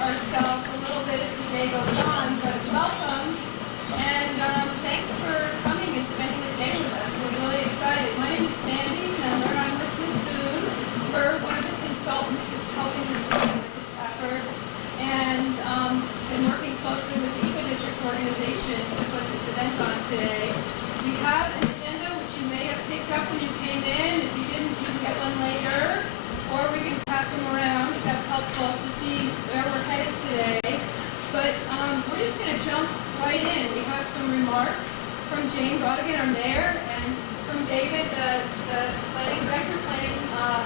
ourselves a little bit as the day goes on, but welcome, and thanks for coming and spending the day with us. We're really excited. My name is Sandy Miller. I'm with Bethune. We're one of the consultants that's helping the city with this effort, and been working closely with the EcoDistricts organization to put this event on today. We have an agenda which you may have picked up when you came in. If you didn't, you can get one later, or we can pass them around if that's helpful to see where we're headed today. But we're just going to jump right in. We have some remarks from Jane Brodigan, our mayor, and from David, the planning director, planning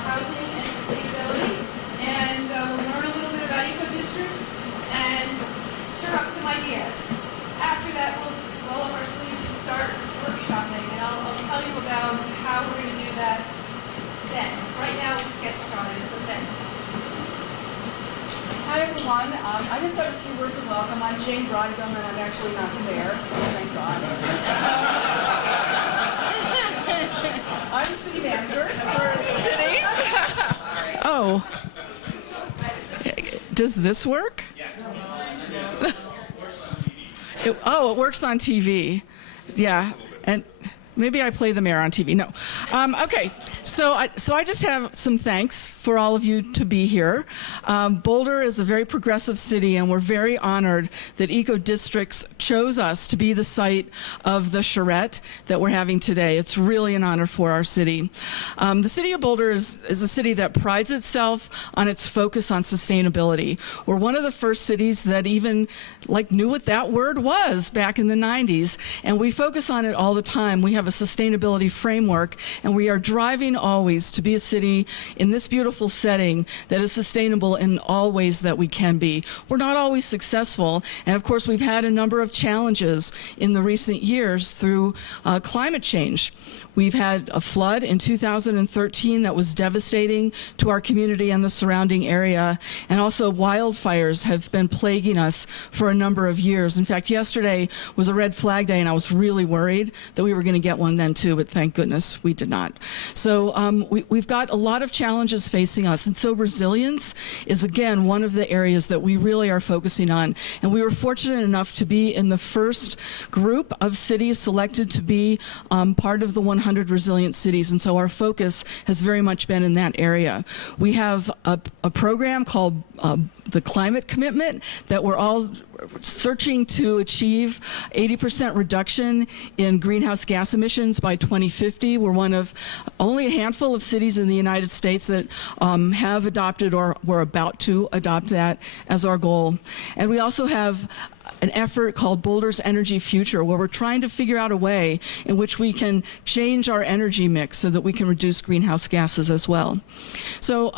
housing and sustainability. And we'll learn a little bit about eco-districts and stir up some ideas. After that, we'll roll up our sleeves to start workshopping, and I'll tell you about how we're going to do that then. Right now, we'll just get started, so thanks. Hi everyone, I just have a few words of welcome. I'm Jane Brodigan, and I'm actually not the mayor, thank God. I'm the city manager for the city. Oh, does this work? It works on TV. Yeah, and maybe I play the mayor on TV. No. Okay, so I just have some thanks for all of you to be here. Boulder is a very progressive city, and we're very honored that EcoDistricts chose us to be the site of the charrette that we're having today. It's really an honor for our city. The City of Boulder is a city that prides itself on its focus on sustainability. We're one of the first cities that even knew what that word was back in the 90s, and we focus on it all the time. We have a sustainability framework, and we are driving always to be a city in this beautiful setting that is sustainable in all ways that we can be. We're not always successful, and of course we've had a number of challenges in the recent years through climate change. We've had a flood in 2013 that was devastating to our community and the surrounding area, and also wildfires have been plaguing us for a number of years. In fact, yesterday was a red flag day, and I was really worried that we were going to get one then too, but thank goodness we did not. So we've got a lot of challenges facing us, and so resilience is again one of the areas that we really are focusing on. And we were fortunate enough to be in the first group of cities selected to be part of the 100 resilient cities, and so our focus has very much been in that area. We have a program called the Climate Commitment that we're all searching to achieve 80% reduction in greenhouse gas emissions by 2050. We're one of only a handful of cities in the United States that have adopted or were about to adopt that as our goal. And we also have an effort called Boulder's Energy Future, where we're trying to figure out a way in which we can change our energy mix so that we can reduce greenhouse gases as well. So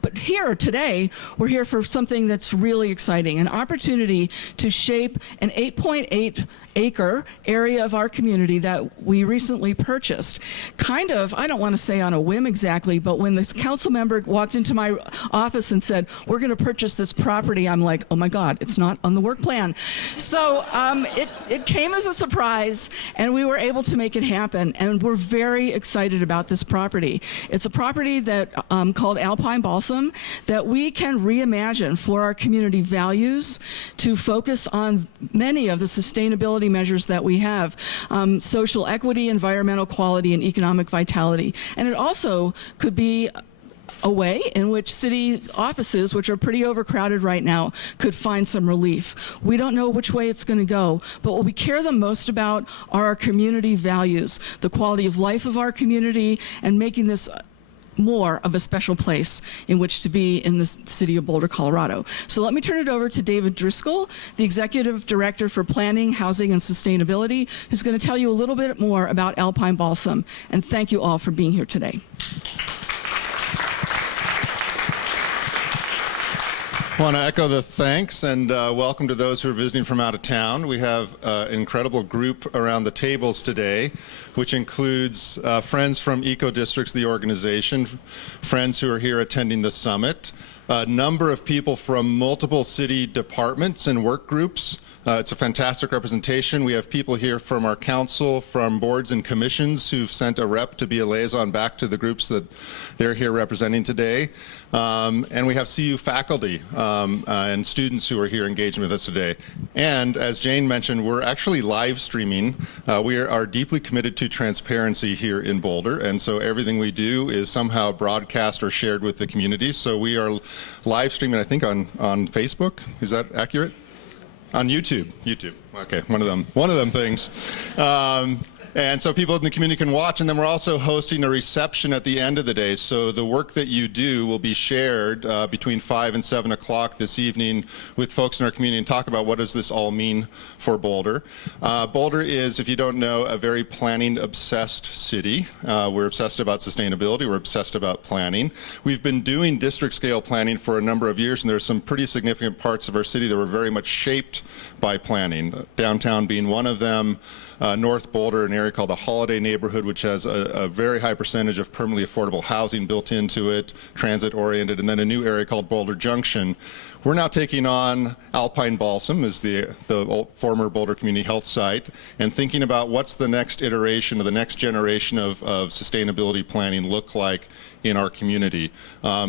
but here today, we're here for something that's really exciting, an opportunity to shape an 8.8 acre area of our community that we recently purchased. Kind of, I don't want to say on a whim exactly, but when this council member walked into my office and said, we're going to purchase this property, I'm like, oh my God, it's not on the work plan. So it came as a surprise, and we were able to make it happen, and we're very excited about this property. It's a property that called Alpine Balsam that we can reimagine for our community values to focus on many of the sustainability measures that we have, social equity, environmental quality, and economic vitality. And it also could be a way in which city offices, which are pretty overcrowded right now, could find some relief. We don't know which way it's going to go, but what we care the most about are our community values, the quality of life of our community, and making this more of a special place in which to be in the city of Boulder, Colorado. So let me turn it over to David Driscoll, the Executive Director for Planning, Housing, and Sustainability, who's going to tell you a little bit more about Alpine Balsam. And thank you all for being here today. I want to echo the thanks and welcome to those who are visiting from out of town. We have an incredible group around the tables today, which includes friends from EcoDistricts, the organization, friends who are here attending the summit, a number of people from multiple city departments and work groups It's a fantastic representation. We have people here from our council, from boards and commissions who've sent a rep to be a liaison back to the groups that they're here representing today. And we have CU faculty and students who are here engaging with us today. And as Jane mentioned, we're actually live streaming. We are deeply committed to transparency here in Boulder, and so everything we do is somehow broadcast or shared with the community. So we are live streaming, I think, on Facebook. Is that accurate? On YouTube. Okay, one of them things. And so people in the community can watch, and then we're also hosting a reception at the end of the day. So the work that you do will be shared between 5 and 7 o'clock this evening with folks in our community and talk about what does this all mean for Boulder. Boulder is, if you don't know, a very planning-obsessed city. We're obsessed about sustainability. We're obsessed about planning. We've been doing district-scale planning for a number of years, and there's some pretty significant parts of our city that were very much shaped by planning, downtown being one of them. North Boulder, an area called the Holiday Neighborhood, which has a very high percentage of permanently affordable housing built into it, transit-oriented, and then a new area called Boulder Junction. We're now taking on Alpine Balsam as the former Boulder Community Health Site and thinking about what's the next iteration or the next generation of sustainability planning look like in our community.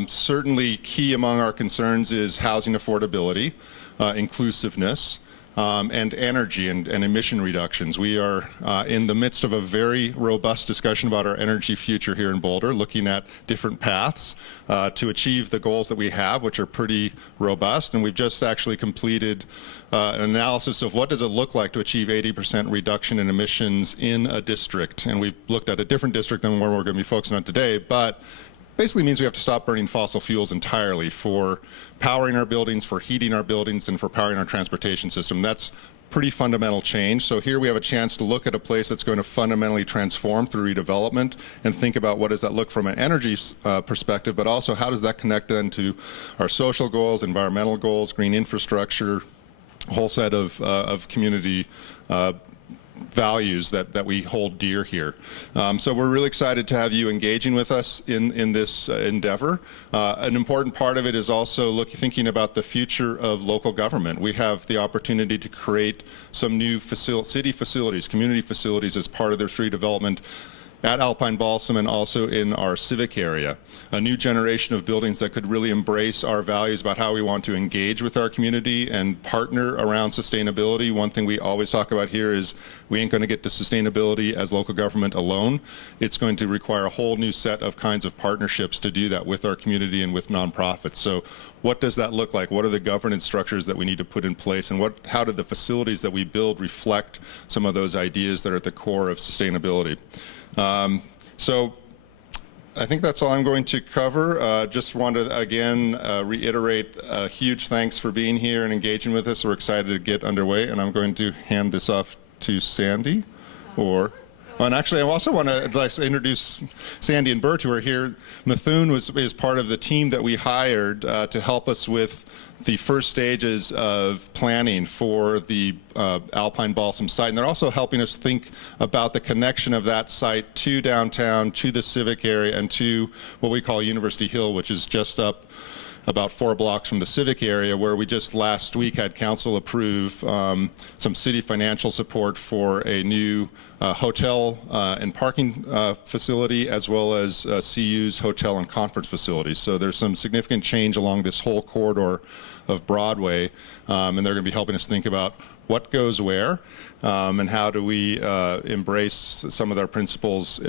Certainly key among our concerns is housing affordability, inclusiveness, and energy and emission reductions. We are in the midst of a very robust discussion about our energy future here in Boulder, looking at different paths to achieve the goals that we have, which are pretty robust. And we've just actually completed an analysis of what does it look like to achieve 80% reduction in emissions in a district. And we've looked at a different district than where we're going to be focusing on today, but basically means we have to stop burning fossil fuels entirely for powering our buildings, for heating our buildings, and for powering our transportation system. That's pretty fundamental change. So here we have a chance to look at a place that's going to fundamentally transform through redevelopment and think about what does that look from an energy perspective, but also how does that connect then to our social goals, environmental goals, green infrastructure, a whole set of community values that we hold dear here. So we're really excited to have you engaging with us in this endeavor. An important part of it is also thinking about the future of local government. We have the opportunity to create some new city facilities, community facilities as part of their street development at Alpine Balsam and also in our civic area. A new generation of buildings that could really embrace our values about how we want to engage with our community and partner around sustainability. One thing we always talk about here is we ain't going to get to sustainability as local government alone. It's going to require a whole new set of kinds of partnerships to do that with our community and with nonprofits. So what does that look like? What are the governance structures that we need to put in place? And how do the facilities that we build reflect some of those ideas that are at the core of sustainability? So I think that's all I'm going to cover. Just want to, again, reiterate a huge thanks for being here and engaging with us. We're excited to get underway, and I'm going to hand this off to Sandy. And actually, I also want to introduce Sandy and Bert, who are here. Methuen is part of the team that we hired to help us with the first stages of planning for the Alpine Balsam site. And they're also helping us think about the connection of that site to downtown, to the civic area, and to what we call University Hill, which is just up about 4 blocks from the civic area, where we just last week had council approve some city financial support for a new hotel and parking facility, as well as CU's hotel and conference facilities. So there's some significant change along this whole corridor of Broadway, and they're going to be helping us think about what goes where, and how do we embrace some of their principles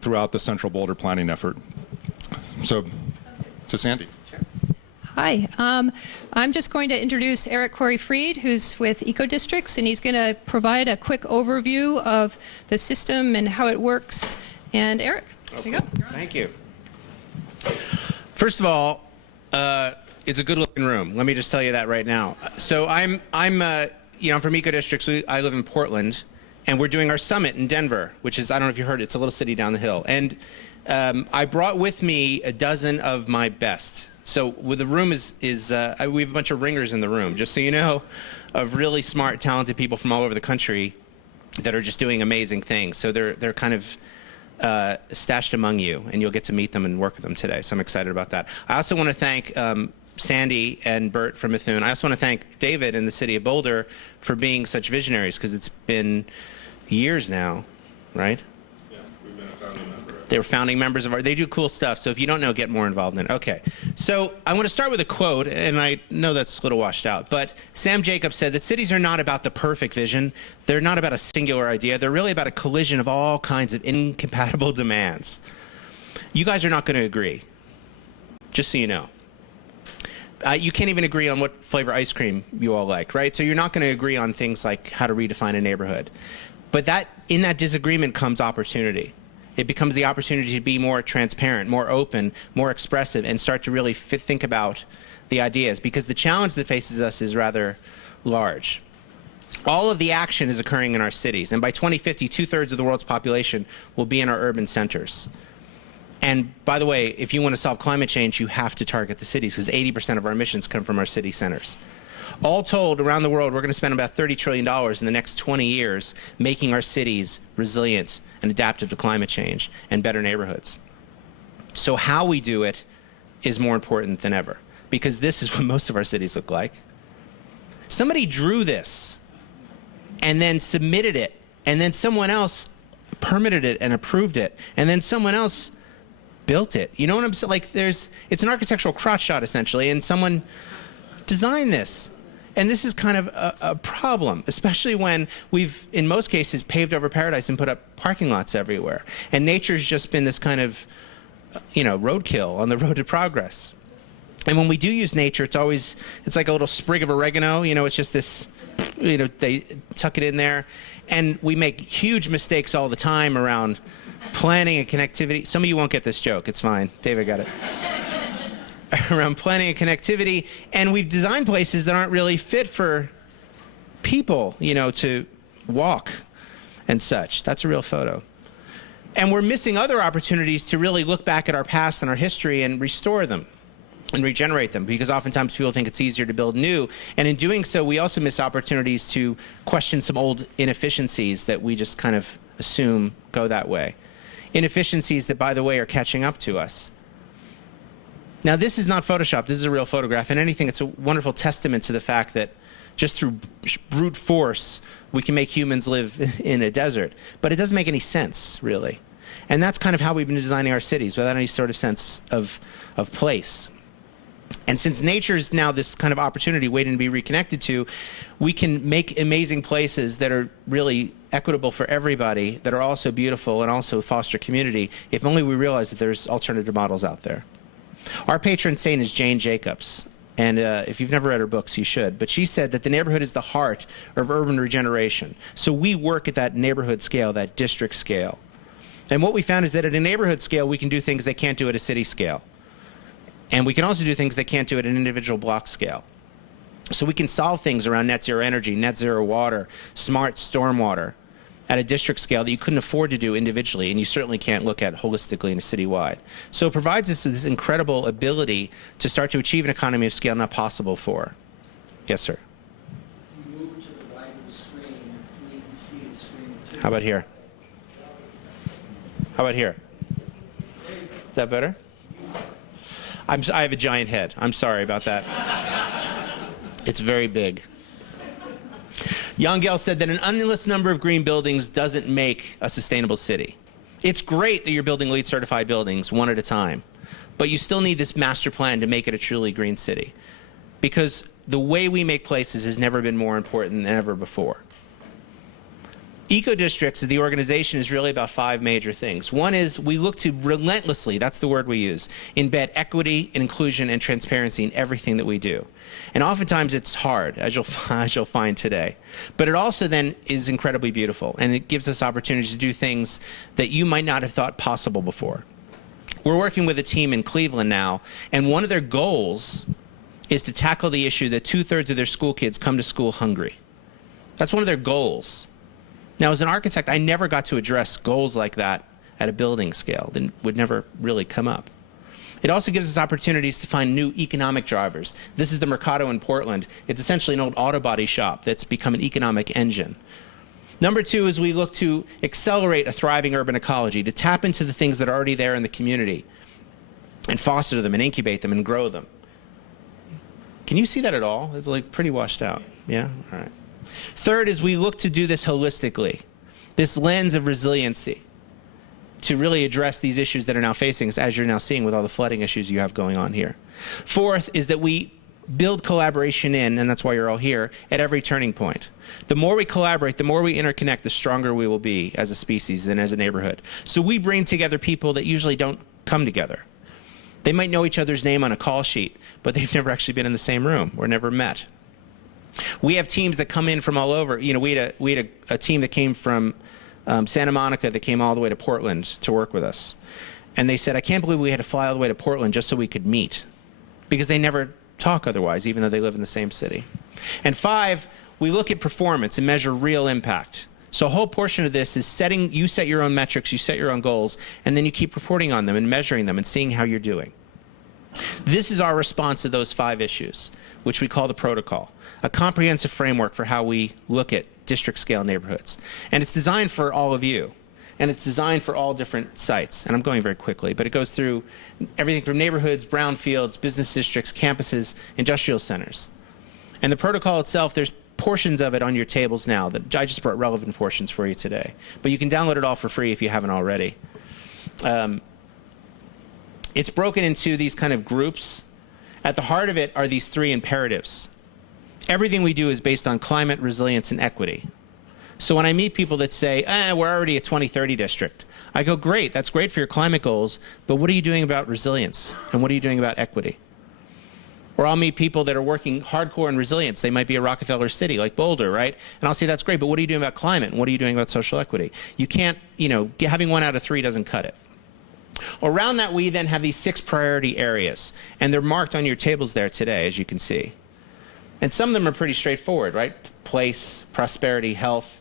throughout the Central Boulder planning effort. So, to Sandy. Hi, I'm just going to introduce Eric Corey-Freed, who's with EcoDistricts, and he's going to provide a quick overview of the system and how it works. And Eric, there you go. Thank you. First of all, it's a good-looking room. Let me just tell you that right now. So I'm from EcoDistricts. I live in Portland, and we're doing our summit in Denver, which is, I don't know if you heard, it's a little city down the hill. And I brought with me a dozen of my best. So with the room we have a bunch of ringers in the room, just so you know, of really smart, talented people from all over the country that are just doing amazing things. So they're kind of stashed among you, and you'll get to meet them and work with them today. So I'm excited about that. I also want to thank Sandy and Bert from Methuen. I also want to thank David and the City of Boulder for being such visionaries, because it's been years now, right? Yeah, we've been a founding member. They were founding members of they do cool stuff. So if you don't know, get more involved in it. Okay. So I want to start with a quote, and I know that's a little washed out, but Sam Jacobs said that cities are not about the perfect vision. They're not about a singular idea. They're really about a collision of all kinds of incompatible demands. You guys are not going to agree, just so you know. You can't even agree on what flavor ice cream you all like, right? So you're not going to agree on things like how to redefine a neighborhood. But in that disagreement comes opportunity. It becomes the opportunity to be more transparent, more open, more expressive, and start to really think about the ideas, because the challenge that faces us is rather large. All of the action is occurring in our cities, and by 2050, 2/3 of the world's population will be in our urban centers. And by the way, if you want to solve climate change, you have to target the cities, because 80% of our emissions come from our city centers. All told, around the world, we're going to spend about $30 trillion in the next 20 years making our cities resilient and adaptive to climate change and better neighborhoods. So how we do it is more important than ever, because this is what most of our cities look like. Somebody drew this and then submitted it, and then someone else permitted it and approved it, and then someone else built it. You know what I'm saying? Like, it's an architectural crotch shot, essentially, and someone designed this. And this is kind of a problem, especially when we've, in most cases, paved over paradise and put up parking lots everywhere. And nature's just been this kind of, roadkill on the road to progress. And when we do use nature, it's like a little sprig of oregano. It's just this, they tuck it in there. And we make huge mistakes all the time around planning and connectivity. Some of you won't get this joke. It's fine. David got it. Around planning and connectivity. And we've designed places that aren't really fit for people, to walk and such. That's a real photo. And we're missing other opportunities to really look back at our past and our history and restore them and regenerate them, because oftentimes people think it's easier to build new. And in doing so, we also miss opportunities to question some old inefficiencies that we just kind of assume go that way. Inefficiencies that, by the way, are catching up to us. Now, this is not Photoshop. This is a real photograph. And anything, it's a wonderful testament to the fact that just through brute force, we can make humans live in a desert. But it doesn't make any sense, really. And that's kind of how we've been designing our cities, without any sort of sense of place. And since nature is now this kind of opportunity waiting to be reconnected to, we can make amazing places that are really equitable for everybody, that are also beautiful and also foster community, if only we realize that there's alternative models out there. Our patron saint is Jane Jacobs. And if you've never read her books, you should. But she said that the neighborhood is the heart of urban regeneration. So we work at that neighborhood scale, that district scale. And what we found is that at a neighborhood scale, we can do things they can't do at a city scale. And we can also do things they can't do at an individual block scale. So we can solve things around net zero energy, net zero water, smart stormwater at a district scale that you couldn't afford to do individually, and you certainly can't look at holistically in a citywide. So it provides us with this incredible ability to start to achieve an economy of scale not possible for. Yes, sir. If you move to the right of the screen, we can see the screen too. How about here? How about here? Is that better? I have a giant head. I'm sorry about that. It's very big. Yongel said that an endless number of green buildings doesn't make a sustainable city. It's great that you're building LEED certified buildings one at a time, but you still need this master plan to make it a truly green city, because the way we make places has never been more important than ever before. EcoDistricts, the organization, is really about 5 major things. One is we look to relentlessly, that's the word we use, embed equity and inclusion and transparency in everything that we do. And oftentimes it's hard, as you'll find today. But it also then is incredibly beautiful, and it gives us opportunities to do things that you might not have thought possible before. We're working with a team in Cleveland now, and one of their goals is to tackle the issue that 2/3 of their school kids come to school hungry. That's one of their goals. Now, as an architect, I never got to address goals like that at a building scale. That would never really come up. It also gives us opportunities to find new economic drivers. This is the Mercado in Portland. It's essentially an old auto body shop that's become an economic engine. Number 2 is we look to accelerate a thriving urban ecology, to tap into the things that are already there in the community and foster them and incubate them and grow them. Can you see that at all? It's like pretty washed out. Yeah? All right. Third is we look to do this holistically, this lens of resiliency, to really address these issues that are now facing us, as you're now seeing with all the flooding issues you have going on here. Fourth is that we build collaboration in, and that's why you're all here, at every turning point. The more we collaborate, the more we interconnect, the stronger we will be as a species and as a neighborhood. So we bring together people that usually don't come together. They might know each other's name on a call sheet, but they've never actually been in the same room or never met. We have teams that come in from all over. You know, we had a team that came from Santa Monica that came all the way to Portland to work with us. And they said, I can't believe we had to fly all the way to Portland just so we could meet, because they never talk otherwise, even though they live in the same city. And 5, we look at performance and measure real impact. So a whole portion of this is you set your own metrics, you set your own goals, and then you keep reporting on them and measuring them and seeing how you're doing. This is our response to those 5 issues, which we call the protocol, a comprehensive framework for how we look at district scale neighborhoods. And it's designed for all of you. And it's designed for all different sites. And I'm going very quickly, but it goes through everything from neighborhoods, brownfields, business districts, campuses, industrial centers. And the protocol itself, there's portions of it on your tables now. That I just brought relevant portions for you today. But you can download it all for free if you haven't already. It's broken into these kind of groups. At the heart of it are these 3 imperatives. Everything we do is based on climate, resilience, and equity. So when I meet people that say, we're already a 2030 district, I go, great, that's great for your climate goals, but what are you doing about resilience? And what are you doing about equity? Or I'll meet people that are working hardcore in resilience. They might be a Rockefeller city like Boulder, right? And I'll say, that's great, but what are you doing about climate? And what are you doing about social equity? You can't, having 1 out of 3 doesn't cut it. Around that, we then have these 6 priority areas, and they're marked on your tables there today, as you can see. And some of them are pretty straightforward, right? Place, prosperity, health.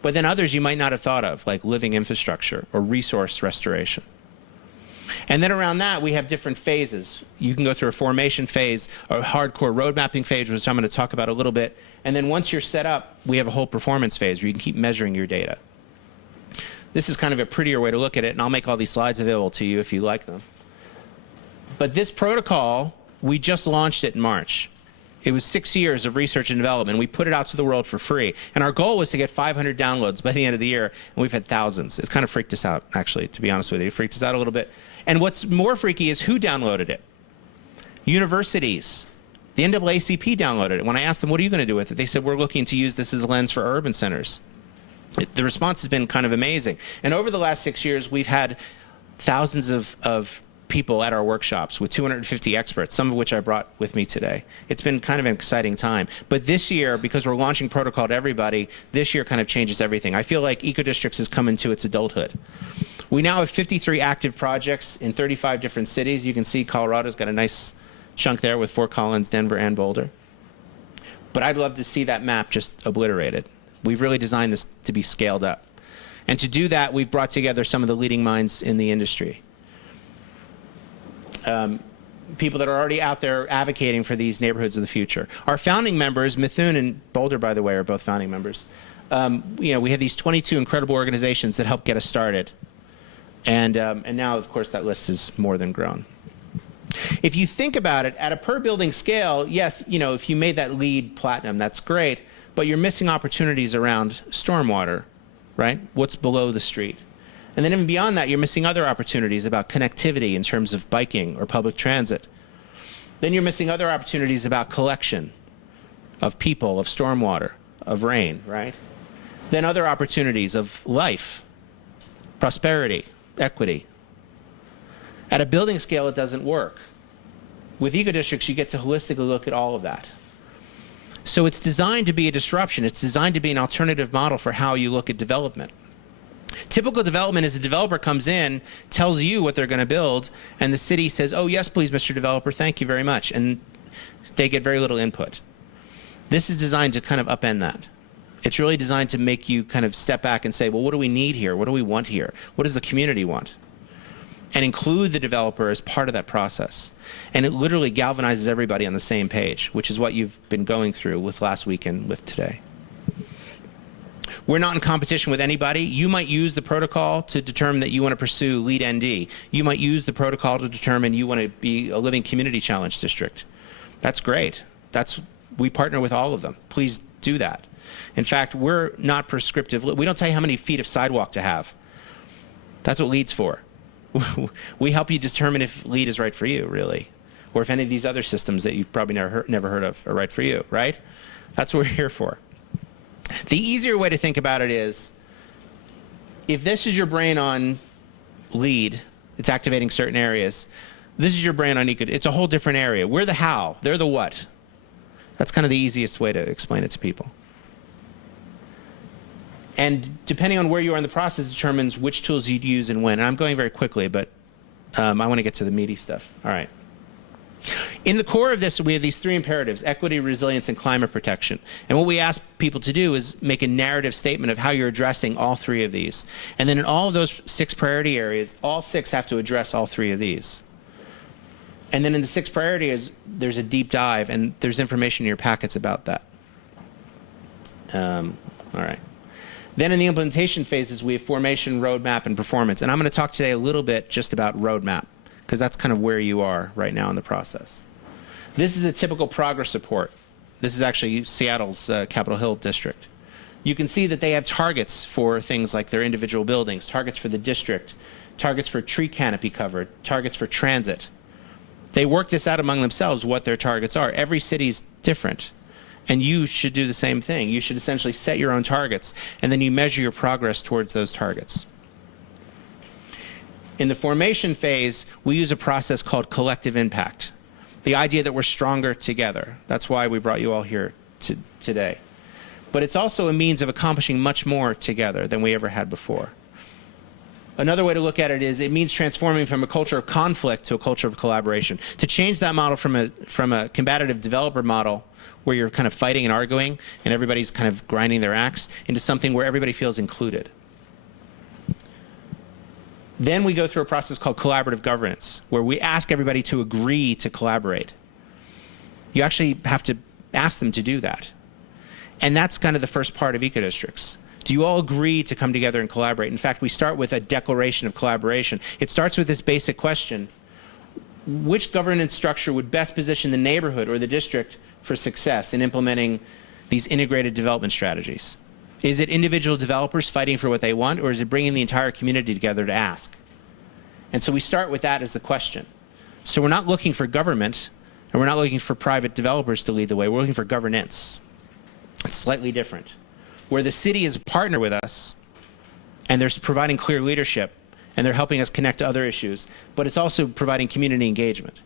But then others you might not have thought of, like living infrastructure or resource restoration. And then around that, we have different phases. You can go through a formation phase, a hardcore road mapping phase, which I'm going to talk about a little bit. And then once you're set up, we have a whole performance phase where you can keep measuring your data. This is kind of a prettier way to look at it, and I'll make all these slides available to you if you like them. But this protocol, we just launched it in March. It was 6 years of research and development. We put it out to the world for free. And our goal was to get 500 downloads by the end of the year, and we've had thousands. It's kind of freaked us out, actually, to be honest with you. It freaked us out a little bit. And what's more freaky is who downloaded it. Universities. The NAACP downloaded it. When I asked them, what are you going to do with it? They said, we're looking to use this as a lens for urban centers. The response has been kind of amazing. And over the last 6 years, we've had thousands of people at our workshops with 250 experts, some of which I brought with me today. It's been kind of an exciting time. But this year, because we're launching protocol to everybody, this year kind of changes everything. I feel like EcoDistricts has come into its adulthood. We now have 53 active projects in 35 different cities. You can see Colorado's got a nice chunk there with Fort Collins, Denver, and Boulder. But I'd love to see that map just obliterated. We've really designed this to be scaled up. And to do that, we've brought together some of the leading minds in the industry. People that are already out there advocating for these neighborhoods of the future. Our founding members, Mithun and Boulder, by the way, are both founding members. We have these 22 incredible organizations that help get us started. And now, of course, that list is more than grown. If you think about it, at a per building scale, yes, if you made that LEED platinum, that's great, but you're missing opportunities around stormwater, right? What's below the street? And then even beyond that, you're missing other opportunities about connectivity in terms of biking or public transit. Then you're missing other opportunities about collection of people, of stormwater, of rain, right? Then other opportunities of life, prosperity, equity. At a building scale, it doesn't work. With EcoDistricts, you get to holistically look at all of that. So it's designed to be a disruption. It's designed to be an alternative model for how you look at development. Typical development is a developer comes in, tells you what they're going to build, and the city says, oh, yes, please, Mr. Developer, thank you very much. And they get very little input. This is designed to kind of upend that. It's really designed to make you kind of step back and say, well, what do we need here? What do we want here? What does the community want? And include the developer as part of that process. And it literally galvanizes everybody on the same page, which is what you've been going through with last week and with today. We're not in competition with anybody. You might use the protocol to determine that you want to pursue LEED ND. You might use the protocol to determine you want to be a living community challenge district. That's great. We partner with all of them. Please do that. In fact, we're not prescriptive. We don't tell you how many feet of sidewalk to have. That's what LEED's for. We help you determine if LEED is right for you, really, or if any of these other systems that you've probably never heard of are right for you, right? That's what we're here for. The easier way to think about it is, if this is your brain on LEED, it's activating certain areas. This is your brain on EcoDistricts. It's a whole different area. We're the how. They're the what. That's kind of the easiest way to explain it to people. And depending on where you are in the process determines which tools you'd use and when. And I'm going very quickly, but I want to get to the meaty stuff. All right. In the core of this, we have these three imperatives: equity, resilience, and climate protection. And what we ask people to do is make a narrative statement of how you're addressing all three of these. And then in all of those 6 priority areas, all 6 have to address all 3 of these. And then in the 6 priority areas, there's a deep dive, and there's information in your packets about that. All right. Then in the implementation phases, we have formation, roadmap, and performance. And I'm going to talk today a little bit just about roadmap, because that's kind of where you are right now in the process. This is a typical progress report. This is actually Seattle's Capitol Hill district. You can see that they have targets for things like their individual buildings, targets for the district, targets for tree canopy cover, targets for transit. They work this out among themselves, what their targets are. Every city's different. And you should do the same thing. You should essentially set your own targets, and then you measure your progress towards those targets. In the formation phase, we use a process called collective impact. The idea that we're stronger together. That's why we brought you all here today. But it's also a means of accomplishing much more together than we ever had before. Another way to look at it is it means transforming from a culture of conflict to a culture of collaboration. To change that model from a combative developer model where you're kind of fighting and arguing and everybody's kind of grinding their axe into something where everybody feels included. Then we go through a process called collaborative governance, where we ask everybody to agree to collaborate. You actually have to ask them to do that. And that's kind of the first part of EcoDistricts. Do you all agree to come together and collaborate? In fact, we start with a declaration of collaboration. It starts with this basic question: which governance structure would best position the neighborhood or the district for success in implementing these integrated development strategies? Is it individual developers fighting for what they want, or is it bringing the entire community together to ask? And so we start with that as the question. So we're not looking for government, and we're not looking for private developers to lead the way. We're looking for governance. It's slightly different. Where the city is a partner with us, and they're providing clear leadership, and they're helping us connect to other issues, but it's also providing community engagement.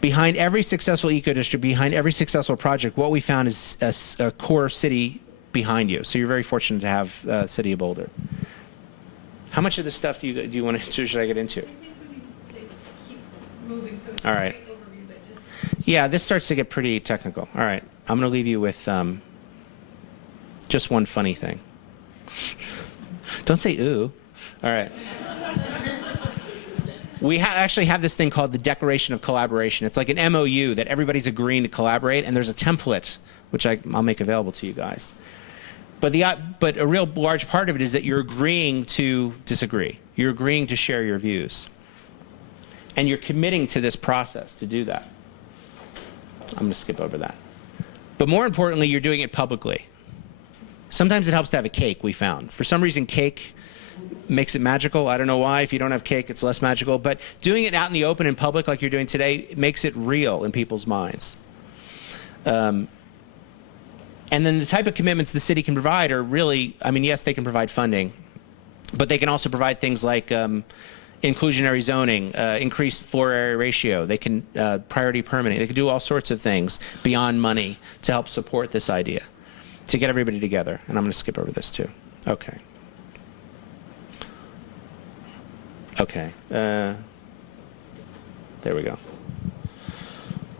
Behind every successful eco-district, behind every successful project, what we found is a core city behind you. So you're very fortunate to have City of Boulder. How much of this stuff do you want to, should I get into? I think we need to keep moving, so it's All a right. great overview, but just... Yeah, this starts to get pretty technical. All right, I'm going to leave you with just one funny thing. Don't say ooh. All right. We actually have this thing called the Declaration of Collaboration. It's like an MOU that everybody's agreeing to collaborate, and there's a template, which I'll make available to you guys. But a real large part of it is that you're agreeing to disagree. You're agreeing to share your views. And you're committing to this process to do that. I'm going to skip over that. But more importantly, you're doing it publicly. Sometimes it helps to have a cake, we found. For some reason, cake makes it magical. I don't know why. If you don't have cake, it's less magical. But doing it out in the open in public like you're doing today makes it real in people's minds. And then the type of commitments the city can provide are really, I mean, yes, they can provide funding, but they can also provide things like inclusionary zoning, increased floor area ratio. They can priority permitting. They can do all sorts of things beyond money to help support this idea, to get everybody together. And I'm going to skip over this too. Okay. Okay. There we go.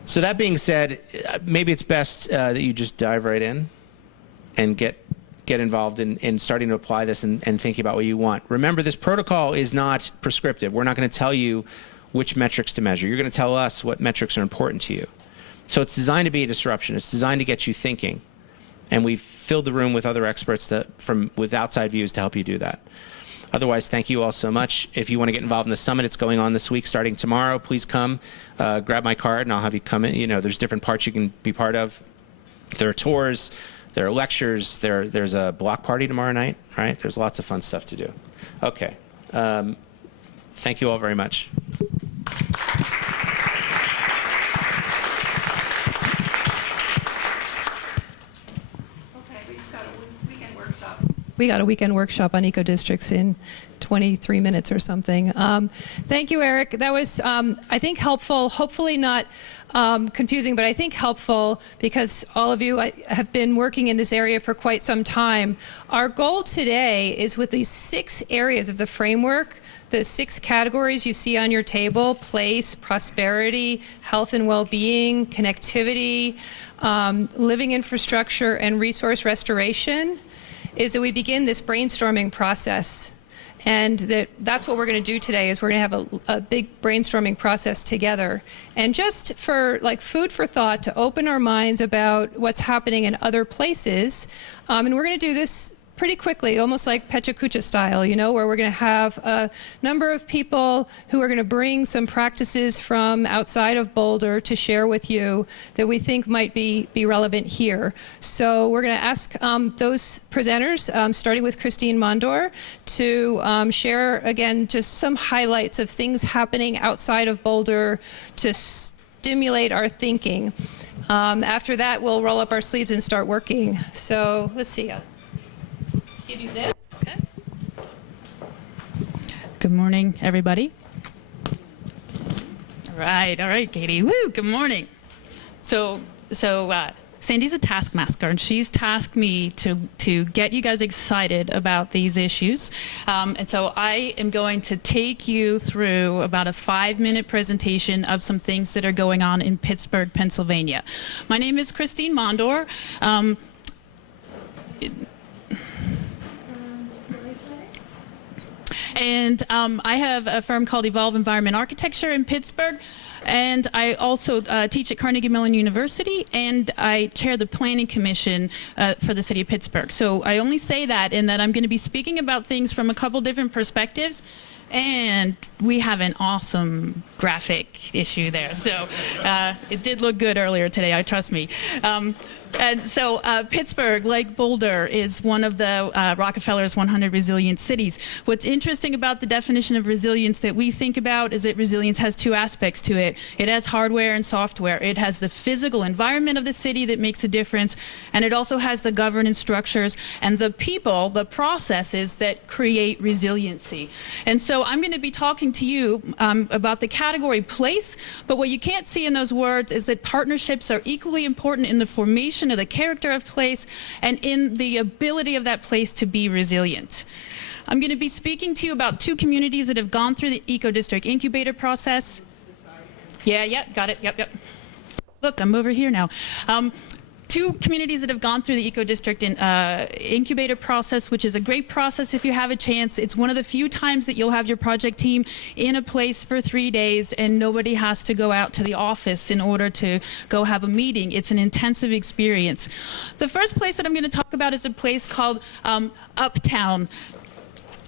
So that being said, maybe it's best that you just dive right in and get involved in starting to apply this and thinking about what you want. Remember, this protocol is not prescriptive. We're not going to tell you which metrics to measure. You're going to tell us what metrics are important to you. So it's designed to be a disruption. It's designed to get you thinking. And we've filled the room with other experts with outside views to help you do that. Otherwise, thank you all so much. If you want to get involved in the summit, it's going on this week starting tomorrow. Please come, grab my card, and I'll have you come in. You know, there's different parts you can be part of. There are tours, there are lectures, there's a block party tomorrow night, right? There's lots of fun stuff to do. Okay. Thank you all very much. We got a weekend workshop on EcoDistricts in 23 minutes or something. Thank you, Eric. That was, I think, helpful, hopefully not confusing, but I think helpful because all of you have been working in this area for quite some time. Our goal today is with these 6 areas of the framework, the 6 categories you see on your table: place, prosperity, health and well-being, connectivity, living infrastructure, and resource restoration, is that we begin this brainstorming process. And that's what we're going to do today, is we're going to have a big brainstorming process together. And just for like food for thought, to open our minds about what's happening in other places. And we're going to do this pretty quickly, almost like Pecha style, you know, where we're going to have a number of people who are going to bring some practices from outside of Boulder to share with you that we think might be relevant here. So we're going to ask those presenters, starting with Christine Mondor, to share, again, just some highlights of things happening outside of Boulder to stimulate our thinking. After that, we'll roll up our sleeves and start working. So let's see. Give you this. Okay. Good morning, everybody. All right, Katie. Woo, good morning. So Sandy's a taskmaster, and she's tasked me to get you guys excited about these issues. And so I am going to take you through about a 5-minute presentation of some things that are going on in Pittsburgh, Pennsylvania. My name is Christine Mondor. And I have a firm called Evolve Environment Architecture in Pittsburgh. And I also teach at Carnegie Mellon University, and I chair the Planning Commission for the City of Pittsburgh. So I only say that in that I'm going to be speaking about things from a couple different perspectives. And we have an awesome graphic issue there. So it did look good earlier today, trust me. And so Pittsburgh, like Boulder, is one of the Rockefeller's 100 resilient cities. What's interesting about the definition of resilience that we think about is that resilience has 2 aspects to it. It has hardware and software. It has the physical environment of the city that makes a difference, and it also has the governance structures and the people, the processes that create resiliency. And so I'm going to be talking to you about the category place, but what you can't see in those words is that partnerships are equally important in the formation of the character of place and in the ability of that place to be resilient. I'm going to be speaking to you about 2 communities that have gone through the EcoDistrict incubator process. Yeah, got it, yep. Look, I'm over here now. 2 communities that have gone through the EcoDistrict incubator process, which is a great process if you have a chance. It's one of the few times that you'll have your project team in a place for 3 days and nobody has to go out to the office in order to go have a meeting. It's an intensive experience. The first place that I'm going to talk about is a place called Uptown.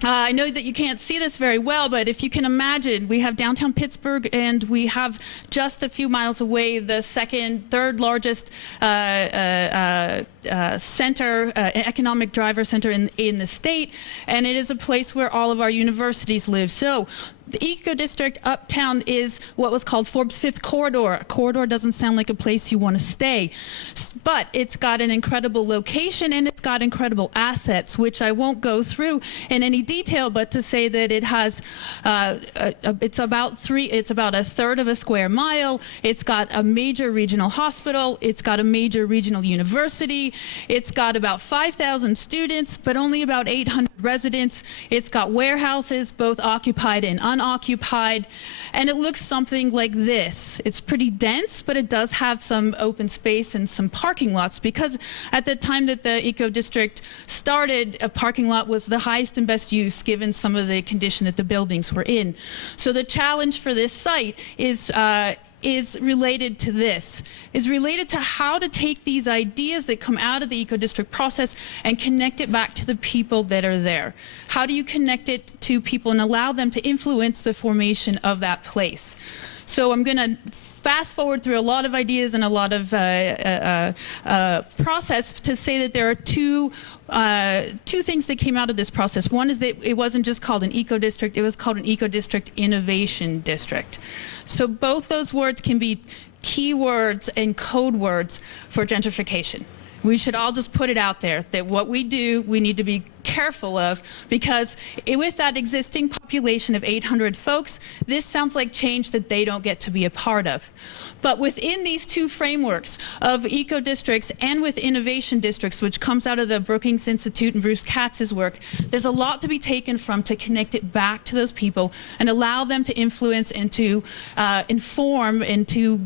I know that you can't see this very well, but if you can imagine, we have downtown Pittsburgh, and we have just a few miles away the third largest center, economic driver center in the state, and it is a place where all of our universities live. So the EcoDistrict Uptown is what was called Forbes' 5th corridor. A corridor doesn't sound like a place you want to stay, but it's got an incredible location and it's got incredible assets, which I won't go through in any detail, but to say that it has, it's about a third of a square mile. It's got a major regional hospital. It's got a major regional university. It's got about 5,000 students, but only about 800 residents. It's got warehouses, both occupied and unoccupied, and it looks something like this. It's pretty dense, but it does have some open space and some parking lots, because at the time that the EcoDistrict started, a parking lot was the highest and best use given some of the condition that the buildings were in. So the challenge for this site is is related to this, is related to how to take these ideas that come out of the eco-district process and connect it back to the people that are there. How do you connect it to people and allow them to influence the formation of that place? So I'm going to fast forward through a lot of ideas and a lot of process to say that there are two things that came out of this process. One is that it wasn't just called an eco-district, it was called an eco-district innovation district. So both those words can be keywords and code words for gentrification. We should all just put it out there that what we do, we need to be careful of, because with that existing population of 800 folks, this sounds like change that they don't get to be a part of. But within these two frameworks of eco-districts and with innovation districts, which comes out of the Brookings Institute and Bruce Katz's work, there's a lot to be taken from to connect it back to those people and allow them to influence and to inform and to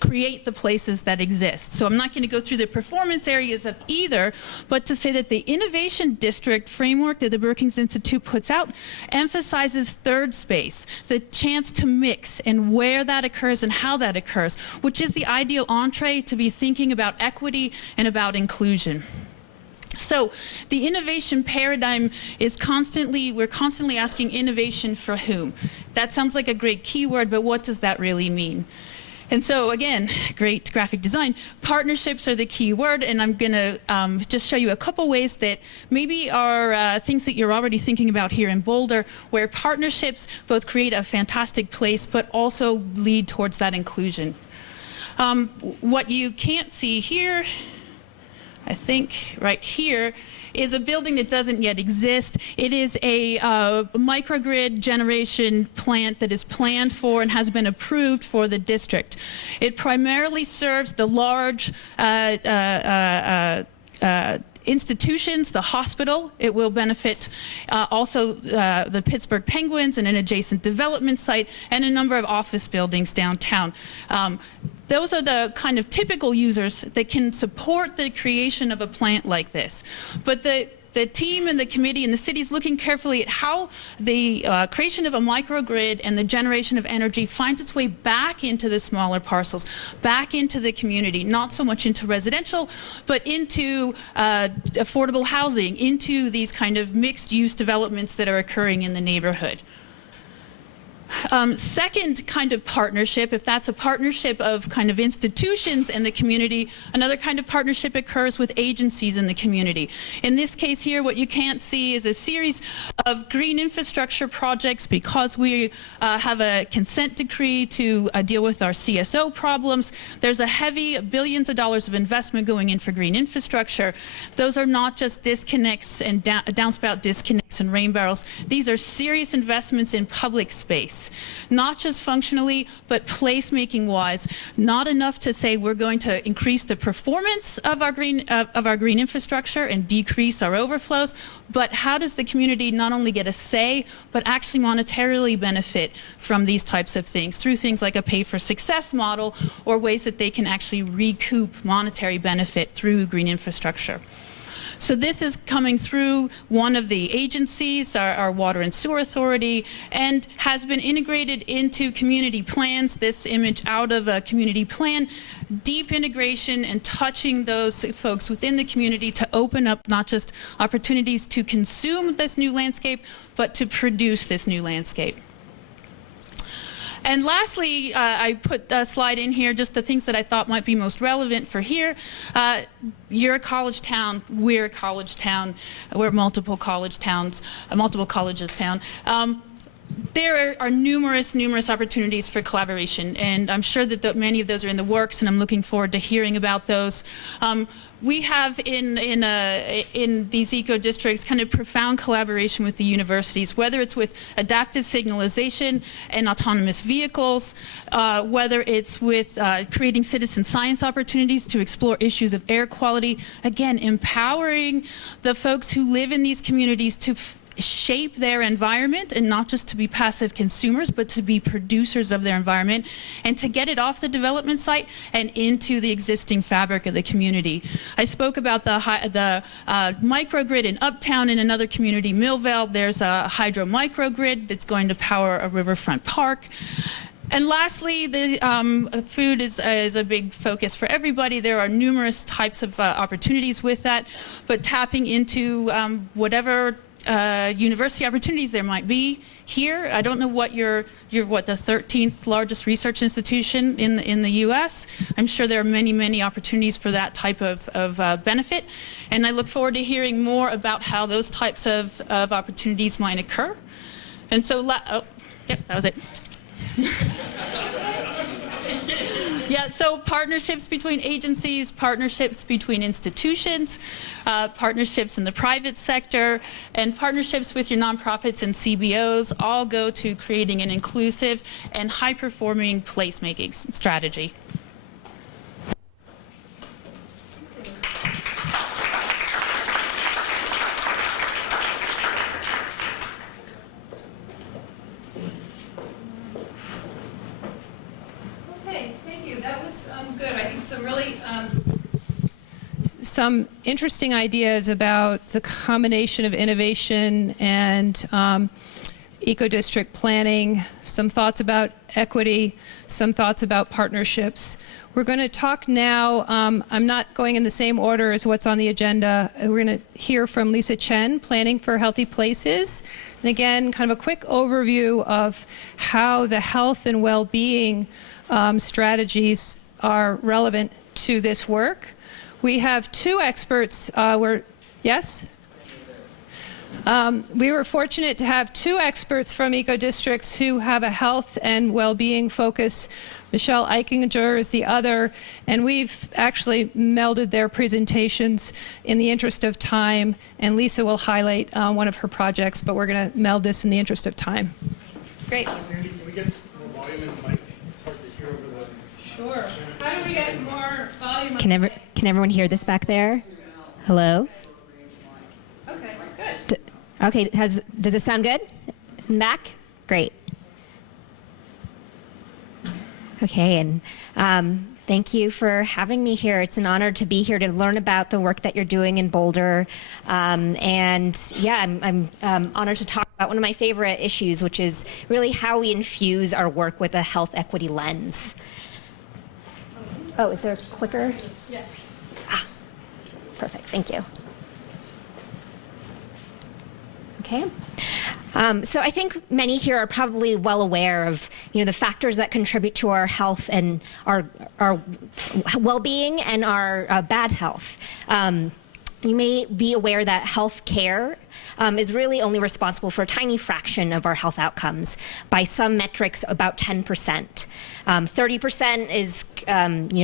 create the places that exist. So I'm not going to go through the performance areas of either, but to say that the innovation district framework that the Brookings Institute puts out emphasizes third space, the chance to mix and where that occurs and how that occurs, which is the ideal entree to be thinking about equity and about inclusion. So the innovation paradigm is we're constantly asking innovation for whom? That sounds like a great keyword, but what does that really mean? And so again, great graphic design. Partnerships are the key word, and I'm going to just show you a couple ways that maybe are things that you're already thinking about here in Boulder, where partnerships both create a fantastic place, but also lead towards that inclusion. What you can't see here, I think right here, is a building that doesn't yet exist. It is a microgrid generation plant that is planned for and has been approved for the district. It primarily serves the large institutions, the hospital. It will benefit also the Pittsburgh Penguins and an adjacent development site and a number of office buildings downtown. Those are the kind of typical users that can support the creation of a plant like this. But the team and the committee and the city is looking carefully at how the creation of a microgrid and the generation of energy finds its way back into the smaller parcels, back into the community, not so much into residential, but into affordable housing, into these kind of mixed-use developments that are occurring in the neighborhood. Second kind of partnership, if that's a partnership of kind of institutions and the community, another kind of partnership occurs with agencies in the community. In this case here, what you can't see is a series of green infrastructure projects because we have a consent decree to deal with our CSO problems. There's a heavy billions of dollars of investment going in for green infrastructure. Those are not just disconnects and downspout disconnects and rain barrels. These are serious investments in public space. Not just functionally, but placemaking wise. Not enough to say we're going to increase the performance of our green infrastructure and decrease our overflows, but how does the community not only get a say, but actually monetarily benefit from these types of things through things like a pay for success model or ways that they can actually recoup monetary benefit through green infrastructure. So this is coming through one of the agencies, our Water and Sewer Authority, and has been integrated into community plans, this image out of a community plan, deep integration and touching those folks within the community to open up not just opportunities to consume this new landscape, but to produce this new landscape. And lastly, I put a slide in here, just the things that I thought might be most relevant for here. You're a college town, we're a college town, we're multiple colleges town. There are numerous opportunities for collaboration, and I'm sure that many of those are in the works, and I'm looking forward to hearing about those. We have in these eco-districts kind of profound collaboration with the universities, whether it's with adaptive signalization and autonomous vehicles, whether it's with creating citizen science opportunities to explore issues of air quality, again, empowering the folks who live in these communities to shape their environment and not just to be passive consumers, but to be producers of their environment and to get it off the development site and into the existing fabric of the community. I spoke about the microgrid in Uptown in another community, Millvale. There's a hydro microgrid that's going to power a riverfront park. And lastly, the food is a big focus for everybody. There are numerous types of opportunities with that, but tapping into whatever university opportunities there might be here. I don't know what you're the 13th largest research institution in the U.S. I'm sure there are many opportunities for that type of benefit, and I look forward to hearing more about how those types of opportunities might occur. And so, that was it. Yeah, so partnerships between agencies, partnerships between institutions, partnerships in the private sector, and partnerships with your nonprofits and CBOs all go to creating an inclusive and high-performing placemaking strategy. Good. I think some really some interesting ideas about the combination of innovation and eco-district planning, some thoughts about equity, some thoughts about partnerships. We're going to talk now, I'm not going in the same order as what's on the agenda. We're going to hear from Lisa Chen, Planning for Healthy Places. And again, kind of a quick overview of how the health and well-being strategies are relevant to this work. We have two experts. Yes? We were fortunate to have two experts from EcoDistricts who have a health and well-being focus. Michelle Eichinger is the other, and we've actually melded their presentations in the interest of time, and Lisa will highlight one of her projects, but we're going to meld this in the interest of time. Great. Sandy, can we get more volume in the mic? It's hard to hear over the... Sure. How do we get more volume? Can everyone hear this back there? Hello? Okay, good. Okay, does it sound good? In back? Great. Okay, and thank you for having me here. It's an honor to be here to learn about the work that you're doing in Boulder. And yeah, I'm honored to talk about one of my favorite issues, which is really how we infuse our work with a health equity lens. Oh, is there a clicker? Yes. Perfect, thank you. Okay. So I think many here are probably well aware of the factors that contribute to our health and our well-being and our bad health. You may be aware that health care is really only responsible for a tiny fraction of our health outcomes. By some metrics, about 10%. 30% is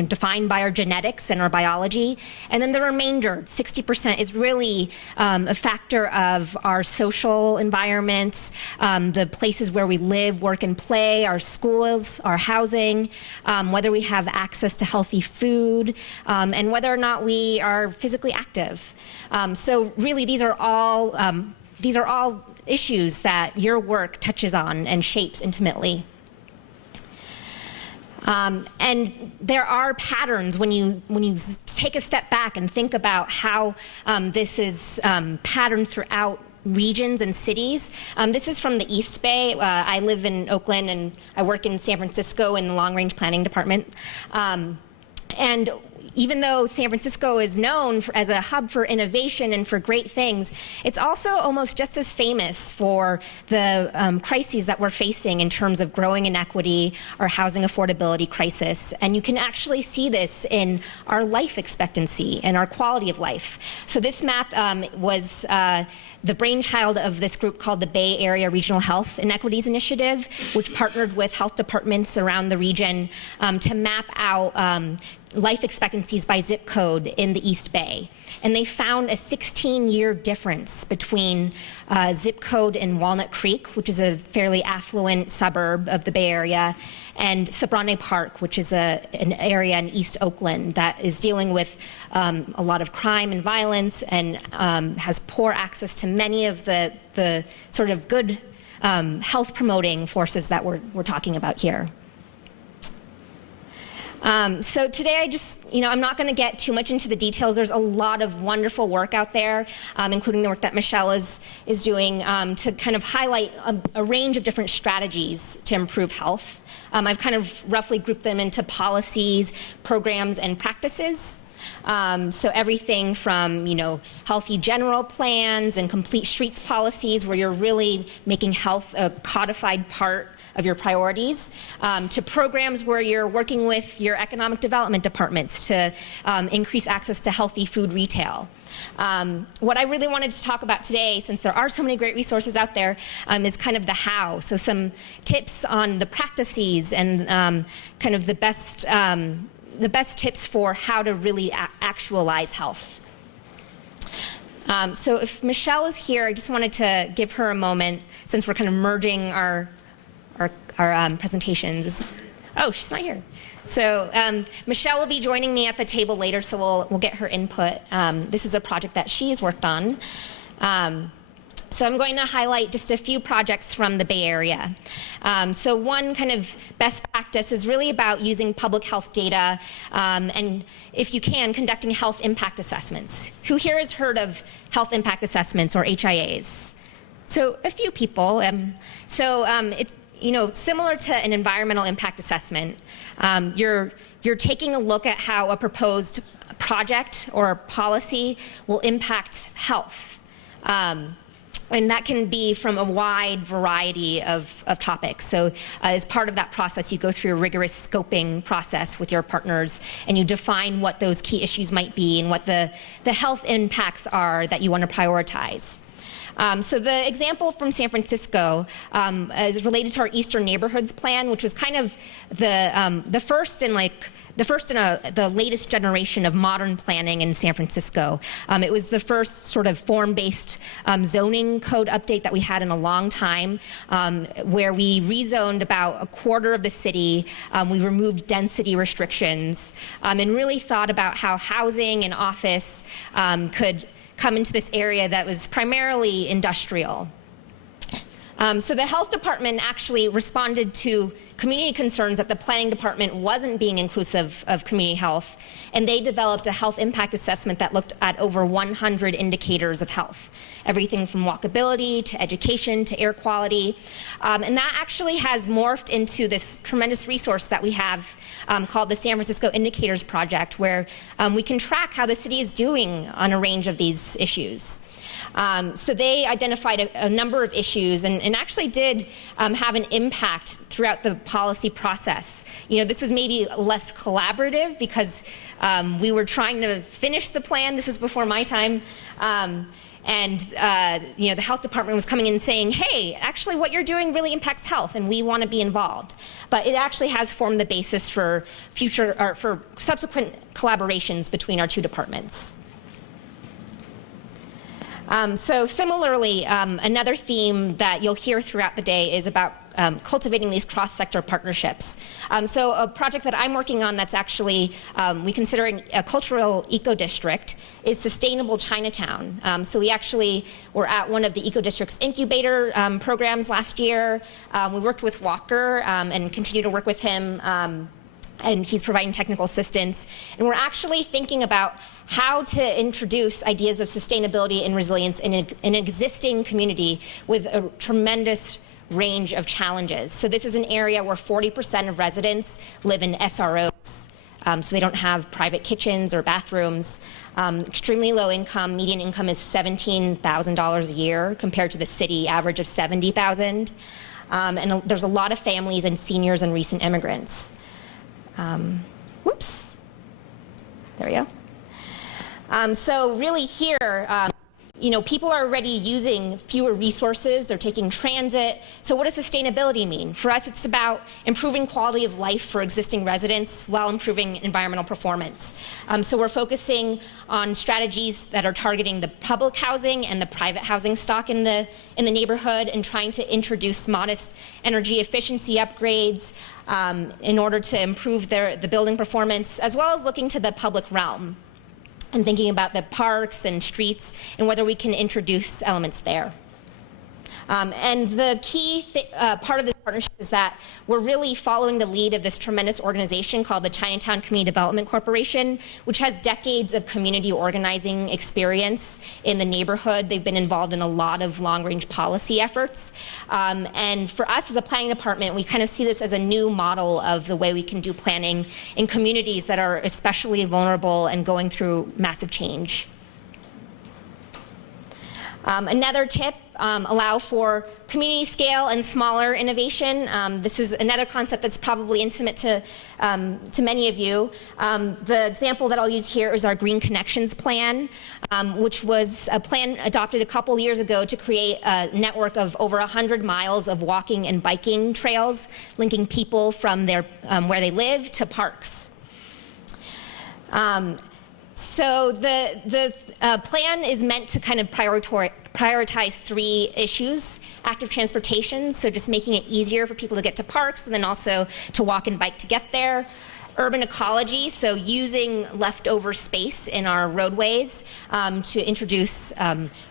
defined by our genetics and our biology, and then the remainder, 60%, is really a factor of our social environments, the places where we live, work, and play, our schools, our housing, whether we have access to healthy food, and whether or not we are physically active. So really, these are all issues that your work touches on and shapes intimately. And there are patterns when you take a step back and think about how this is patterned throughout regions and cities. This is from the East Bay. I live in Oakland and I work in San Francisco in the Long Range Planning Department. And even though San Francisco is known as a hub for innovation and for great things, it's also almost just as famous for the crises that we're facing in terms of growing inequity, our housing affordability crisis. And you can actually see this in our life expectancy and our quality of life. So this map was the brainchild of this group called the Bay Area Regional Health Inequities Initiative, which partnered with health departments around the region to map out life expectancies by zip code in the East Bay. And they found a 16-year difference between zip code in Walnut Creek, which is a fairly affluent suburb of the Bay Area, and Sabrone Park, which is an area in East Oakland that is dealing with a lot of crime and violence and has poor access to many of the sort of good health promoting forces that we're talking about here. So today I'm not going to get too much into the details. There's a lot of wonderful work out there, including the work that Michelle is doing to kind of highlight a range of different strategies to improve health. I've kind of roughly grouped them into policies, programs, and practices. So everything from, healthy general plans and complete streets policies where you're really making health a codified part of your priorities, to programs where you're working with your economic development departments to increase access to healthy food retail. What I really wanted to talk about today, since there are so many great resources out there, is kind of the how. So some tips on the practices and kind of the best tips for how to really actualize health. So if Michelle is here, I just wanted to give her a moment, since we're kind of merging our presentations. Oh, she's not here. So Michelle will be joining me at the table later, so we'll get her input. This is a project that she's worked on. So I'm going to highlight just a few projects from the Bay Area. So one kind of best practice is really about using public health data and, if you can, conducting health impact assessments. Who here has heard of health impact assessments, or HIAs? So a few people. It's similar to an environmental impact assessment. You're taking a look at how a proposed project or policy will impact health. And that can be from a wide variety of topics. So as part of that process, you go through a rigorous scoping process with your partners, and you define what those key issues might be and what the health impacts are that you want to prioritize. So the example from San Francisco is related to our Eastern Neighborhoods Plan, which was kind of the first in the latest generation of modern planning in San Francisco. It was the first sort of form-based zoning code update that we had in a long time, where we rezoned about a quarter of the city. We removed density restrictions, and really thought about how housing and office could come into this area that was primarily industrial. So the health department actually responded to community concerns that the planning department wasn't being inclusive of community health, and they developed a health impact assessment that looked at over 100 indicators of health, everything from walkability to education to air quality. And that actually has morphed into this tremendous resource that we have called the San Francisco Indicators Project, where we can track how the city is doing on a range of these issues. So they identified a number of issues and actually did have an impact throughout the policy process. This is maybe less collaborative because we were trying to finish the plan. This was before my time. And the health department was coming in saying, hey, actually what you're doing really impacts health and we want to be involved. But it actually has formed the basis for for subsequent collaborations between our two departments. So similarly, another theme that you'll hear throughout the day is about cultivating these cross-sector partnerships. So a project that I'm working on that's actually, we consider a cultural eco-district, is Sustainable Chinatown. So we actually were at one of the EcoDistricts incubator programs last year. We worked with Walker and continue to work with him. And he's providing technical assistance. And we're actually thinking about how to introduce ideas of sustainability and resilience in an existing community with a tremendous range of challenges. So this is an area where 40% of residents live in SROs. So they don't have private kitchens or bathrooms. Extremely low income. Median income is $17,000 a year compared to the city average of $70,000. And there's a lot of families and seniors and recent immigrants. Whoops. There we go. So really here, people are already using fewer resources. They're taking transit. So what does sustainability mean? For us, it's about improving quality of life for existing residents while improving environmental performance. So we're focusing on strategies that are targeting the public housing and the private housing stock in the neighborhood, and trying to introduce modest energy efficiency upgrades in order to improve the building performance, as well as looking to the public realm and thinking about the parks and streets and whether we can introduce elements there. And the key part of this partnership is that we're really following the lead of this tremendous organization called the Chinatown Community Development Corporation, which has decades of community organizing experience in the neighborhood. They've been involved in a lot of long-range policy efforts. And for us as a planning department, we kind of see this as a new model of the way we can do planning in communities that are especially vulnerable and going through massive change. Another tip, allow for community scale and smaller innovation. This is another concept that's probably intimate to many of you. The example that I'll use here is our Green Connections Plan, which was a plan adopted a couple years ago to create a network of over 100 miles of walking and biking trails, linking people from their, where they live to parks. So the plan is meant to kind of prioritize 3 issues: active transportation, so just making it easier for people to get to parks and then also to walk and bike to get there; urban ecology, so using leftover space in our roadways to introduce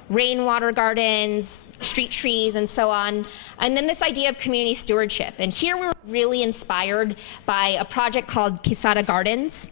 rainwater gardens, street trees, and so on; and then this idea of community stewardship. And here we were really inspired by a project called Quesada Gardens.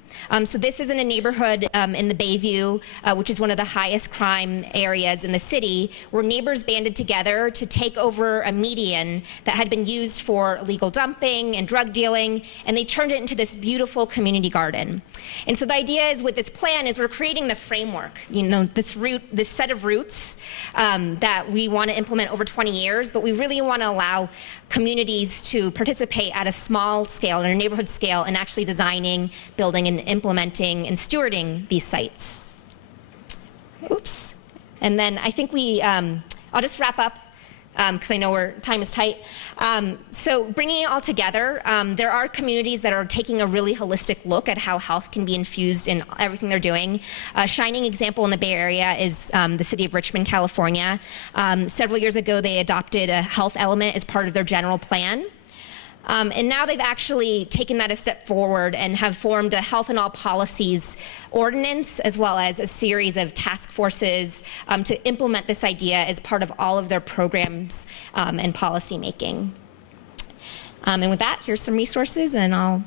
So this is in a neighborhood in the Bayview, which is one of the highest crime areas in the city, where neighbors banded together to take over a median that had been used for illegal dumping and drug dealing, and they turned it into this beautiful community garden. And so the idea is, with this plan, is we're creating the framework, this set of roots that we want to implement over 20 years, but we really want to allow communities to participate at a small scale, or a neighborhood scale, in actually designing, building, and implementing and stewarding these sites. Oops. And then I think I'll just wrap up because I know time is tight. So bringing it all together, there are communities that are taking a really holistic look at how health can be infused in everything they're doing. A shining example in the Bay Area is the city of Richmond, California. Several years ago, they adopted a health element as part of their general plan. And now they've actually taken that a step forward and have formed a health and all policies ordinance, as well as a series of task forces to implement this idea as part of all of their programs and policy making. And with that, here's some resources, and I'll...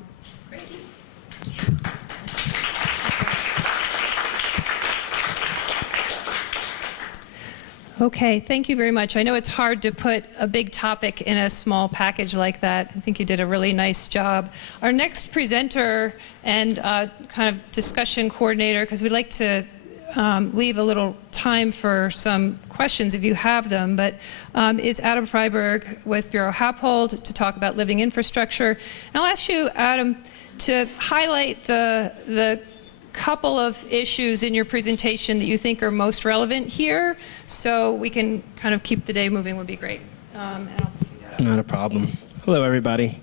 Okay, thank you very much. I know it's hard to put a big topic in a small package like that. I think you did a really nice job. Our next presenter and kind of discussion coordinator, because we'd like to leave a little time for some questions if you have them, but is Adam Freiberg with Bureau Happold to talk about living infrastructure. And I'll ask you, Adam, to highlight the couple of issues in your presentation that you think are most relevant here, so we can kind of keep the day moving would be great. And I'll pick that up. Not a problem. Hello, everybody.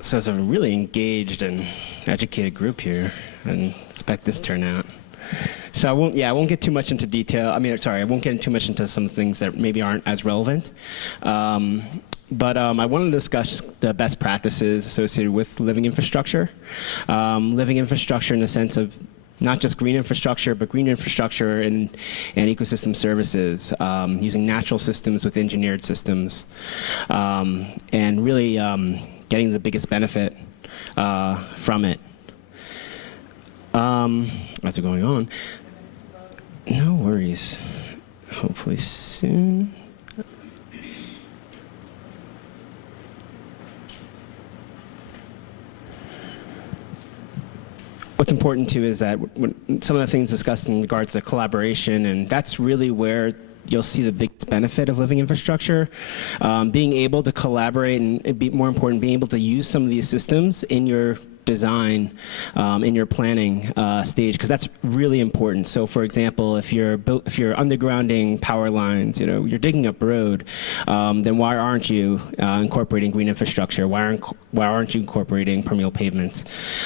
So it's a really engaged and educated group here, and expect this turnout. So I won't get too much into detail. I won't get too much into some things that maybe aren't as relevant. But I want to discuss the best practices associated with living infrastructure. Living infrastructure in the sense of not just green infrastructure, but green infrastructure and ecosystem services, using natural systems with engineered systems, and really getting the biggest benefit from it. As we're going on, no worries. Hopefully soon. What's important too is that some of the things discussed in regards to collaboration, and that's really where you'll see the biggest benefit of living infrastructure. Being able to collaborate, and it'd be more important, being able to use some of these systems in your design, in your planning stage, because that's really important. So, for example, if you're undergrounding power lines, you're digging up road, then why aren't you incorporating green infrastructure? Why aren't you incorporating permeable pavements?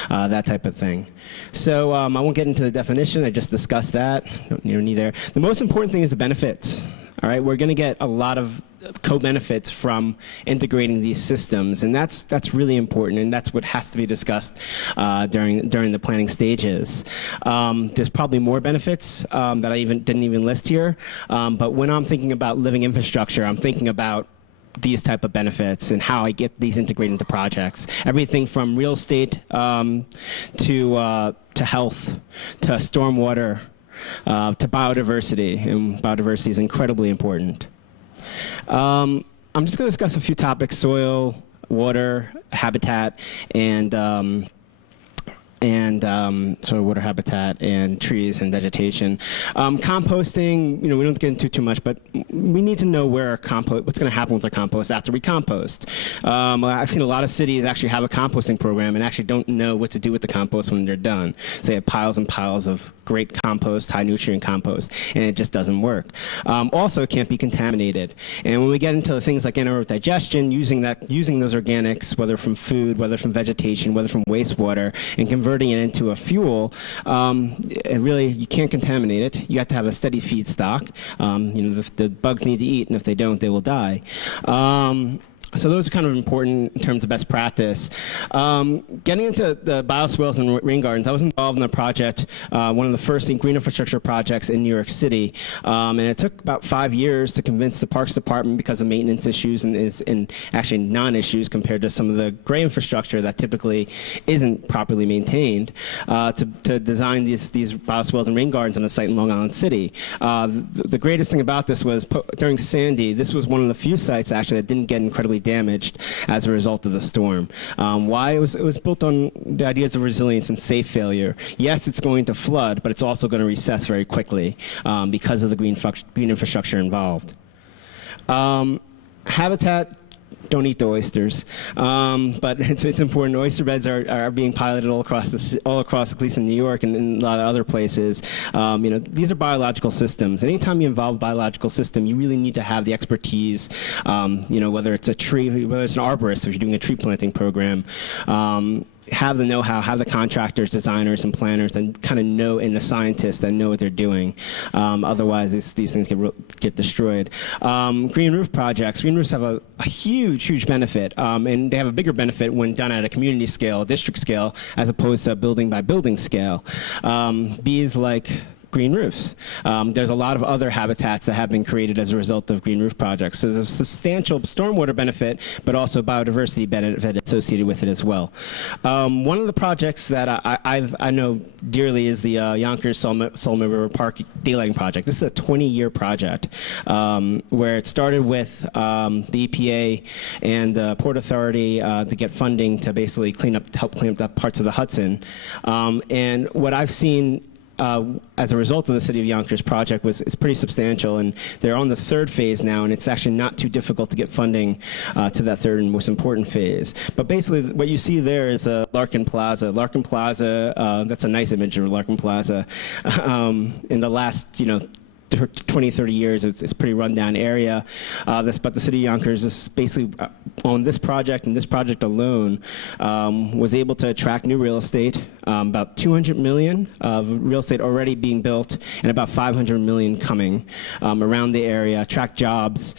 That type of thing. So I won't get into the definition. I just discussed that. You don't need there. The most important thing is the benefits. All right, we're going to get a lot of co-benefits from integrating these systems, and that's really important, and that's what has to be discussed during the planning stages. There's probably more benefits that I didn't even list here, but when I'm thinking about living infrastructure, I'm thinking about these type of benefits and how I get these integrated into projects. Everything from real estate to health, to stormwater, to biodiversity, and biodiversity is incredibly important. I'm just going to discuss a few topics: soil, water, habitat, and soil, water, habitat, and trees and vegetation. Composting, we don't get into too much, but we need to know what's going to happen with our compost after we compost. I've seen a lot of cities actually have a composting program and actually don't know what to do with the compost when they're done. So they have piles and piles of great compost, high nutrient compost, and it just doesn't work. Also, it can't be contaminated. And when we get into things like anaerobic digestion, using those organics, whether from food, whether from vegetation, whether from wastewater, and converting it into a fuel, really, you can't contaminate it. You have to have a steady feedstock. The bugs need to eat, and if they don't, they will die. So those are kind of important in terms of best practice. Getting into the bioswales and rain gardens, I was involved in a project, one of the first green infrastructure projects in New York City, and it took about 5 years to convince the Parks Department because of maintenance issues and actually non-issues compared to some of the gray infrastructure that typically isn't properly maintained, to design these bioswales and rain gardens on a site in Long Island City. The greatest thing about this was during Sandy, this was one of the few sites actually that didn't get incredibly damaged as a result of the storm. Why? It was built on the ideas of resilience and safe failure. Yes, it's going to flood, but it's also going to recess very quickly because of the green infrastructure involved. Habitat. Don't eat the oysters, but it's important. Oyster beds are being piloted all across, at least in New York and in a lot of other places. These are biological systems. Anytime you involve a biological system, you really need to have the expertise. Whether it's a tree, whether it's an arborist, if you're doing a tree planting program. Have the know-how, have the contractors, designers, and planners, and kind of know, and the scientists that know what they're doing. Otherwise, these things get destroyed. Green roof projects. Green roofs have a huge benefit, and they have a bigger benefit when done at a community scale, district scale, as opposed to a building by building scale. Bees like green roofs. There's a lot of other habitats that have been created as a result of green roof projects. So there's a substantial stormwater benefit, but also biodiversity benefit associated with it as well. One of the projects that I know dearly is the Yonkers Solomon River Park daylighting project. This is a 20-year project where it started with the EPA and the Port Authority to get funding to basically help clean up the parts of the Hudson. And what I've seen as a result of the City of Yonkers project is pretty substantial, and they're on the third phase now, and it's actually not too difficult to get funding to that third and most important phase. But basically what you see there is Larkin Plaza. Larkin Plaza, that's a nice image of Larkin Plaza. In the last, 20, 30 years, it's a pretty rundown area. But the City of Yonkers is basically on this project, and this project alone was able to attract new real estate, about 200 million of real estate already being built, and about 500 million coming around the area, attract jobs.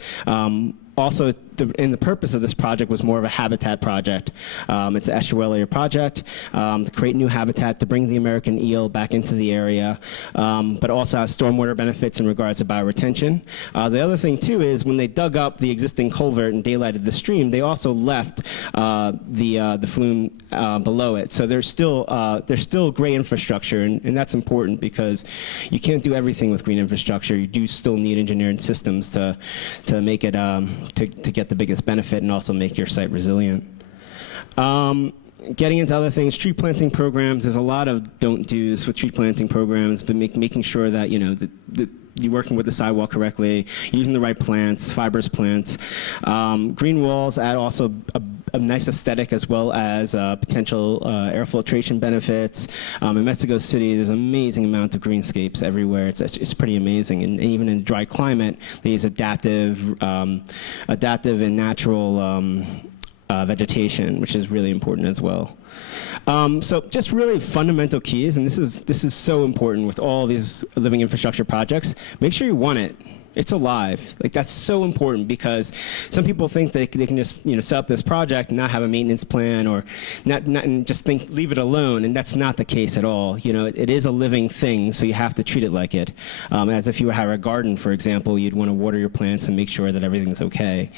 Also, the purpose of this project was more of a habitat project. It's an estuarine project to create new habitat, to bring the American eel back into the area, but also has stormwater benefits in regards to bioretention. The other thing, too, is when they dug up the existing culvert and daylighted the stream, they also left the flume below it. So there's still gray infrastructure, and that's important because you can't do everything with green infrastructure. You do still need engineering systems to make it to get the biggest benefit and also make your site resilient. Getting into other things, tree planting programs. There's a lot of don't do's with tree planting programs, but making sure that you're working with the sidewalk correctly, using the right plants, fibrous plants. Green walls add also a nice aesthetic as well as potential air filtration benefits. In Mexico City, there's an amazing amount of greenscapes everywhere. It's pretty amazing, and even in dry climate, they use adaptive and natural vegetation, which is really important as well. So just really fundamental keys, and this is so important with all these living infrastructure projects. Make sure you want it. It's alive. Like, that's so important, because some people think they can just, set up this project and not have a maintenance plan, or not and just leave it alone, and that's not the case at all. It is a living thing, so you have to treat it like it. As if you would have a garden, for example, you'd want to water your plants and make sure that everything's okay.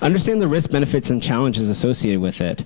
Understand the risks, benefits, and challenges associated with it.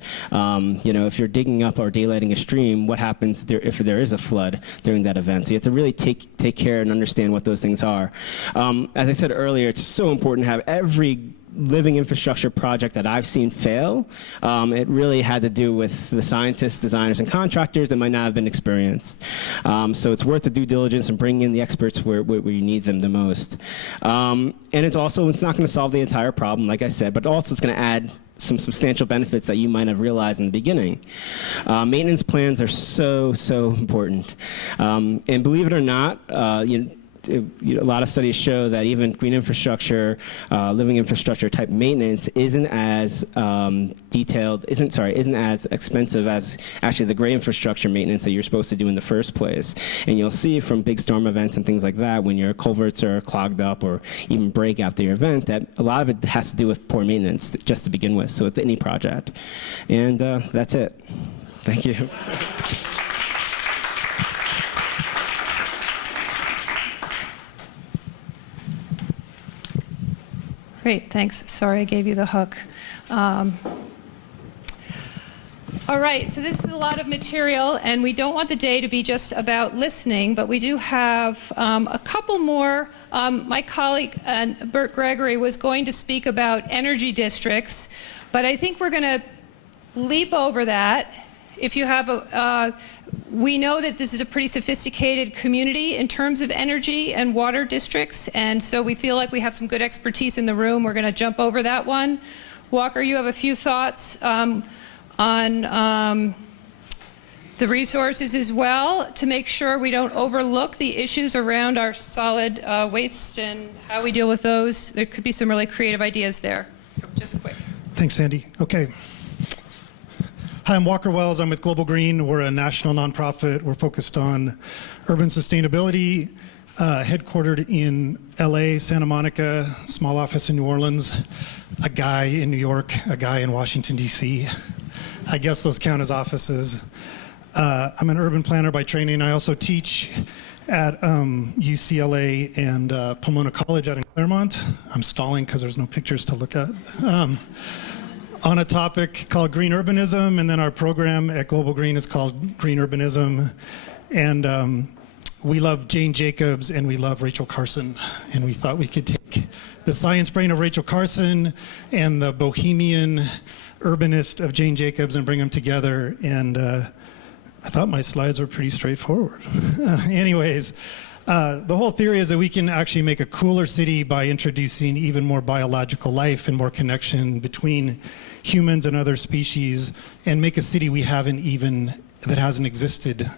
If you're digging up or daylighting a stream, what happens if there is a flood during that event? So you have to really take care and understand what those things are. As I said earlier, it's so important to have every living infrastructure project that I've seen fail. It really had to do with the scientists, designers, and contractors that might not have been experienced. So it's worth the due diligence and bringing in the experts where you need them the most. And it's not going to solve the entire problem, like I said, but also it's going to add some substantial benefits that you might have realized in the beginning. Maintenance plans are so important. And believe it or not, a lot of studies show that even green infrastructure, living infrastructure type maintenance isn't as isn't as expensive as actually the gray infrastructure maintenance that you're supposed to do in the first place. And you'll see from big storm events and things like that, when your culverts are clogged up or even break after your event, that a lot of it has to do with poor maintenance just to begin with. So with any project. And that's it. Thank you. Great, thanks. Sorry I gave you the hook. All right, so this is a lot of material, and we don't want the day to be just about listening, but we do have a couple more. My colleague, Bert Gregory, was going to speak about energy districts, but I think we're going to leap over that. If you have we know that this is a pretty sophisticated community in terms of energy and water districts, and so we feel like we have some good expertise in the room. We're going to jump over that one. Walker, you have a few thoughts on the resources as well, to make sure we don't overlook the issues around our solid waste and how we deal with those. There could be some really creative ideas there. Just quick. Thanks, Sandy. Okay. Hi, I'm Walker Wells. I'm with Global Green. We're a national nonprofit. We're focused on urban sustainability, headquartered in LA, Santa Monica, small office in New Orleans, a guy in New York, a guy in Washington, D.C. I guess those count as offices. I'm an urban planner by training. I also teach at UCLA and Pomona College out in Claremont. I'm stalling because there's no pictures to look at. On a topic called green urbanism, and then our program at Global Green is called Green Urbanism. And we love Jane Jacobs and we love Rachel Carson, and we thought we could take the science brain of Rachel Carson and the bohemian urbanist of Jane Jacobs and bring them together. And I thought my slides were pretty straightforward. Anyways, the whole theory is that we can actually make a cooler city by introducing even more biological life and more connection between humans and other species, and make a city that hasn't existed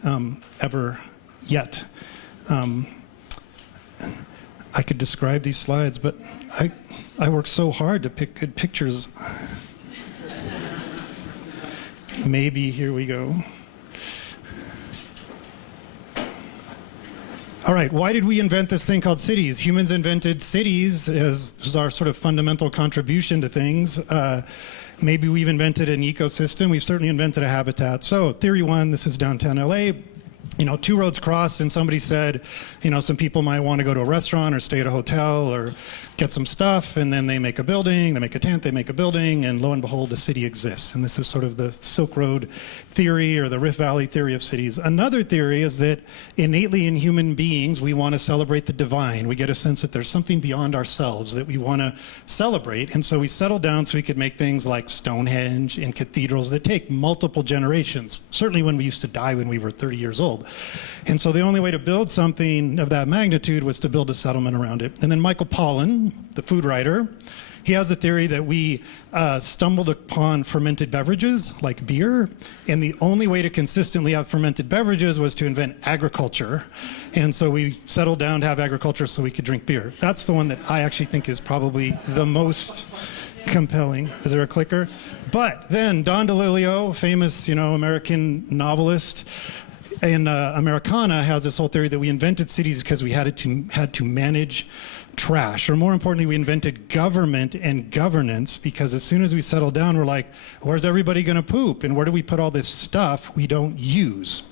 ever yet. I could describe these slides, but I work so hard to pick good pictures. Maybe here we go. All right, why did we invent this thing called cities? Humans invented cities as our sort of fundamental contribution to things. Maybe we've invented an ecosystem. We've certainly invented a habitat. So theory one, this is downtown LA. Two roads crossed and somebody said, some people might want to go to a restaurant or stay at a hotel or get some stuff, and then they make a building, they make a tent, they make a building, and lo and behold, the city exists. And this is sort of the Silk Road theory or the Rift Valley theory of cities. Another theory is that innately in human beings, we want to celebrate the divine. We get a sense that there's something beyond ourselves that we want to celebrate. And so we settled down so we could make things like Stonehenge and cathedrals that take multiple generations, certainly when we used to die when we were 30 years old. And so the only way to build something of that magnitude was to build a settlement around it. And then Michael Pollan, the food writer, he has a theory that we stumbled upon fermented beverages like beer, and the only way to consistently have fermented beverages was to invent agriculture. And so we settled down to have agriculture so we could drink beer. That's the one that I actually think is probably the most compelling. Is there a clicker? But then Don DeLillo, famous, American novelist, and Americana has this whole theory that we invented cities because we had to manage trash, or more importantly, we invented government and governance, because as soon as we settle down, we're like, where's everybody going to poop? And where do we put all this stuff we don't use?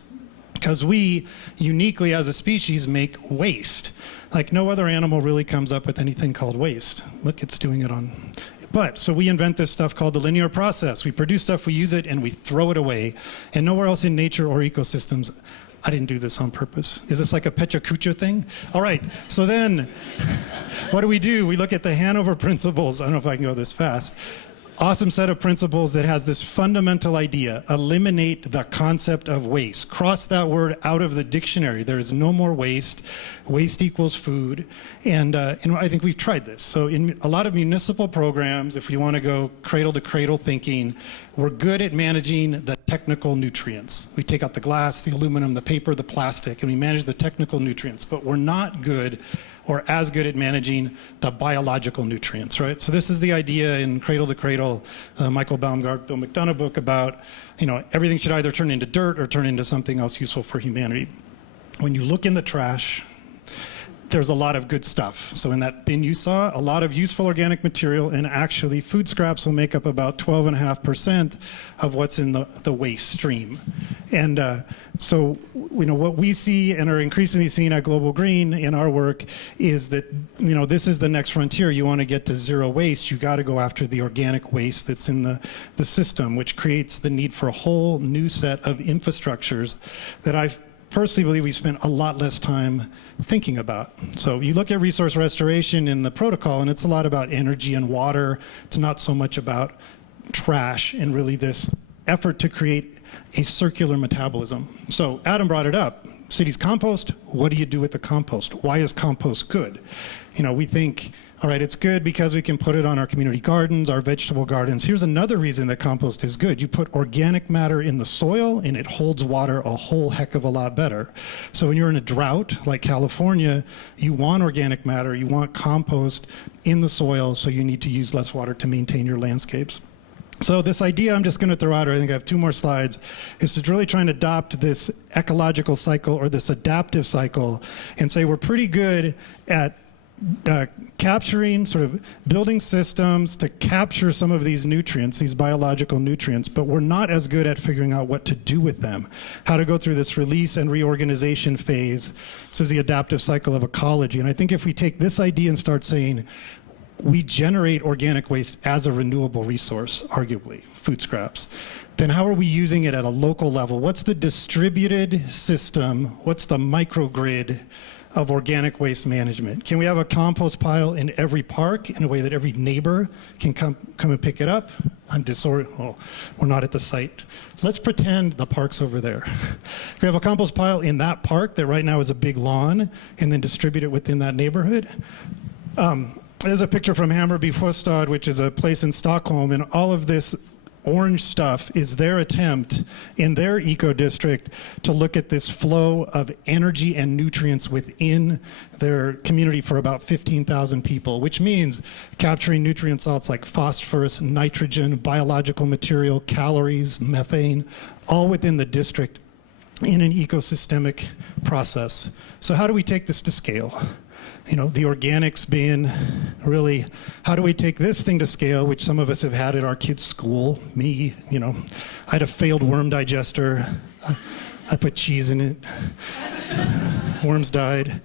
Because we, uniquely as a species, make waste. Like no other animal really comes up with anything called waste. Look, it's doing it on... But, so we invent this stuff called the linear process. We produce stuff, we use it, and we throw it away. And nowhere else in nature or ecosystems, I didn't do this on purpose. Is this like a Pecha thing? All right, so then, what do? We look at the Hanover principles. I don't know if I can go this fast. Awesome set of principles that has this fundamental idea: eliminate the concept of waste. Cross that word out of the dictionary. There is no more waste. Waste equals food. And I think we've tried this. So in a lot of municipal programs, if we want to go cradle to cradle thinking, we're good at managing the technical nutrients. We take out the glass, the aluminum, the paper, the plastic, and we manage the technical nutrients. But we're not good or as good at managing the biological nutrients, right? So this is the idea in Cradle to Cradle, Michael Baumgart, Bill McDonough book about, everything should either turn into dirt or turn into something else useful for humanity. When you look in the trash, there's a lot of good stuff. So in that bin you saw, a lot of useful organic material, and actually food scraps will make up about 12.5% of what's in the waste stream. And so what we see and are increasingly seeing at Global Green in our work is that this is the next frontier. You want to get to zero waste, you got to go after the organic waste that's in the system, which creates the need for a whole new set of infrastructures that I personally believe we spent a lot less time thinking about. So you look at resource restoration in the protocol, and it's a lot about energy and water. It's not so much about trash and really this effort to create a circular metabolism. So Adam brought it up. Cities compost, what do you do with the compost? Why is compost good? We think, all right, it's good because we can put it on our community gardens, our vegetable gardens. Here's another reason that compost is good. You put organic matter in the soil and it holds water a whole heck of a lot better. So when you're in a drought like California, you want organic matter, you want compost in the soil, so you need to use less water to maintain your landscapes. So this idea I'm just going to throw out, I think I have 2 more slides, is to really try and adopt this ecological cycle or this adaptive cycle and say we're pretty good at capturing, sort of building systems to capture some of these nutrients, these biological nutrients, but we're not as good at figuring out what to do with them, how to go through this release and reorganization phase. This is the adaptive cycle of ecology. And I think if we take this idea and start saying, we generate organic waste as a renewable resource, arguably, food scraps, then how are we using it at a local level? What's the distributed system? What's the microgrid of organic waste management? Can we have a compost pile in every park in a way that every neighbor can come and pick it up? I'm disoriented. Oh, we're not at the site. Let's pretend the park's over there. Can we have a compost pile in that park that right now is a big lawn and then distribute it within that neighborhood? There's a picture from Hammarby Sjöstad, which is a place in Stockholm, and all of this orange stuff is their attempt in their eco-district to look at this flow of energy and nutrients within their community for about 15,000 people, which means capturing nutrient salts like phosphorus, nitrogen, biological material, calories, methane, all within the district in an ecosystemic process. So how do we take this to scale? The organics being really, how do we take this thing to scale, which some of us have had at our kids' school. Me, I had a failed worm digester. I put cheese in it. Worms died.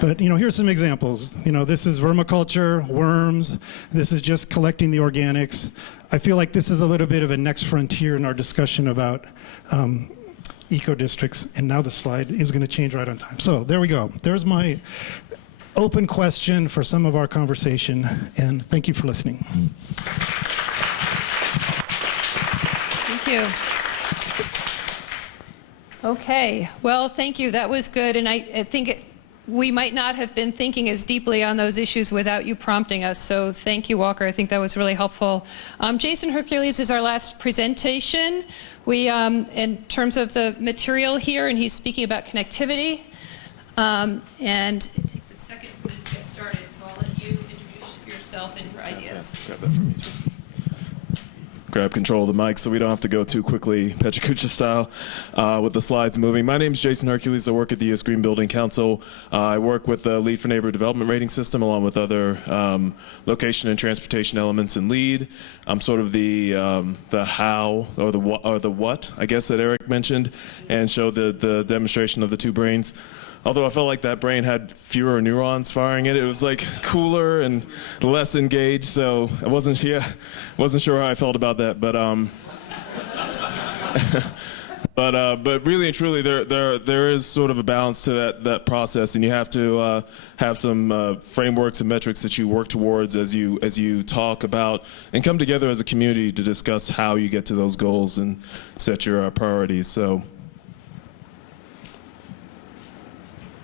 But, here's some examples. This is vermiculture, worms. This is just collecting the organics. I feel like this is a little bit of a next frontier in our discussion about eco-districts. And now the slide is going to change right on time. So there we go. There's my open question for some of our conversation, and thank you for listening. Thank you. Okay, well, thank you. That was good, and I think we might not have been thinking as deeply on those issues without you prompting us, so thank you, Walker. I think that was really helpful. Jason Hercules is our last presentation. In terms of the material here, and he's speaking about connectivity, and it takes a second for this to get started, so I'll let you introduce yourself and your ideas. Grab that for me too. grab control of the mic so we don't have to go too quickly, Pechakucha style, with the slides moving. My name is Jason Hercules. I work at the U.S. Green Building Council. I work with the Lead for Neighborhood Development Rating System along with other location and transportation elements in LEED. I'm sort of the how or the what, I guess, that Eric mentioned and showed the demonstration of the two brains. Although I felt like that brain had fewer neurons firing it. It was like cooler and less engaged, so I wasn't sure how I felt about that. But really and truly, there is sort of a balance to that process, and you have to have some frameworks and metrics that you work towards as you talk about and come together as a community to discuss how you get to those goals and set your priorities. So.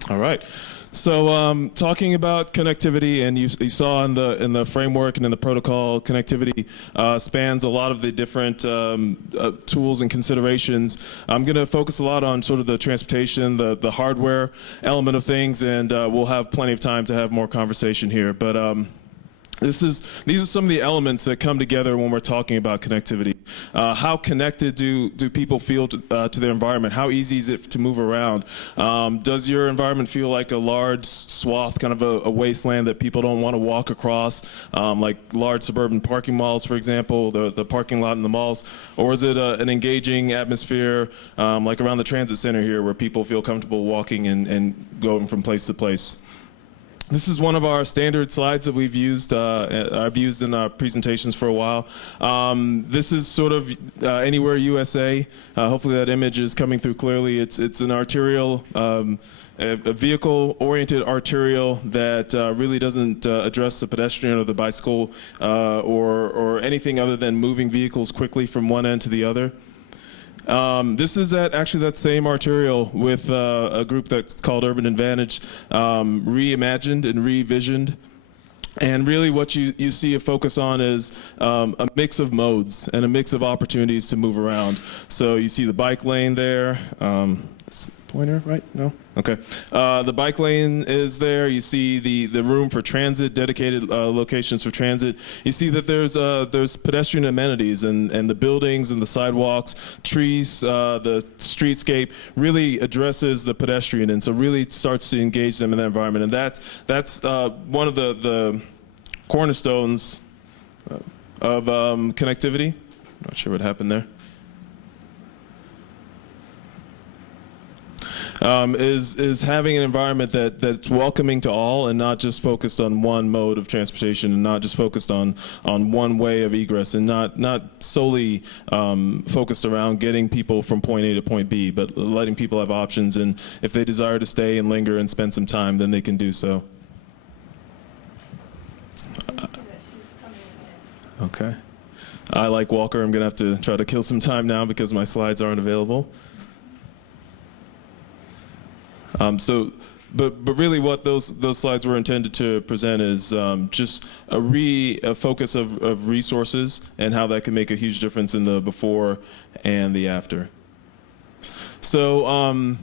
All right. So talking about connectivity, and you saw in the framework and in the protocol, connectivity spans a lot of the different tools and considerations. I'm going to focus a lot on sort of the transportation, the hardware element of things, and we'll have plenty of time to have more conversation here. But these are some of the elements that come together when we're talking about connectivity. How connected do people feel to their environment? How easy is it to move around? Does your environment feel like a large swath, kind of a wasteland that people don't want to walk across, like large suburban parking malls, for example, the parking lot in the malls? Or is it an engaging atmosphere like around the transit center here where people feel comfortable walking and going from place to place? This is one of our standard slides that we've used, I've used in our presentations for a while. This is sort of Anywhere USA. Hopefully that image is coming through clearly. It's an arterial, a vehicle-oriented arterial that really doesn't address the pedestrian or the bicycle or anything other than moving vehicles quickly from one end to the other. This is actually that same arterial with a group that's called Urban Advantage, reimagined and revisioned. And really what you see a focus on is a mix of modes and a mix of opportunities to move around. So you see the bike lane there. Pointer, right? No? Okay. The bike lane is there. You see the room for transit, dedicated locations for transit. You see that there's pedestrian amenities and the buildings and the sidewalks, trees, the streetscape really addresses the pedestrian, and so really starts to engage them in that environment. And that's one of the cornerstones of connectivity. Not sure what happened there. Is having an environment that's welcoming to all and not just focused on one mode of transportation and not just focused on one way of egress and not solely focused around getting people from point A to point B, but letting people have options, and if they desire to stay and linger and spend some time, then they can do so. Okay. I, like Walker, I'm going to have to try to kill some time now because my slides aren't available. But really what those slides were intended to present is just a focus of resources and how that can make a huge difference in the before and the after. So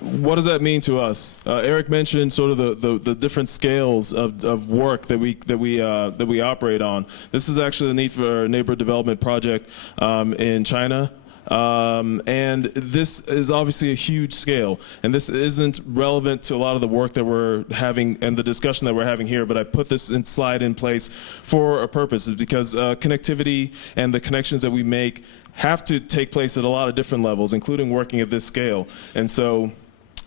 what does that mean to us? Eric mentioned sort of the different scales of work that we operate on. This is actually the Need for Neighborhood Development project in China. And this is obviously a huge scale, and this isn't relevant to a lot of the work that we're having and the discussion that we're having here, but I put this slide in place for a purpose, is because connectivity and the connections that we make have to take place at a lot of different levels, including working at this scale. And so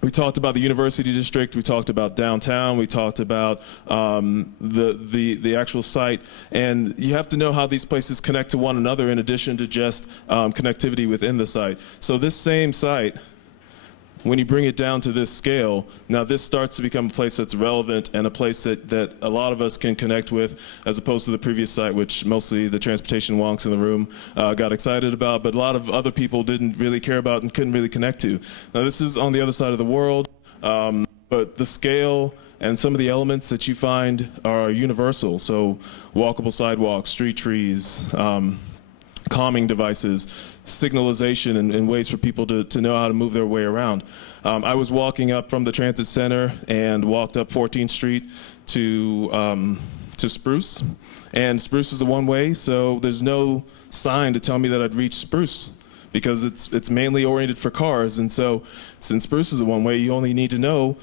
we talked about the University District, we talked about downtown, we talked about the actual site, and you have to know how these places connect to one another in addition to just connectivity within the site. So this same site, when you bring it down to this scale, now this starts to become a place that's relevant and a place that a lot of us can connect with, as opposed to the previous site, which mostly the transportation wonks in the room got excited about, but a lot of other people didn't really care about and couldn't really connect to. Now this is on the other side of the world, but the scale and some of the elements that you find are universal. So walkable sidewalks, street trees, calming devices, signalization and ways for people to know how to move their way around. I was walking up from the transit center and walked up 14th Street to to Spruce, and Spruce is a one-way, so there's no sign to tell me that I'd reach Spruce, because it's mainly oriented for cars. And so since Spruce is a one-way, you only need to know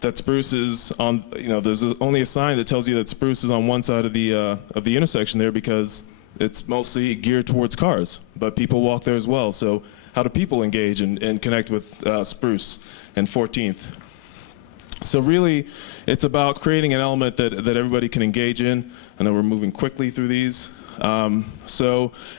that Spruce is on, there's only a sign that tells you that Spruce is on one side of the intersection there, because it's mostly geared towards cars, but people walk there as well. So how do people engage and connect with Spruce and 14th? So really, it's about creating an element that everybody can engage in. I know we're moving quickly through these. And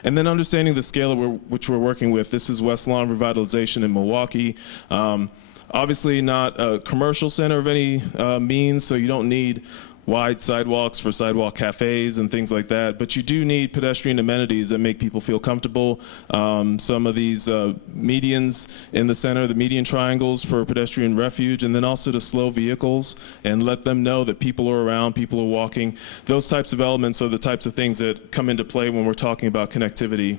then understanding the scale which we're working with. This is West Lawn Revitalization in Milwaukee. Obviously not a commercial center of any means, so you don't need wide sidewalks for sidewalk cafes and things like that, but you do need pedestrian amenities that make people feel comfortable. Some of these medians in the center, the median triangles for pedestrian refuge, and then also to slow vehicles and let them know that people are around, people are walking. Those types of elements are the types of things that come into play when we're talking about connectivity.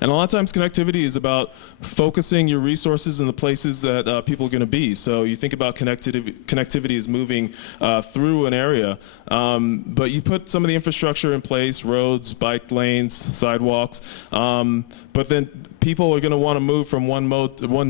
And a lot of times connectivity is about focusing your resources in the places that people are going to be. So you think about connectivity as moving through an area, but you put some of the infrastructure in place, roads, bike lanes, sidewalks, but then people are going to want to move from one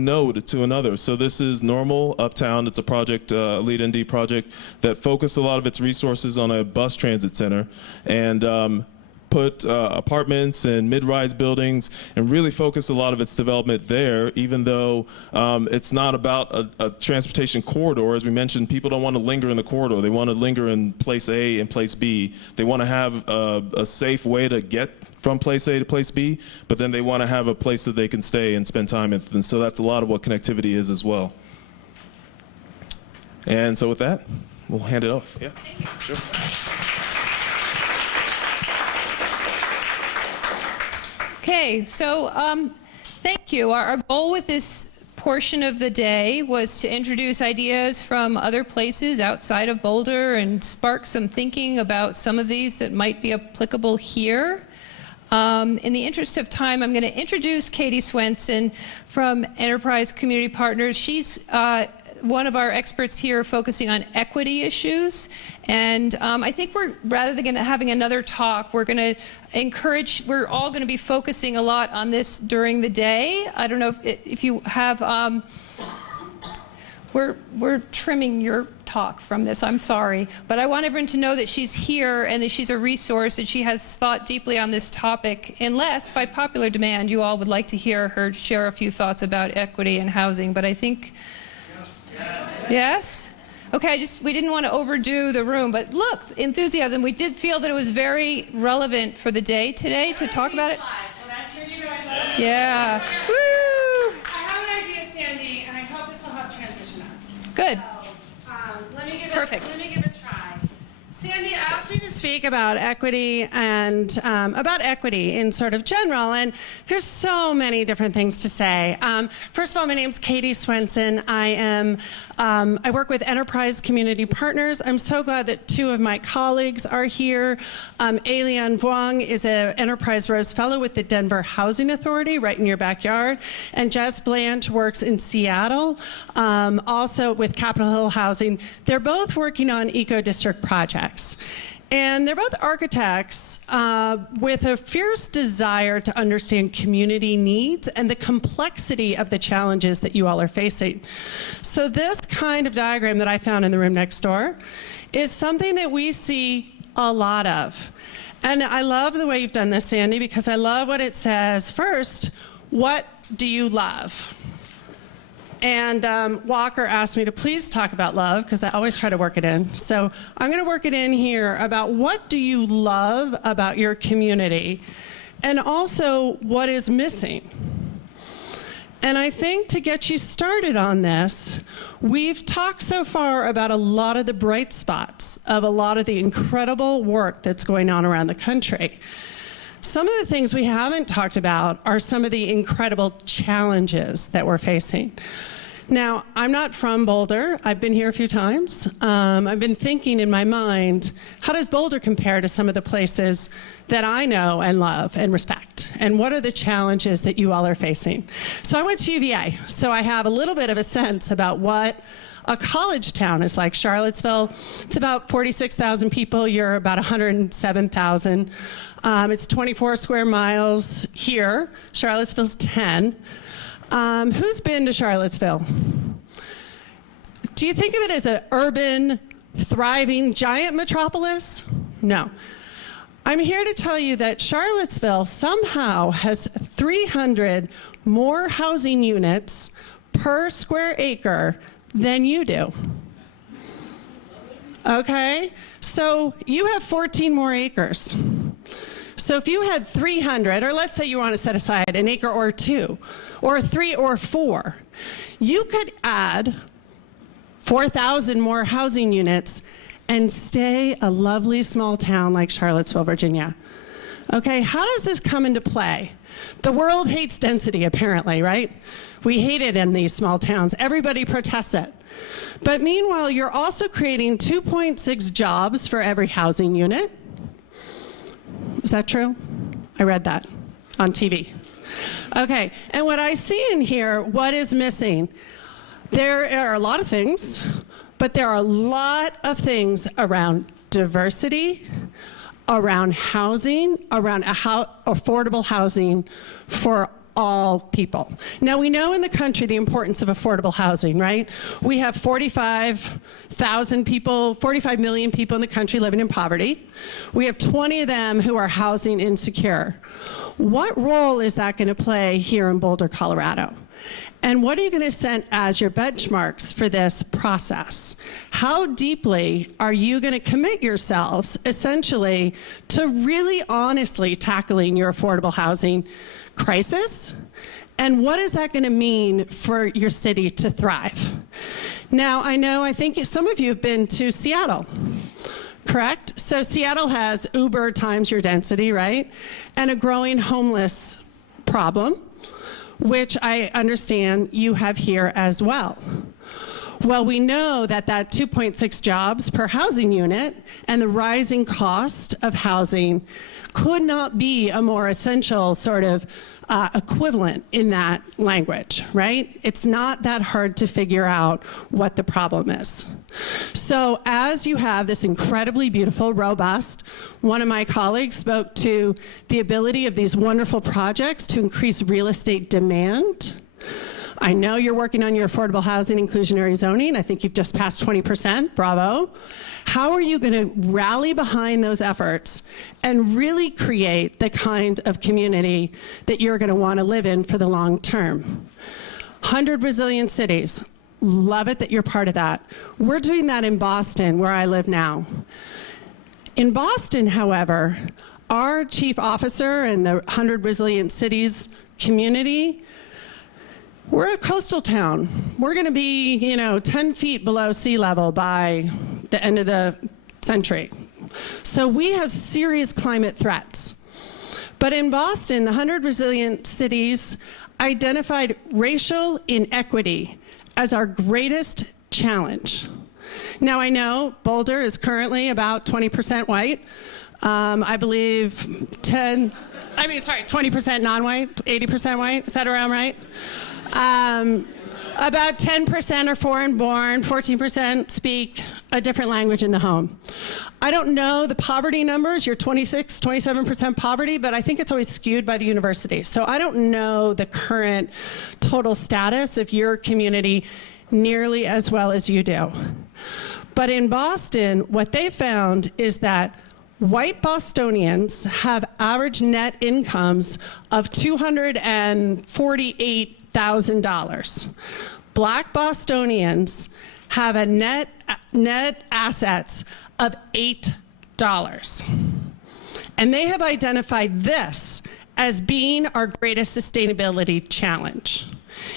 node to another. So this is Normal Uptown. It's a project, Lead ND project, that focused a lot of its resources on a bus transit center, and put apartments and mid-rise buildings and really focus a lot of its development there, even though it's not about a transportation corridor. As we mentioned, people don't want to linger in the corridor. They want to linger in place A and place B. They want to have a safe way to get from place A to place B, but then they want to have a place that they can stay and spend time in. And so that's a lot of what connectivity is as well. And so with that, we'll hand it off. Yeah, Thank you. sure. Okay, so thank you. Our goal with this portion of the day was to introduce ideas from other places outside of Boulder and spark some thinking about some of these that might be applicable here. In the interest of time, I'm going to introduce Katie Swenson from Enterprise Community Partners. She's one of our experts here focusing on equity issues. And I think rather than having another talk, we're going to we're all going to be focusing a lot on this during the day. I don't know if you have, we're trimming your talk from this, I'm sorry. But I want everyone to know that she's here and that she's a resource and she has thought deeply on this topic, unless by popular demand you all would like to hear her share a few thoughts about equity and housing. But I think, yes? Okay, we didn't want to overdo the room, but look, enthusiasm. We did feel that it was very relevant for the day today to talk about it. Yeah. Woo! I have an idea, Sandy, and I hope this will help transition us. Good. So, let me give it a try. Sandy asked me to speak about equity and about equity in sort of general, and there's so many different things to say. First of all, my name's Katie Swenson. I work with Enterprise Community Partners. I'm so glad that two of my colleagues are here. Elian Vuong is an Enterprise Rose Fellow with the Denver Housing Authority, right in your backyard, and Jess Blanche works in Seattle, also with Capitol Hill Housing. They're both working on EcoDistrict projects. And they're both architects with a fierce desire to understand community needs and the complexity of the challenges that you all are facing. So this kind of diagram that I found in the room next door is something that we see a lot of. And I love the way you've done this, Sandy, because I love what it says. First, what do you love? And Walker asked me to please talk about love, because I always try to work it in. So I'm going to work it in here about what do you love about your community, and also what is missing. And I think to get you started on this, we've talked so far about a lot of the bright spots of a lot of the incredible work that's going on around the country. Some of the things we haven't talked about are some of the incredible challenges that we're facing. Now, I'm not from Boulder. I've been here a few times. I've been thinking in my mind, how does Boulder compare to some of the places that I know and love and respect? And what are the challenges that you all are facing? So I went to UVA, so I have a little bit of a sense about what A college town is like Charlottesville. It's about 46,000 people. You're about 107,000. It's 24 square miles here. Charlottesville's 10. Who's been to Charlottesville? Do you think of it as an urban, thriving, giant metropolis? No. I'm here to tell you that Charlottesville somehow has 300 more housing units per square acre than you do. Okay? So you have 14 more acres. So if you had 300, or let's say you want to set aside an acre or two, or 3 or 4, you could add 4,000 more housing units and stay a lovely small town like Charlottesville, Virginia. Okay, how does this come into play? The world hates density, apparently, right? We hate it in these small towns. Everybody protests it. But meanwhile, you're also creating 2.6 jobs for every housing unit. Is that true? I read that on TV. Okay, and what I see in here, what is missing? There are a lot of things, but there are a lot of things around diversity, around housing, around affordable housing for all people. Now, we know in the country the importance of affordable housing, right? We have 45 million people in the country living in poverty. We have 20 of them who are housing insecure. What role is that going to play here in Boulder, Colorado? And what are you going to set as your benchmarks for this process? How deeply are you going to commit yourselves, essentially, to really honestly tackling your affordable housing crisis? And what is that going to mean for your city to thrive? Now, I think some of you have been to Seattle. Correct? So Seattle has Uber times your density, right? And a growing homeless problem, which I understand you have here as well. Well, we know that 2.6 jobs per housing unit and the rising cost of housing could not be a more essential sort of equivalent in that language, right? It's not that hard to figure out what the problem is. So as you have this incredibly beautiful, robust, one of my colleagues spoke to the ability of these wonderful projects to increase real estate demand. I know you're working on your affordable housing inclusionary zoning. I think you've just passed 20%, bravo. How are you going to rally behind those efforts and really create the kind of community that you're going to want to live in for the long term? 100 resilient cities. Love it that you're part of that. We're doing that in Boston, where I live now. In Boston, however, our chief officer and the 100 resilient cities community, we're a coastal town. We're going to be, 10 feet below sea level by the end of the century. So we have serious climate threats. But in Boston, the 100 resilient cities identified racial inequity as our greatest challenge. Now, I know Boulder is currently about 20% white. I believe 20% non-white, 80% white. Is that around right? About 10% are foreign born, 14% speak a different language in the home. I don't know the poverty numbers, you're 26, 27% poverty, but I think it's always skewed by the university. So I don't know the current total status of your community nearly as well as you do. But in Boston, what they found is that white Bostonians have average net incomes of $248,000. Black Bostonians have a net assets of $8. And they have identified this as being our greatest sustainability challenge.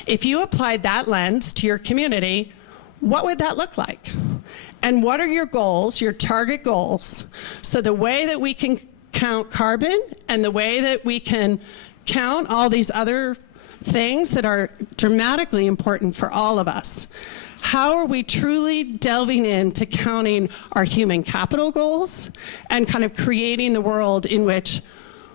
If you applied that lens to your community, what would that look like? And what are your goals, your target goals? So the way that we can count carbon and the way that we can count all these other things that are dramatically important for all of us. How are we truly delving into counting our human capital goals and kind of creating the world in which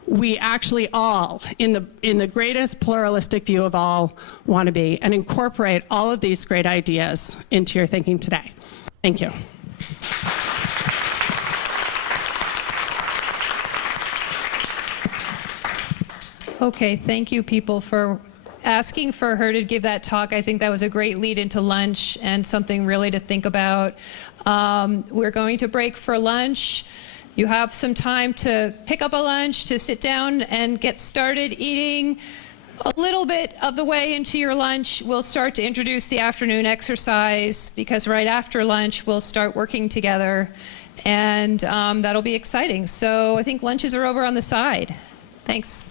we actually all, in the greatest pluralistic view of all, want to be, and incorporate all of these great ideas into your thinking today. Thank you. Okay, thank you, people, for asking for her to give that talk. I think that was a great lead into lunch and something really to think about. We're going to break for lunch. You have some time to pick up a lunch, to sit down and get started eating. A little bit of the way into your lunch, we'll start to introduce the afternoon exercise, because right after lunch, we'll start working together, and that'll be exciting. So I think lunches are over on the side. Thanks.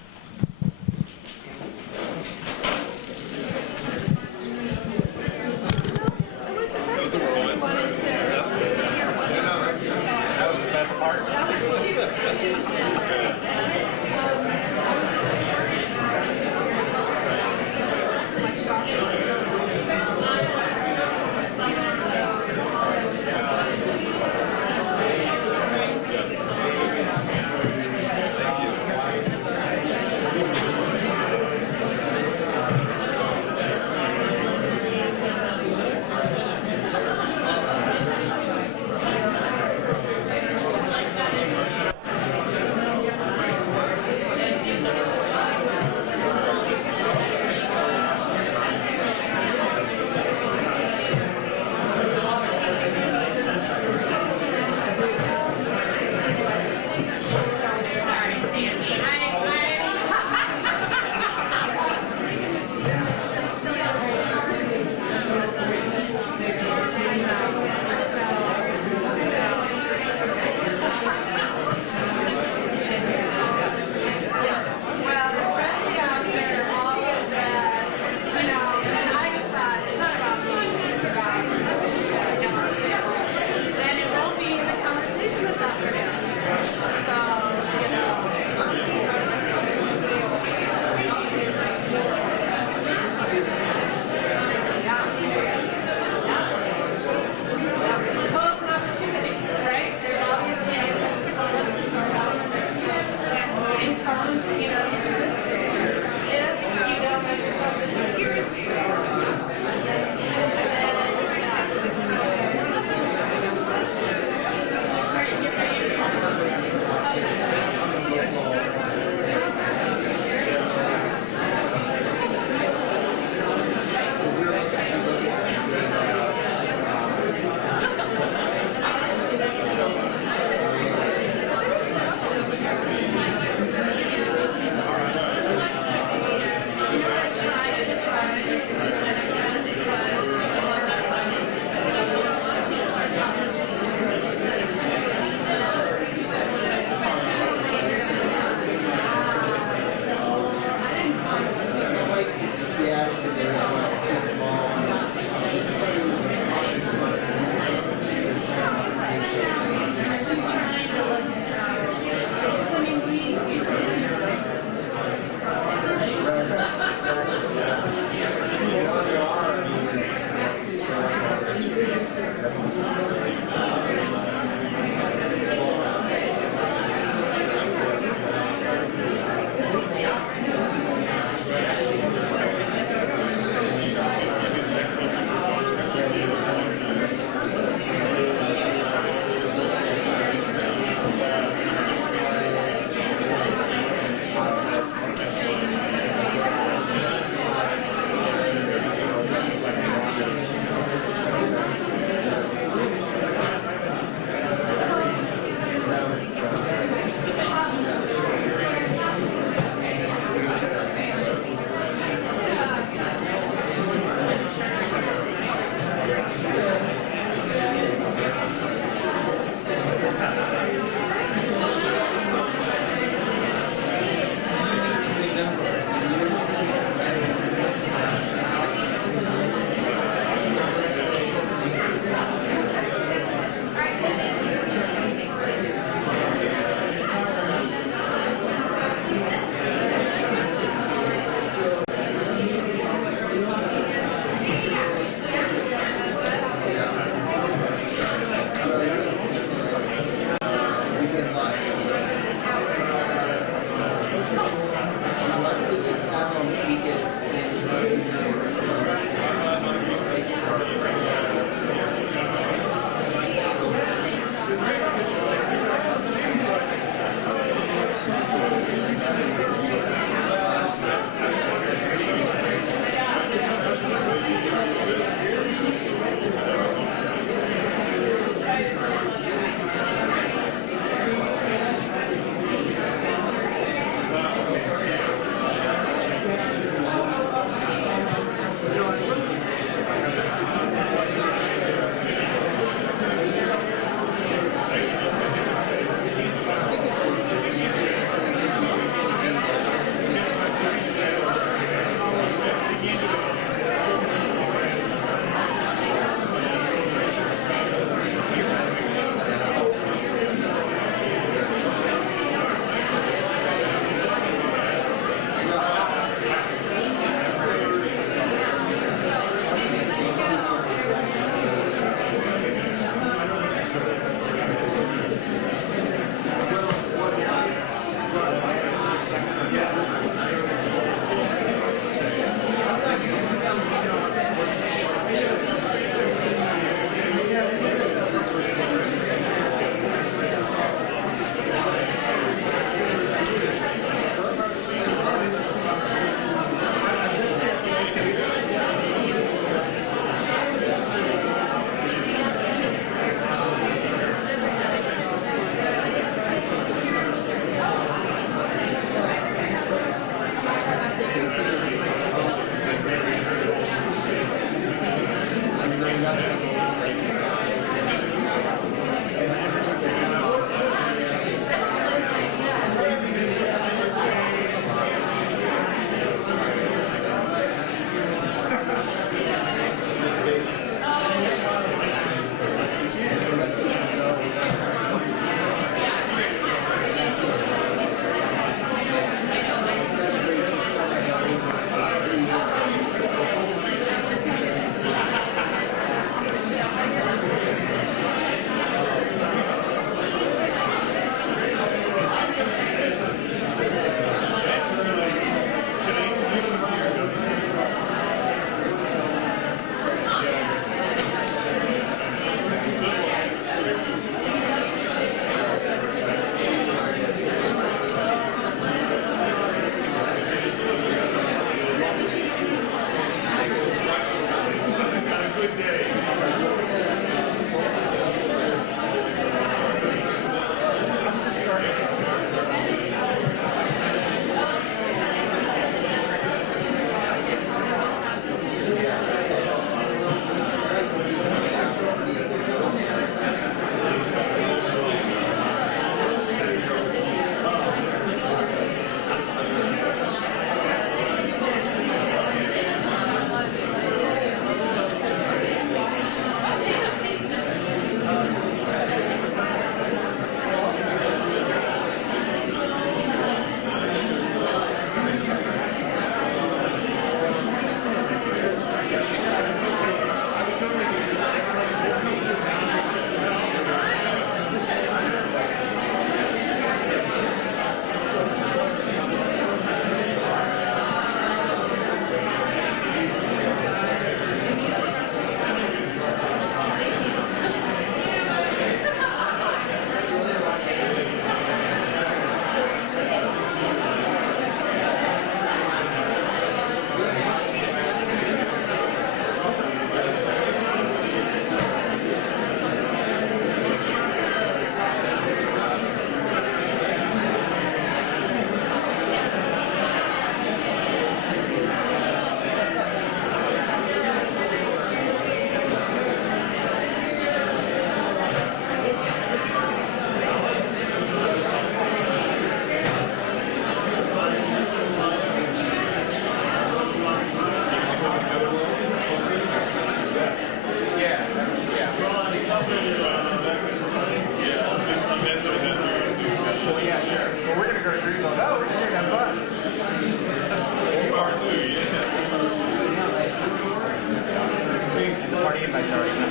Wi-Fi's already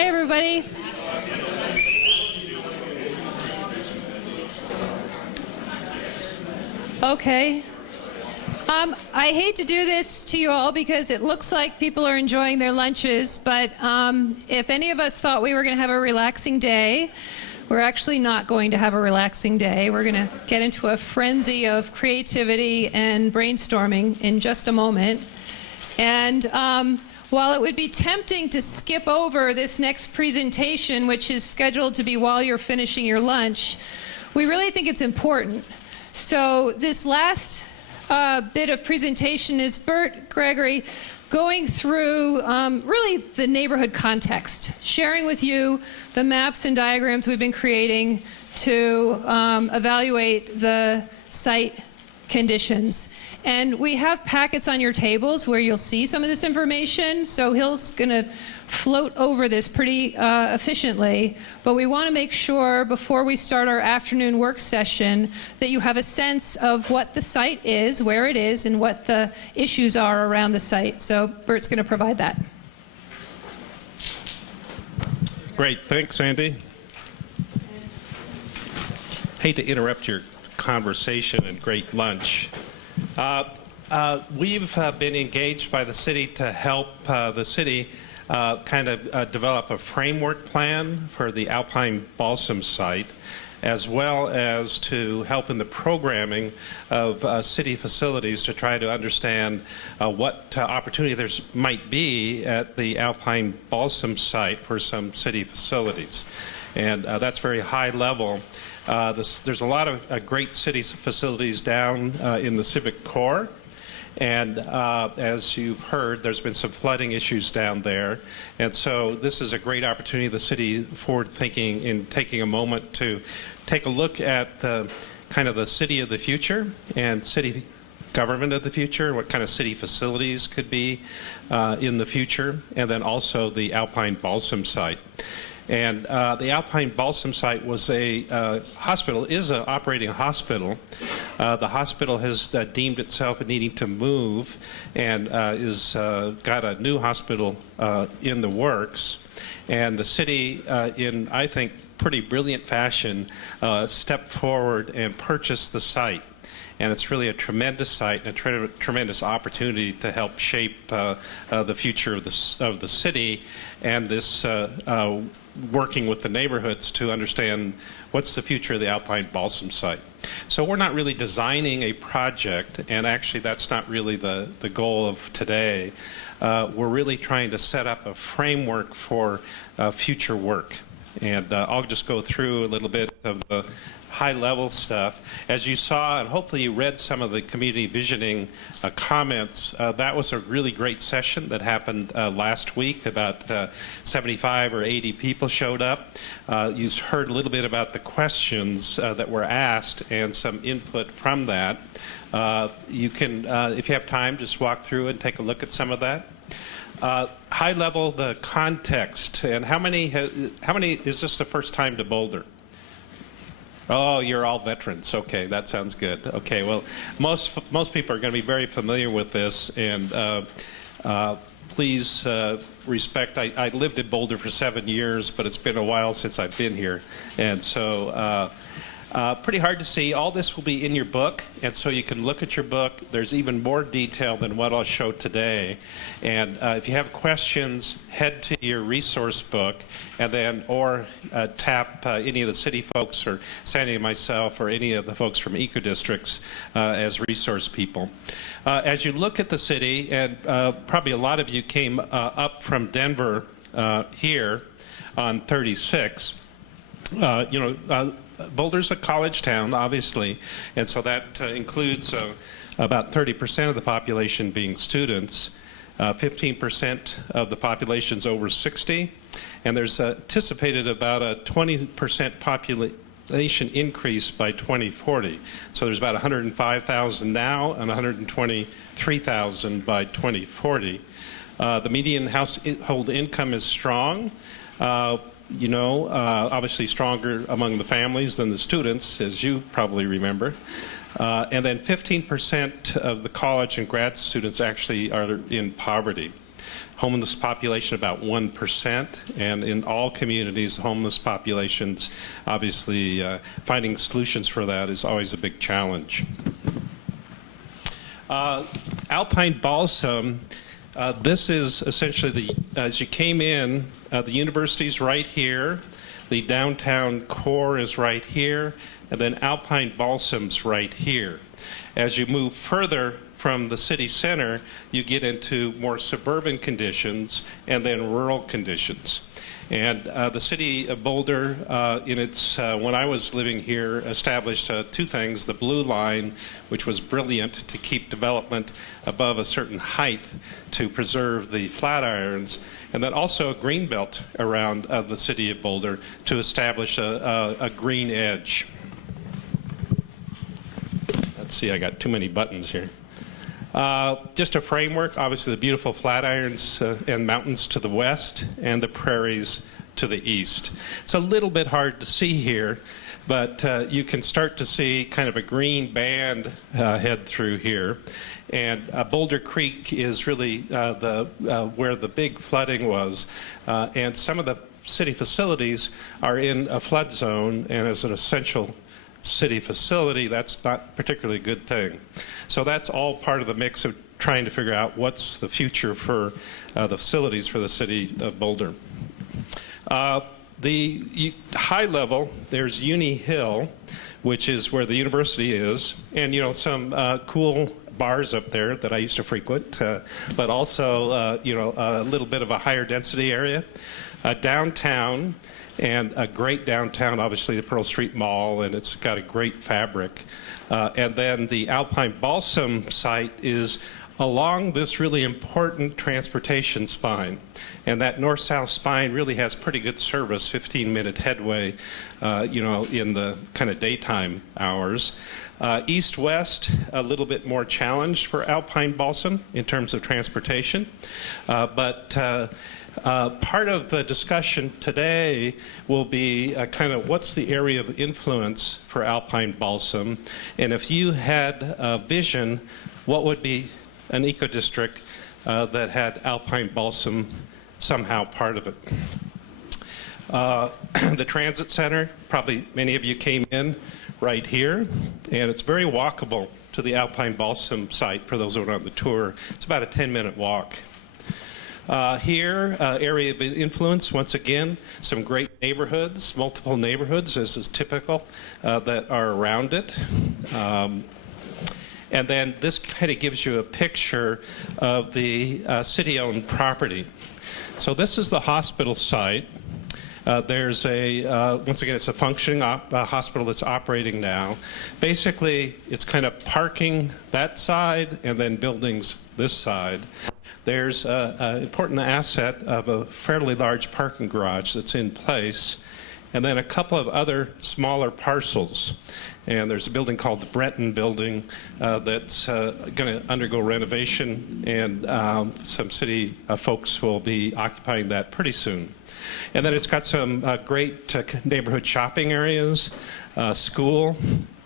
Hi, everybody. Okay. I hate to do this to you all because it looks like people are enjoying their lunches, but if any of us thought we were going to have a relaxing day, we're actually not going to have a relaxing day. We're going to get into a frenzy of creativity and brainstorming in just a moment. And while it would be tempting to skip over this next presentation, which is scheduled to be while you're finishing your lunch, we really think it's important. So this last bit of presentation is Bert Gregory going through really the neighborhood context, sharing with you the maps and diagrams we've been creating to evaluate the site conditions. And we have packets on your tables where you'll see some of this information, so he's going to float over this pretty efficiently, but we want to make sure before we start our afternoon work session that you have a sense of what the site is, where it is, and what the issues are around the site. So Bert's going to provide that. Great, thanks, Sandy. Hate to interrupt your conversation and great lunch. We've been engaged by the city to help the city develop a framework plan for the Alpine Balsam site, as well as to help in the programming of city facilities to try to understand what opportunity there might be at the Alpine Balsam site for some city facilities. And that's very high level. There's a lot of great city facilities down in the civic core. And as you've heard, there's been some flooding issues down there. And so this is a great opportunity, the city forward thinking in taking a moment to take a look at the kind of the city of the future and city government of the future, and what kind of city facilities could be in the future, and then also the Alpine Balsam site. And the Alpine Balsam site was a hospital, is an operating hospital. The hospital has deemed itself needing to move and is got a new hospital in the works. And the city, in, I think, pretty brilliant fashion, stepped forward and purchased the site. And it's really a tremendous site and a tremendous opportunity to help shape the future of the city, and this working with the neighborhoods to understand what's the future of the Alpine Balsam site. So we're not really designing a project, and actually that's not really the goal of today. We're really trying to set up a framework for future work. And I'll just go through a little bit of the high-level stuff. As you saw, and hopefully you read some of the community visioning comments, that was a really great session that happened last week. About 75 or 80 people showed up. You heard a little bit about the questions that were asked and some input from that. You can, if you have time, just walk through and take a look at some of that. High level, the context, and how many, is this the first time to Boulder? Oh, you're all veterans. Okay, that sounds good. Okay, well, most people are going to be very familiar with this, and please respect. I lived in Boulder for 7 years, but it's been a while since I've been here, and so pretty hard to see. All this will be in your book, and so you can look at your book. There's even more detail than what I'll show today. And if you have questions, head to your resource book, and then tap any of the city folks, or Sandy and myself, or any of the folks from EcoDistricts as resource people. As you look at the city, and probably a lot of you came up from Denver here on 36, Boulder's a college town, obviously, and so that includes about 30% of the population being students, 15% of the population's over 60, and there's anticipated about a 20% population increase by 2040. So there's about 105,000 now and 123,000 by 2040. The median household income is strong. Obviously stronger among the families than the students, as you probably remember. And then 15% of the college and grad students actually are in poverty. Homeless population about 1%, and in all communities, homeless populations, obviously finding solutions for that is always a big challenge. Alpine balsam, this is essentially as you came in, the university's right here, the downtown core is right here, and then alpine balsam's right here. As you move further from the city center, you get into more suburban conditions and then rural conditions. And the City of Boulder, when I was living here, established two things: the blue line, which was brilliant to keep development above a certain height to preserve the flatirons, and then also a green belt around the City of Boulder to establish a green edge. Let's see, I got too many buttons here. Just a framework, obviously the beautiful flatirons and mountains to the west and the prairies to the east. It's a little bit hard to see here, but you can start to see kind of a green band head through here. And Boulder Creek is really where the big flooding was. And some of the city facilities are in a flood zone, and as an essential city facility, that's not a particularly good thing. So that's all part of the mix of trying to figure out what's the future for the facilities for the City of Boulder. The high level, there's Uni Hill, which is where the university is, and some cool bars up there that I used to frequent, but also a little bit of a higher density area. Downtown, and a great downtown, obviously the Pearl Street Mall, and it's got a great fabric. And then the Alpine Balsam site is along this really important transportation spine. And that north-south spine really has pretty good service, 15-minute headway, in the kind of daytime hours. East-west, a little bit more challenged for Alpine Balsam in terms of transportation. But part of the discussion today will be kind of what's the area of influence for Alpine Balsam, and if you had a vision, what would be an eco-district that had Alpine Balsam somehow part of it. The transit center, probably many of you came in right here, and it's very walkable to the Alpine Balsam site for those who are on the tour. It's about a 10-minute walk. Here, area of influence, once again, some great neighborhoods, multiple neighborhoods, as is typical, that are around it. And then this kind of gives you a picture of the city-owned property. So this is the hospital site. There's once again, it's a functioning hospital that's operating now. Basically, it's kind of parking that side and then buildings this side. There's an important asset of a fairly large parking garage that's in place, and then a couple of other smaller parcels. And there's a building called the Breton Building that's going to undergo renovation, and some city folks will be occupying that pretty soon. And then it's got some great neighborhood shopping areas, school,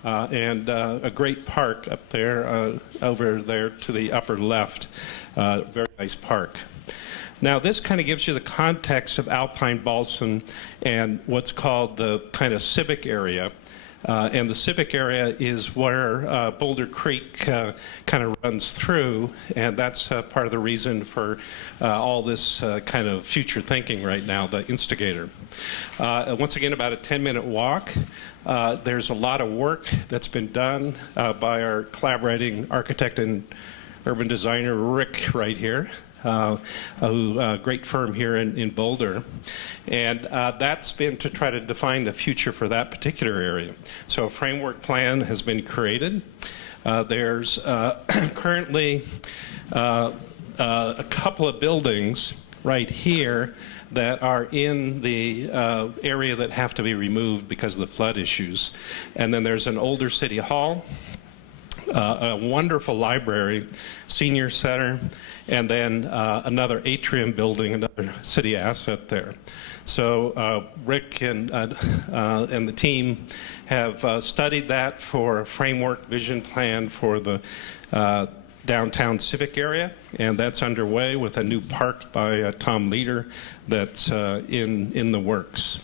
and a great park up there, over there to the upper left. Very nice park. Now, this kind of gives you the context of Alpine Balsam and what's called the kind of civic area. And the civic area is where Boulder Creek kind of runs through, and that's part of the reason for all this kind of future thinking right now, the instigator. Once again, about a 10-minute walk. There's a lot of work that's been done by our collaborating architect and urban designer, Rick, right here. A great firm here in Boulder. And that's been to try to define the future for that particular area. So a framework plan has been created. There's currently a couple of buildings right here that are in the area that have to be removed because of the flood issues. And then there's an older city hall, a wonderful library, senior center, and then another atrium building, another city asset there. So Rick and the team have studied that for a framework vision plan for the downtown civic area, and that's underway with a new park by Tom Leader that's in the works.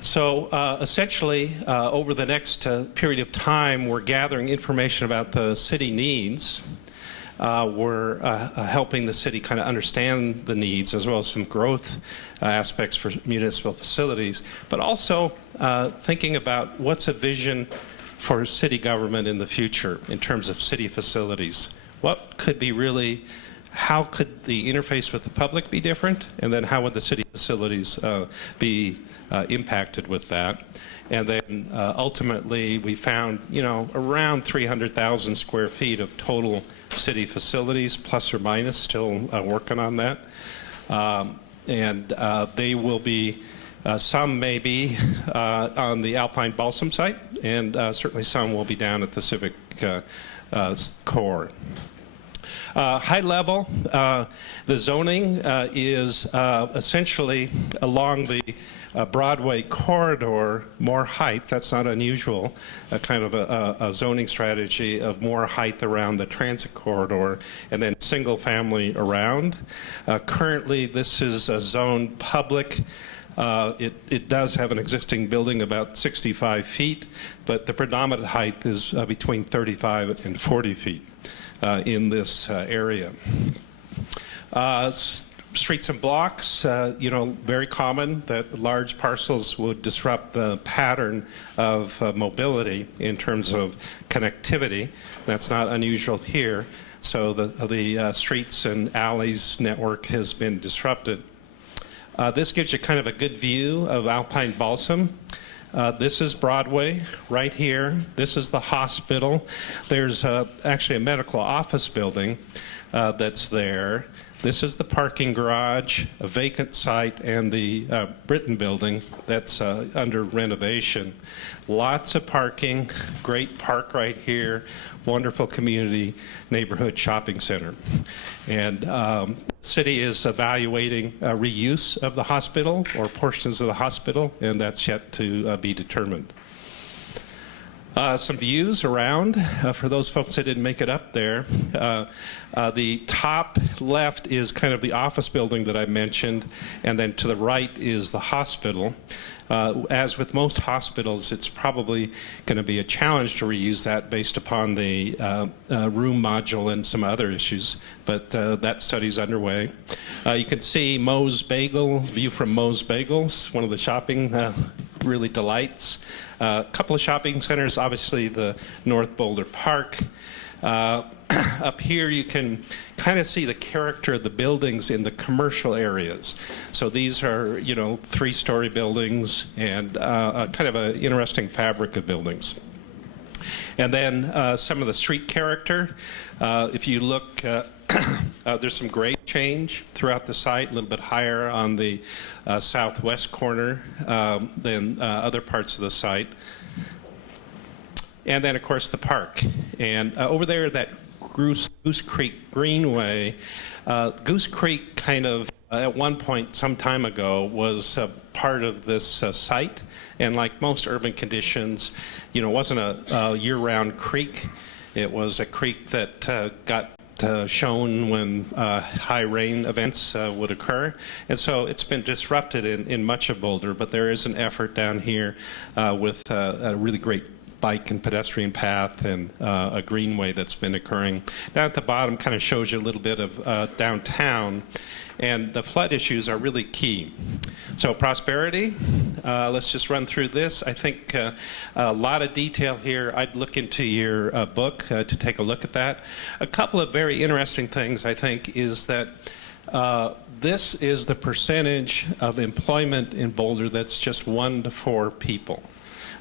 So essentially, over the next period of time, we're gathering information about the city needs. We're helping the city kind of understand the needs, as well as some growth aspects for municipal facilities, but also thinking about what's a vision for city government in the future in terms of city facilities. What could be really, how could the interface with the public be different? And then how would the city facilities be impacted with that? And then ultimately we found, around 300,000 square feet of total city facilities, plus or minus, still working on that. And they will be, some may be on the Alpine Balsam site, and certainly some will be down at the Civic Core. High level, the zoning is essentially along the Broadway corridor, more height. That's not unusual, kind of a zoning strategy of more height around the transit corridor, and then single family around. Currently, this is a zone public. It does have an existing building about 65 feet, but the predominant height is between 35 and 40 feet in this area. Streets and blocks, very common that large parcels would disrupt the pattern of mobility in terms of connectivity. That's not unusual here. So the streets and alleys network has been disrupted. This gives you kind of a good view of Alpine Balsam. This is Broadway right here. This is the hospital. There's actually a medical office building that's there. This is the parking garage, a vacant site, and the Britton building that's under renovation. Lots of parking, great park right here, wonderful community neighborhood shopping center. And the city is evaluating reuse of the hospital or portions of the hospital, and that's yet to be determined. Some views around for those folks that didn't make it up there. The top left is kind of the office building that I mentioned, and then to the right is the hospital. As with most hospitals, it's probably going to be a challenge to reuse that based upon the room module and some other issues, but that study's underway. You can see Moe's Bagel, view from Moe's Bagels, one of the shopping really delights. A couple of shopping centers, obviously the North Boulder Park. Up here you can kind of see the character of the buildings in the commercial areas. So these are, three-story buildings and kind of an interesting fabric of buildings. And then some of the street character. If you look, there's some grade change throughout the site, a little bit higher on the southwest corner than other parts of the site. And then, of course, the park. And over there, that Goose Creek Greenway, Goose Creek kind of, at one point some time ago, was part of this site. And like most urban conditions, it wasn't a year-round creek. It was a creek that got shown when high rain events would occur. And so it's been disrupted in much of Boulder, but there is an effort down here with a really great bike and pedestrian path and a greenway that's been occurring. Down at the bottom kind of shows you a little bit of downtown, and the flood issues are really key. So prosperity, let's just run through this. I think a lot of detail here. I'd look into your book to take a look at that. A couple of very interesting things, I think, is that this is the percentage of employment in Boulder that's just 1 to 4 people.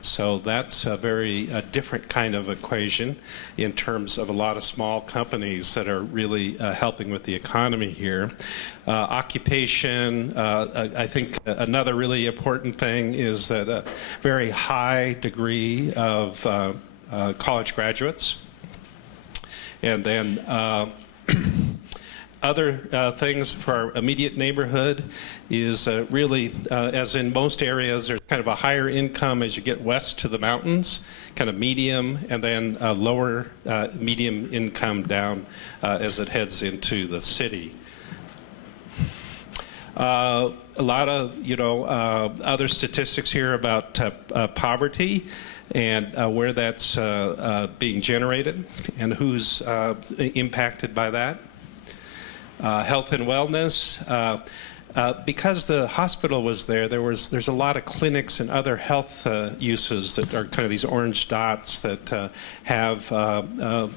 So that's a very different kind of equation in terms of a lot of small companies that are really helping with the economy here. Occupation, I think another really important thing is that a very high degree of college graduates. And then Other things for our immediate neighborhood is really, as in most areas, there's kind of a higher income as you get west to the mountains, kind of medium, and then lower medium income down as it heads into the city. A lot of, other statistics here about poverty and where that's being generated and who's impacted by that. Health and wellness. Because the hospital was there, there's a lot of clinics and other health uses that are kind of these orange dots that have are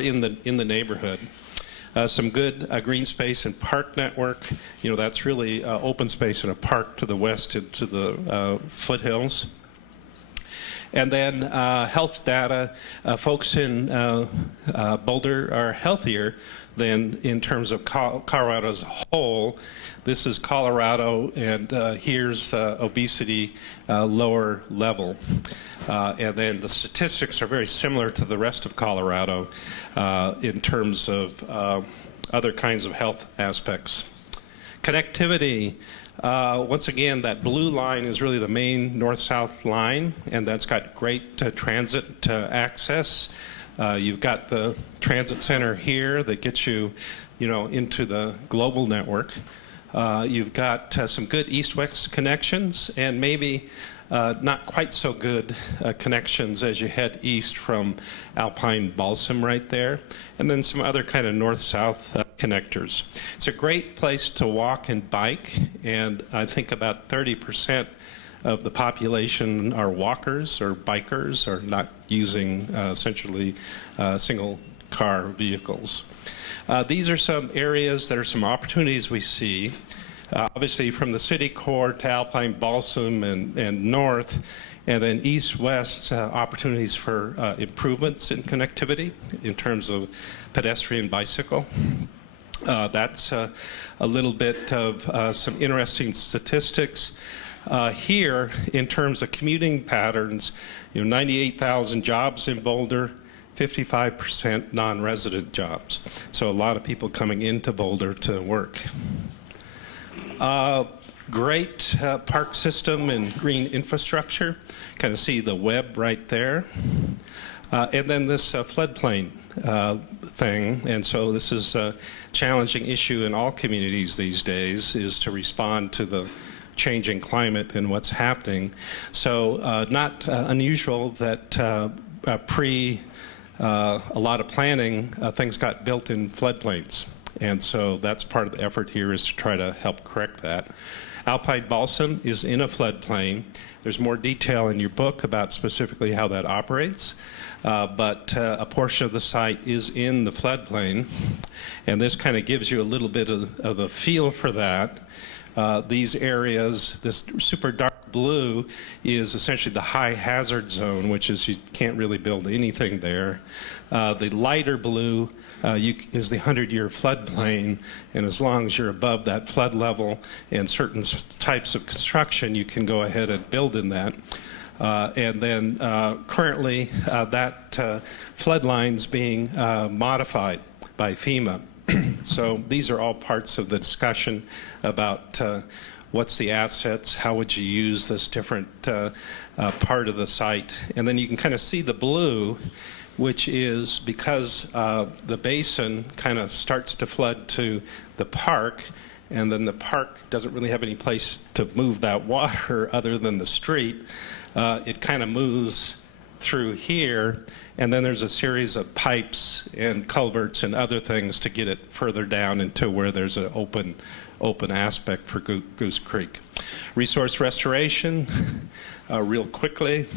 in the neighborhood. Some good green space and park network. That's really open space in a park to the west into the foothills. And then health data. Folks in Boulder are healthier than in terms of Colorado as a whole. This is Colorado, and here's obesity, lower level. And then the statistics are very similar to the rest of Colorado in terms of other kinds of health aspects. Connectivity. Once again, that blue line is really the main north-south line, and that's got great transit access. You've got the transit center here that gets you, into the global network. You've got some good east-west connections, and maybe not quite so good connections as you head east from Alpine Balsam right there, and then some other kind of north-south connectors. It's a great place to walk and bike, and I think about 30% of the population are walkers or bikers, or not using essentially single car vehicles. These are some areas that are some opportunities we see. Obviously from the city core to Alpine Balsam and north, and then east-west opportunities for improvements in connectivity in terms of pedestrian bicycle. That's a little bit of some interesting statistics. Here, in terms of commuting patterns, 98,000 jobs in Boulder, 55% non-resident jobs. So a lot of people coming into Boulder to work. Great park system and green infrastructure. Kind of see the web right there. And then this floodplain thing. And so this is a challenging issue in all communities these days, is to respond to the changing climate and what's happening. So not unusual that a lot of planning, things got built in floodplains. And so that's part of the effort here, is to try to help correct that. Alpine Balsam is in a floodplain. There's more detail in your book about specifically how that operates. But a portion of the site is in the floodplain. And this kind of gives you a little bit of a feel for that. These areas, this super dark blue is essentially the high hazard zone, which is you can't really build anything there. The lighter blue is the 100-year floodplain, and as long as you're above that flood level and certain types of construction, you can go ahead and build in that. And then currently that flood line's being modified by FEMA. So these are all parts of the discussion about what's the assets, how would you use this different part of the site. And then you can kind of see the blue, which is because the basin kind of starts to flood to the park, and then the park doesn't really have any place to move that water other than the street. It kind of moves through here, and then there's a series of pipes and culverts and other things to get it further down into where there's an open aspect for Goose Creek. Resource restoration, real quickly.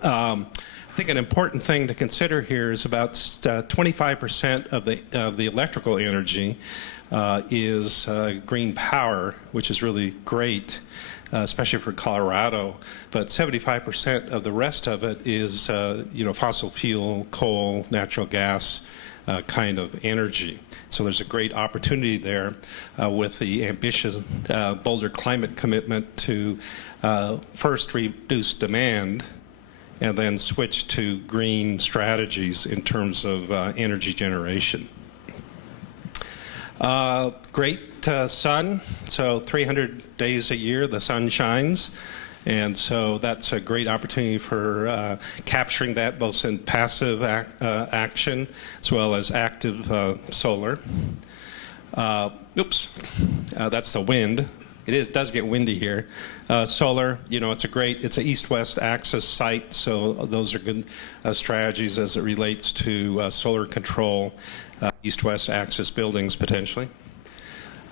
I think an important thing to consider here is about 25% of the electrical energy is green power, which is really great, especially for Colorado. But 75% of the rest of it is, fossil fuel, coal, natural gas kind of energy. So there's a great opportunity there with the ambitious Boulder climate commitment to first reduce demand and then switch to green strategies in terms of energy generation. Great sun, so 300 days a year the sun shines. And so that's a great opportunity for capturing that both in passive action as well as active solar. That's the wind. It does get windy here. Solar, it's an east-west axis site, so those are good strategies as it relates to solar control, east-west axis buildings potentially.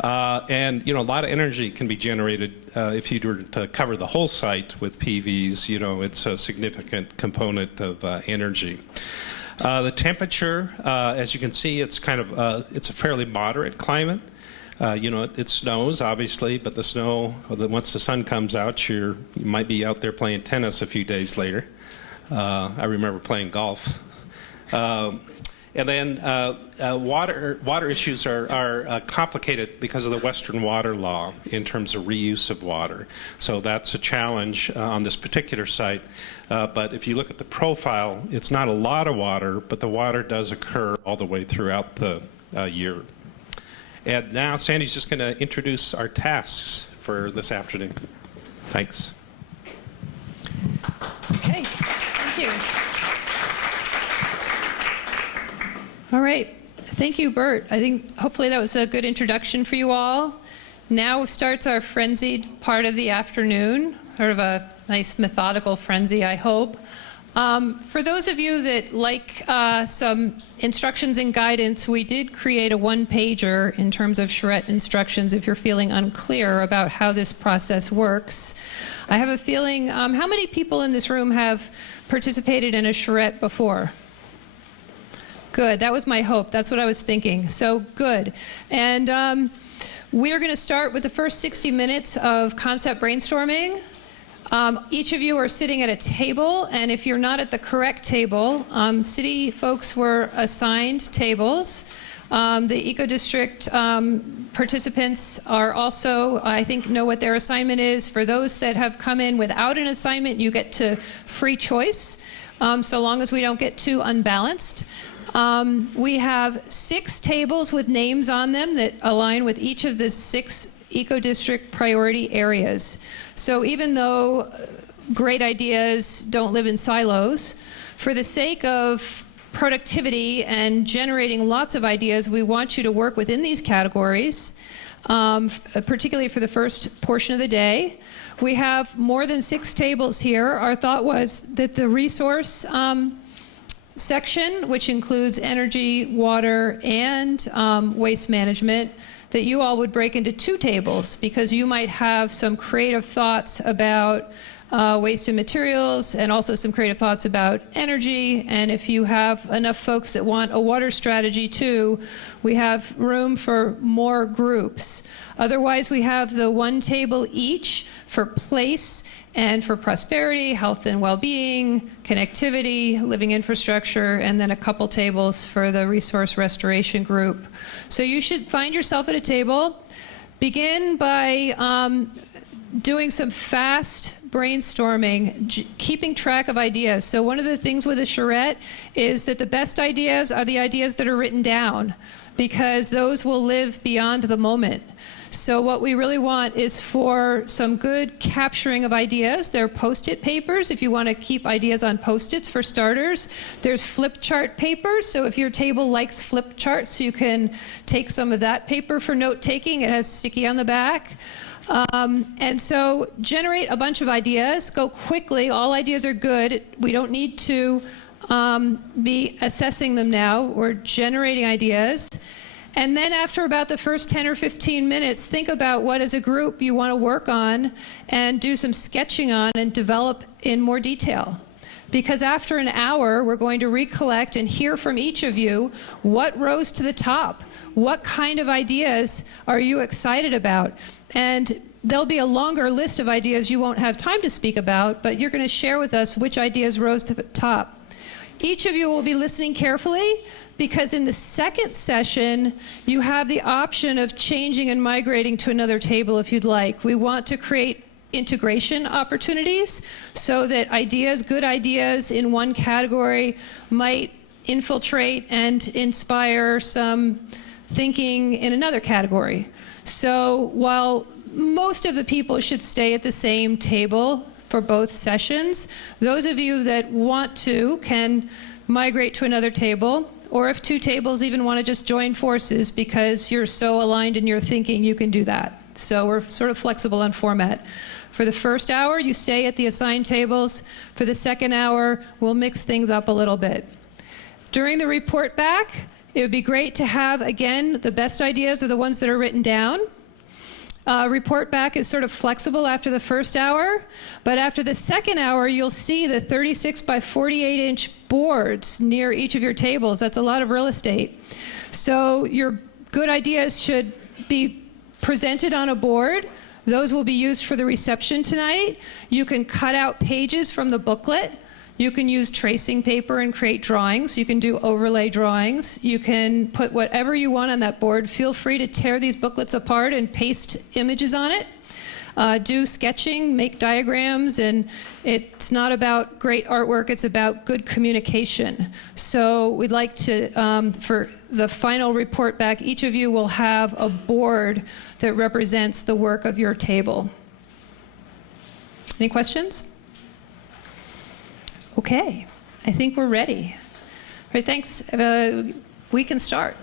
And a lot of energy can be generated if you were to cover the whole site with PVs. It's a significant component of energy. The temperature, as you can see, it's a fairly moderate climate. It snows obviously, but the snow, once the sun comes out, you might be out there playing tennis a few days later. I remember playing golf. And then water issues are complicated because of the Western water law in terms of reuse of water. So that's a challenge on this particular site. But if you look at the profile, it's not a lot of water, but the water does occur all the way throughout the year. And now Sandy's just going to introduce our tasks for this afternoon. Thanks. Okay, thank you. All right, thank you, Bert. I think hopefully that was a good introduction for you all. Now starts our frenzied part of the afternoon, sort of a nice methodical frenzy, I hope. For those of you that like some instructions and guidance, we did create a one-pager in terms of charrette instructions if you're feeling unclear about how this process works. I have a feeling, how many people in this room have participated in a charrette before? Good, that was my hope. That's what I was thinking. So good. And we are going to start with the first 60 minutes of concept brainstorming. Each of you are sitting at a table, and if you're not at the correct table, city folks were assigned tables. The EcoDistrict participants are also, I think, know what their assignment is. For those that have come in without an assignment, you get to free choice, so long as we don't get too unbalanced. We have 6 tables with names on them that align with each of the 6 EcoDistrict priority areas. So even though great ideas don't live in silos, for the sake of productivity and generating lots of ideas, we want you to work within these categories, particularly for the first portion of the day. We have more than 6 tables here. Our thought was that the resource section, which includes energy, water, and waste management, that you all would break into 2 tables, because you might have some creative thoughts about waste and materials, and also some creative thoughts about energy. And if you have enough folks that want a water strategy too, we have room for more groups. Otherwise, we have the 1 table each for place and for prosperity, health and well-being, connectivity, living infrastructure, and then a couple tables for the resource restoration group. So you should find yourself at a table. Begin by doing some fast brainstorming, keeping track of ideas. So one of the things with a charrette is that the best ideas are the ideas that are written down, because those will live beyond the moment. So what we really want is for some good capturing of ideas. There are Post-it papers if you want to keep ideas on Post-its for starters. There's flip chart papers, so if your table likes flip charts, you can take some of that paper for note taking. It has sticky on the back. And so generate a bunch of ideas. Go quickly. All ideas are good. We don't need to be assessing them now. We're generating ideas. And then after about the first 10 or 15 minutes, think about what as a group you want to work on and do some sketching on and develop in more detail. Because after an hour, we're going to recollect and hear from each of you what rose to the top. What kind of ideas are you excited about? And there'll be a longer list of ideas you won't have time to speak about, but you're going to share with us which ideas rose to the top. Each of you will be listening carefully, because in the second session, you have the option of changing and migrating to another table if you'd like. We want to create integration opportunities so that ideas, good ideas in one category might infiltrate and inspire some thinking in another category. So while most of the people should stay at the same table for both sessions, those of you that want to can migrate to another table, or if two tables even want to just join forces because you're so aligned in your thinking, you can do that. So we're sort of flexible on format. For the first hour, you stay at the assigned tables. For the second hour, we'll mix things up a little bit. During the report back, it would be great to have, again, the best ideas are the ones that are written down. Report back is sort of flexible after the first hour, but after the second hour, you'll see the 36 by 48 inch boards near each of your tables. That's a lot of real estate. So your good ideas should be presented on a board. Those will be used for the reception tonight. You can cut out pages from the booklet. You can use tracing paper and create drawings. You can do overlay drawings. You can put whatever you want on that board. Feel free to tear these booklets apart and paste images on it. Do sketching, make diagrams, and it's not about great artwork, it's about good communication. So we'd like to, for the final report back, each of you will have a board that represents the work of your table. Any questions? Okay, I think we're ready. All right, thanks. We can start.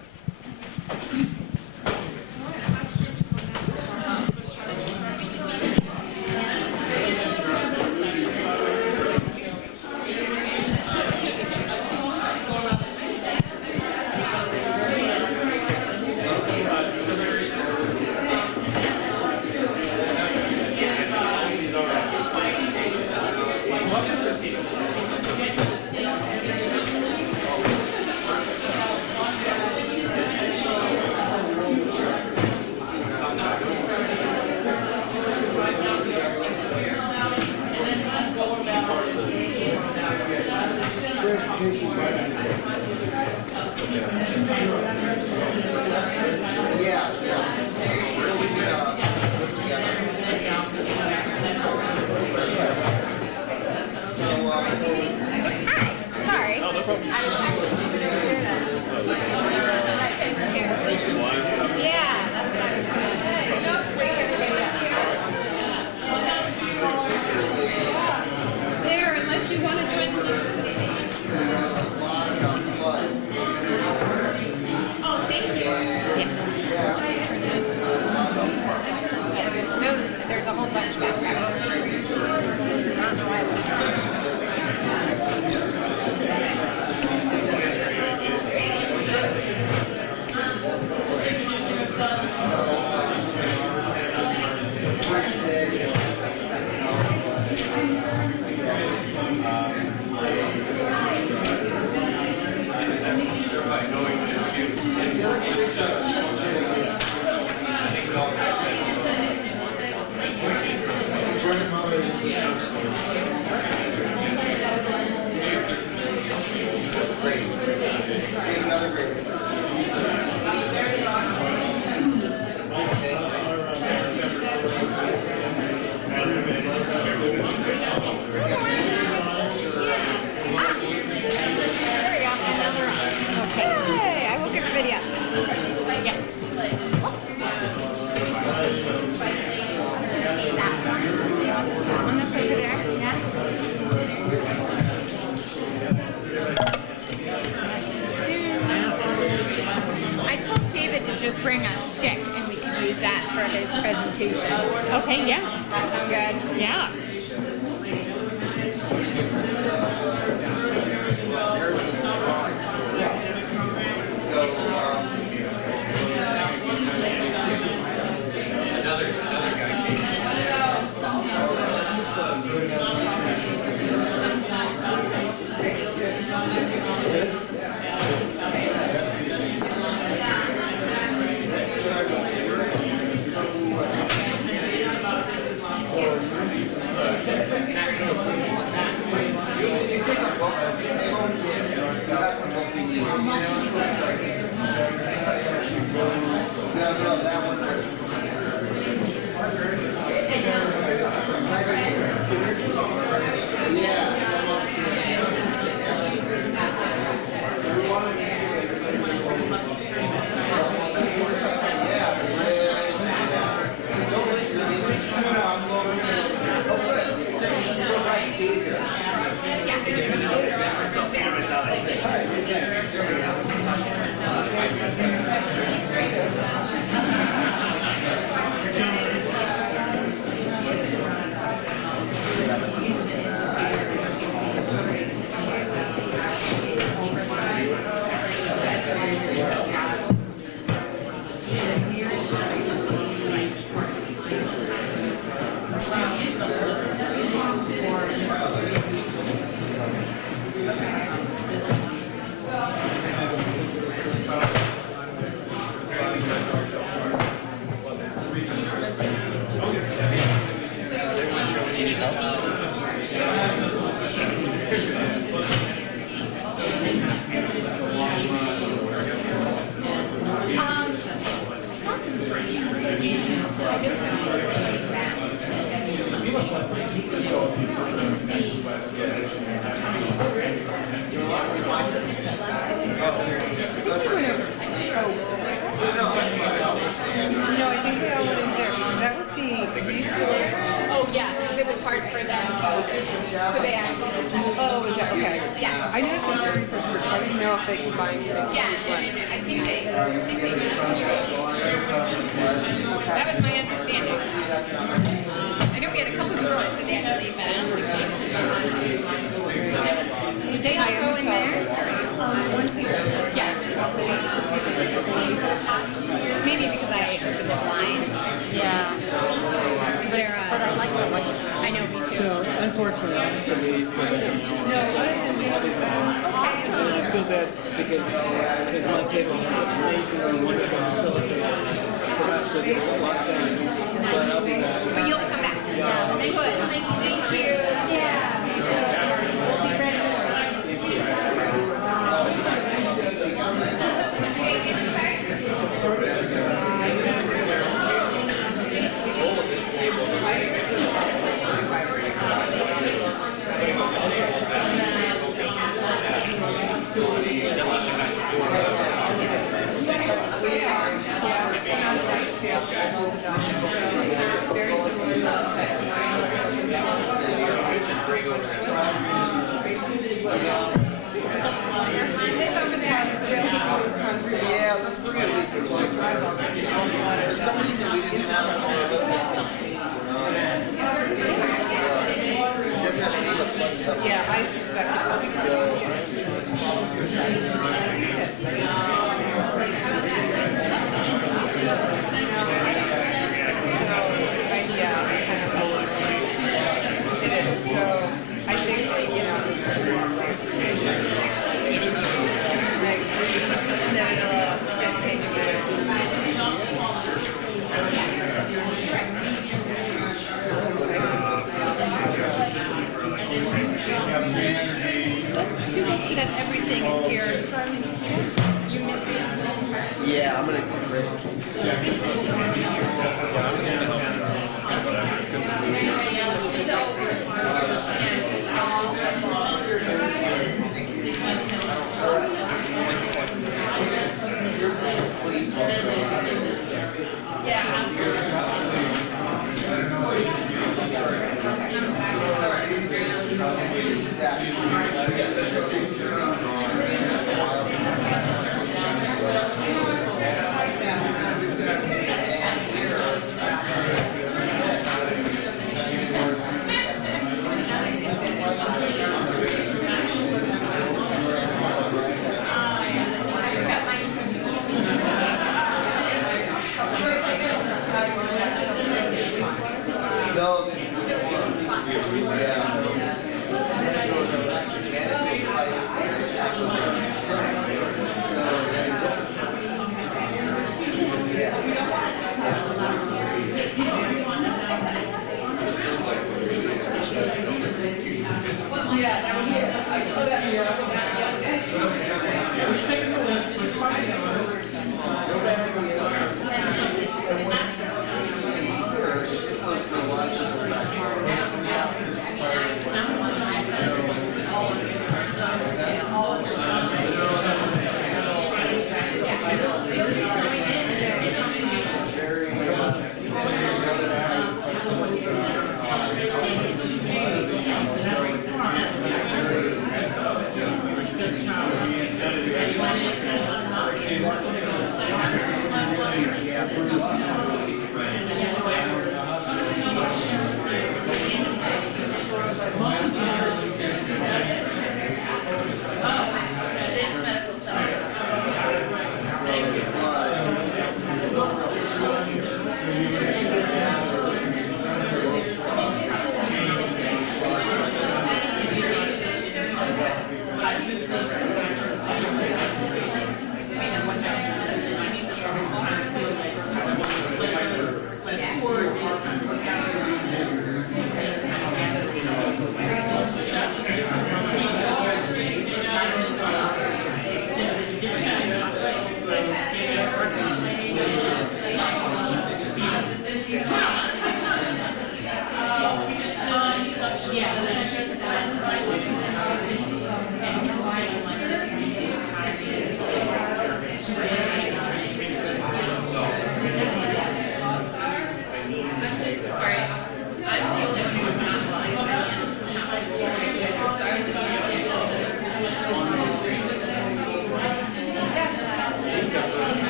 Bring a stick and we can use that for his presentation. Okay, yeah. That sound good? Yeah. No, I think they all went in there because that was the resource. Oh, yeah, because it was hard for them to, so they actually just. Oh, is that okay? Yes. I noticed it was the resource group, so I didn't know if they combined it. Yeah, I think they just. That was my understanding. I know we had a couple people that said they actually met. I don't think they. Did they all go in there? Yes. Maybe because I opened the blinds. Yeah. But I like it. I know, me too. So, unfortunately, I have to leave. No, I feel bad because my table has an amazing wonderful facility. Perhaps with this lockdown, but I'll be back. But you'll come back. Yeah. Good. Thank you. Yeah. We'll be ready. Yeah, let's bring it with For some reason, we didn't have it doesn't have any of the fun stuff. Yeah, I suspect it. So. I think that, you know, Two books that have everything in here. You missed it. Yeah, I'm gonna.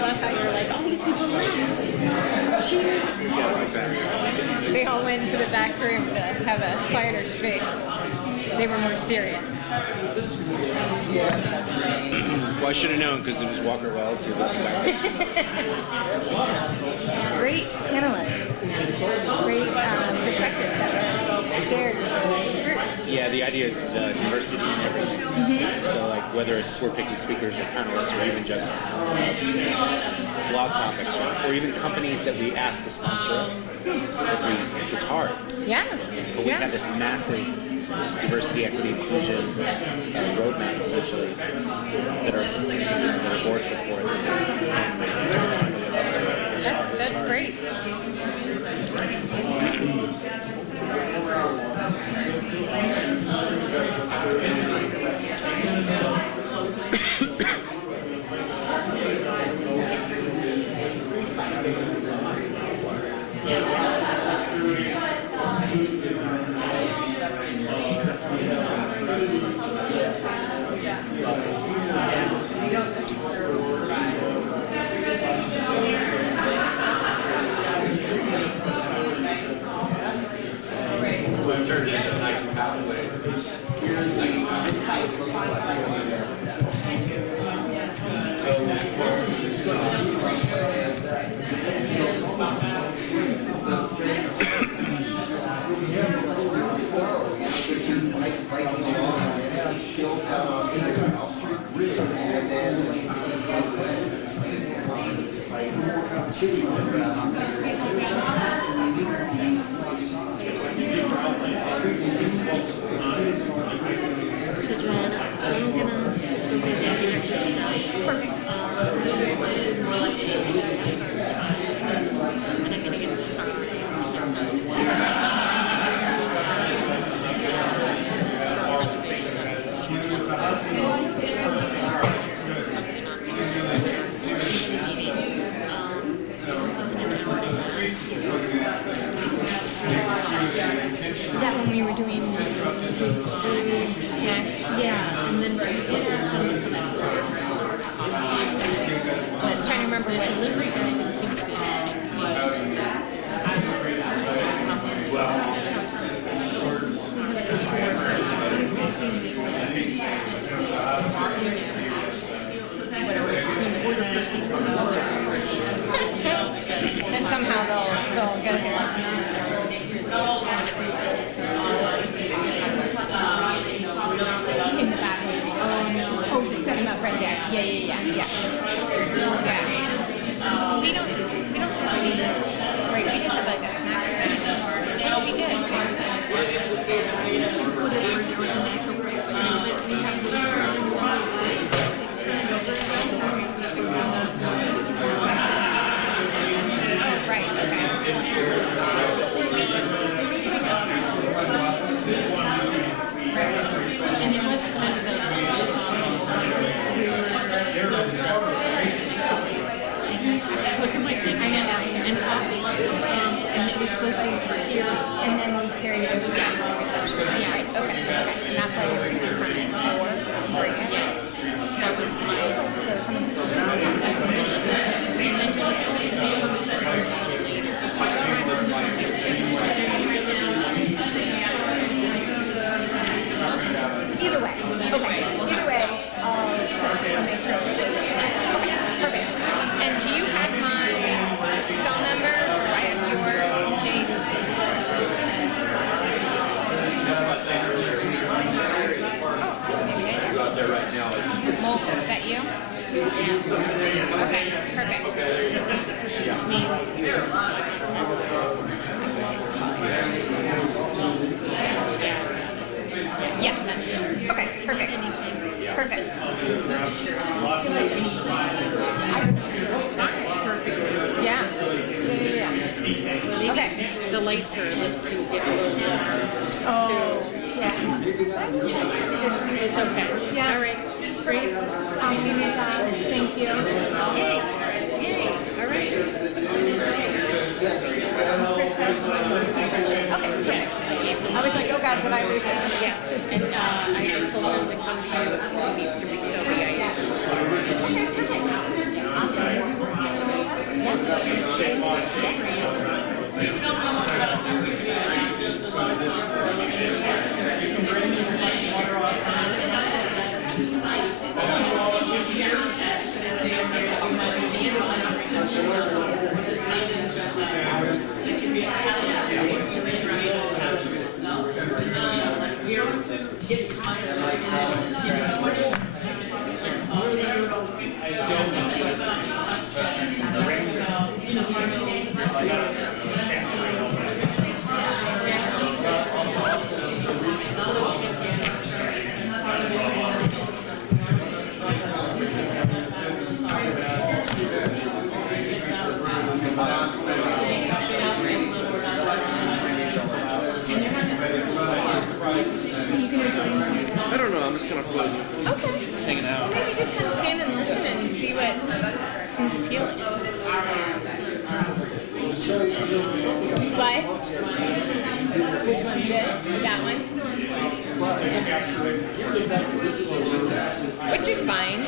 love how you're like, all these people left. Cheers. They all went into the back room to have a quieter space. They were more serious. Well, I should have known because it was Walker Wells who left back. Great panelists. Great perspectives that were shared. Yeah, the idea is diversity in everything. So, like, whether we're picking speakers or panelists or even just blog topics or even companies that we ask to sponsor us, it's hard. Yeah. But we have this massive diversity, equity, inclusion roadmap, essentially, that our board put forth. That's great. Is that when we were doing food, snacks? Yeah, and then I was trying to remember what delivery guy didn't seem to be. And somehow they'll get here. In the back. Oh, setting up right there. Yeah. Yeah. We don't have any. Right, we just have like a snack. Oh, we did. Oh, right, and it was kind of and coffee, and it was supposed to be for here, and then we carried it over to the reception. Yeah, right. Okay. And that's why we were using permit for break. Yes. That was Either way. Okay. Either way, I'll make sure. Okay, perfect. And do you have my cell number, or I have yours in case? Oh, maybe I do. Out there right now. Well, is that you? Yeah. Okay, perfect. Which means yeah. Okay, perfect. Perfect. Yeah. Okay. The lights are lit to get a little Oh, yeah. It's okay. Yeah. All right. Great. Thank you. Yay. All right. Okay, perfect. I was like, oh God, did I lose it? Yeah. Yeah, and I told them to come to you before he needs to refill the ice. Okay, perfect. Awesome. We will see I don't know. I'm just kind of floating. Okay. Hanging out. Maybe just kind of stand and listen and see what seems appealing. What? Which one's this? That one? Which is fine.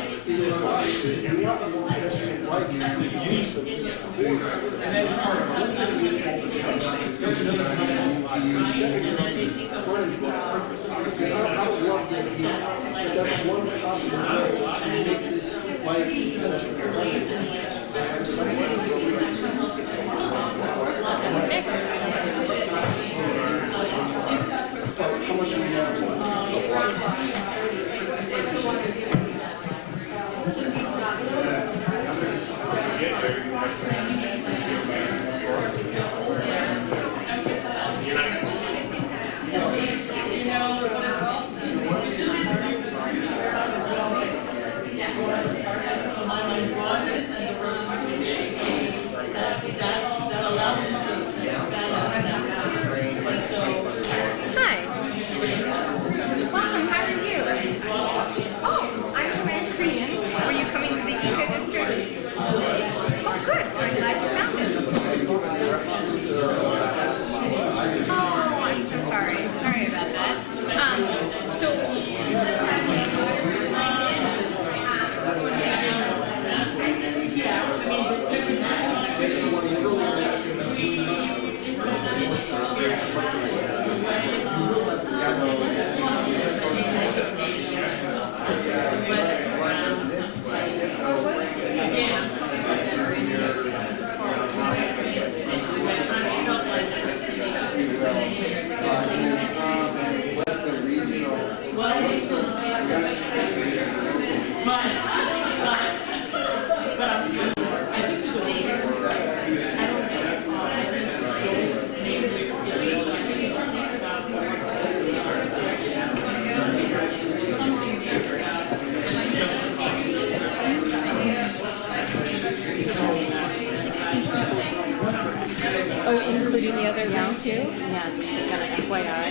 Oh, including the other round too? Yeah, just kind of FYI.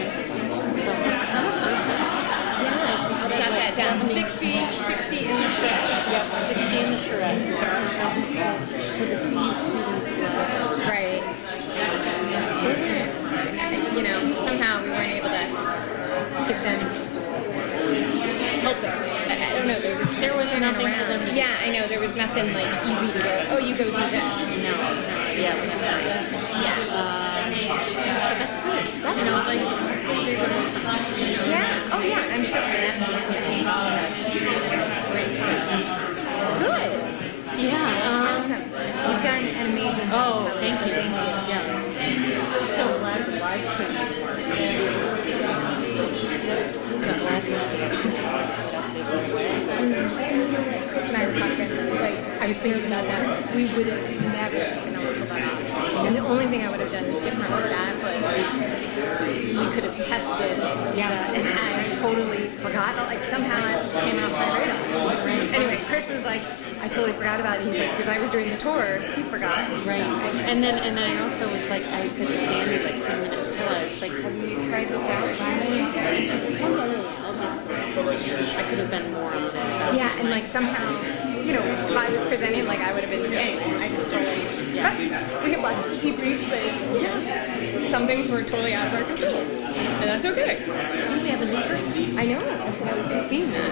I'll jot that down. 60 in the shred. Yep, 60 in the shred. So the students right. You know, somehow we weren't able to get them, help them. I don't know, there was nothing around. Yeah, I know, there was nothing like easy to go, oh, you go do this. No. Yeah. Yeah. But that's good. That's like, yeah. Oh yeah, I'm sure. That's great. Good. Yeah. Awesome. You've done an amazing job. Oh, thank you. Yeah. So glad to live stream. Chris and I were talking, like, I was thinking about that. We would have never been able to pull that off. And the only thing I would have done different with that was we could have tested. Yeah. And I totally forgot. Like, somehow it came off my radar. Anyway, Chris was like, I totally forgot about it. He's like, because I was doing the tour, he forgot. Right. And then I also was like, I said to Sandy like 10 minutes till I was like, have you tried this out? And she's like, oh, yeah. I could have been more on that. Yeah, and like somehow, you know, if I was presenting, like I would have been saying, I just totally, but we have lots of debriefs, but some things were totally out of our control, and that's okay. I think we have a new I know, that's what I was just seeing that.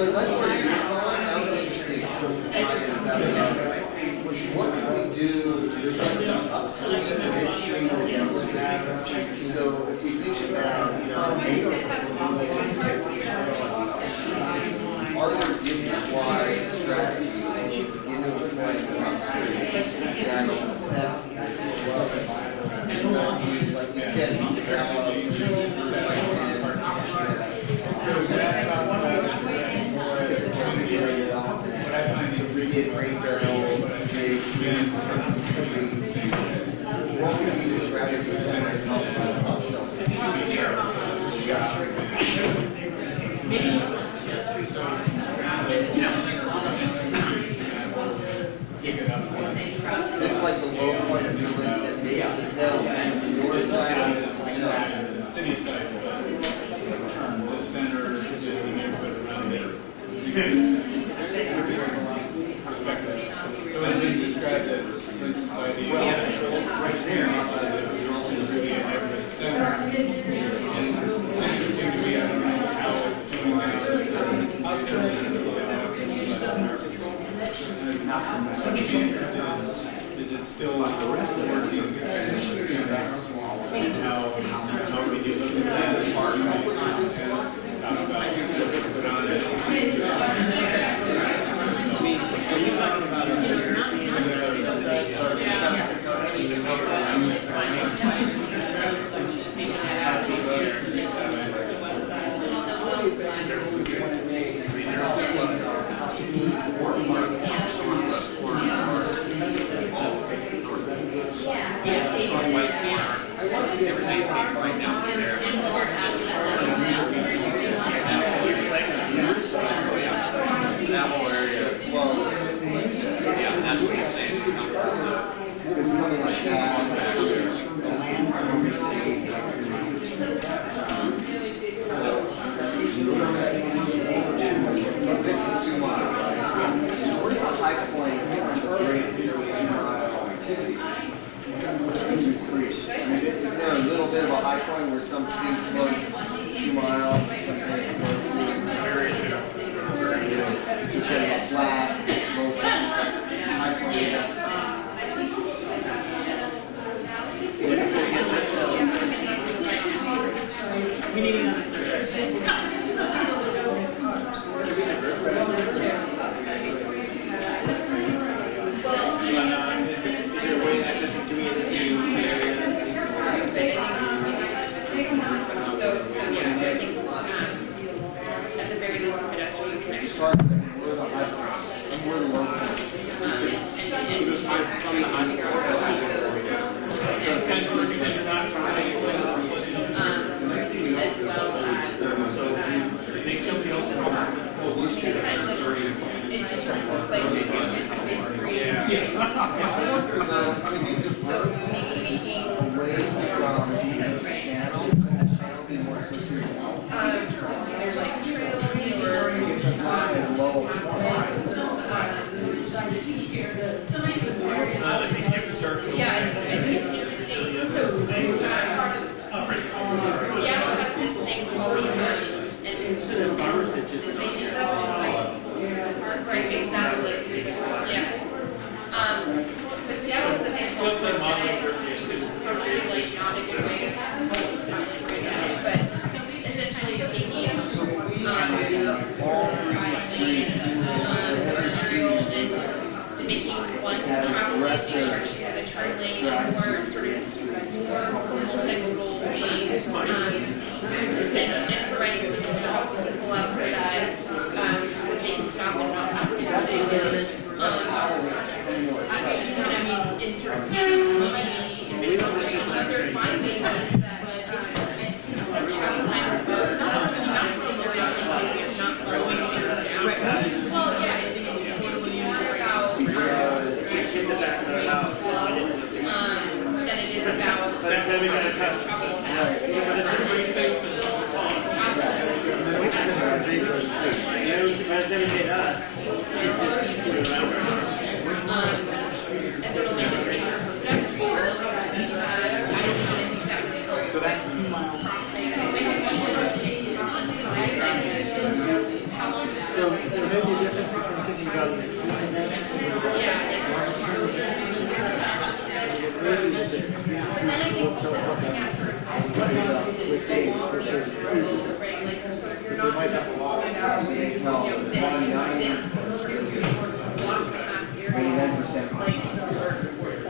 So that's where you're going. That was interesting. So what can we do? There's like the upstream history of the So if you think about are there district-wide strategies in the upstream that like you said, it's like the low point of view that they have to tell your side of the city side turn the center to the neighborhood around it. So as they describe that, for instance, right there, really a neighborhood center. It's interesting to me, I don't know how it's is it still like the rest of the working? How we do look at that part? Are you talking about that whole area flows. Yeah, that's what he's saying. It's coming like that. This is 2 miles. So where's the high point? Is there a little bit of a high point where some things flow 2 miles, some things flow it's a flat, low point, high point. I think at the very least, pedestrian connection.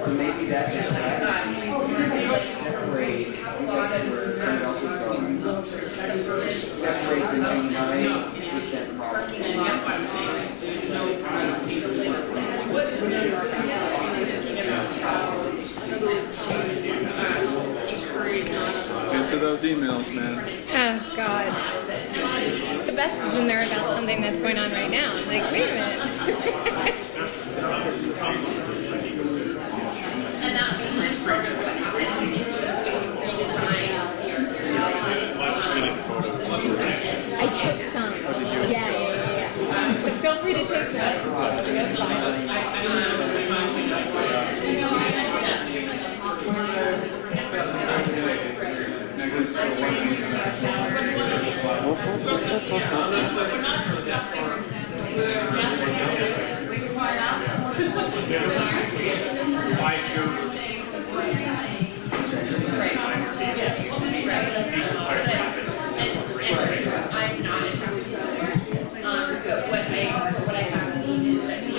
So maybe that's just separate, separate the 99% Answer those emails, man. Oh, God. The best is when they're about something that's going on right now. I'm like, wait a minute. And that becomes part of what happens if you redesign the arterial. I took some. Yeah. But feel free to take that. That's fine. What I have seen is that they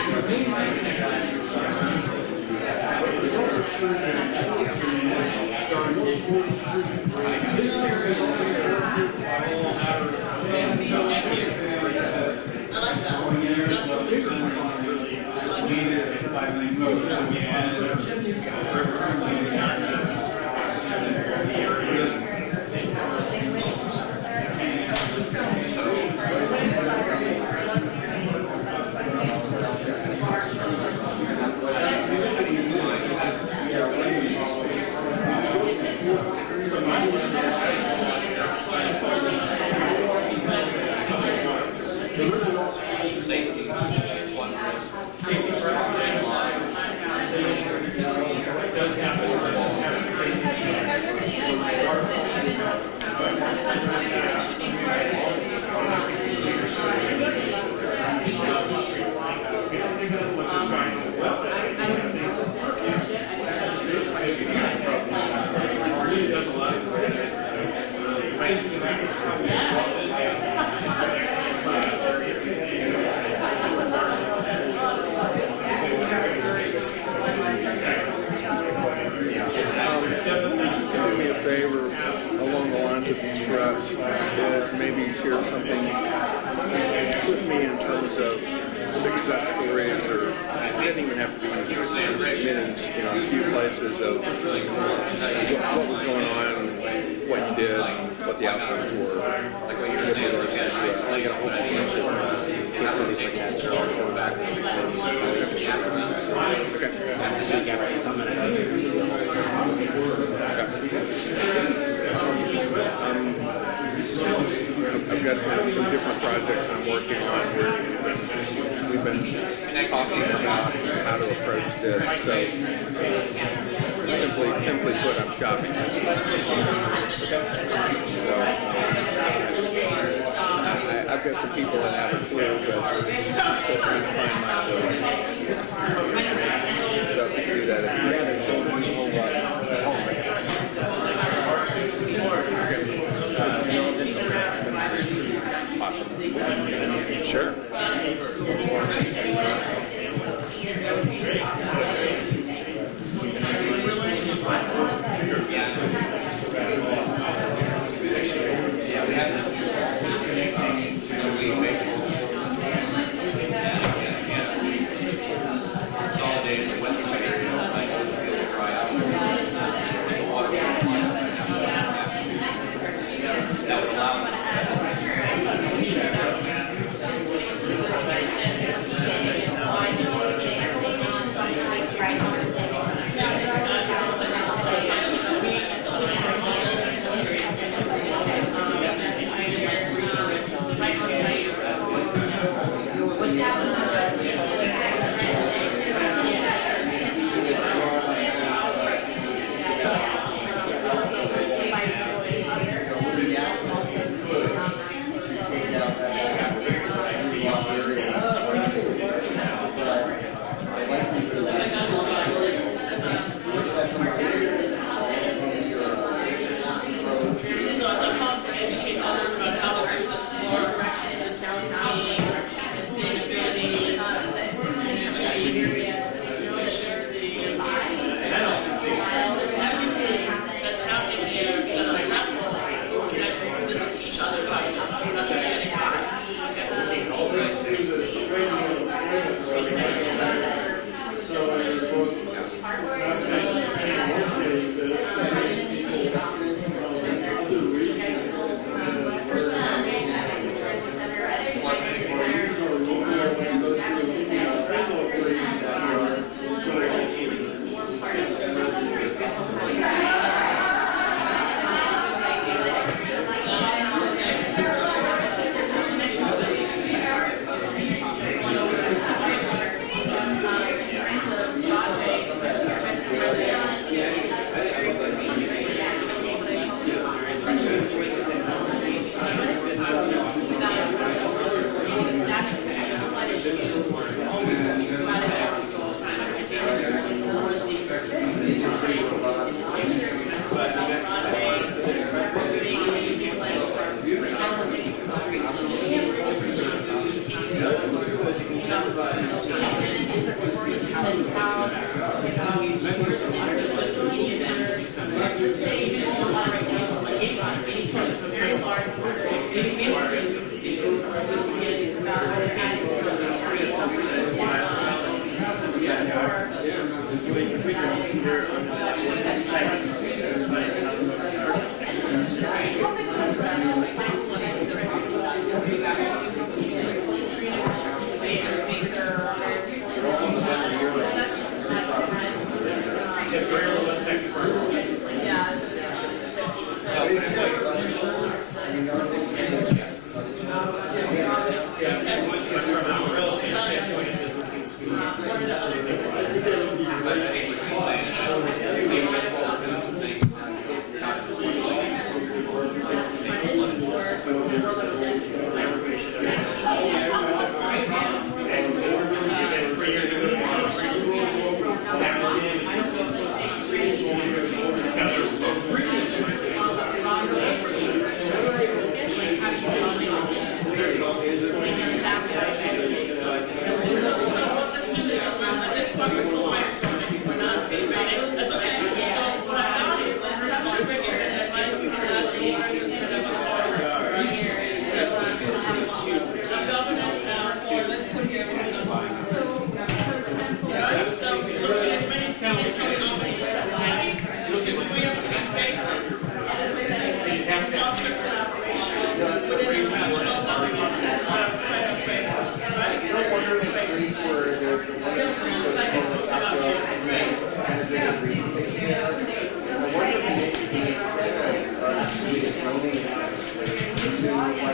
Do me a favor along the lines of these reps is maybe share something with me in terms of success stories, or it doesn't even have to be many, a few places of what was going on, what you did, what the outcomes were. Like what you're saying, I get a whole bunch of I've got some different projects I'm working on where we've been talking about how to approach this. So simply put, I'm shopping. So I've got some people that have a clue, but I'm still trying to find my clue. So if you do that, it's a whole lot. Sure.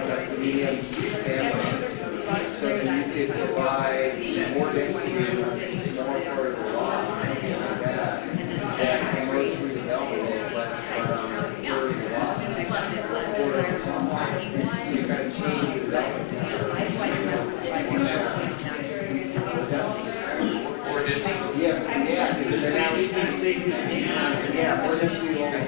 like a medium camera, so that you could provide more density, smaller part of the lot, something like that, that promotes redevelopment, but for the lot, or at the top, you kind of change the development. Yeah, because now we can see, yeah, more density along the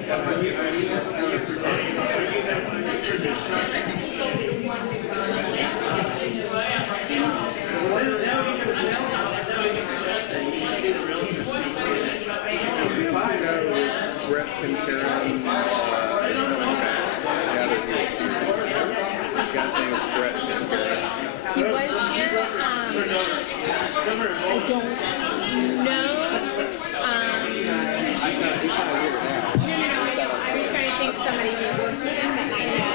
Brett Concaron is coming back. Gather here this evening. This guy's name is Brett Concaron. He was here. I don't know. He's not here now. No. I was trying to think somebody who works with him that might know.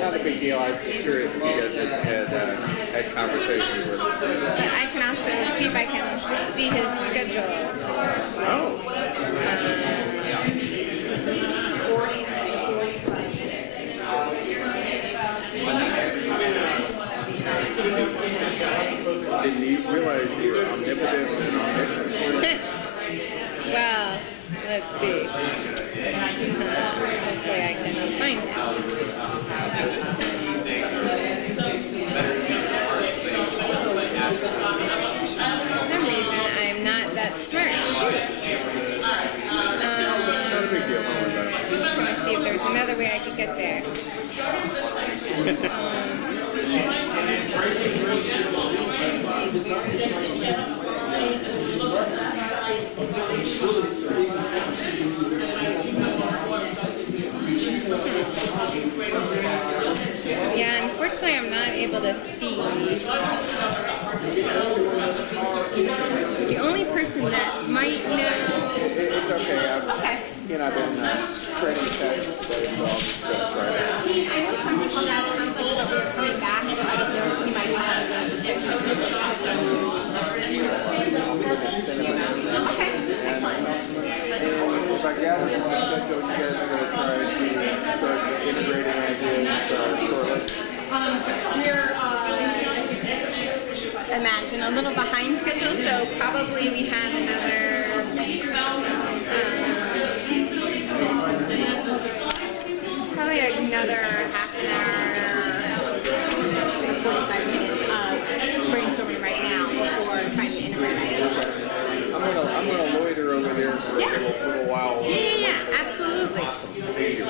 Not a big deal. I was just curious if you guys had conversations with him. I can also see if I can see his schedule. Oh. Didn't you realize you were omnipotent and omniscient? Well, let's see. Hopefully I can find him. For some reason, I am not that smart. Shoot. Not a big deal. I'm just going to see if there's another way I could get there. Yeah, unfortunately, I'm not able to see. The only person that might know. It's okay. Okay. I've been training tests, so it's all just good right now. I know some people have conflicts, but we're coming back, so I don't know if he might have a schedule. Okay. And if I gather from the schedule, you guys are going to try to start integrating ideas shortly. Imagine a little behind schedule, so probably we have another half an hour, 45 minutes of brainstorming right now before trying to integrate ideas. I'm gonna loiter over there for a little while. Yeah, absolutely. Awesome. Thank you.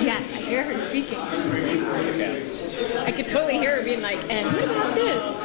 Yeah, I hear her speaking. I could totally hear her being like, and what about this?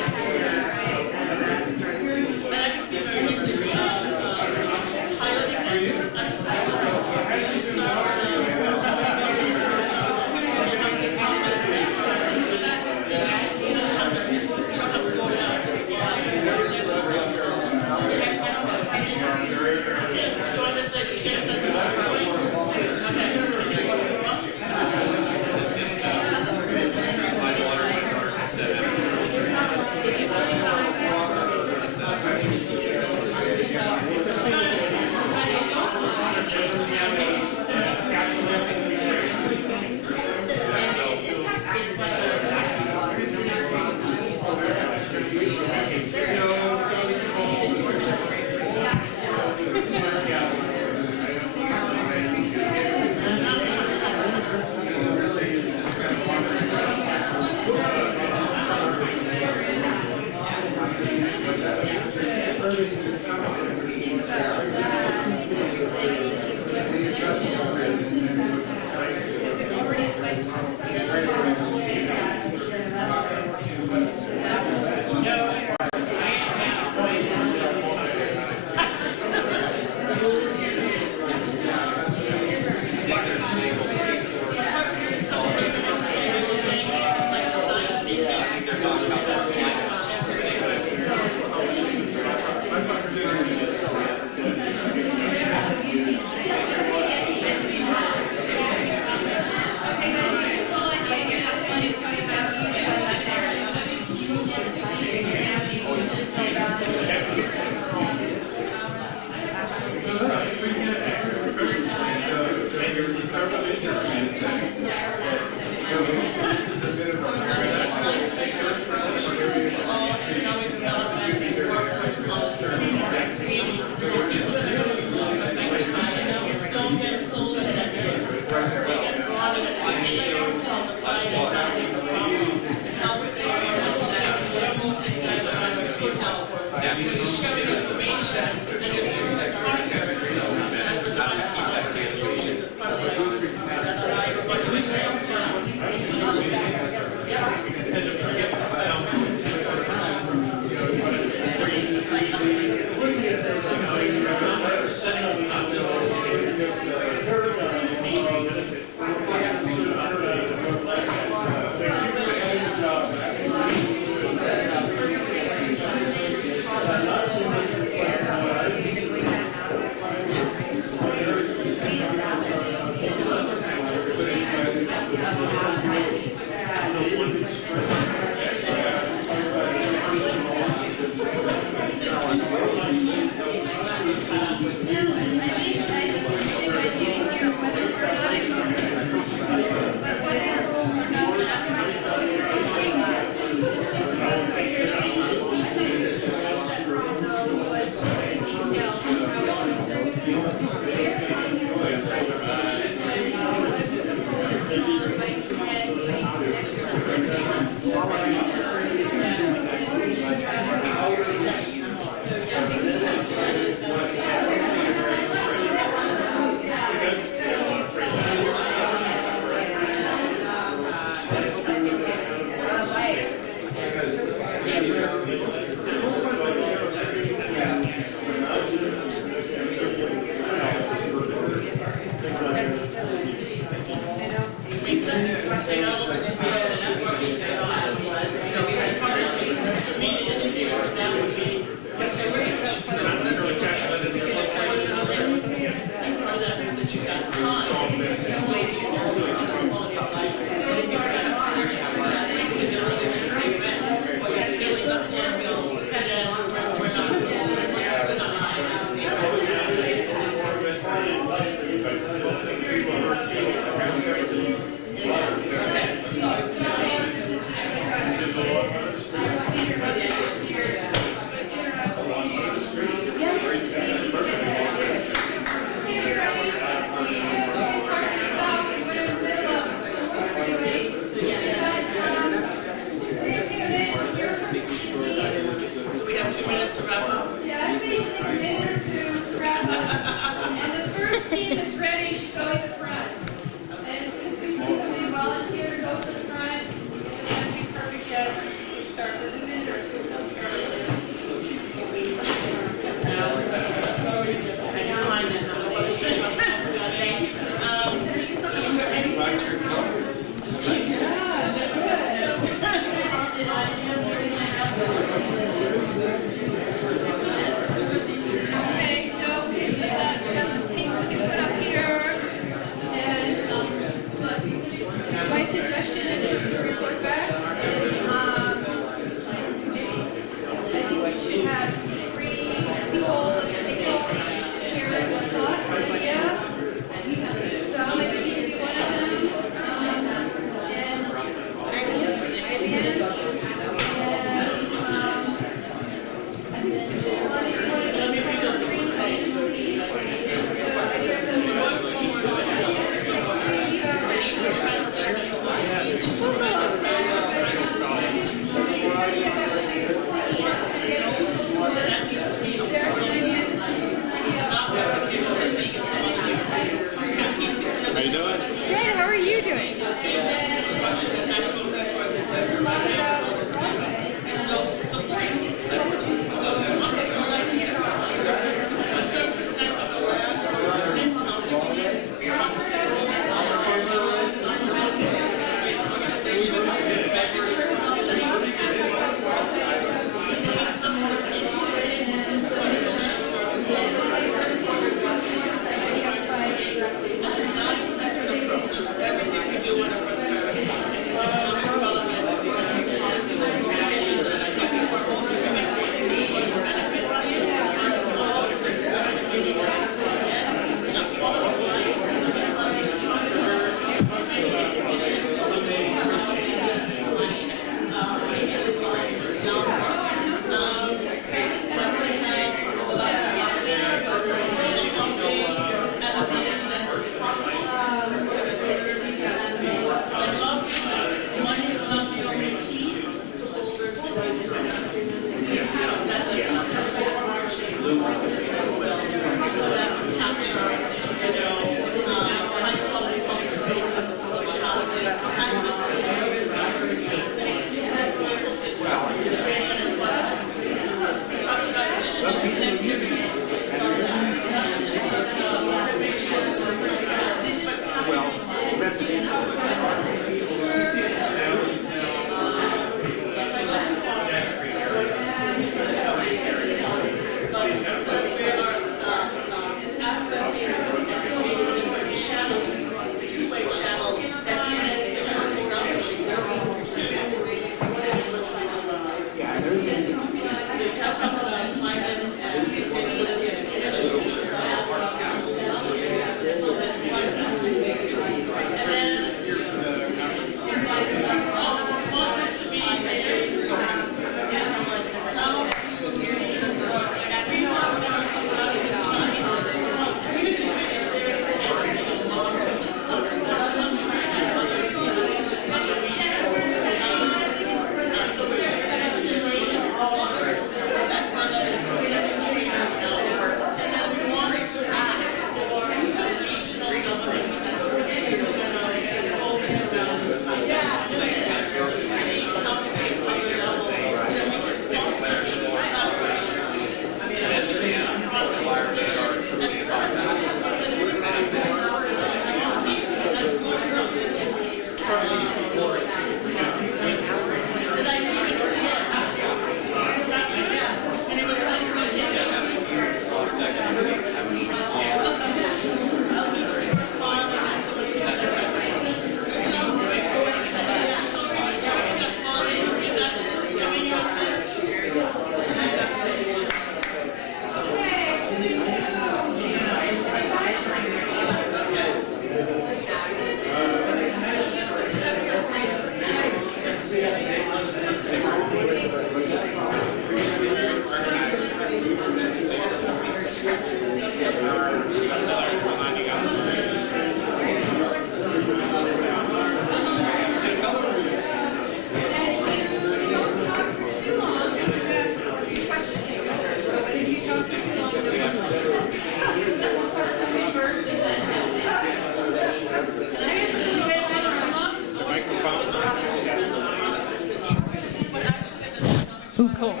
Cool. Okay,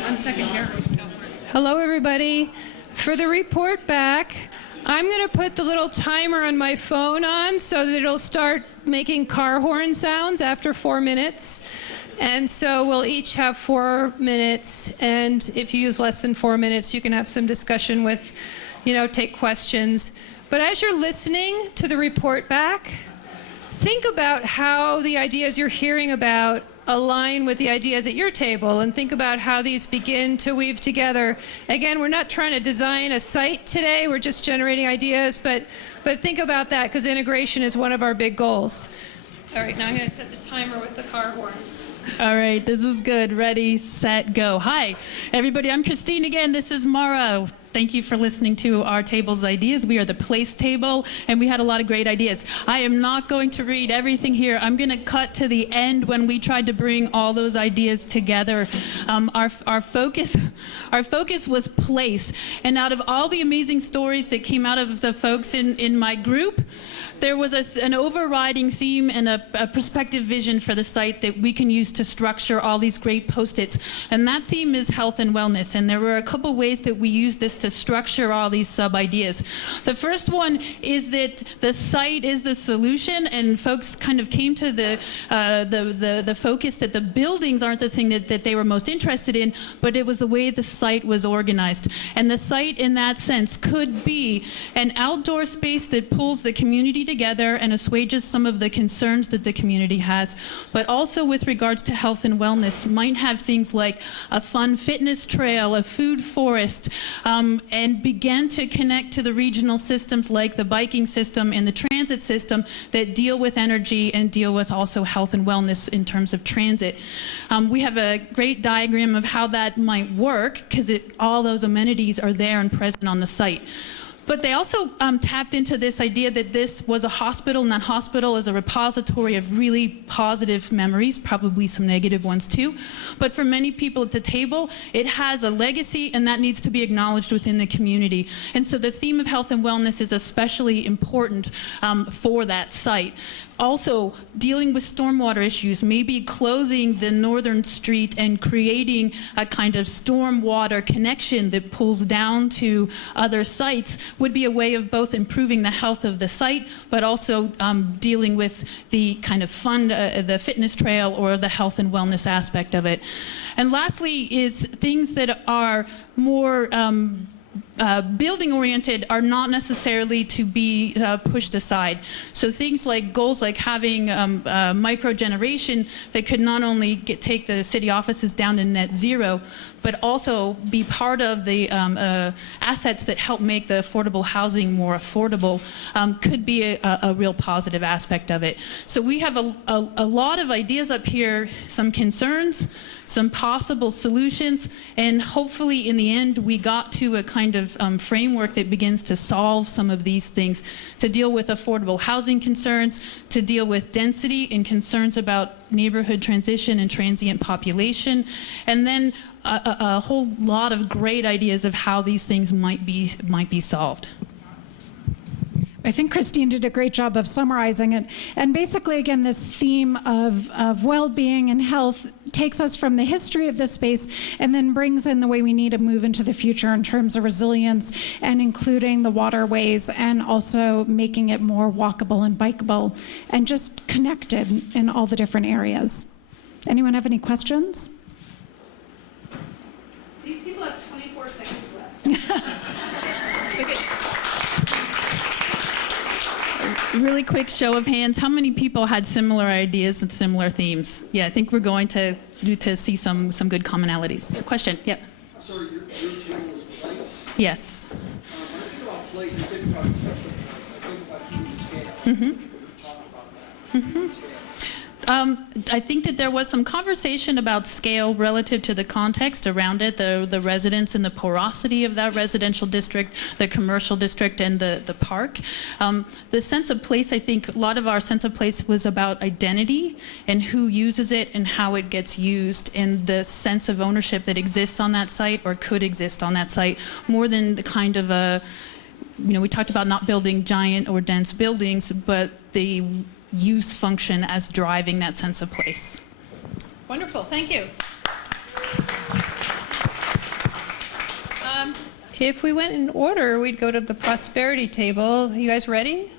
1 second here. Hello, everybody. For the report back, I'm going to put the little timer on my phone on so that it'll start making car horn sounds after 4 minutes. And so we'll each have 4 minutes. And if you use less than 4 minutes, you can have some discussion with, take questions. But as you're listening to the report back, think about how the ideas you're hearing about align with the ideas at your table, and think about how these begin to weave together. Again, we're not trying to design a site today, we're just generating ideas, but think about that, because integration is one of our big goals. All right, now I'm going to set the timer with the car horns. All right, this is good. Ready, set, go. Hi, everybody. I'm Christine again. This is Mara. Thank you for listening to our table's ideas. We are the place table, and we had a lot of great ideas. I am not going to read everything here. I'm going to cut to the end when we tried to bring all those ideas together. Our focus was place, and out of all the amazing stories that came out of the folks in my group, there was an overriding theme and a perspective vision for the site that we can use to structure all these great post-its. And that theme is health and wellness. And there were a couple ways that we used this to structure all these sub-ideas. The first one is that the site is the solution, and folks kind of came to the focus that the buildings aren't the thing that they were most interested in, but it was the way the site was organized. And the site, in that sense, could be an outdoor space that pulls the community together and assuages some of the concerns that the community has, but also with regards to health and wellness, might have things like a fun fitness trail, a food forest, and begin to connect to the regional systems like the biking system and the transit system that deal with energy and deal with also health and wellness in terms of transit. We have a great diagram of how that might work, because all those amenities are there and present on the site. But they also tapped into this idea that this was a hospital, and that hospital is a repository of really positive memories, probably some negative ones too. But for many people at the table, it has a legacy, and that needs to be acknowledged within the community. And so the theme of health and wellness is especially important for that site. Also, dealing with stormwater issues, maybe closing the northern street and creating a kind of stormwater connection that pulls down to other sites would be a way of both improving the health of the site, but also dealing with the kind of fun, the fitness trail or the health and wellness aspect of it. And lastly is things that are more building oriented are not necessarily to be pushed aside. So things like goals like having micro generation that could not only take the city offices down to net zero, but also be part of the assets that help make the affordable housing more affordable, could be a real positive aspect of it. So we have a lot of ideas up here, some concerns, some possible solutions, and hopefully in the end we got to a kind of framework that begins to solve some of these things, to deal with affordable housing concerns, to deal with density and concerns about neighborhood transition and transient population, and then a whole lot of great ideas of how these things might be solved. I think Christine did a great job of summarizing it. And basically, again, this theme of well-being and health takes us from the history of the space and then brings in the way we need to move into the future in terms of resilience and including the waterways and also making it more walkable and bikeable and just connected in all the different areas. Anyone have any questions? These people have 24 seconds left. Okay. Really quick show of hands. How many people had similar ideas and similar themes? Yeah, I think we're going to see some good commonalities. Question? Yep. I'm sorry, your table was place? Yes. When I think about place, I think about sense of place. I think about human scale. Mm-hmm. People can talk about that. Human scale. I think that there was some conversation about scale relative to the context around it, the residents and the porosity of that residential district, the commercial district, and the park. The sense of place, I think a lot of our sense of place was about identity and who uses it and how it gets used, and the sense of ownership that exists on that site or could exist on that site, more than the kind of a we talked about not building giant or dense buildings, but the use function as driving that sense of place. Wonderful, thank you. If we went in order, we'd go to the prosperity table. You guys ready?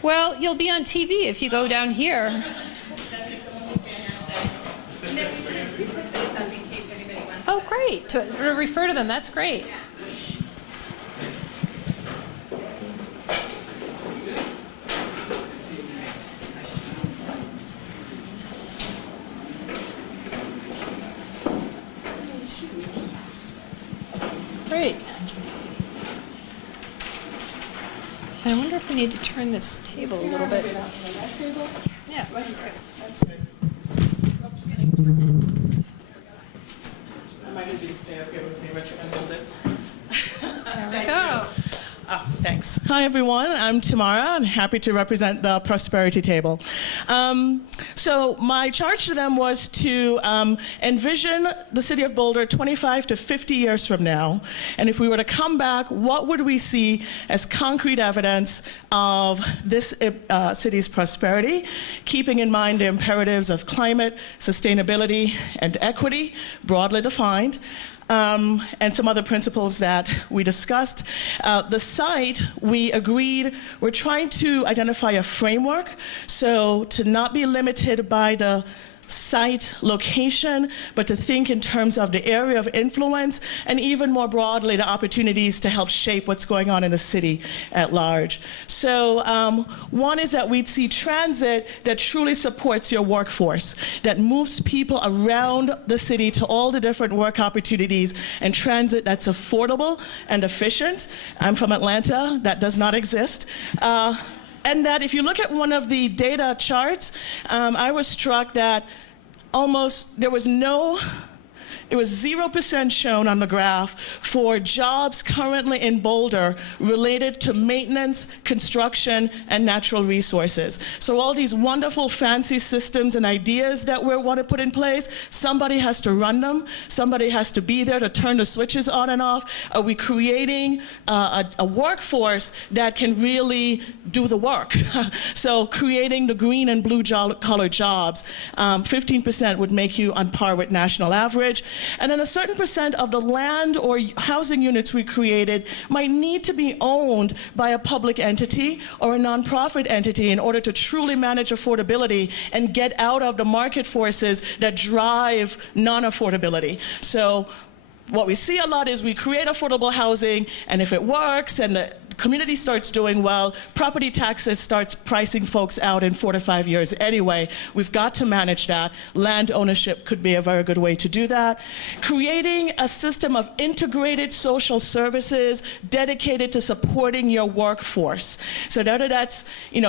Well, you'll be on TV if you go down here. Oh, great. To refer to them, that's great. Great. I wonder if we need to turn this table a little bit. Yeah, that's good. I might need you to stay up here with me, Richard, and hold it. There we go. Oh, thanks. Hi, everyone. I'm Tamara, and happy to represent the Prosperity Table. So my charge to them was to envision the City of Boulder 25 to 50 years from now, and if we were to come back, what would we see as concrete evidence of this city's prosperity, keeping in mind the imperatives of climate, sustainability, and equity, broadly defined, and some other principles that we discussed. The site, we agreed, we're trying to identify a framework, so to not be limited by the site location, but to think in terms of the area of influence, and even more broadly, the opportunities to help shape what's going on in the city at large. So one is that we'd see transit that truly supports your workforce, that moves people around the city to all the different work opportunities, and transit that's affordable and efficient. I'm from Atlanta, that does not exist. And that if you look at one of the data charts, I was struck that it was 0% shown on the graph for jobs currently in Boulder related to maintenance, construction, and natural resources. So all these wonderful fancy systems and ideas that we want to put in place, somebody has to run them, somebody has to be there to turn the switches on and off. Are we creating a workforce that can really do the work? So creating the green and blue collar jobs, 15% would make you on par with national average. And then a certain percent of the land or housing units we created might need to be owned by a public entity or a nonprofit entity in order to truly manage affordability and get out of the market forces that drive non-affordability. So what we see a lot is we create affordable housing, and if it works and the community starts doing well, property taxes starts pricing folks out in 4 to 5 years anyway. We've got to manage that. Land ownership could be a very good way to do that. Creating a system of integrated social services dedicated to supporting your workforce. So that's,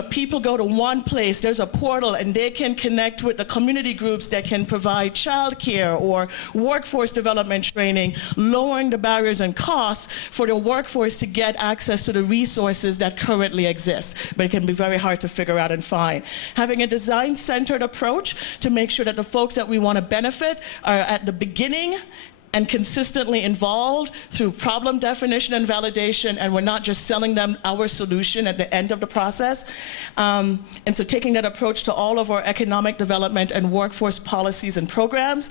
people go to one place, there's a portal, and they can connect with the community groups that can provide childcare or workforce development training, lowering the barriers and costs for the workforce to get access to the resources that currently exist, but it can be very hard to figure out and find. Having a design-centered approach to make sure that the folks that we want to benefit are at the beginning and consistently involved through problem definition and validation, and we're not just selling them our solution at the end of the process. And so taking that approach to all of our economic development and workforce policies and programs.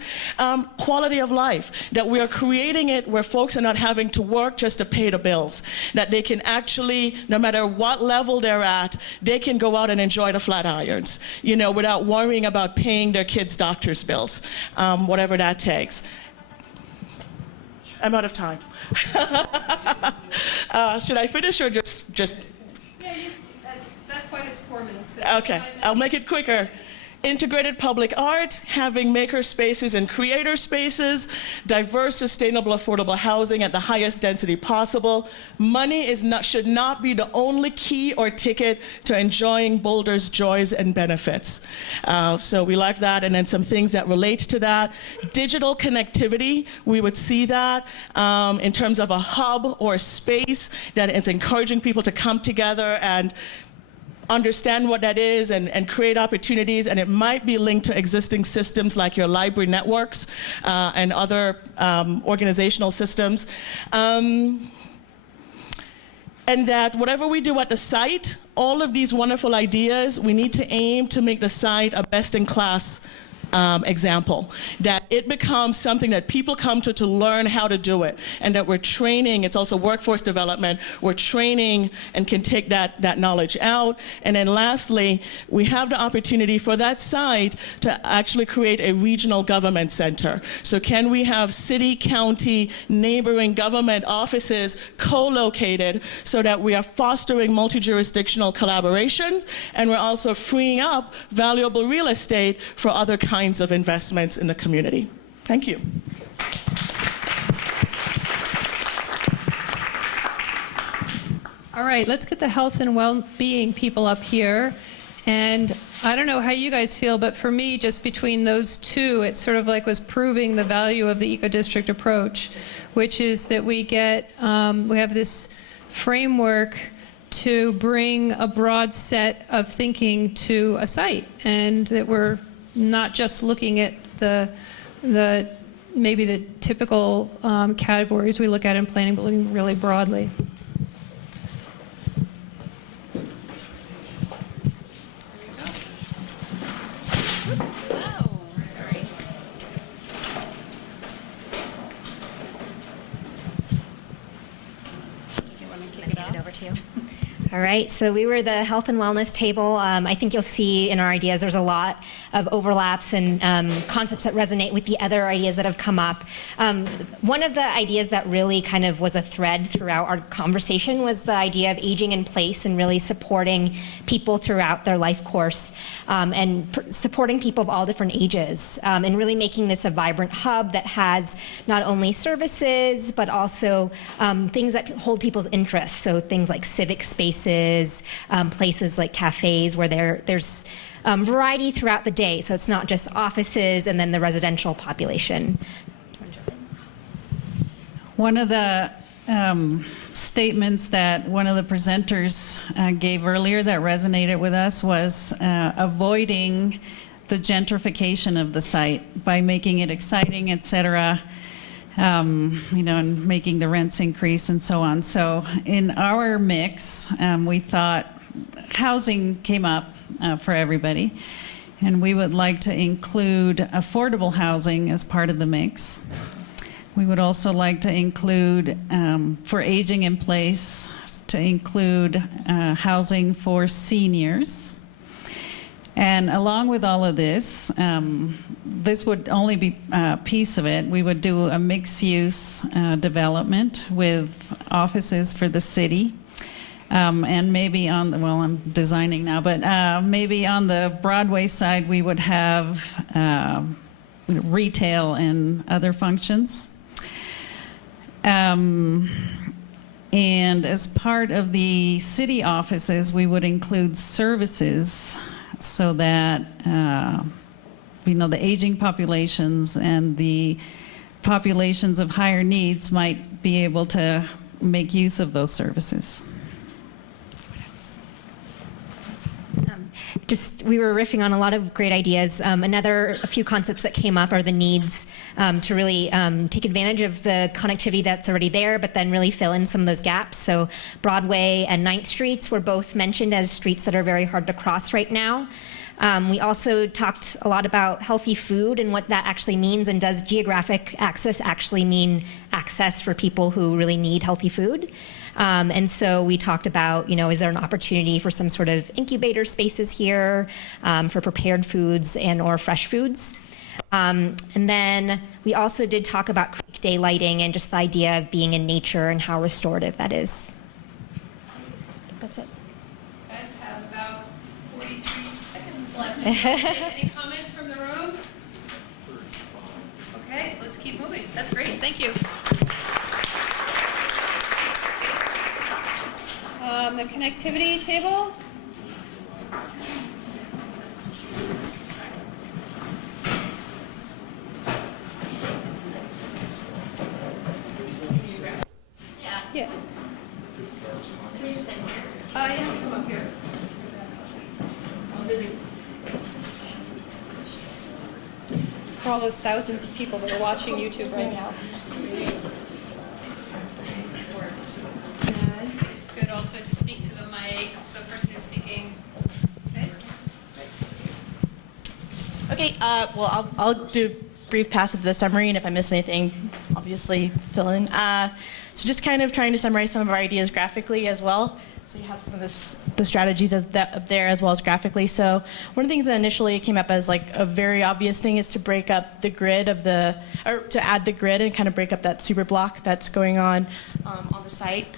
Quality of life, that we are creating it where folks are not having to work just to pay the bills, that they can actually, no matter what level they're at, they can go out and enjoy the flat irons, without worrying about paying their kids' doctor's bills, whatever that takes. I'm out of time. Should I finish or just? Yeah, that's why it's 4 minutes. Okay, I'll make it quicker. Integrated public art, having maker spaces and creator spaces, diverse, sustainable, affordable housing at the highest density possible. Money should not be the only key or ticket to enjoying Boulder's joys and benefits. So we like that, and then some things that relate to that. Digital connectivity, we would see that in terms of a hub or a space that is encouraging people to come together and understand what that is and create opportunities, and it might be linked to existing systems like your library networks and other organizational systems. and that whatever we do at the site, all of these wonderful ideas, we need to aim to make the site a best-in-class example, that it becomes something that people come to learn how to do it, and that we're training. It's also workforce development. We're training and can take that knowledge out. And then lastly, we have the opportunity for that site to actually create a regional government center. So can we have city, county, neighboring government offices co-located so that we are fostering multi-jurisdictional collaborations, and we're also freeing up valuable real estate for other kinds of investments in the community. Thank you. All right, let's get the health and well-being people up here. And I don't know how you guys feel, but for me, just between those two, it sort of like was proving the value of the eco-district approach, which is that we have this framework to bring a broad set of thinking to a site, and that we're not just looking at maybe the typical categories we look at in planning, but looking really broadly. All right, so we were the health and wellness table. I think you'll see in our ideas there's a lot of overlaps and concepts that resonate with the other ideas that have come up. One of the ideas that really kind of was a thread throughout our conversation was the idea of aging in place and really supporting people throughout their life course, and supporting people of all different ages, and really making this a vibrant hub that has not only services but also things that hold people's interests. So things like civic spaces, places like cafes where there's variety throughout the day. So it's not just offices and then the residential population. One of the statements that one of the presenters gave earlier that resonated with us was avoiding the gentrification of the site by making it exciting, et cetera. And making the rents increase and so on. So in our mix, we thought housing came up for everybody, and we would like to include affordable housing as part of the mix. We would also like to include, for aging in place, to include housing for seniors. And along with all of this, this would only be a piece of it. We would do a mixed-use development with offices for the city. And maybe I'm designing now, but maybe on the Broadway side, we would have retail and other functions. And as part of the city offices, we would include services so that the aging populations and the populations of higher needs might be able to make use of those services. We were riffing on a lot of great ideas. A few concepts that came up are the needs to really take advantage of the connectivity that's already there, but then really fill in some of those gaps. So Broadway and 9th Streets were both mentioned as streets that are very hard to cross right now. We also talked a lot about healthy food and what that actually means, and does geographic access actually mean access for people who really need healthy food? And so we talked about, is there an opportunity for some sort of incubator spaces here for prepared foods and or fresh foods? And then we also did talk about creek daylighting and just the idea of being in nature and how restorative that is. That's it. You guys have about 43 seconds left. Any comments from the room? Okay, let's keep moving. That's great. Thank you. The connectivity table. Yeah. Yeah, come up here. For all those thousands of people that are watching YouTube right now. Good. Also I'll do a brief pass of the summary, and if I miss anything, obviously fill in. So just kind of trying to summarize some of our ideas graphically as well. So you have some of the strategies up there as well as graphically. So one of the things that initially came up as like a very obvious thing is to break up the grid or to add the grid and kind of break up that super block that's going on the site.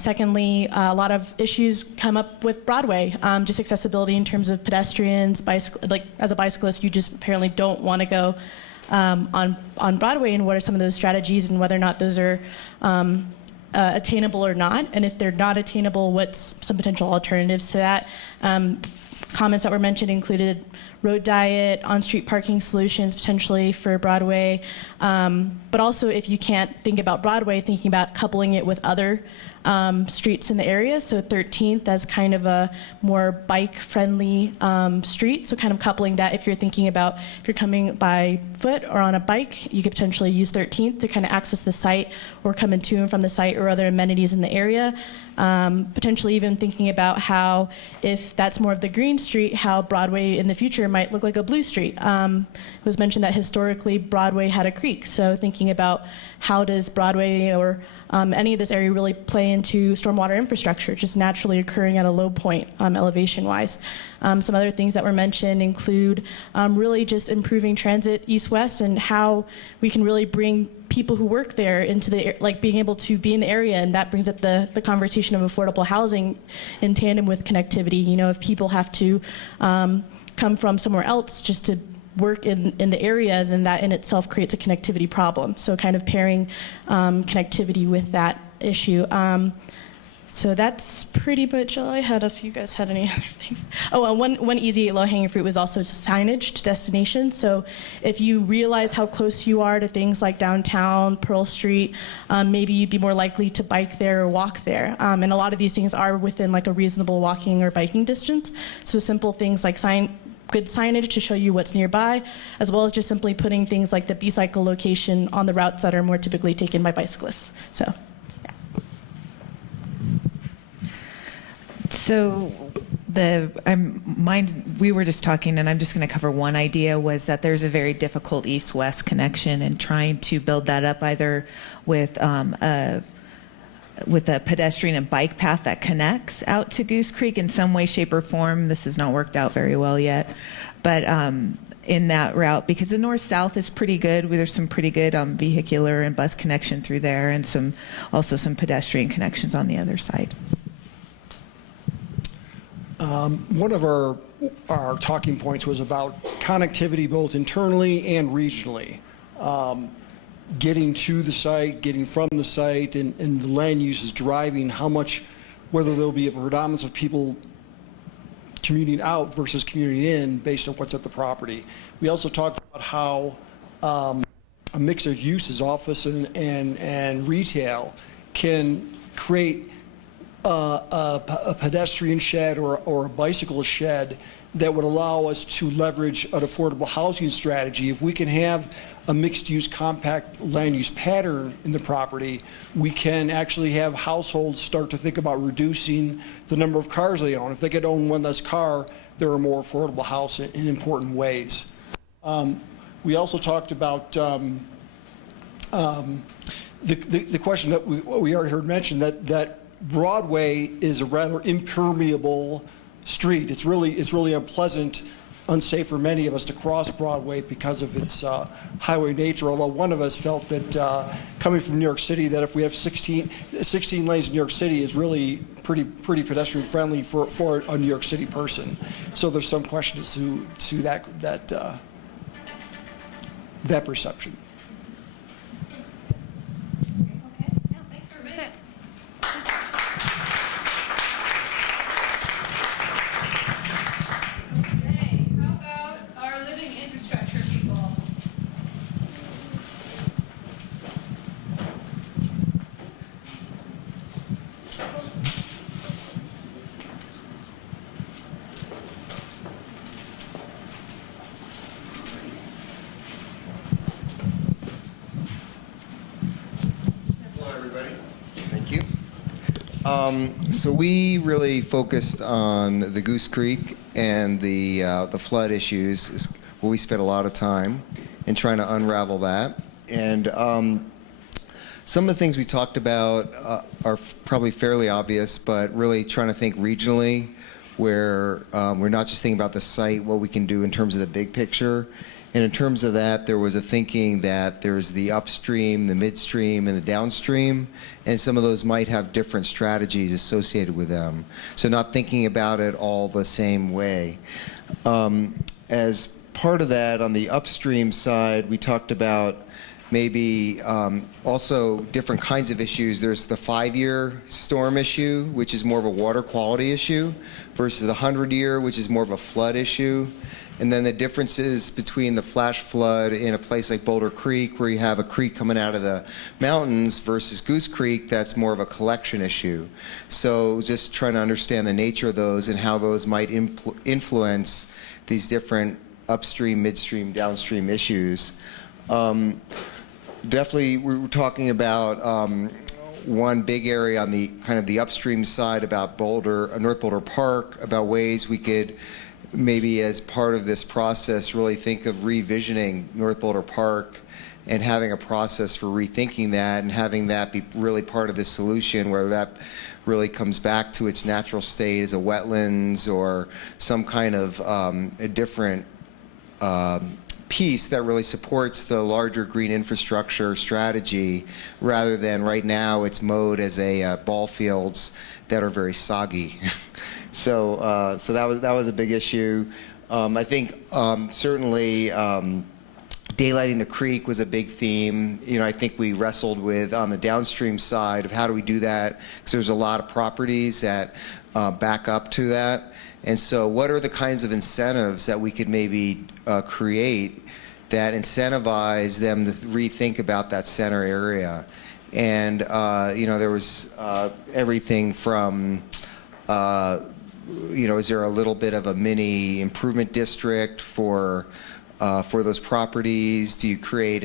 Secondly, a lot of issues come up with Broadway, just accessibility in terms of pedestrians, like as a bicyclist, you just apparently don't want to go on Broadway, and what are some of those strategies and whether or not those are attainable or not, and if they're not attainable, what's some potential alternatives to that. Comments that were mentioned included road diet, on-street parking solutions potentially for Broadway, but also if you can't think about Broadway, thinking about coupling it with other streets in the area. So 13th as kind of a more bike-friendly street. So kind of coupling that if you're thinking about if you're coming by foot or on a bike, you could potentially use 13th to kind of access the site or come in to and from the site or other amenities in the area. Potentially even thinking about how if that's more of the green street, how Broadway in the future might look like a blue street. It was mentioned that historically Broadway had a creek. So thinking about how does Broadway or any of this area really play into stormwater infrastructure, just naturally occurring at a low point elevation-wise. Some other things that were mentioned include really just improving transit east-west and how we can really bring people who work there into the, like being able to be in the area, and that brings up the conversation of affordable housing in tandem with connectivity. You know, if people have to come from somewhere else just to work in the area, then that in itself creates a connectivity problem. So kind of pairing connectivity with that issue. So that's pretty much all I had. If you guys had any other things. Oh, one easy low-hanging fruit was also signage to destination. So if you realize how close you are to things like downtown, Pearl Street, maybe you'd be more likely to bike there or walk there. And a lot of these things are within like a reasonable walking or biking distance. So simple things like good signage to show you what's nearby, as well as just simply putting things like the B-cycle location on the routes that are more typically taken by bicyclists. So, yeah. So we were just talking, and I'm just going to cover one idea, was that there's a very difficult east-west connection, and trying to build that up either with a pedestrian and bike path that connects out to Goose Creek in some way, shape, or form. This has not worked out very well yet, but in that route, because the north-south is pretty good. There's some pretty good vehicular and bus connection through there, and also some pedestrian connections on the other side. One of our talking points was about connectivity both internally and regionally. Getting to the site, getting from the site, and the land use is driving how much, whether there'll be a predominance of people commuting out versus commuting in based on what's at the property. We also talked about how a mix of uses, office and retail, can create a pedestrian shed or a bicycle shed that would allow us to leverage an affordable housing strategy. If we can have a mixed-use, compact land use pattern in the property, we can actually have households start to think about reducing the number of cars they own. If they could own one less car, they're a more affordable house in important ways. We also talked about the question that we already heard mentioned, that Broadway is a rather impermeable street. It's really unpleasant, unsafe for many of us to cross Broadway because of its highway nature, although one of us felt that coming from New York City, that if we have 16 lanes in New York City is really pretty pedestrian friendly for a New York City person. So there's some question as to that perception. So we really focused on the Goose Creek and the flood issues. where we spent a lot of time in trying to unravel that. And some of the things we talked about are probably fairly obvious, but really trying to think regionally, where we're not just thinking about the site, what we can do in terms of the big picture. And in terms of that, there was a thinking that there's the upstream, the midstream, and the downstream, and some of those might have different strategies associated with them. So not thinking about it all the same way. As part of that, on the upstream side, we talked about maybe also different kinds of issues. There's the 5-year storm issue, which is more of a water quality issue, versus the 100-year, which is more of a flood issue. And then the differences between the flash flood in a place like Boulder Creek, where you have a creek coming out of the mountains, versus Goose Creek, that's more of a collection issue. So just trying to understand the nature of those and how those might influence these different upstream, midstream, downstream issues. Definitely, we were talking about one big area on the kind of the upstream side about Boulder, North Boulder Park, about ways we could maybe as part of this process really think of revisioning North Boulder Park and having a process for rethinking that and having that be really part of the solution, where that really comes back to its natural state as a wetlands or some kind of a different piece that really supports the larger green infrastructure strategy, rather than right now it's mowed as a ball fields that are very soggy. So that was a big issue. I think certainly daylighting the creek was a big theme. I think we wrestled with on the downstream side of how do we do that, because there's a lot of properties that back up to that. And so what are the kinds of incentives that we could maybe create that incentivize them to rethink about that center area? And there was everything from is there a little bit of a mini improvement district for those properties? Do you create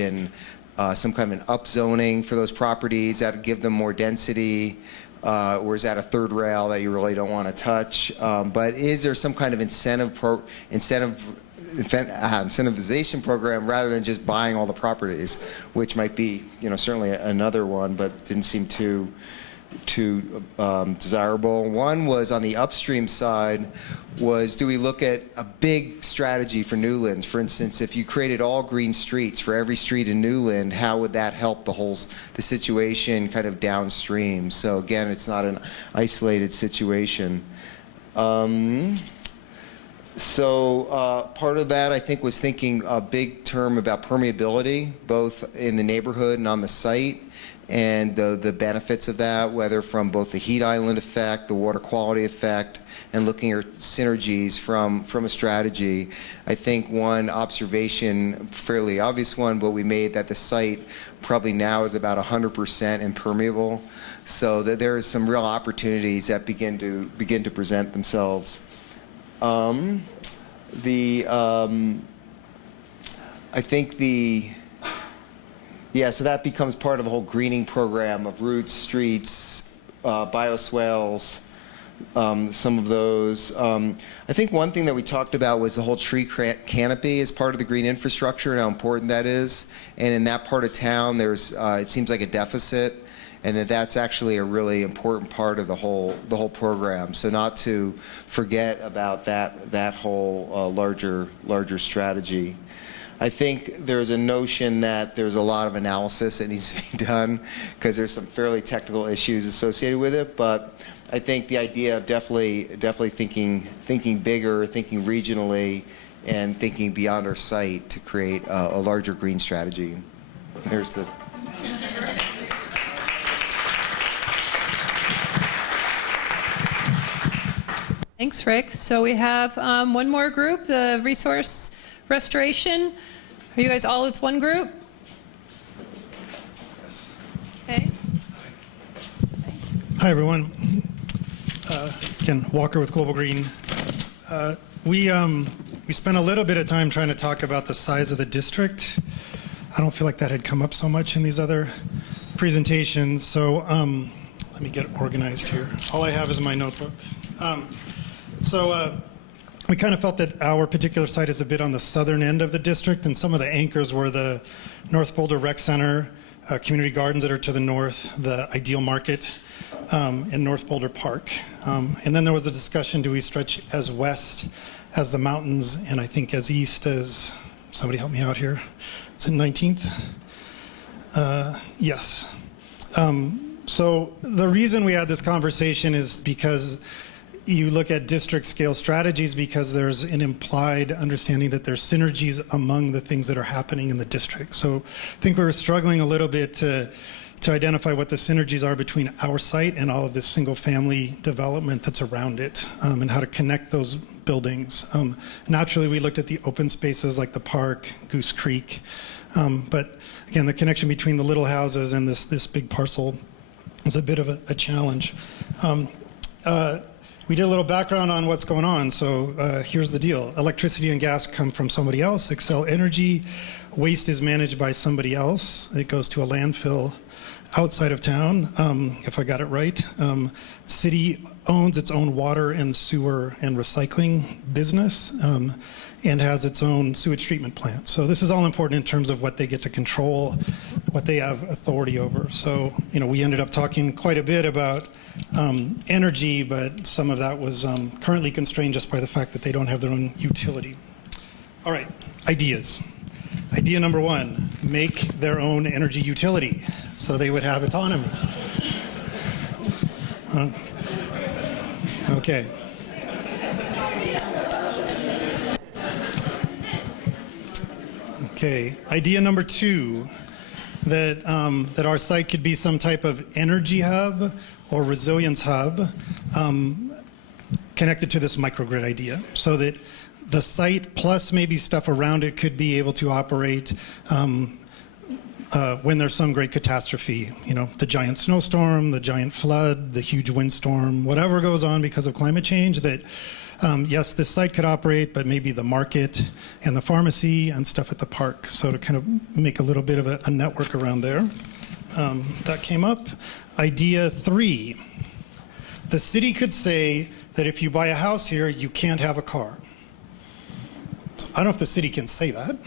some kind of an upzoning for those properties that give them more density? Or is that a third rail that you really don't want to touch? But is there some kind of incentivization program rather than just buying all the properties, which might be certainly another one, but didn't seem too desirable. One was on the upstream side was, do we look at a big strategy for Newlands? For instance, if you created all green streets for every street in Newland, how would that help the situation kind of downstream? So again, it's not an isolated situation. So part of that, I think, was thinking a big term about permeability, both in the neighborhood and on the site, and the benefits of that, whether from both the heat island effect, the water quality effect, and looking at synergies from a strategy. I think one observation, fairly obvious one, but we made that the site probably now is about 100% impermeable, so that there is some real opportunities that begin to present themselves. I think so that becomes part of a whole greening program of routes, streets, bioswales, some of those. I think one thing that we talked about was the whole tree canopy as part of the green infrastructure and how important that is. And in that part of town, there's it seems like a deficit, and that's actually a really important part of the whole program. So not to forget about that whole larger strategy. I think there's a notion that there's a lot of analysis that needs to be done, because there's some fairly technical issues associated with it. But I think the idea of definitely thinking bigger, thinking regionally, and thinking beyond our site to create a larger green strategy. There's the. Thanks, Rick. So we have one more group, the resource restoration. Are you guys all as one group? Okay. Hi, everyone. Again, Walker with Global Green. We spent a little bit of time trying to talk about the size of the district. I don't feel like that had come up so much in these other presentations. So let me get organized here. All I have is my notebook. we kind of felt that our particular site is a bit on the southern end of the district, and some of the anchors were the North Boulder Rec Center, community gardens that are to the north, the Ideal Market, and North Boulder Park. And then there was a discussion, do we stretch as west as the mountains, and I think as east as, somebody help me out here, is it 19th? Yes. So the reason we had this conversation is because you look at district scale strategies because there's an implied understanding that there's synergies among the things that are happening in the district. So I think we were struggling a little bit to identify what the synergies are between our site and all of this single family development that's around it, and how to connect those buildings. Naturally, we looked at the open spaces like the park, Goose Creek, but again, the connection between the little houses and this big parcel was a bit of a challenge. We did a little background on what's going on. So here's the deal. Electricity and gas come from somebody else, Xcel Energy. Waste is managed by somebody else. It goes to a landfill outside of town, if I got it right. City owns its own water and sewer and recycling business, and has its own sewage treatment plant. So this is all important in terms of what they get to control, what they have authority over. So, we ended up talking quite a bit about energy, but some of that was currently constrained just by the fact that they don't have their own utility. All right, ideas. Idea number one, make their own energy utility so they would have autonomy. Okay. Okay, idea number two, that our site could be some type of energy hub or resilience hub connected to this microgrid idea, so that the site plus maybe stuff around it could be able to operate when there's some great catastrophe, the giant snowstorm, the giant flood, the huge windstorm, whatever goes on because of climate change, that yes, this site could operate, but maybe the market and the pharmacy and stuff at the park. So to kind of make a little bit of a network around there. That came up. Idea three, the city could say that if you buy a house here, you can't have a car. So I don't know if the city can say that.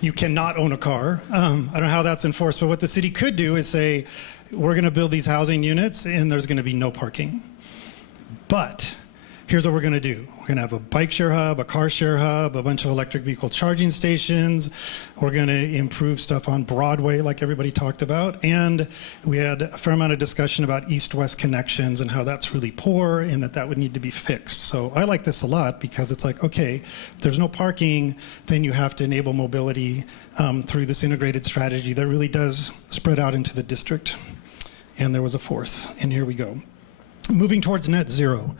You cannot own a car. I don't know how that's enforced, but what the city could do is say, we're going to build these housing units and there's going to be no parking. But here's what we're going to do. We're going to have a bike share hub, a car share hub, a bunch of electric vehicle charging stations. We're going to improve stuff on Broadway like everybody talked about. And we had a fair amount of discussion about east-west connections and how that's really poor and that would need to be fixed. So I like this a lot because it's like, okay, if there's no parking, then you have to enable mobility through this integrated strategy that really does spread out into the district. And there was a fourth, and here we go. Moving towards net zero,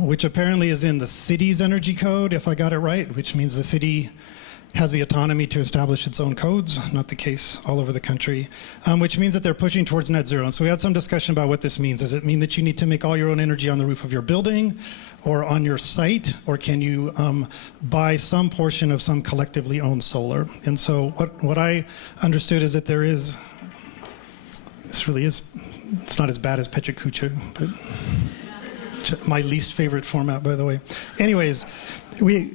which apparently is in the city's energy code, if I got it right, which means the city has the autonomy to establish its own codes, not the case all over the country, which means that they're pushing towards net zero. And so we had some discussion about what this means. Does it mean that you need to make all your own energy on the roof of your building or on your site, or can you buy some portion of some collectively owned solar? And so what I understood is that there is, this really is, it's not as bad as Pecha Kucha, but my least favorite format, by the way. Anyways, we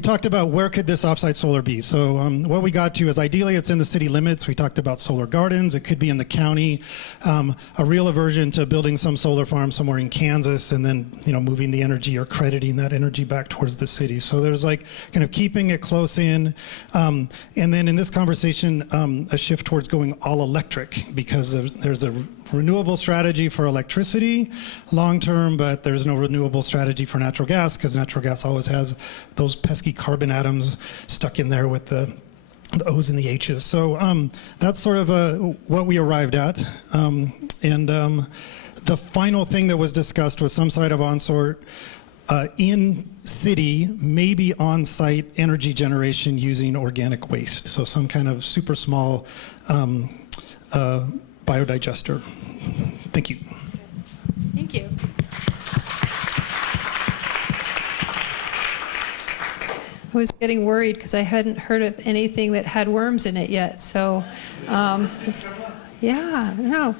talked about where could this offsite solar be. So what we got to is ideally it's in the city limits. We talked about solar gardens. It could be in the county. A real aversion to building some solar farm somewhere in Kansas and then moving the energy or crediting that energy back towards the city. So there's like kind of keeping it close in. And then in this conversation, a shift towards going all electric because there's a renewable strategy for electricity long term, but there's no renewable strategy for natural gas because natural gas always has those pesky carbon atoms stuck in there with the O's and the H's. So that's sort of what we arrived at. The final thing that was discussed was some side of on-sort in city, maybe on-site energy generation using organic waste. So some kind of super small biodigester. Thank you. Thank you. I was getting worried because I hadn't heard of anything that had worms in it yet. So, yeah, I don't know.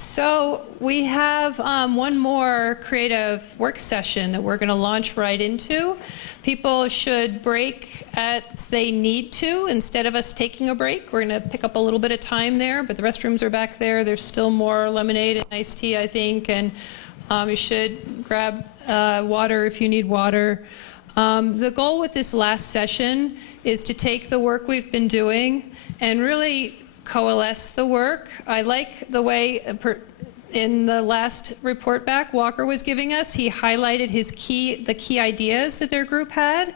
So we have one more creative work session that we're going to launch right into. People should break as they need to instead of us taking a break. We're going to pick up a little bit of time there, but the restrooms are back there. There's still more lemonade and iced tea, I think, and you should grab water if you need water. The goal with this last session is to take the work we've been doing and really coalesce the work. I like the way in the last report back Walker was giving us, he highlighted the key ideas that their group had.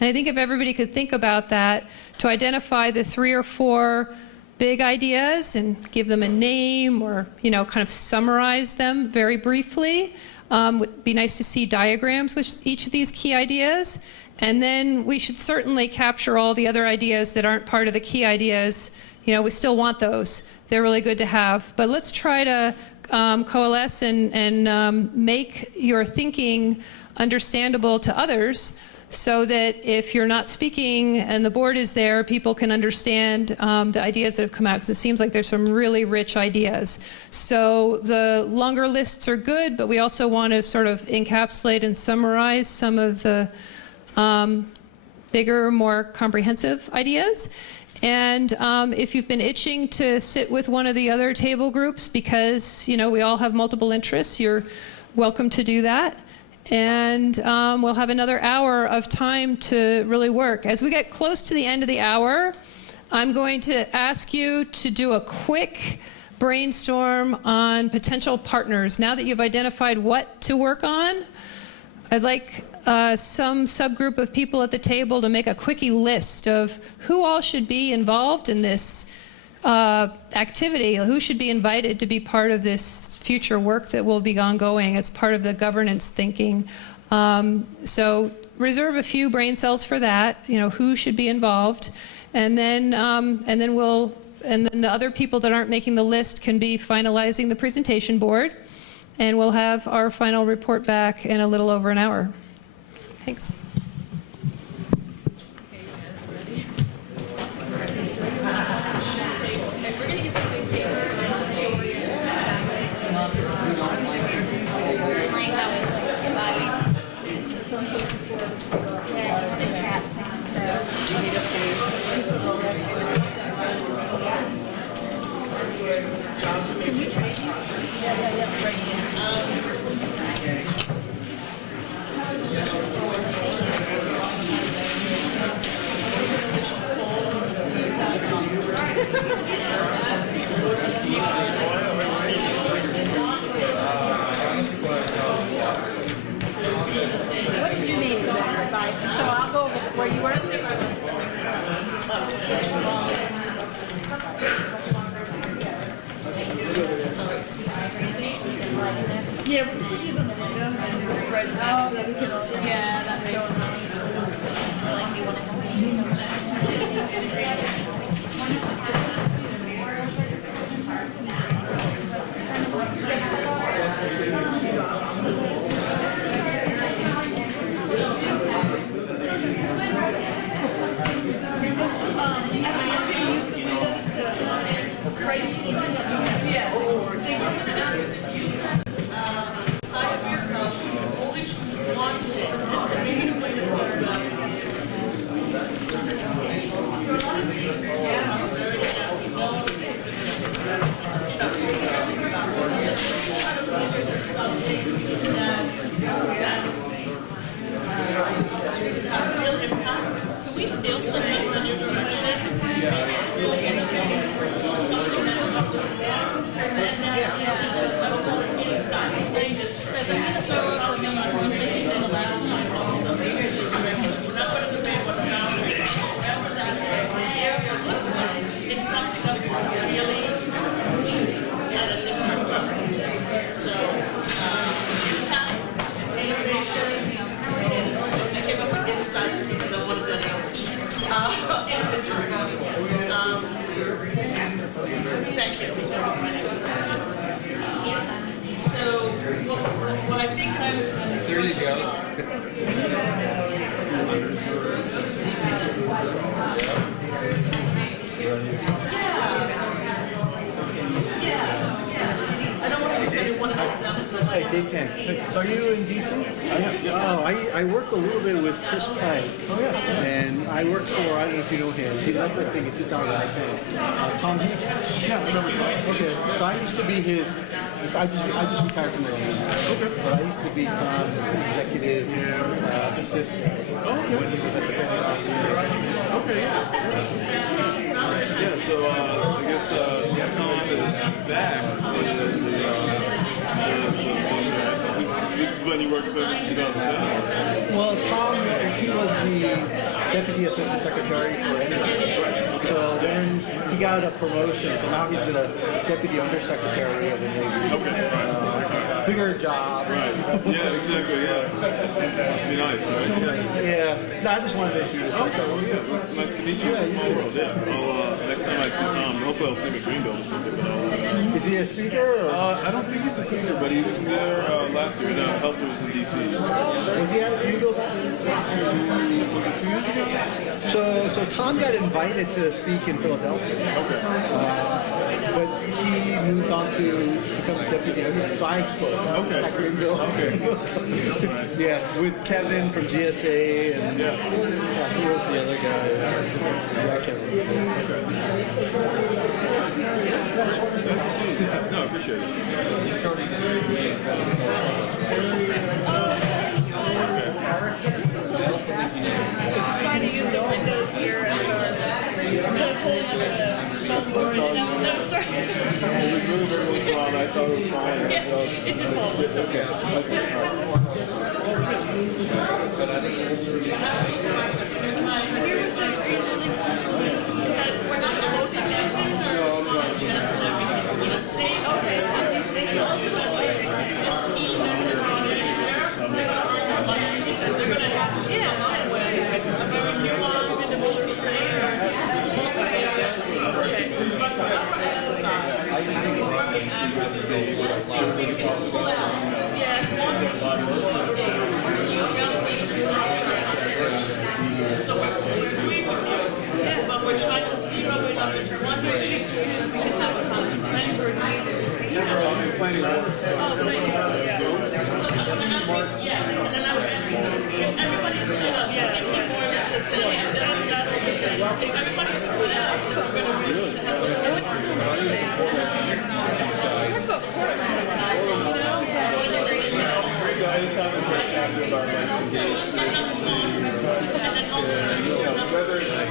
And I think if everybody could think about that, to identify the 3 or 4 big ideas and give them a name or, kind of summarize them very briefly. Would be nice to see diagrams with each of these key ideas. And then we should certainly capture all the other ideas that aren't part of the key ideas. We still want those. They're really good to have. But let's try to coalesce and make your thinking understandable to others so that if you're not speaking and the board is there, people can understand the ideas that have come out, because it seems like there's some really rich ideas. So the longer lists are good, but we also want to sort of encapsulate and summarize some of the bigger, more comprehensive ideas. And if you've been itching to sit with one of the other table groups because, we all have multiple interests, you're welcome to do that. And we'll have another hour of time to really work. As we get close to the end of the hour, I'm going to ask you to do a quick brainstorm on potential partners. Now that you've identified what to work on, I'd like some subgroup of people at the table to make a quickie list of who all should be involved in this activity, who should be invited to be part of this future work that will be ongoing as part of the governance thinking. So reserve a few brain cells for that, who should be involved, and then the other people that aren't making the list can be finalizing the presentation board, and we'll have our final report back in a little over an hour. Thanks. Hey, Ken. So are you in DC? I am. Yeah. Oh, I worked a little bit with Chris Pike. Oh, yeah. And I worked for, I don't know if you know him, he left that thing in 2010. Tom Hicks? Yeah, I remember Tom. Okay. So I used to be his, I just retired from the Navy. Okay. But I used to be Tom's executive assistant when he was at the Pentagon. Okay. Yeah, so I guess Tom is back. This is when you worked with him in 2010? Well, Tom, he was the Deputy Assistant Secretary for Energy. So then he got a promotion, so now he's the Deputy Undersecretary of the Navy. Okay. Bigger job. Right. Yeah, exactly, yeah. Must be nice, right? Yeah. No, I just wanted to introduce myself. Okay, yeah. Nice to meet you. Yeah, Small world, yeah. Next time I see Tom, hopefully I'll see him at Greenville or something. But is he a speaker? Or? I don't think he's a speaker, but he was there last year. No, Health was in D.C. Was he at Greenville last year? Was it 2 years ago? So Tom got invited to speak in Philadelphia. Okay. But he moved on to become deputy editor. So I spoke at Greenville. Okay. Yeah, with Kevin from GSA and yeah, he was the other guy. Yeah, Kevin. No, I appreciate it. Trying to use the windows here as I thought it was fine. Yes, it's just cold. Okay. But we're trying to zero in on this for one very big students. We can have a conversation. We're going to see how. Yes, and then everybody's split up. Everybody's split out. So we're going to reach anytime there's a chapter about and then also whether it's better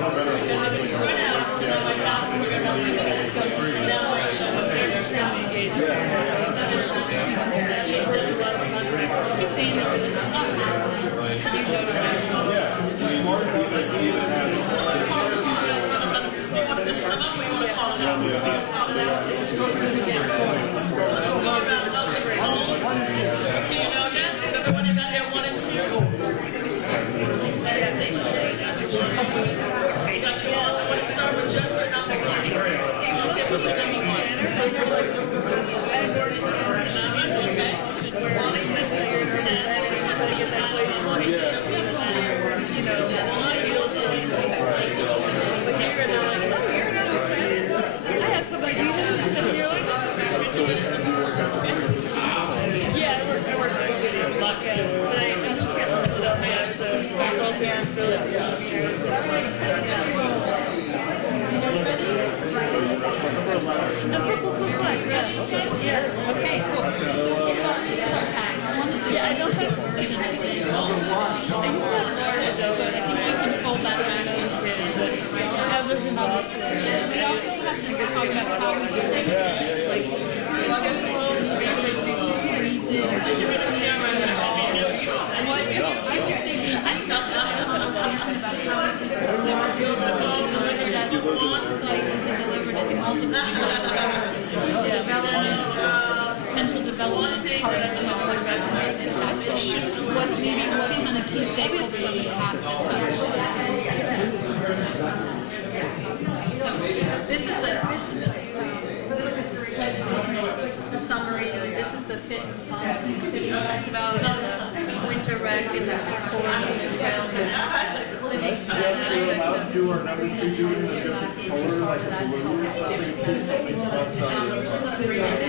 Okay, cool. Yeah, I don't have to worry. I think we can fold that back in. Other than we also have to talk about how we do this. Like, potential development part of the what kind of key stakeholders do we have this is the summary. This is the fit and fun that we talked about winter rec and the forward and the trail. This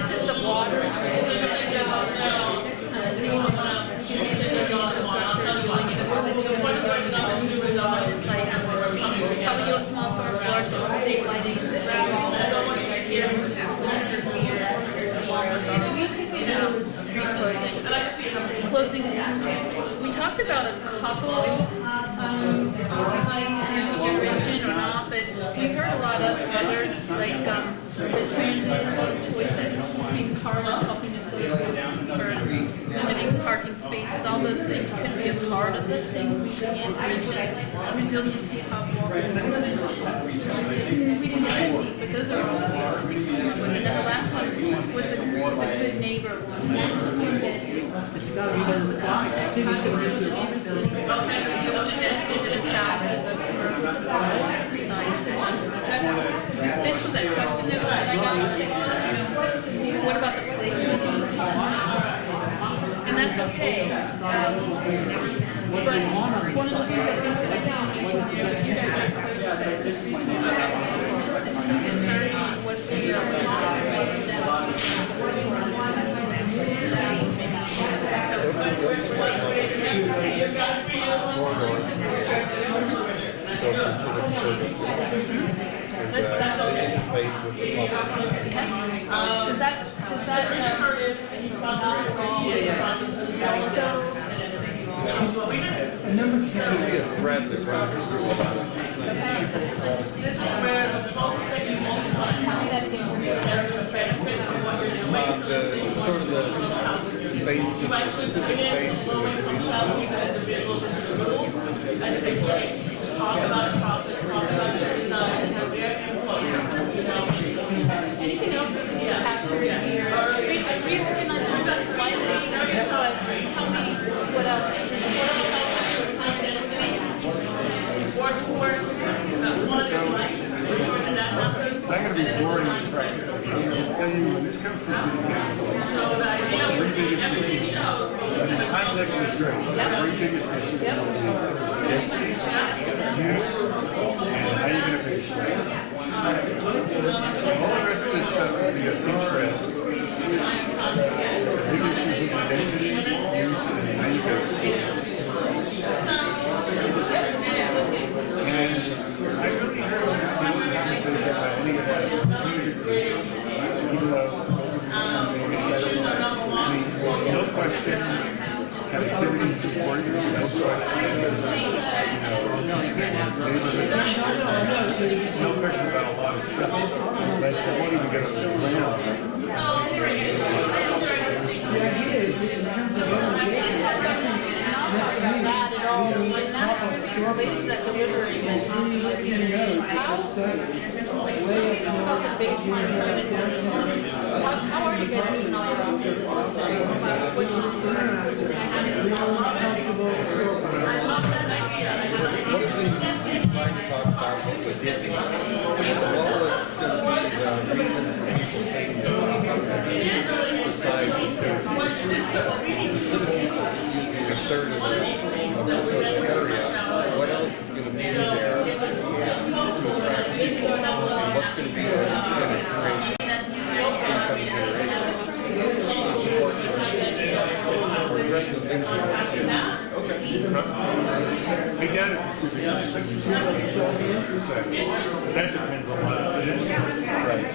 is the water. talked about a couple, generation or not, but we heard a lot of others, like the transit choices being part of helping to close loops for limiting parking spaces. All those things could be a part of the things we mentioned, resiliency of walkers. We didn't get that deep, but those are all the things we came up with. And then the last one was the good neighbor one. It's got to be the this was a question that I got. What about the placement? And that's okay. But one of the things I think that I found was concerning what's That's okay. Interface with the public. Is that this is where the folks that you most want to benefit from what you're doing. Sort of the base, the specific base of the talk about the process, talk about the design, have their input. anything else that we need to have to reorganize it just slightly, but tell me what else. Workforce, one of them, like, and that happens. I'm going to be boring in practice. I can tell you, when this comes to city council, So the idea three would be biggest everything issues. shows. The context is great. Three biggest issues. Density, use, and how you're going to pay for it. All the rest of this stuff will be of interest. The big issues will be density, use, and how you pay for it. And I really heard this conversation about any of that community groups, even though no question, connectivity is important, no question, no question about a lot of stuff, but I won't even get up the ground. That at all, like that is related to that delivery and how do we know about the baseline permit? How are you guys moving on your own? One of the things we're trying to talk about with this is what was going to be the reason for people taking the size of civic using a third of the area. What else is going to be there to attract people? And what's going to be there that's going to create income generation? Or the rest of the things we want to do. I doubt if the civic is that depends on what it is. Right.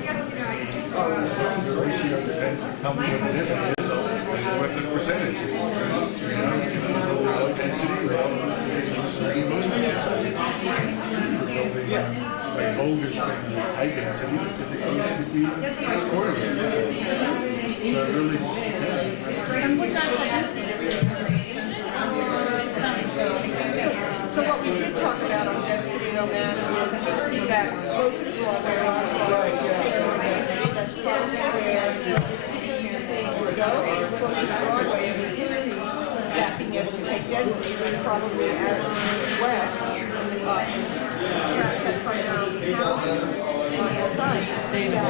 The ratio depends on how many of it is and what the percentage is. Low density, most of the cities. Like Boulder's thing is high density, the civic use could be a quarter of it. So it really just depends. So what we did talk about on density, though, man, is that close to Broadway, that's probably where city uses would go, is close to Broadway, and we do see that being able to take density, but probably as we move west, that kind of housing on the side, that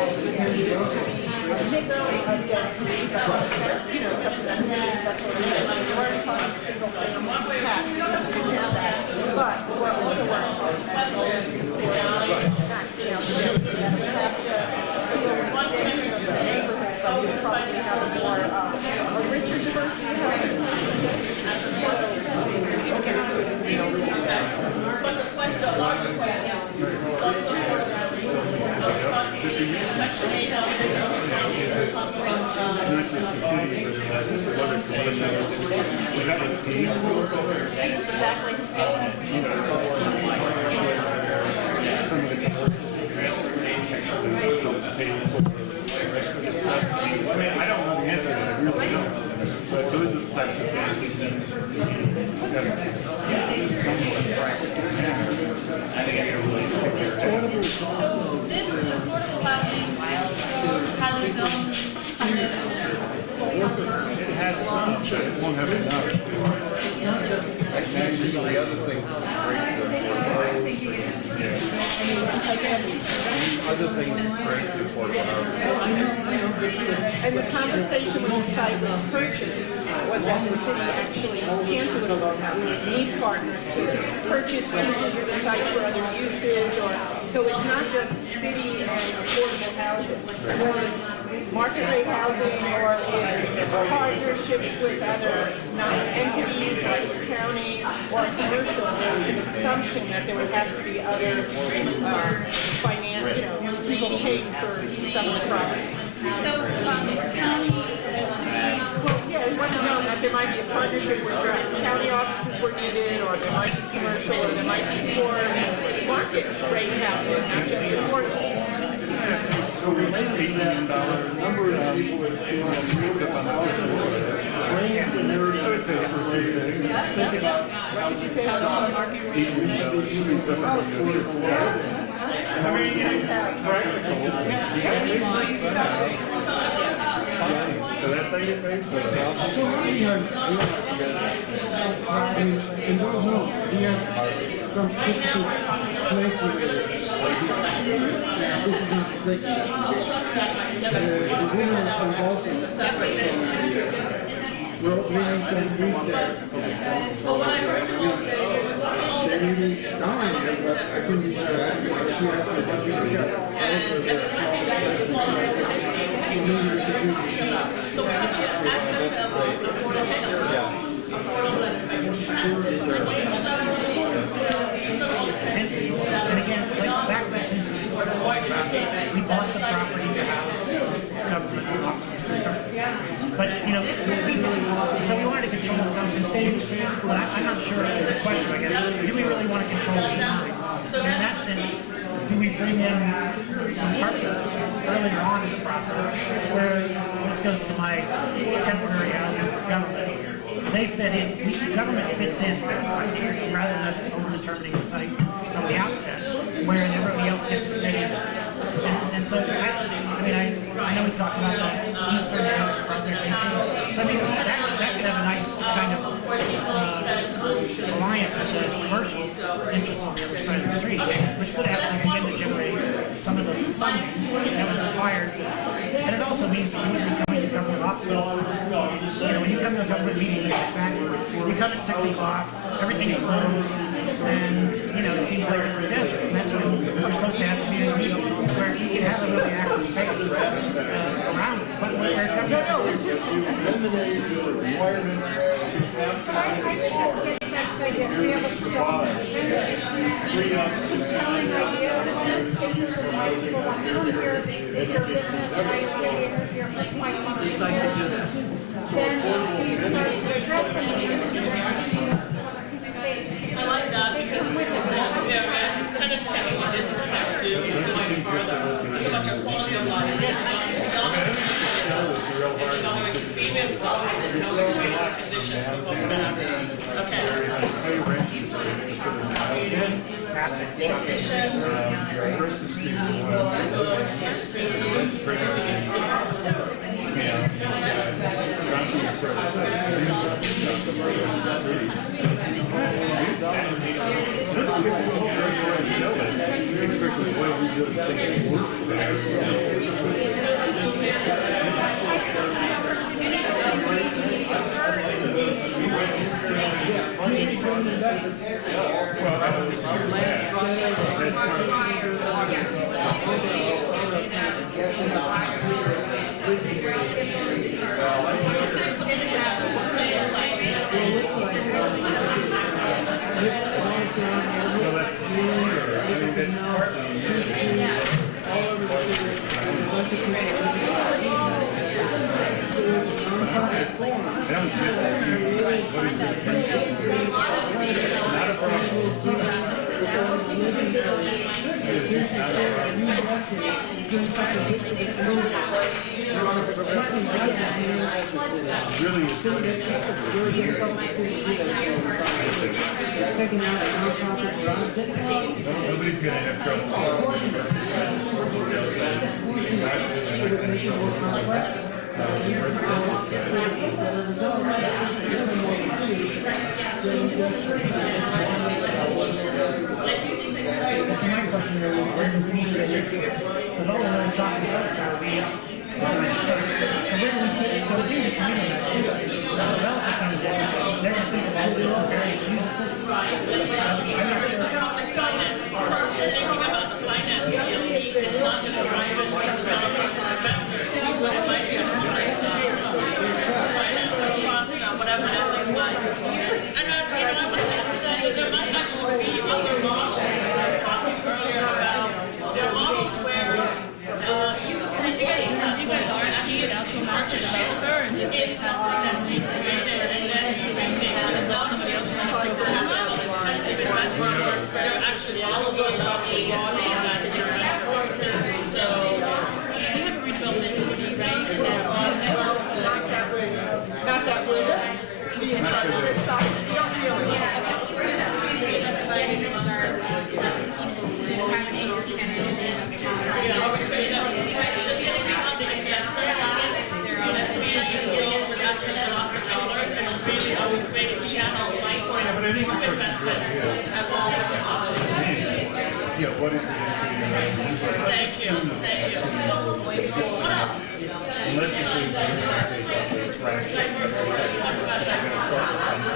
a mix of density, but something that really special. We weren't talking single family tax, we don't have that. But we're also working on that. We have to deal with the extension of the neighborhood, but we probably have a more a richer diversity of housing. We'll get into it, But the larger question is, what is the program? Not just the city, but other communities. Is that what it pays for? Exactly. Some of the commercials pay for the rest of the stuff. I mean, I don't know the answer to that, I really don't. But those are the types of things that need to be discussed somewhat practical manner. I think I can really take care of that. This is affordable housing, highly zoned. It has some, but it won't have enough. Actually, the other things that's great for other things that's great for affordable housing. And the conversation when the site was purchased was that the city actually canceled it along that. We would need partners to purchase pieces of the site for other uses, or so it's not just city and affordable housing. Or market rate housing, or it's partnerships with other entities like the county or commercial. There was an assumption that there would have to be other people paying for some of the property. So, county. Well, yeah, it wasn't known that there might be a partnership where perhaps county offices were needed, or there might be commercial, or there might be for market rate housing, not just affordable. So we made $8 million number of people that feel on streets up on housing. Brains the narrative think about housing stock, people who streets up on affordable housing. I mean, it's practical. So that's how you pay for it. And don't know, we have some specific place where this is not exactly the women involved in we're opening some groups there. They're really dying here, but I think she has to be And again, like back to Susan's point, we bought the property to house government offices to a certain extent. But, so we wanted to control consumption stage, but I'm not sure it's a question, I guess. Do we really want to control the design? And in that sense, do we bring in some partners earlier on in the process, where this goes to my temporary housing government? They fit in, government fits in to the site, rather than us over-determining the site from the outset, where everybody else gets to fit in. And so, I know we talked about the Eastern Edge project, so I mean, that could have a nice kind of alliance with the commercial interests on the other side of the street, which could actually begin to generate some of the funding that was required. And it also means that you wouldn't be coming to government offices. When you come to a government meeting, you come at 6 o'clock, everything's closed, and it seems like a desert. And that's when we're supposed to have a community where you can have a really active space around it. But where government eliminate the requirement to have to We have a strong compelling idea of those spaces and why people want to come here. If you're a business, why you want to be here, if you're a person, why you want to be here. Then you start to address some of the I like that because it's kind of telling what this is trying to do further. It's about your quality of life. Experience conditions for folks that have Well, Nobody's going to have trouble. So my question is, where does we fit in? Because all we're really talking about is how we, so where do we fit in? So it's easy for me to do it. The developer comes in, they're going to think about various uses. I'm not sure. Thinking about the finance deals, it's not just a private investor. It might be a finance trust or whatever that looks like. And I would say that there might actually be other models. We were talking earlier about there are models where you guys are actually out to a market share in something that's being created and then it's not just intensive investments. There are actually models of that investment. So we have rebuilt it, right? Not that we're being part of this side. We don't really. Just getting behind the investor class, those with access to lots of dollars, and really are we creating channels for investments at all different levels. Yeah, what is the density of land use? Thank you. And let's just say we're going to take up the trash.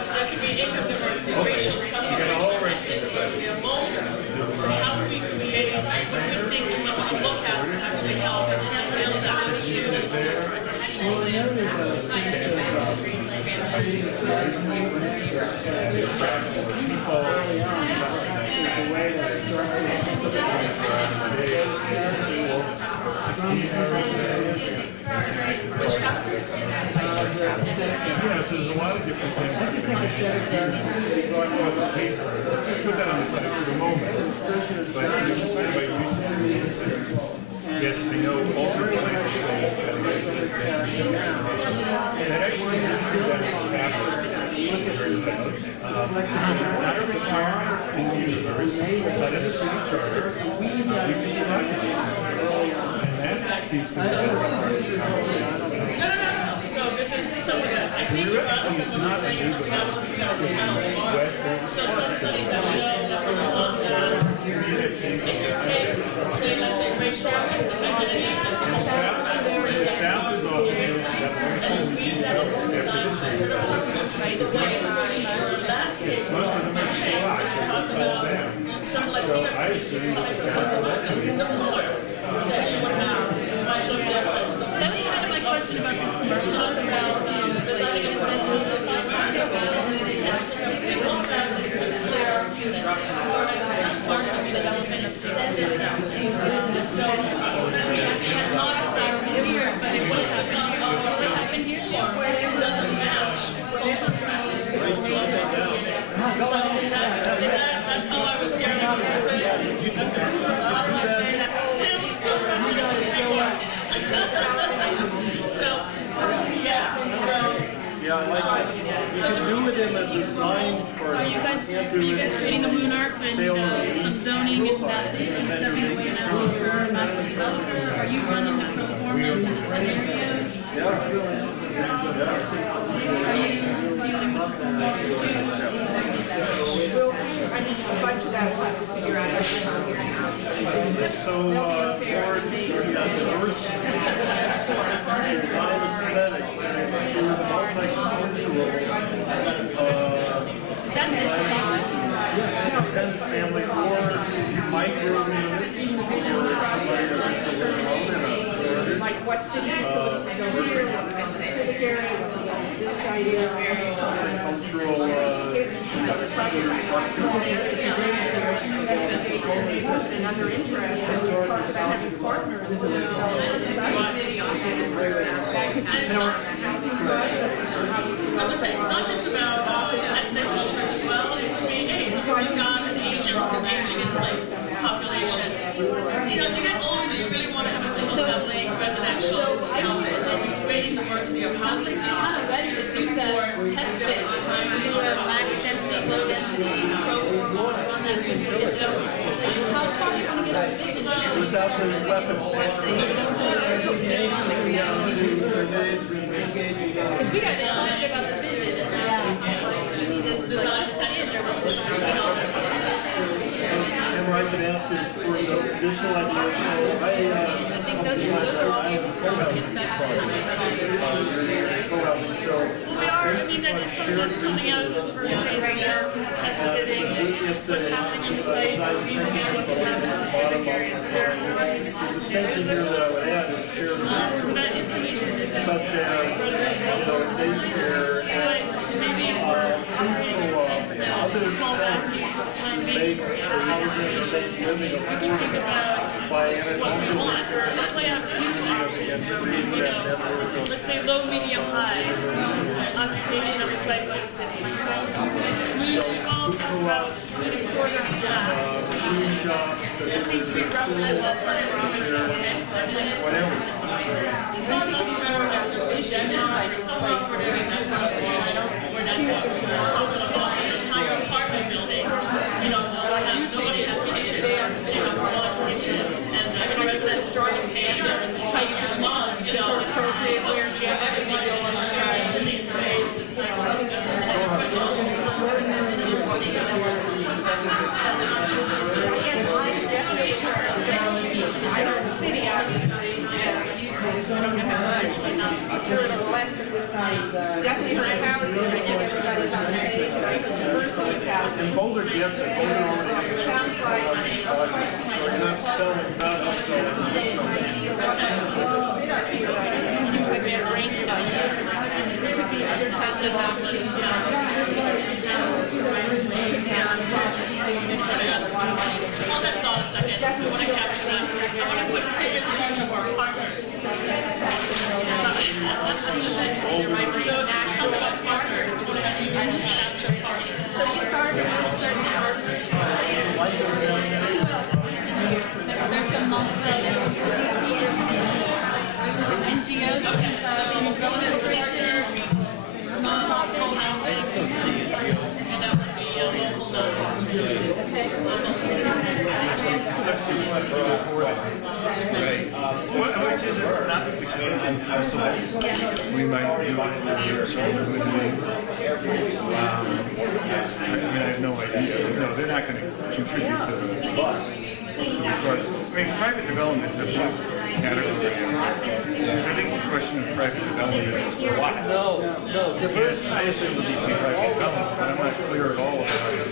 There could be income diversity, racial diversity, You got a whole race of diversity of Boulder. So how do we create, what do we think we want to look at to actually help build that Yeah, so there's a lot of different things. Just put that on the side for the moment. But just by uses, yes, I know all the people can say it's got to get this and actually, that happens. It's not a requirement in the universe, but in the city charter, we can provide it. And that seems to be a part of the conversation. So this is something that I think about is not a new So some studies have shown that the long term, if you take, say, let's say, racial identity, the South is often most of them are squash, they fall down. So I assume that the South will actually That was kind of my question about this commercial. That's how I was hearing you say. Yeah, I like that. You can do it in a design part. Are you guys creating the moon arc and some zoning and that stepping away now for master developers? Are you running the performance in some areas? Yeah. Are you dealing with the I need to bunch of that to figure out everything here now. So, for the diverse design aesthetics, extended family or micro units, Like what city facilities go here, what civic area, what this idea, cultural another interest, and we talk about having partners. It's not just about ethnic cultures as well. It could be age. We've got an aging in place. population. You know, as you get older, you really want to have a single-family residential house, and you create diversity of housing. So I'm ready to support pet fit behind the max density, low density profile. How far do you want to get a vision? Without the weapons. Because we got excited about the vision. We need to design a standard. And what I've been asked is for some additional ideas. So I think those are co-housing. So we are, I mean, that is something that's coming out of this first phase right now. Who's tested it, what's happening on the site, using it, what's happening in specific areas. There are more the distinction here that I would add is shared resources, such as, daycare and other things make housing and make living affordable by, and it also works against creating that network of let's say low, medium, high occupation of the site by the city. We all talk about an quarter of that. shoe shop, There seems to be roughly a whatever. It's not looking for a vision. Somehow we're doing that kind of thing. We're not talking about an entire apartment building. You know, nobody has kitchen. They are kitchen for one kitchen. And every resident's drawing a table and pipes and on, you know, appropriate where everybody will share in these space. City, obviously, uses don't have much, but heard of less than this definitely heard housing, I think everybody's on the page, like diversity of housing. And Boulder gets it. Boulder already gets it. Sounds like So you're not selling, not upselling, seems like we have a range of ideas. Other types of housing. Hold that thought a second. I want to capture that. I want to put pictures of our partners. So it's talk about partners. You want to capture partners. So you start with certain partners. There's some NGOs, bonus teachers, nonprofit housing. And that would be Which is impossible. We might do it for someone who's I have no idea. No, they're not going to contribute to the project. I mean, private development is a big category. Because I think the question of private development is why? No, diversity. I assume there'll be some private development, but I'm not clear at all about it.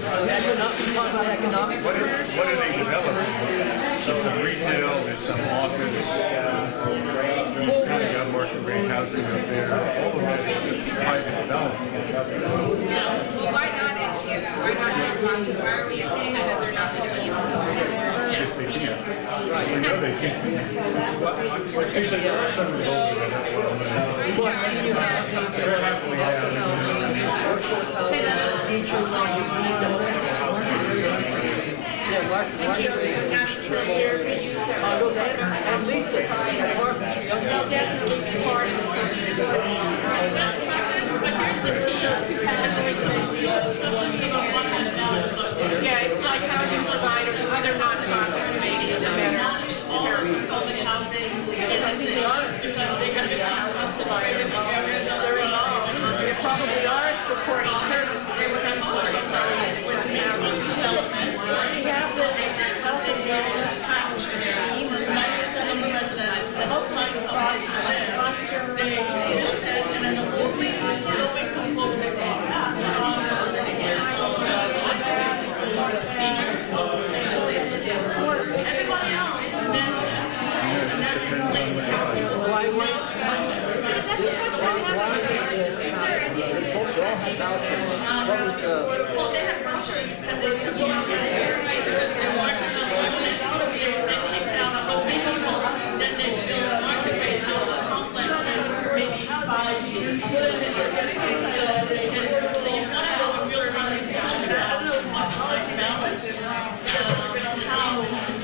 What are they developing? There's some retail, there's some office, you've kind of got market rate housing up there. All of that is private development. Well, why not NGOs? Why not nonprofits? Why are we assuming that they're not going to be able to? Yes, they can. We know they can. Actually, there are some involved in that. They're happily housed. At least they'll definitely be part of the yeah, it's like housing providers, other nonprofits making it better. There probably are supporting services. There was some sort of We have this health and wellness package there. Some of the residents, and hopefully somebody's foster they attend, and then the whole thing is going from folks that go back. Seniors, everybody else, and then well, they have brochures that they can use. How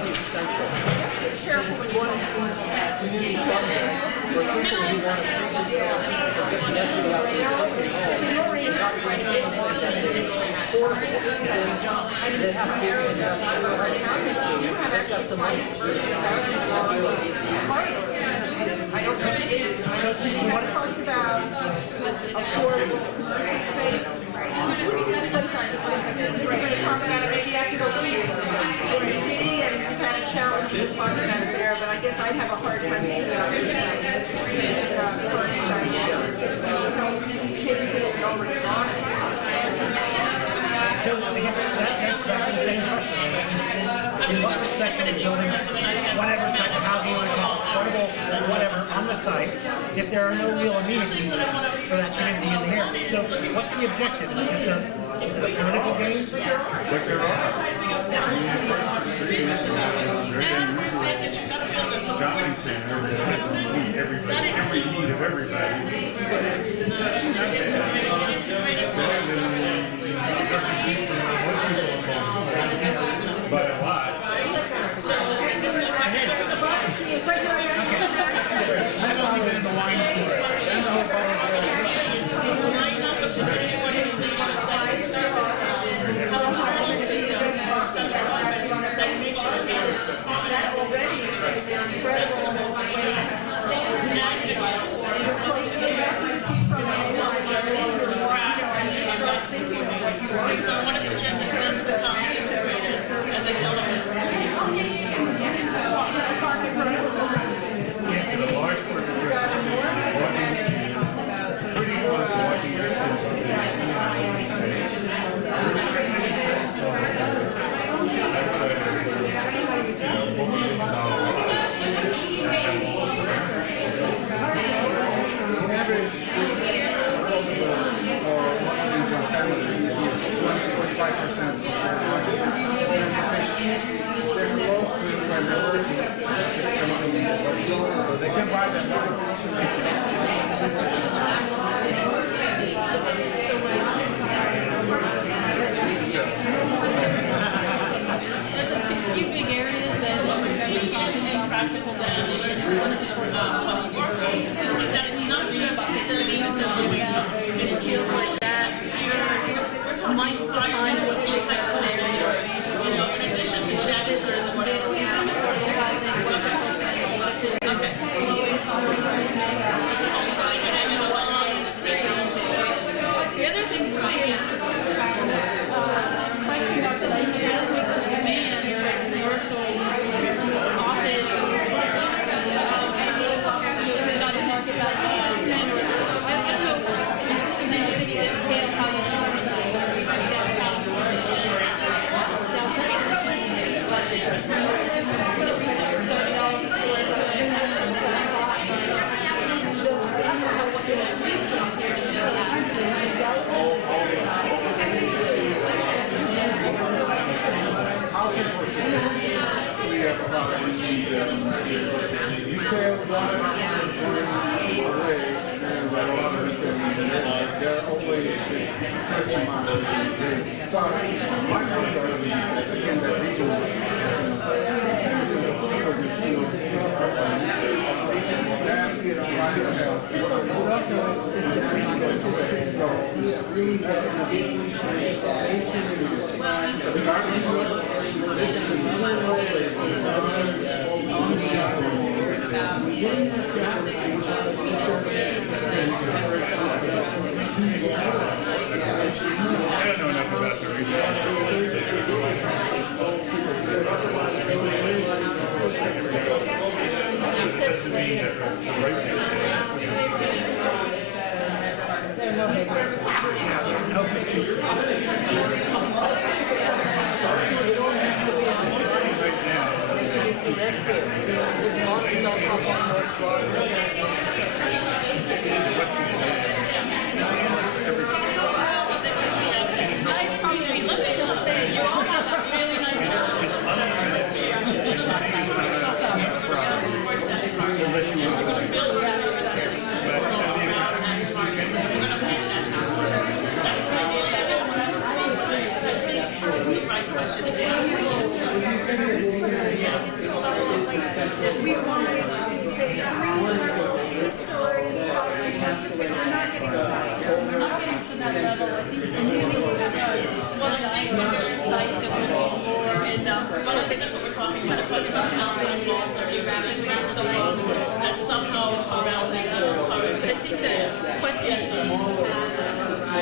absolutely essential. Careful when you want to use funding for people who want to free themselves from get connected without being stuck at home. And not being able to find something that's affordable. And they have to be able to invest in their housing. They've got some money. So what talked about affordable space. We're going to talk about it maybe after the week in the city, and we've had a challenge to talk about it there, but I guess I'd have a hard time seeing it. So I guess that's the same question. In what respect are we building whatever type of housing you want to call it, affordable, whatever, on the site, if there are no real amenities for that community in the area? So what's the objective? Is it just a political game? But there are. Shopping center that meet everybody, every need of everybody. But a lot. I've only been in the wine store. That already is So I want to suggest that this becomes integrated as an element. The large part of your pretty close watching distance to the space. They can buy them. There's two big areas that we're making practical definitions. One is for what's working, is that it's not just the needs of the window. It's skills like that. We're talking define what's the place to managers. You know, in addition to janitors and whatever. The other thing we're looking at is I don't know enough about the Right question.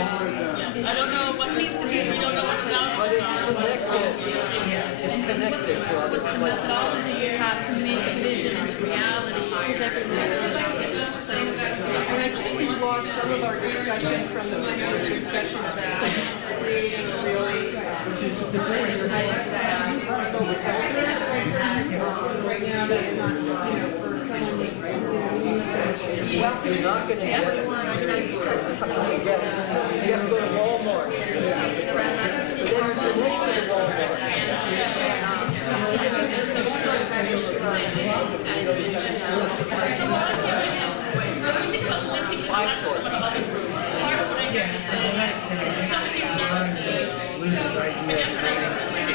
I don't know what needs to be, we don't know what about. But it's connected. It's connected to other What's the methodology you have to make a vision into reality? Because And I think we've lost some of our discussion from the previous discussion about creating a really supportive type of folks out there. Right now, they're not, for planning research. You're not going to get it. You have to go to Walmart. But then you're connected to Walmart.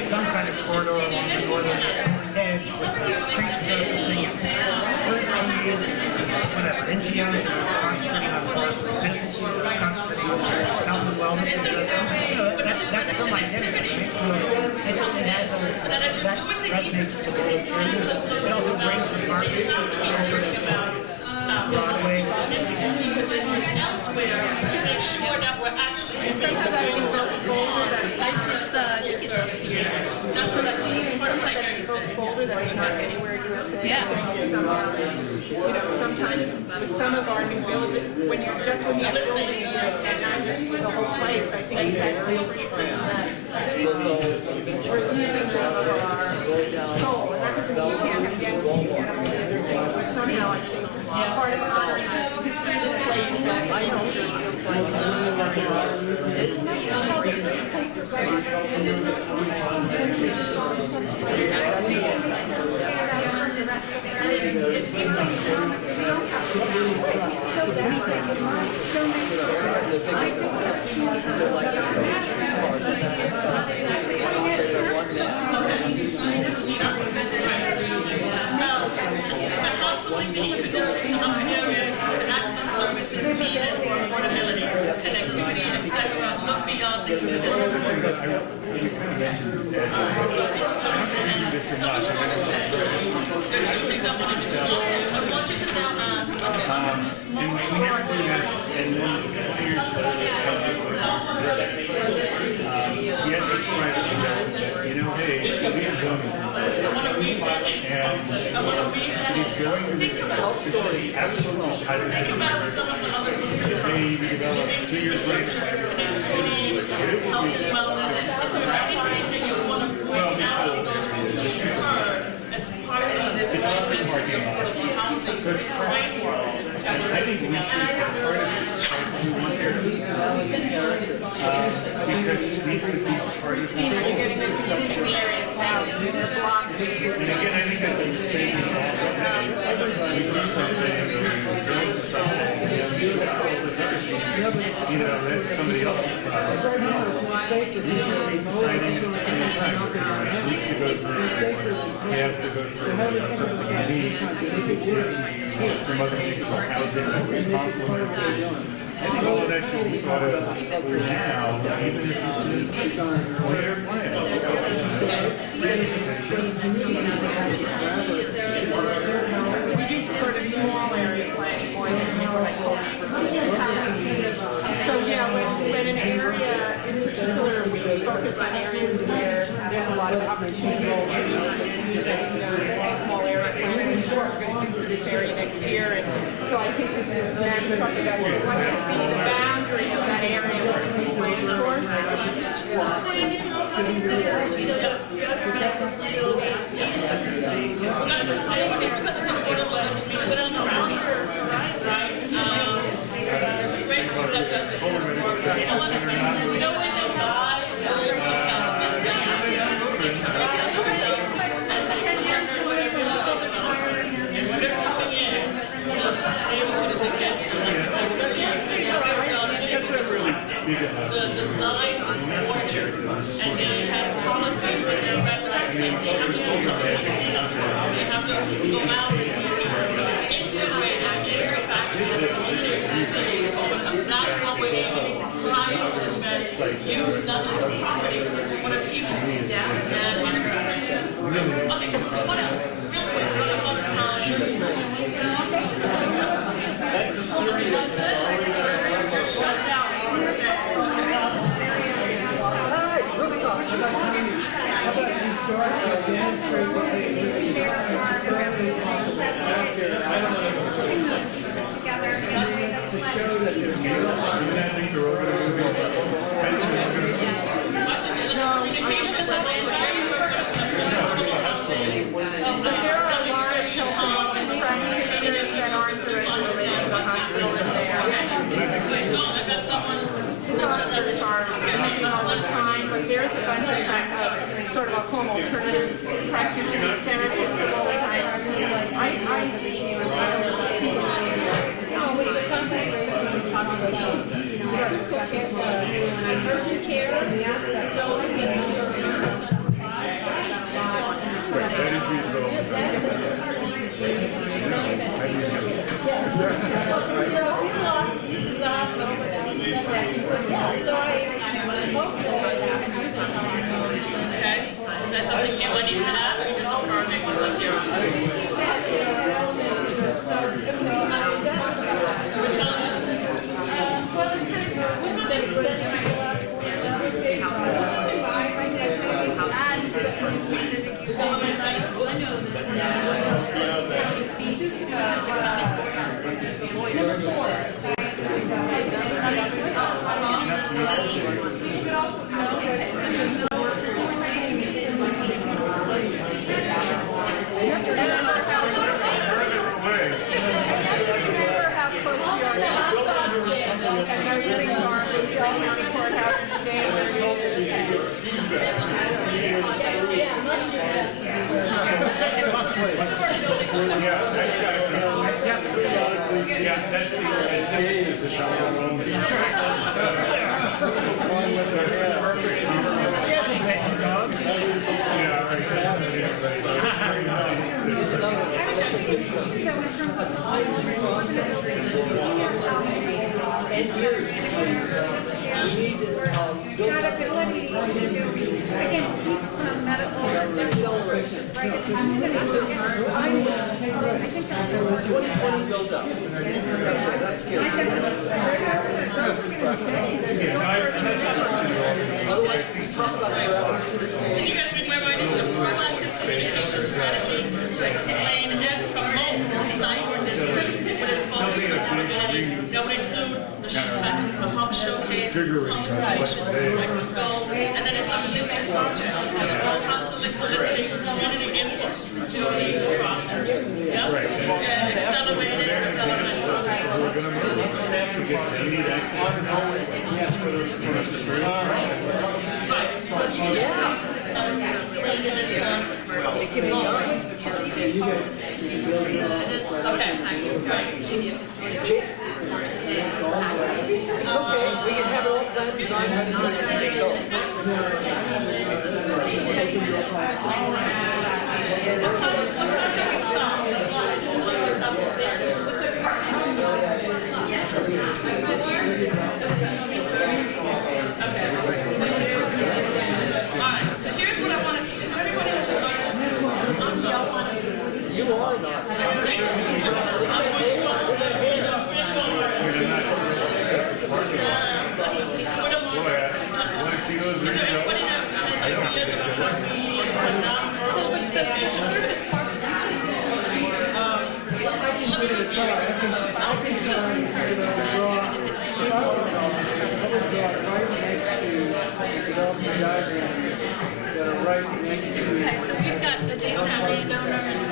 Some kind of corridor along the northern edge with creek surfacing, fruit trees, whatever, NGOs are concentrating on business, concentrating on health and wellness. That's some identity, right? So it has that resonates with some of those areas. It also brings the market Broadway. Elsewhere to make sure that we're actually. Some of that is Boulder, That's what that Boulder that is not anywhere USA. Yeah. Sometimes with some of our new buildings, when you're just looking at buildings and not just the whole place, I think that's the reason that we're losing some of our soul. And that doesn't mean you can't have density, you can't have all the other things, but somehow I think part of honoring the history of this place is also culture. Connectivity, etc. Look beyond the traditional. I want you to now ask. And we never do this, and then years later, yes, it's private, but you know, hey, we have zoning. And it is going to be absolutely positive. They developed 2 years later. Well, this whole as part of this parking lot. So it's framework. I think we should, as part of this, we want there to be because it needs to be part of the You're getting the areas out, they're blocked. And again, I think that's a mistake. We do something, or we build something, and we should follow those other things. You know, that's somebody else's problem. You should be deciding at the same time. Needs to go through, has to go through something unique, some other things, some housing that would complement this. I think all of that should be thought of now, even if it's a later plan. We do sort of small area planning more than what I call. So yeah, when an area in particular, we focus on areas where there's a lot of opportunity. Small area planning, we're going to do for this area next year, and so I think this is Max talking about what could be the boundary of that area that we plan towards. The design is gorgeous, and they have policies that their residents and they have to go out and integrate that interfactor. That's what we're able to provide to invest, use not just the property, but the people. Okay, so what else? Real quick, we're running out of time. That's a serious. Shut down. But there's a bunch of sort of, I'll call them alternative practitioners, therapists of all kinds. With the concentration of this population, urgent care, Okay, is that something you went into that, or you just affirming what's up here? Yeah, that's the antithesis of shelter alone. That's right. That ability to, again, keep some medical resources, right? I think that's a build up. Can you guys read my writing? The proactive communication strategy to explain and promote the site or district with its focus on accountability. That would include the hub showcase, public relations, goals, and then it's a living project. So the goal constantly soliciting community input to the process. Yeah? And accelerated development process. It can be done. Okay, right. It's okay, we can have it all planned, designed, ready, to go. Alright, so here's what I want to see. Is there anybody that's a bonus? You are not. Want to see those? Is there anybody that has ideas about how we Okay, so we've got adjacent landowners,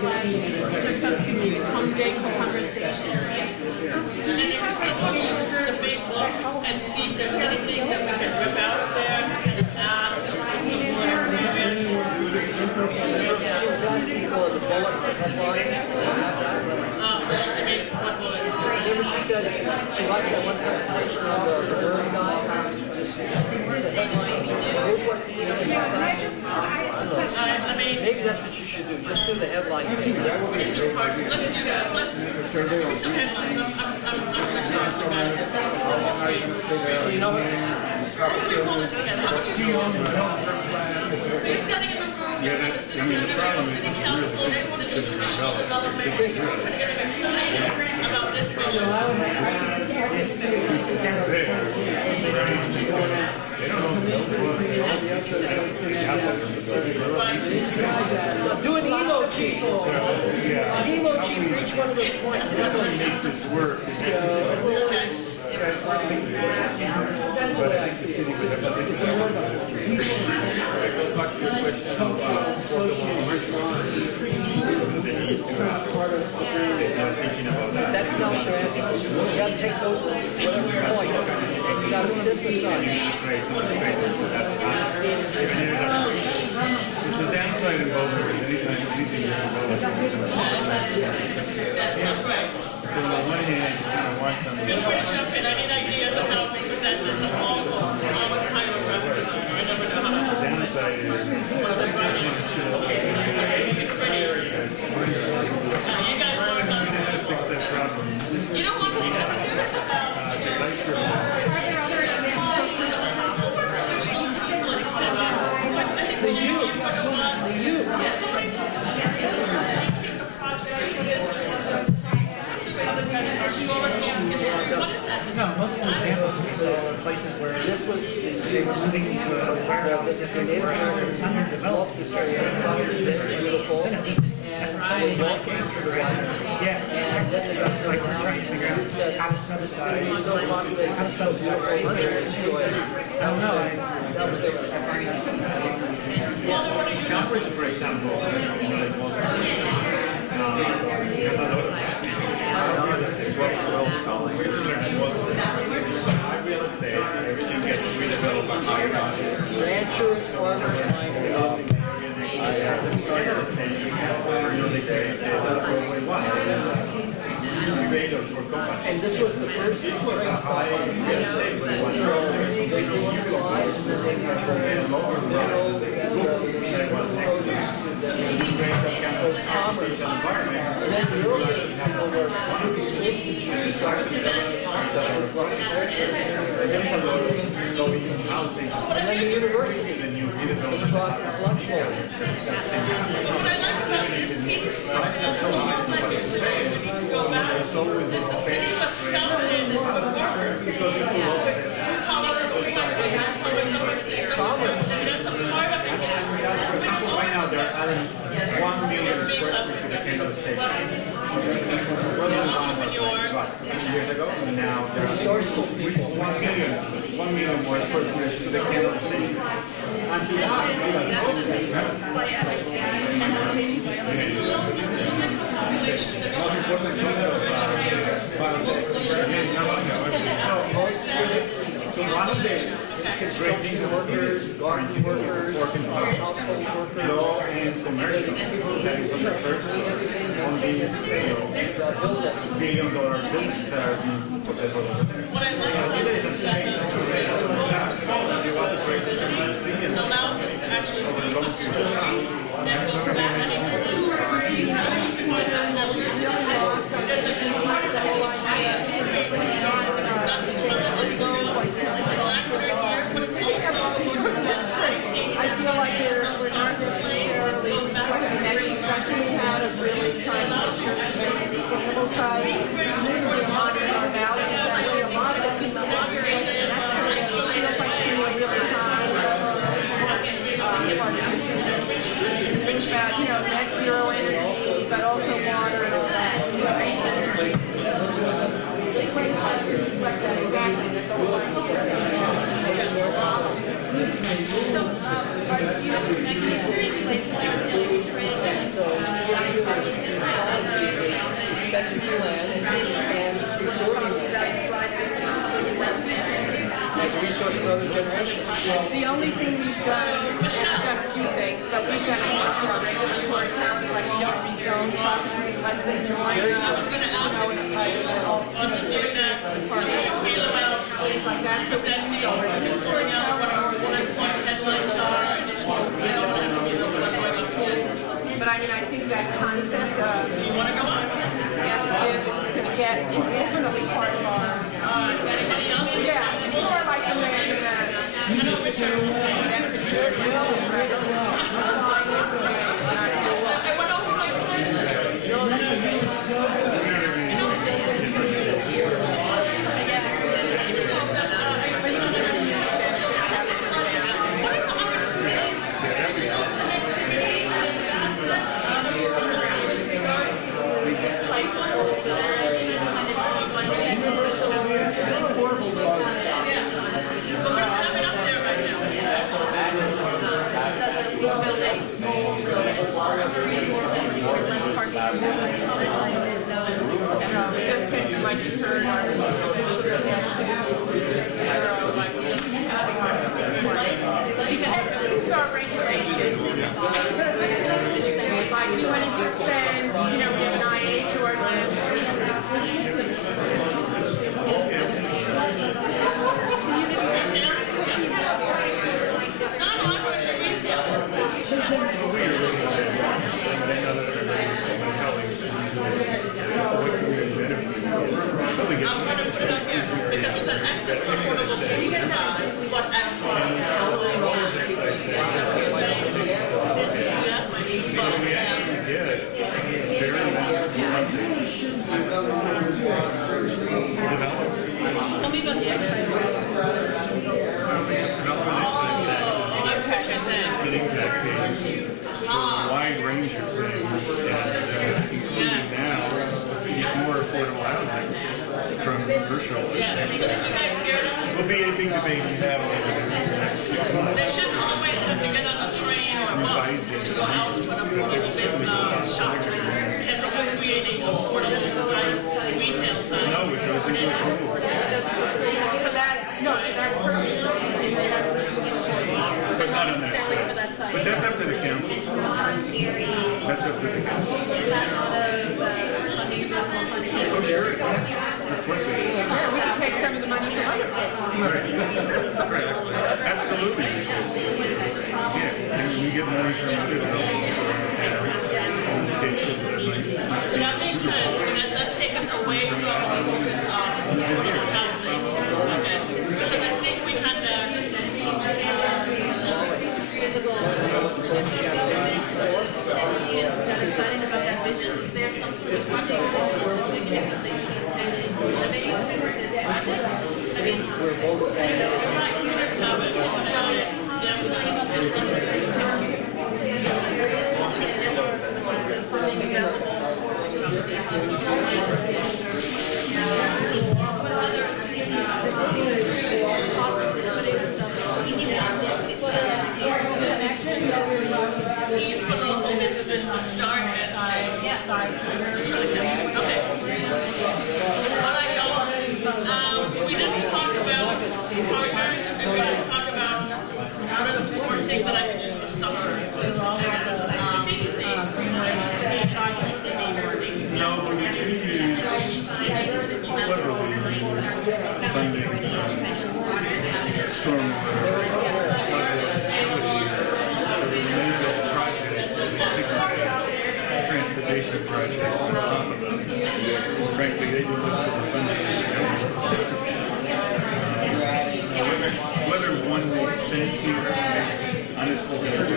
partners, there's folks who need conversation. do you have someone who the big look and see if there's anything that we can rip out of there to kind of add to the system more experience? I mean, what bullets? Remember she said she liked that one presentation on the bird guy? Maybe that's what you should do. Just do the headline. Let's do that. Let's give me some headlines. I'm curious about this. You know, How would we pull this together? How would you solve this? So you're standing in the room, you're going to sit in the city council, and able to do traditional development, and getting excited about this vision. They don't know the we're but I think the city would have a different approach. It goes back to your question of affordable commercial. The need to they're thinking about that. That's not what they're asking. You got to take those points and you got to synthesize. The downside in Boulder is anytime you see things in Boulder. So on the one hand, you kind of want some. Feel free to jump in. I need ideas on how we present this. I'm always kind of graphic designer. I never know how to. The downside is. You guys work on to fix that problem. You don't want to leave that here or something? Because I sure. No, most of the examples we saw are places where this was they were moving into a warehouse district where it's underdeveloped. This is beautiful. That's right. Yeah, and it's like we're trying to figure out how to subsidize. How to subsidize. I don't know. Cambridge, for example, like most real estate, everything gets redeveloped by higher Ranchers, farmers, and this was the first. This was a high real estate. Commerce. And then the earlier people were and then the university. Which brought much more. What I like about this piece is that just like you said, we need to go back. The city was founded with workers. However, we got the influence overseas. That's a part of the gap. Right now they're adding 1 million square feet to the Campbell Station. Years ago, and now there are 1 million more square feet to the Campbell Station. And to that, so one of the construction workers, garden workers, household workers, law and commercial, that is on the first floor, on these $1 billion buildings that are being put over there. What I like about this is that it allows us to actually read a story that goes back and includes these points of elements. I feel like we're not necessarily connecting what we had of really trying to make sure that it's sustainable side, moving on in our values that way. A lot of it is not and that's sort of feels like to a really high think about, net zero energy, but also water and all that. So as a resource for other generations. the only thing we've done, we've done a few things, but we've done it more for our regulatory towns, like we don't rezone properties unless they join. I was going to ask you, understand that how do you feel about presenting or pulling out what our one headlines are? But I mean, I think that concept of you want to go on? Is definitely part of our. Anybody else? Yeah, it's more like the land of that. I know Richard was saying. I went over my time. me about the excise tax. Getting back pages for a wide range of things, and including now, more affordable housing from commercial. Yes. So did you guys hear that? Will be a big debate we have over this in the next 6 months. They shouldn't always have to get on a train or a bus to go out to an affordable business shop. And we're creating affordable sites, retail sites. No, it goes into a rule. For that purpose. But not on that side. But that's up to the council. That's up to the council. Is that not a funding available funding? Oh, sure. Of course it is. Yeah, we can take some of the money from other places. Right. Absolutely. Yeah, and we get money from other developments around town, locations that might. So that makes sense, but does that take us away from the focus of affordable housing? Okay. Because I think we had that. That's exciting about that vision. Is there something with funding or something that they should innovate with? These for local businesses to start and say, okay. All right, y'all. We didn't talk about partners, and we didn't talk about what are the 4 things that I can use to summarize this. No, we can use cleverly use funding from stormwater, transportation projects on top of them. Frankly, they do this for funding. Whether one makes sense here, honestly, that's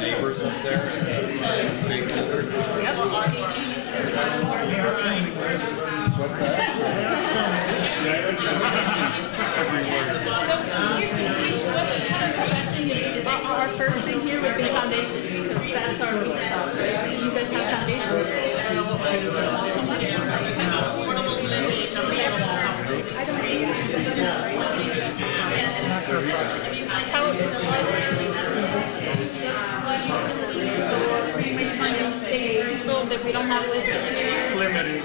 Neighbors up there as a stakeholder. What's Our first thing here would be foundations, because that's our weak spot. You guys have foundations. How people that we don't have listed here. limited.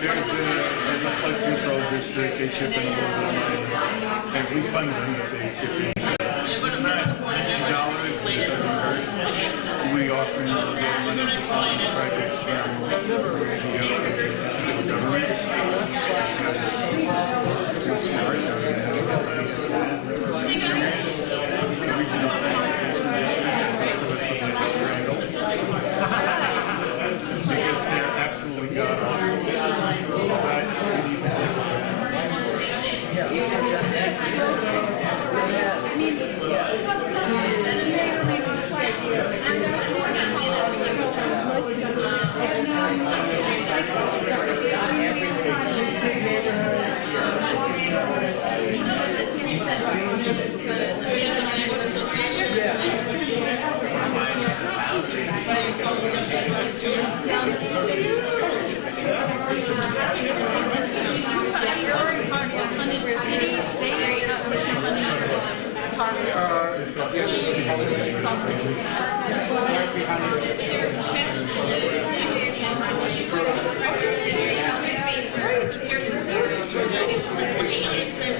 There's a flood control district, they chip in a little bit of money, and we fund them if they chip in. It's not $50, but it doesn't hurt. We often get money to solve projects from the governments. We start, regional because they're absolutely god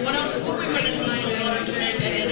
What else? What we want to find water to make it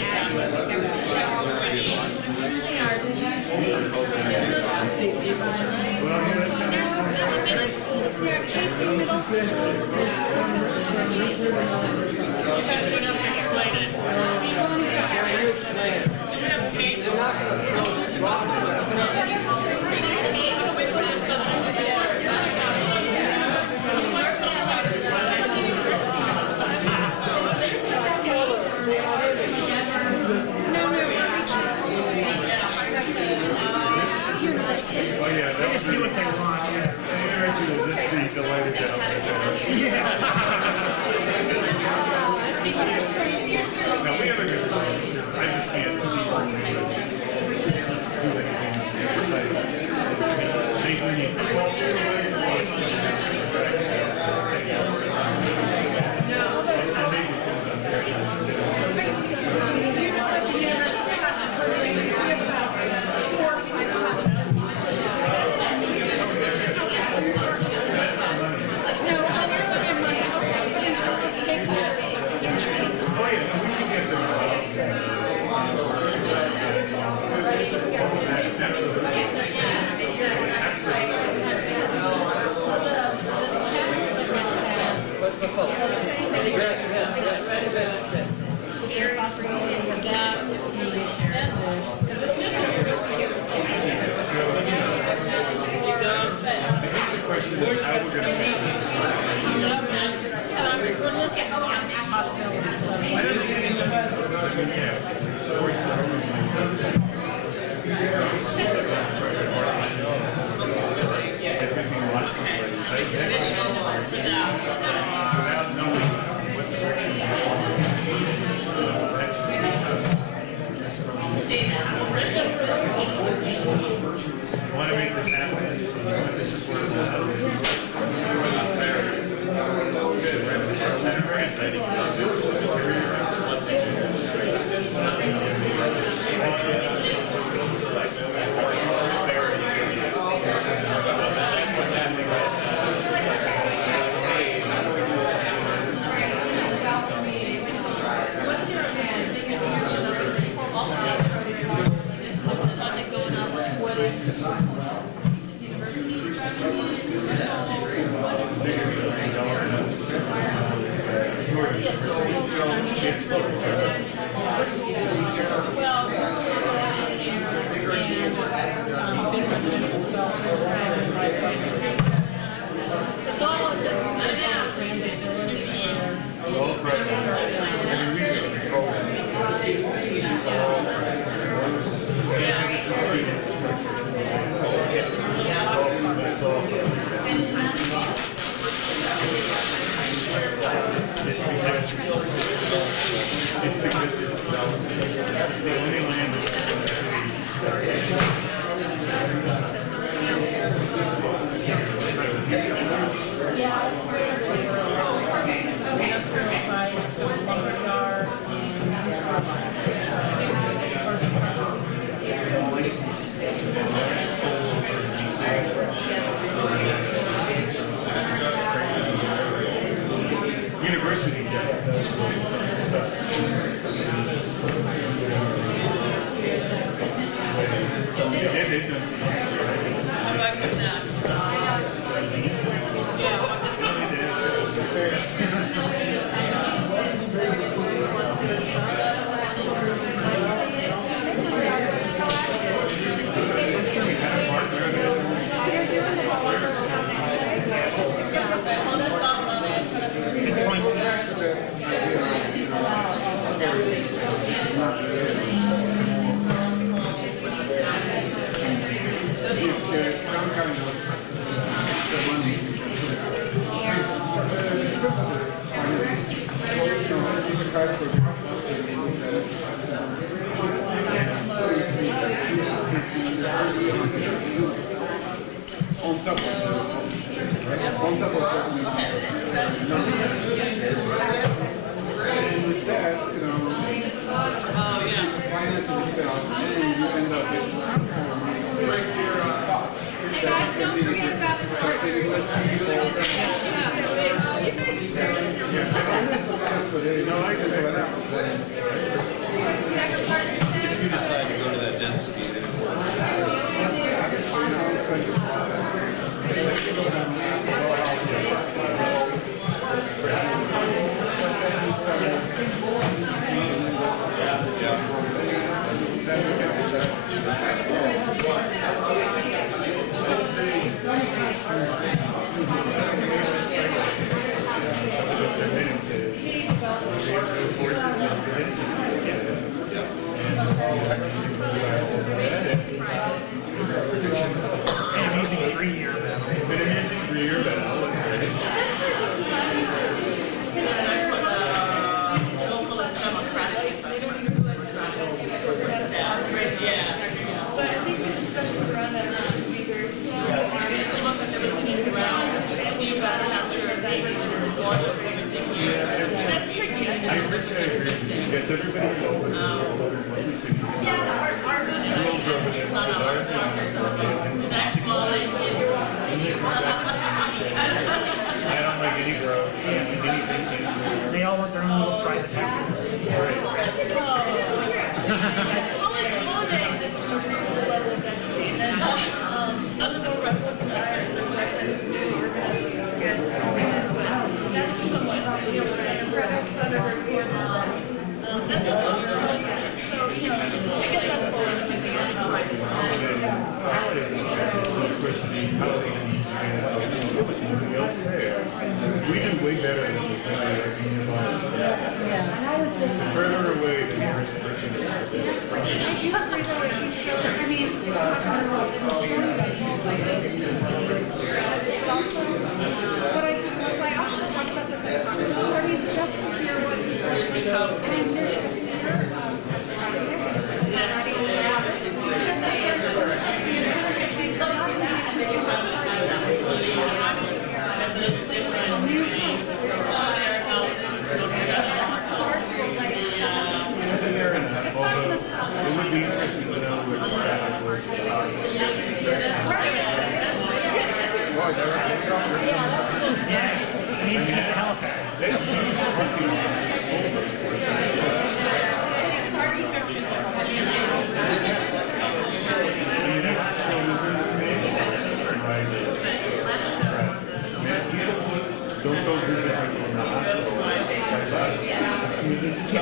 yeah, They just do what they want. Yeah. Interesting to just be delighted to help us out. No, we have a good relationship. I just can't see one thing. Do anything. I think we need want to make this happen. This is where this is very exciting. It's because it's the only land in the city. University does stuff. They've done some I don't like any growth. I don't like anything anymore. They all want their own little private tactics. Other more reckless buyers and that's somewhat that's so, I guess that's both. We do way better than this movie I've seen in life. Further away than the first person is. I do agree though, if you show, I mean, it's not going to solve the visuals like this. But also, what I often talk about that's like cocktail parties just to hear what people actually go. And there's the fear of traffic. It's like already around this. And then there's the assurance of things that not only did you have it's a new concept. Start to replace it's not going to stop. It would be interesting to know which traffic was. Don't go visit people in the hospital by bus. I mean, this is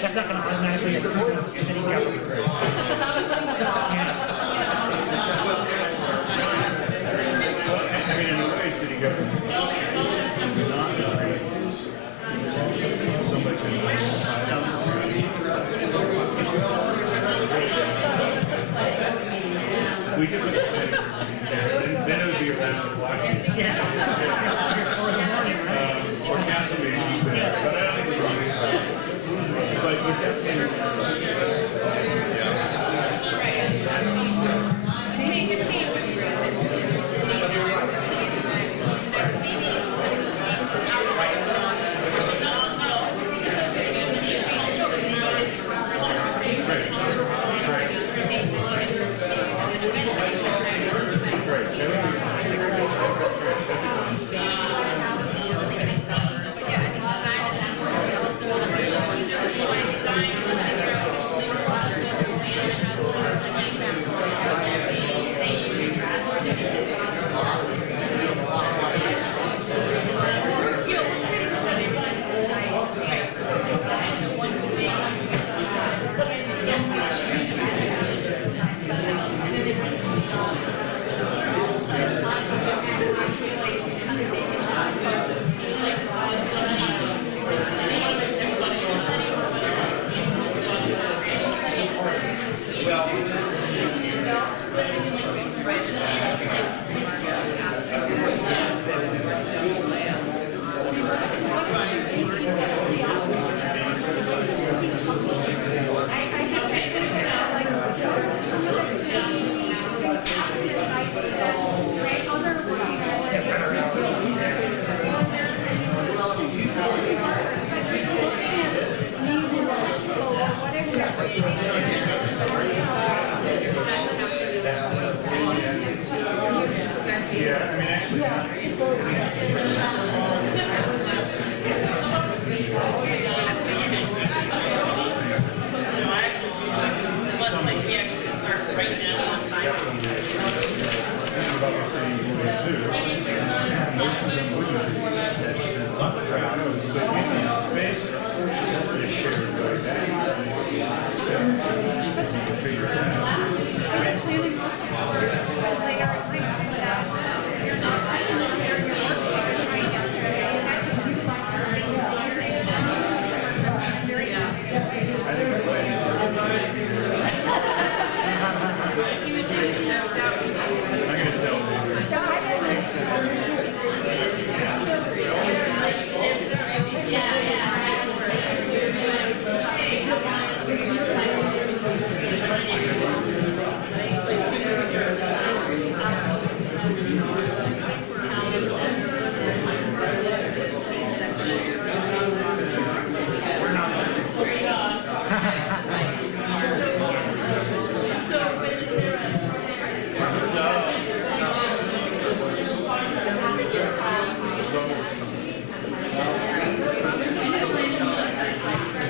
That's not going to automatically approve city government. I mean, in a way, city government is not great. So much in we could put the then it would be around the block. Or council meetings there. But I don't think we're going to do that. It's like, we're just Change.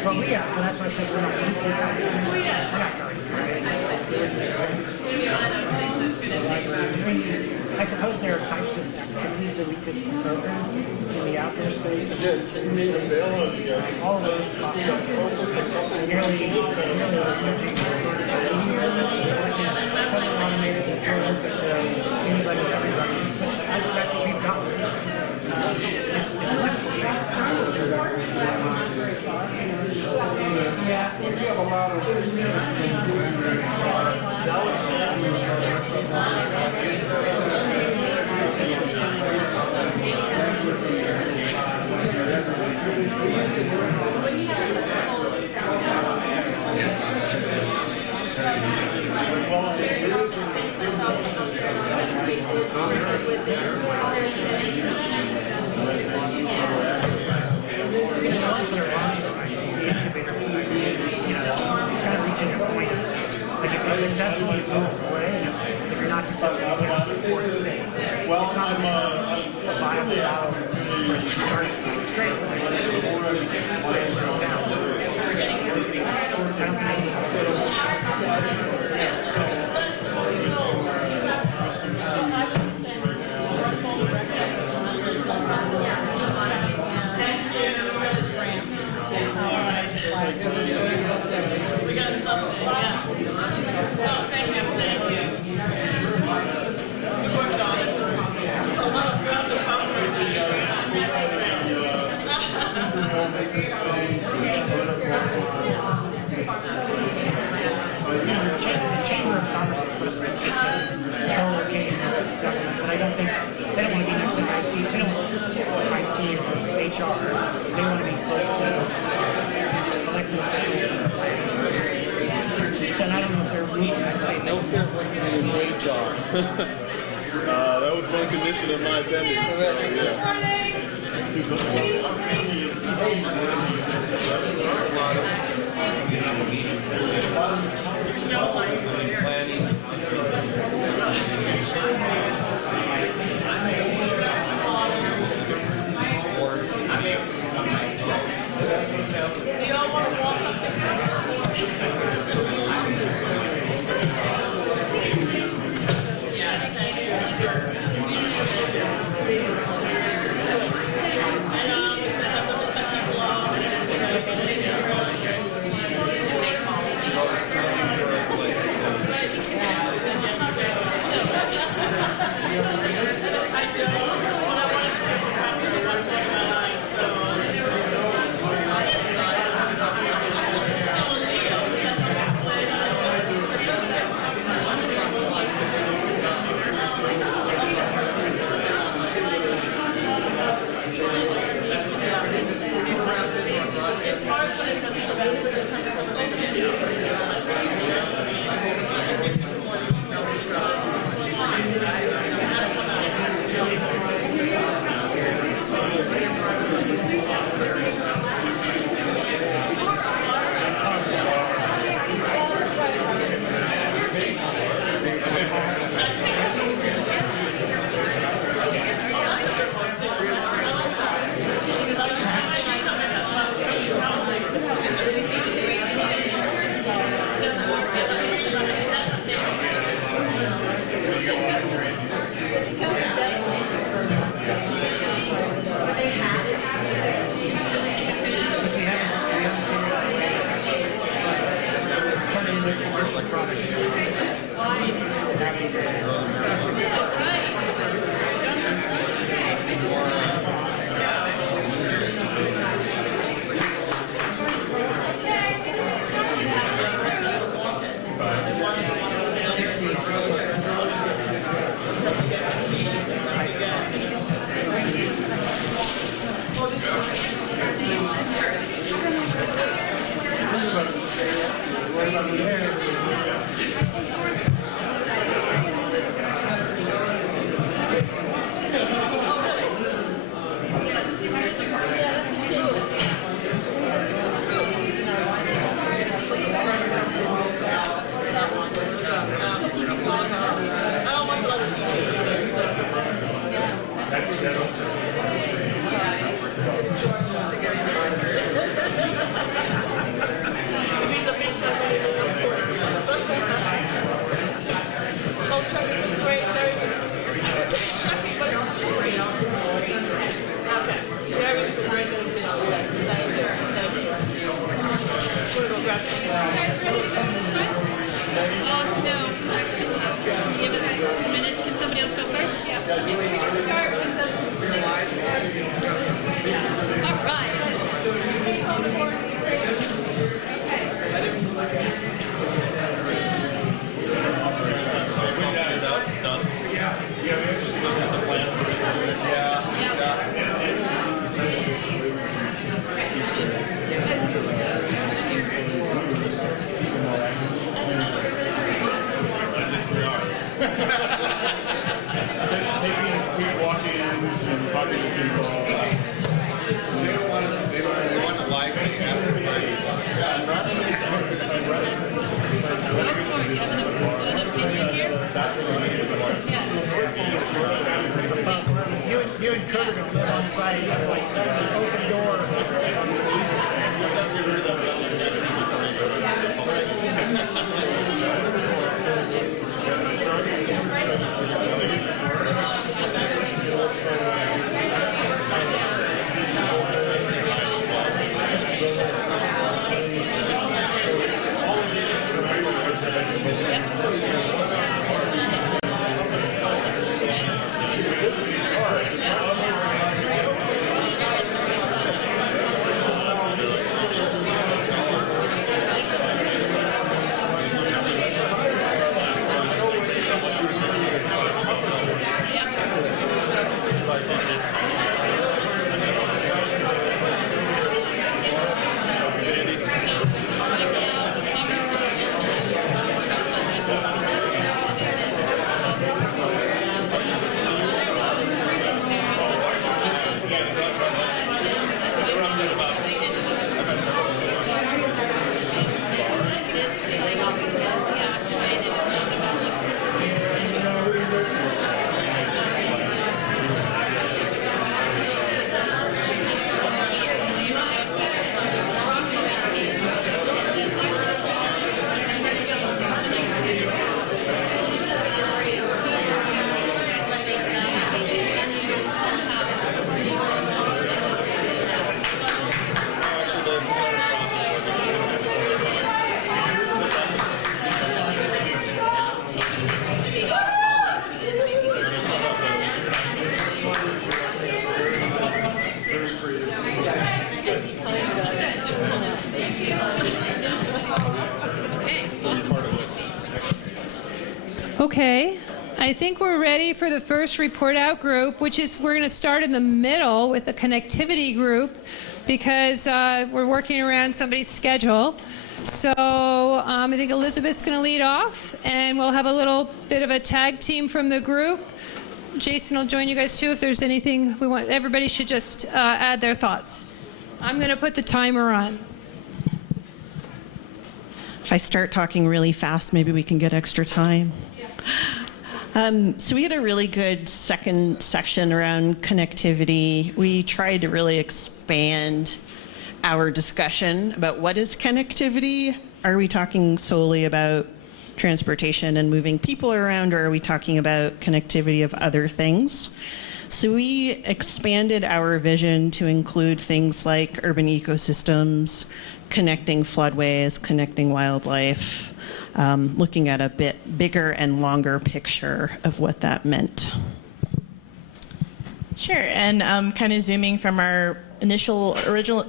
Well, that's what I said, we're not going. I suppose there are types of activities that we could program in the outdoor space. You need a bill and all of those cost nearly something automated that throws open to anybody and everybody, which I think that's what we've done. It's a difficult yeah, it's a lot of successful, you move away, and if you're not successful, you get out of the space. Well, it's not a viable model for starting straight space around town. We got something, yeah. Oh, thank you, thank you. You worked on it. A lot of ground to cover. The Chamber of Commerce is supposed to co-locating with government, but I don't think they don't want to be next to IT. They don't want IT or HR. They want to be close to elected officials. So I don't know if they're moving that way. No fear of working in a HR. That was one condition of my attendance. You all want to walk us to actually, give us 2 minutes. Can somebody else go first? Yeah. Maybe we can start with the all right. Just taking quick walk-ins and talking to people. They want to live after the party. You and Kurt are going to live on site. It's like an open door. Okay, I think we're ready for the first report out group, which is we're going to start in the middle with the connectivity group because we're working around somebody's schedule. So I think Elizabeth's going to lead off, and we'll have a little bit of a tag team from the group. Jason will join you guys too if there's anything we want. Everybody should just add their thoughts. I'm going to put the timer on. If I start talking really fast, maybe we can get extra time. So we had a really good second section around connectivity. We tried to really expand our discussion about what is connectivity. Are we talking solely about transportation and moving people around, or are we talking about connectivity of other things? So we expanded our vision to include things like urban ecosystems, connecting floodways, connecting wildlife, looking at a bit bigger and longer picture of what that meant. Sure, and kind of zooming from our original,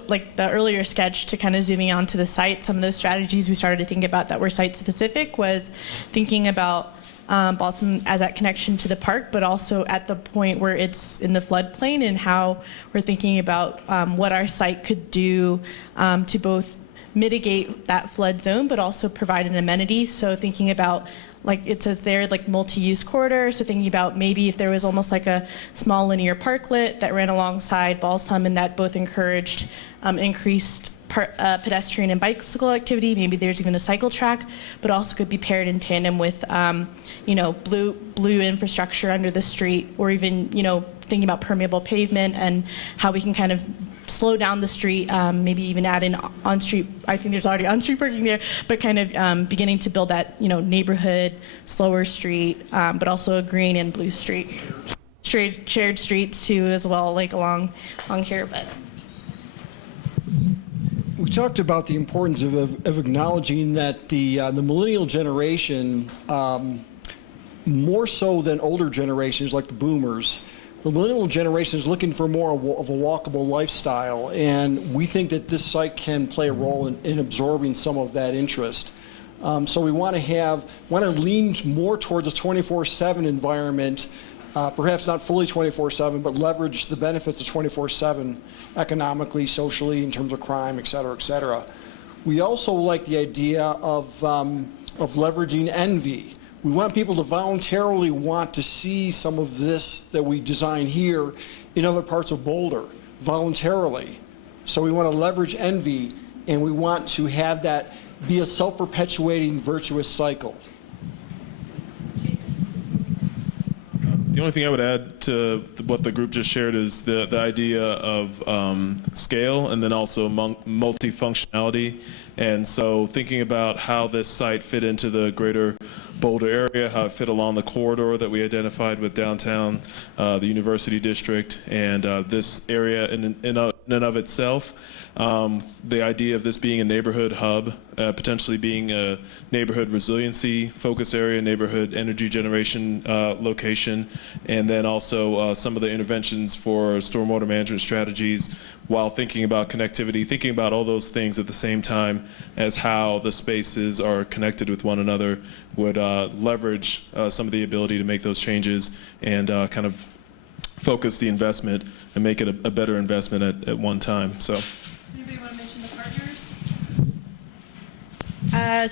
like the earlier sketch to kind of zooming onto the site, some of the strategies we started to think about that were site-specific was thinking about Balsam as that connection to the park, but also at the point where it's in the floodplain and how we're thinking about what our site could do to both mitigate that flood zone, but also provide an amenity. So thinking about, like it says there, like multi-use corridor. So thinking about maybe if there was almost like a small linear parklet that ran alongside Balsam and that both encouraged increased pedestrian and bicycle activity. Maybe there's even a cycle track, but also could be paired in tandem with, blue infrastructure under the street, or even, thinking about permeable pavement and how we can kind of slow down the street, maybe even add in on-street. I think there's already on-street parking there, but kind of beginning to build that, neighborhood, slower street, but also a green and blue street. Shared streets too, as well, like along here, but. We talked about the importance of acknowledging that the millennial generation, more so than older generations like the boomers, the millennial generation is looking for more of a walkable lifestyle, and we think that this site can play a role in absorbing some of that interest. So we want to lean more towards a 24/7 environment, perhaps not fully 24/7, but leverage the benefits of 24/7 economically, socially, in terms of crime, et cetera, et cetera. We also like the idea of leveraging envy. We want people to voluntarily want to see some of this that we design here in other parts of Boulder, voluntarily. So we want to leverage envy, and we want to have that be a self-perpetuating virtuous cycle. The only thing I would add to what the group just shared is the idea of scale and then also multifunctionality. And so thinking about how this site fit into the greater Boulder area, how it fit along the corridor that we identified with downtown, the University District, and this area in and of itself. The idea of this being a neighborhood hub, potentially being a neighborhood resiliency focus area, neighborhood energy generation location, and then also some of the interventions for stormwater management strategies while thinking about connectivity, thinking about all those things at the same time as how the spaces are connected with one another would leverage some of the ability to make those changes and kind of focus the investment and make it a better investment at one time. So. Anybody want to mention the partners?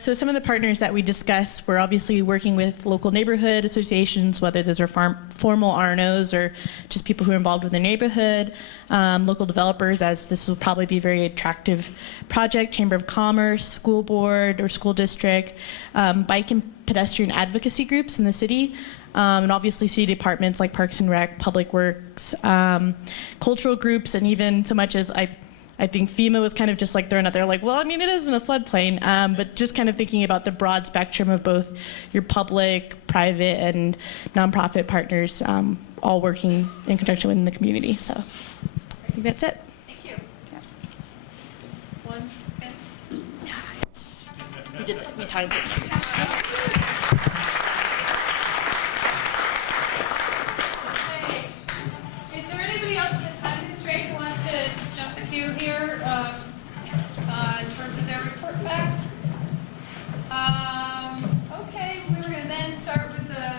So some of the partners that we discussed, we're obviously working with local neighborhood associations, whether those are formal RNOs or just people who are involved with their neighborhood, local developers, as this will probably be a very attractive project, Chamber of Commerce, school board or school district, bike and pedestrian advocacy groups in the city, and obviously city departments like Parks and Rec, Public Works, cultural groups, and even so much as I think FEMA was kind of just like thrown out there, like, well, I mean, it isn't a floodplain, but just kind of thinking about the broad spectrum of both your public, private, and nonprofit partners all working in conjunction within the community. So I think that's it. Thank you. Yeah. One. Okay. We did that. We timed it. Is there anybody else with a time constraint who wants to jump the queue here in terms of their report back? Okay, we were going to then start with the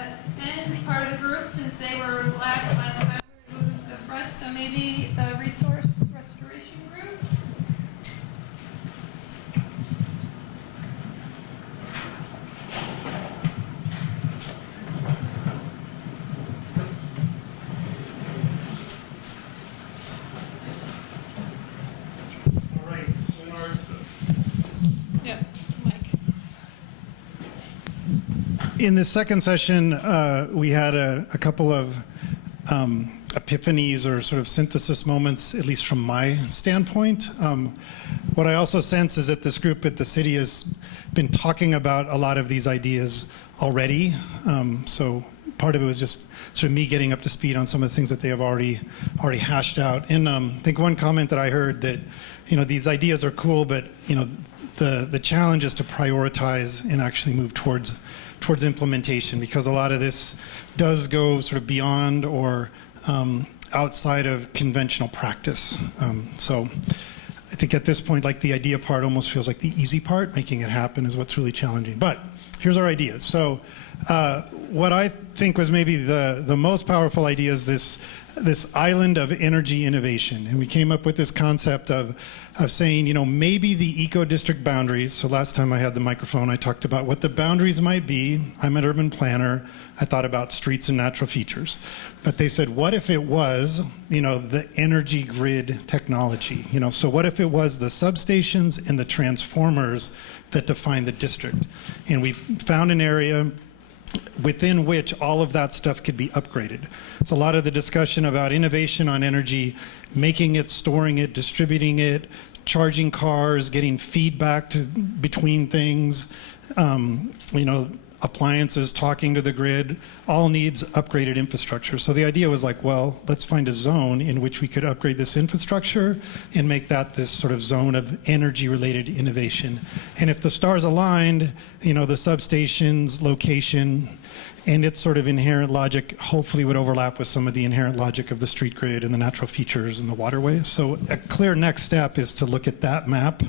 end part of the group since they were last time. We're going to move to the front, so maybe the resource restoration group. In this second session, we had a couple of epiphanies or sort of synthesis moments, at least from my standpoint. What I also sense is that this group at the city has been talking about a lot of these ideas already. So part of it was just sort of me getting up to speed on some of the things that they have already hashed out. And I think one comment that I heard that, these ideas are cool, but, the challenge is to prioritize and actually move towards implementation, because a lot of this does go sort of beyond or outside of conventional practice. So I think at this point, like, the idea part almost feels like the easy part. Making it happen is what's really challenging. But here's our ideas. So what I think was maybe the most powerful idea is this island of energy innovation. And we came up with this concept of saying, maybe the eco-district boundaries. So last time I had the microphone, I talked about what the boundaries might be. I'm an urban planner. I thought about streets and natural features. But they said, what if it was, the energy grid technology? So what if it was the substations and the transformers that define the district? And we found an area within which all of that stuff could be upgraded. It's a lot of the discussion about innovation on energy, making it, storing it, distributing it, charging cars, getting feedback between things. appliances talking to the grid, all needs upgraded infrastructure. So the idea was like, well, let's find a zone in which we could upgrade this infrastructure and make that this sort of zone of energy-related innovation. And if the stars aligned, the substation's location and its sort of inherent logic hopefully would overlap with some of the inherent logic of the street grid and the natural features and the waterways. So a clear next step is to look at that map,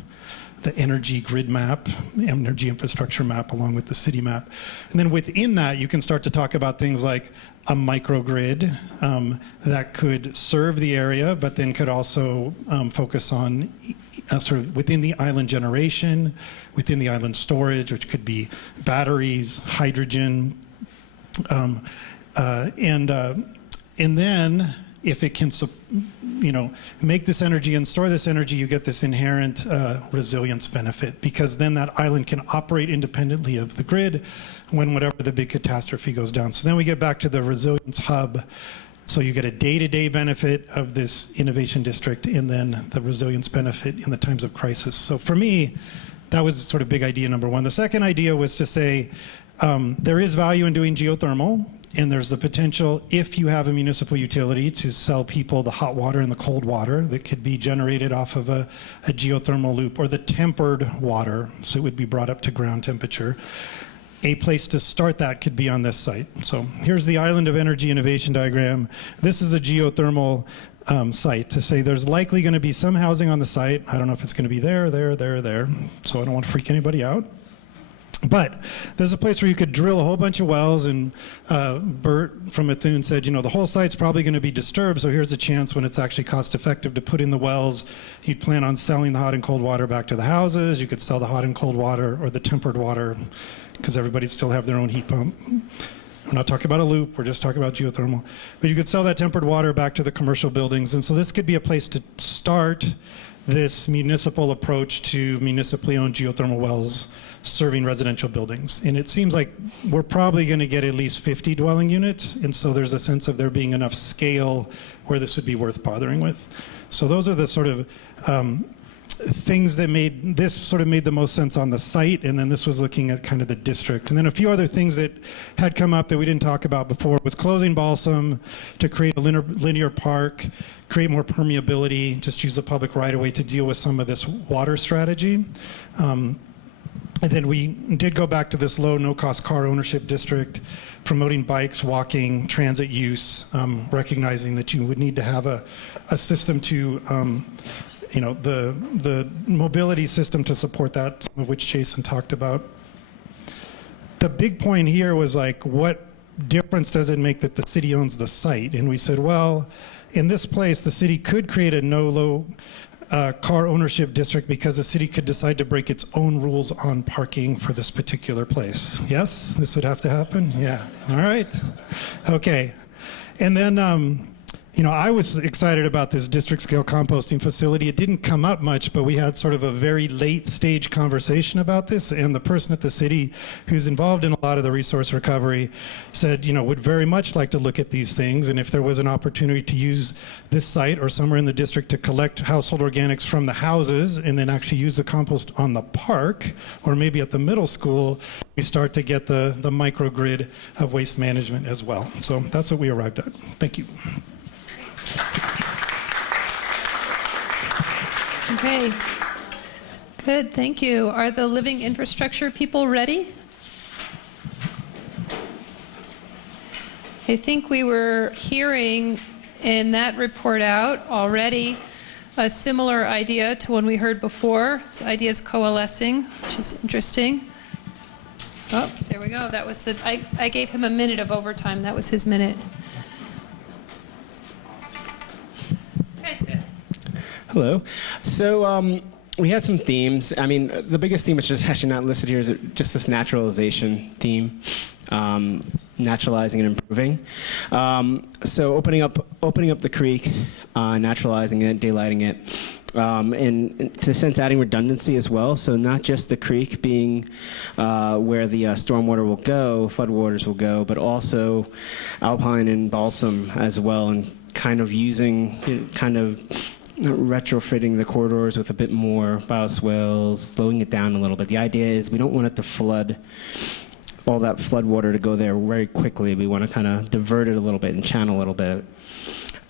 the energy grid map, energy infrastructure map, along with the city map. And then within that, you can start to talk about things like a microgrid that could serve the area, but then could also focus on sort of within the island generation, within the island storage, which could be batteries, hydrogen, and then if it can, make this energy and store this energy, you get this inherent resilience benefit, because then that island can operate independently of the grid when whatever the big catastrophe goes down. So then we get back to the resilience hub. So you get a day-to-day benefit of this innovation district, and then the resilience benefit in the times of crisis. So for me, that was sort of big idea number one. The second idea was to say there is value in doing geothermal. And there's the potential, if you have a municipal utility, to sell people the hot water and the cold water that could be generated off of a geothermal loop, or the tempered water, so it would be brought up to ground temperature. A place to start that could be on this site. So here's the Island of Energy Innovation diagram. This is a geothermal site to say there's likely going to be some housing on the site. I don't know if it's going to be there, so I don't want to freak anybody out. But there's a place where you could drill a whole bunch of wells, and Bert from Methuen said, the whole site's probably going to be disturbed, so here's a chance when it's actually cost effective to put in the wells. You'd plan on selling the hot and cold water back to the houses. You could sell the hot and cold water or the tempered water, because everybody still have their own heat pump. We're not talking about a loop, we're just talking about geothermal. But you could sell that tempered water back to the commercial buildings, and so this could be a place to start this municipal approach to municipally owned geothermal wells serving residential buildings. And it seems like we're probably going to get at least 50 dwelling units, and so there's a sense of there being enough scale where this would be worth bothering with. So those are the sort of things that made the most sense on the site, and then this was looking at kind of the district. And then a few other things that had come up that we didn't talk about before was closing Balsam to create a linear park, create more permeability, just use the public right-of-way to deal with some of this water strategy. And then we did go back to this low, no-cost car ownership district, promoting bikes, walking, transit use, recognizing that you would need to have a system to, the mobility system to support that, some of which Jason talked about. The big point here was like, what difference does it make that the city owns the site? And we said, well, in this place, the city could create a no-low car ownership district, because the city could decide to break its own rules on parking for this particular place. Yes, this would have to happen? Yeah. All right. Okay. And then, I was excited about this district scale composting facility. It didn't come up much, but we had sort of a very late stage conversation about this. And the person at the city who's involved in a lot of the resource recovery said, would very much like to look at these things. And if there was an opportunity to use this site or somewhere in the district to collect household organics from the houses and then actually use the compost on the park, or maybe at the middle school, we start to get the microgrid of waste management as well. So that's what we arrived at. Thank you. Okay, good, thank you. Are the living infrastructure people ready? I think we were hearing in that report out already a similar idea to one we heard before. This idea is coalescing, which is interesting. Oh, there we go. That was I gave him a minute of overtime. That was his minute. Hello. So we had some themes. I mean, the biggest theme, which is actually not listed here, is just this naturalization theme, naturalizing and improving. So opening up the creek, naturalizing it, daylighting it, and to a sense adding redundancy as well. So not just the creek being where the stormwater will go, floodwaters will go, but also Alpine and Balsam as well, and kind of retrofitting the corridors with a bit more bioswales, slowing it down a little bit. The idea is we don't want it to flood all that flood water to go there very quickly. We want to kind of divert it a little bit and channel a little bit.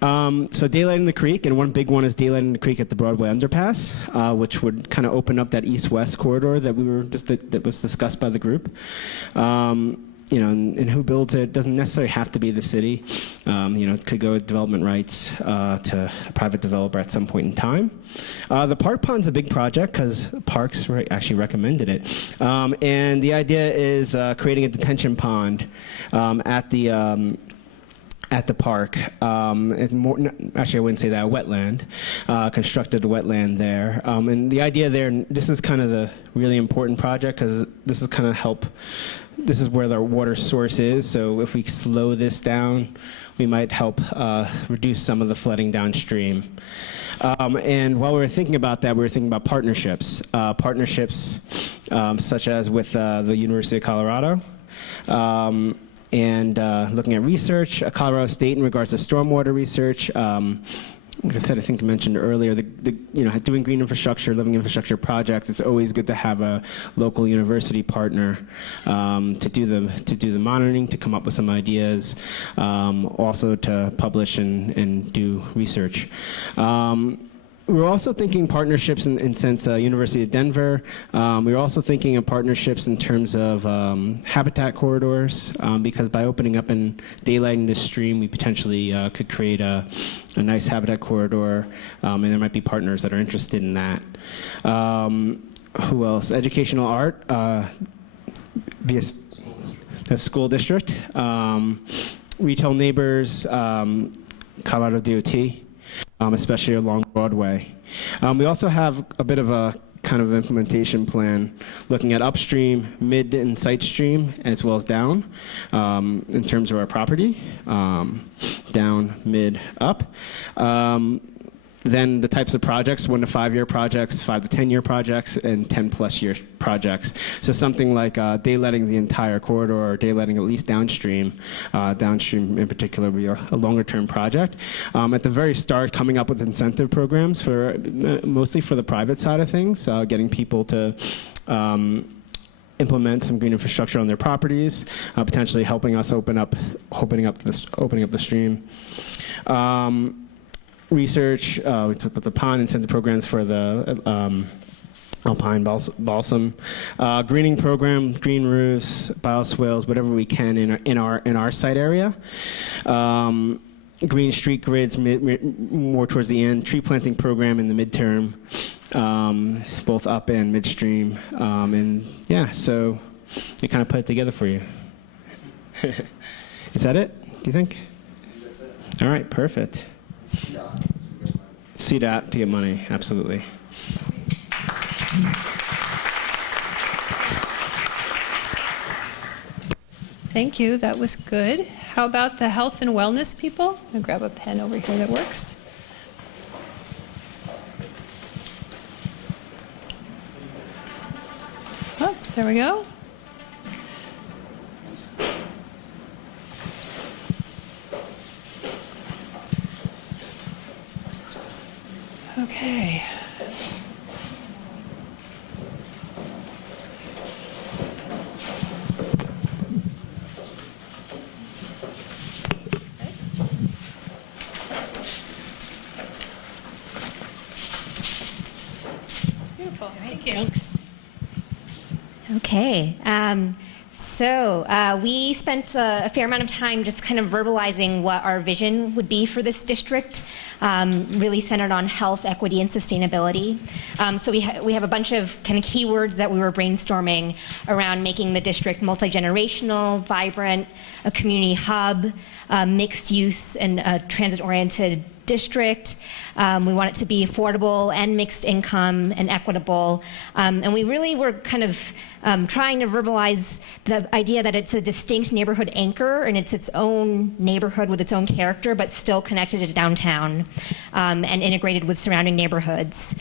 So daylighting the creek, and one big one is daylighting the creek at the Broadway underpass, which would kind of open up that east-west corridor that that was discussed by the group. And who builds it doesn't necessarily have to be the city. It could go with development rights to a private developer at some point in time. The Park Pond's a big project because Parks actually recommended it. And the idea is creating a detention pond at the park. Actually, I wouldn't say that, a wetland, constructed a wetland there. And the idea there, this is kind of the really important project because this is kind of this is where the water source is. So if we slow this down, we might help reduce some of the flooding downstream. And while we were thinking about that, we were thinking about partnerships. Partnerships such as with the University of Colorado, and looking at research, Colorado State in regards to stormwater research. Like I said, I think I mentioned earlier, doing green infrastructure, living infrastructure projects, it's always good to have a local university partner to do the monitoring, to come up with some ideas, also to publish and do research. We're also thinking partnerships in sense University of Denver. We're also thinking of partnerships in terms of habitat corridors, because by opening up and daylighting the stream, we potentially could create a nice habitat corridor, and there might be partners that are interested in that. Who else? Educational art, the school district, retail neighbors, Colorado DOT. Especially along Broadway. We also have a bit of a kind of implementation plan looking at upstream, mid, and side stream, as well as down in terms of our property, down, mid, up. Then the types of projects, 1 to 5 year projects, 5 to 10 year projects, and 10+ year projects. So something like daylighting the entire corridor, or daylighting at least downstream. Downstream in particular would be a longer term project. At the very start, coming up with incentive programs for mostly for the private side of things, getting people to implement some green infrastructure on their properties, potentially helping us opening up the stream. Research, we talked about the pond incentive programs for the alpine balsam, greening program, green roofs, bioswales, whatever we can in our site area. Green street grids more towards the end. Tree planting program in the midterm, both up and midstream, and yeah. So we kind of put it together for you. Is that it? Do you think? That's it. All right. Perfect. CDOT to get money, absolutely. Thank you, that was good. How about the health and wellness people? I'll grab a pen over here that works. Oh, there we go. Okay. Beautiful. Thank you. Thanks. Okay. So we spent a fair amount of time just kind of verbalizing what our vision would be for this district, really centered on health, equity, and sustainability. So we have a bunch of kind of keywords that we were brainstorming around making the district multi-generational, vibrant, a community hub, mixed use, and a transit-oriented district. We want it to be affordable and mixed income and equitable. And we really were kind of trying to verbalize the idea that it's a distinct neighborhood anchor and it's its own neighborhood with its own character, but still connected to downtown and integrated with surrounding neighborhoods.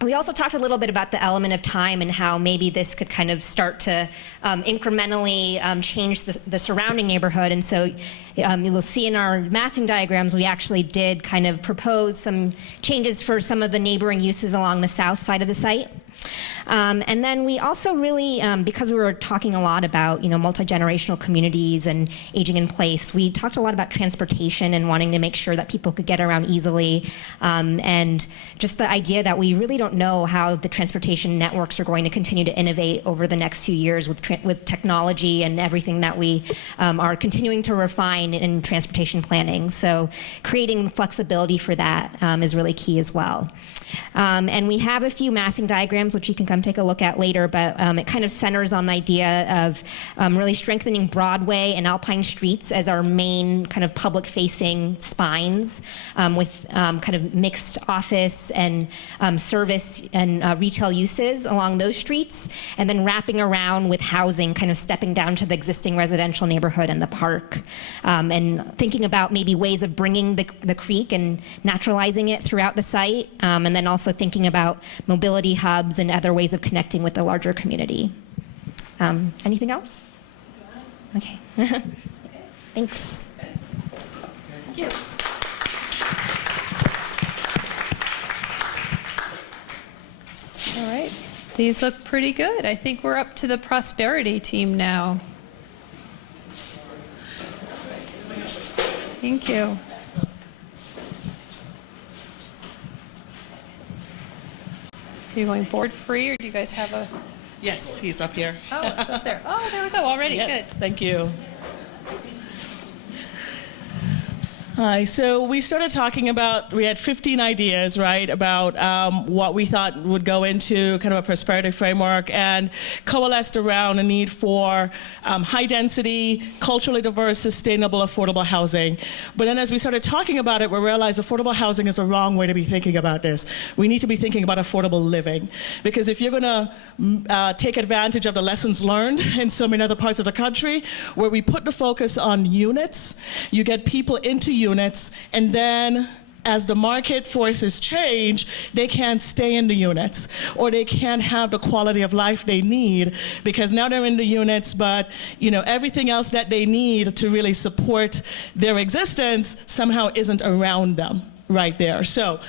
We also talked a little bit about the element of time and how maybe this could kind of start to incrementally change the surrounding neighborhood. And so you will see in our massing diagrams, we actually did kind of propose some changes for some of the neighboring uses along the south side of the site. And then we also really, because we were talking a lot about, multi-generational communities and aging in place, we talked a lot about transportation and wanting to make sure that people could get around easily. And just the idea that we really don't know how the transportation networks are going to continue to innovate over the next few years with technology and everything that we are continuing to refine in transportation planning. So creating flexibility for that is really key as well. And we have a few massing diagrams, which you can come take a look at later, but it kind of centers on the idea of really strengthening Broadway and Alpine streets as our main kind of public-facing spines, with kind of mixed office and service and retail uses along those streets, and then wrapping around with housing, kind of stepping down to the existing residential neighborhood and the park, and thinking about maybe ways of bringing the creek and naturalizing it throughout the site, and then also thinking about mobility hubs and other ways of connecting with the larger community. Anything else? Okay. Thanks. Thank you. All right. These look pretty good. I think we're up to the prosperity team now. Thank you. Are you going board free, or do you guys have a... Yes, he's up here. Oh, it's up there. Oh, there we go. Already. Yes, Good. thank you. Hi, so we started talking about, we had 15 ideas, right, about what we thought would go into kind of a prosperity framework, and coalesced around a need for high density, culturally diverse, sustainable, affordable housing. But then as we started talking about it, we realized affordable housing is the wrong way to be thinking about this. We need to be thinking about affordable living. Because if you're gonna take advantage of the lessons learned in so many other parts of the country, where we put the focus on units, you get people into units, and then as the market forces change, they can't stay in the units, or they can't have the quality of life they need, because now they're in the units, but everything else that they need to really support their existence somehow isn't around them right there. So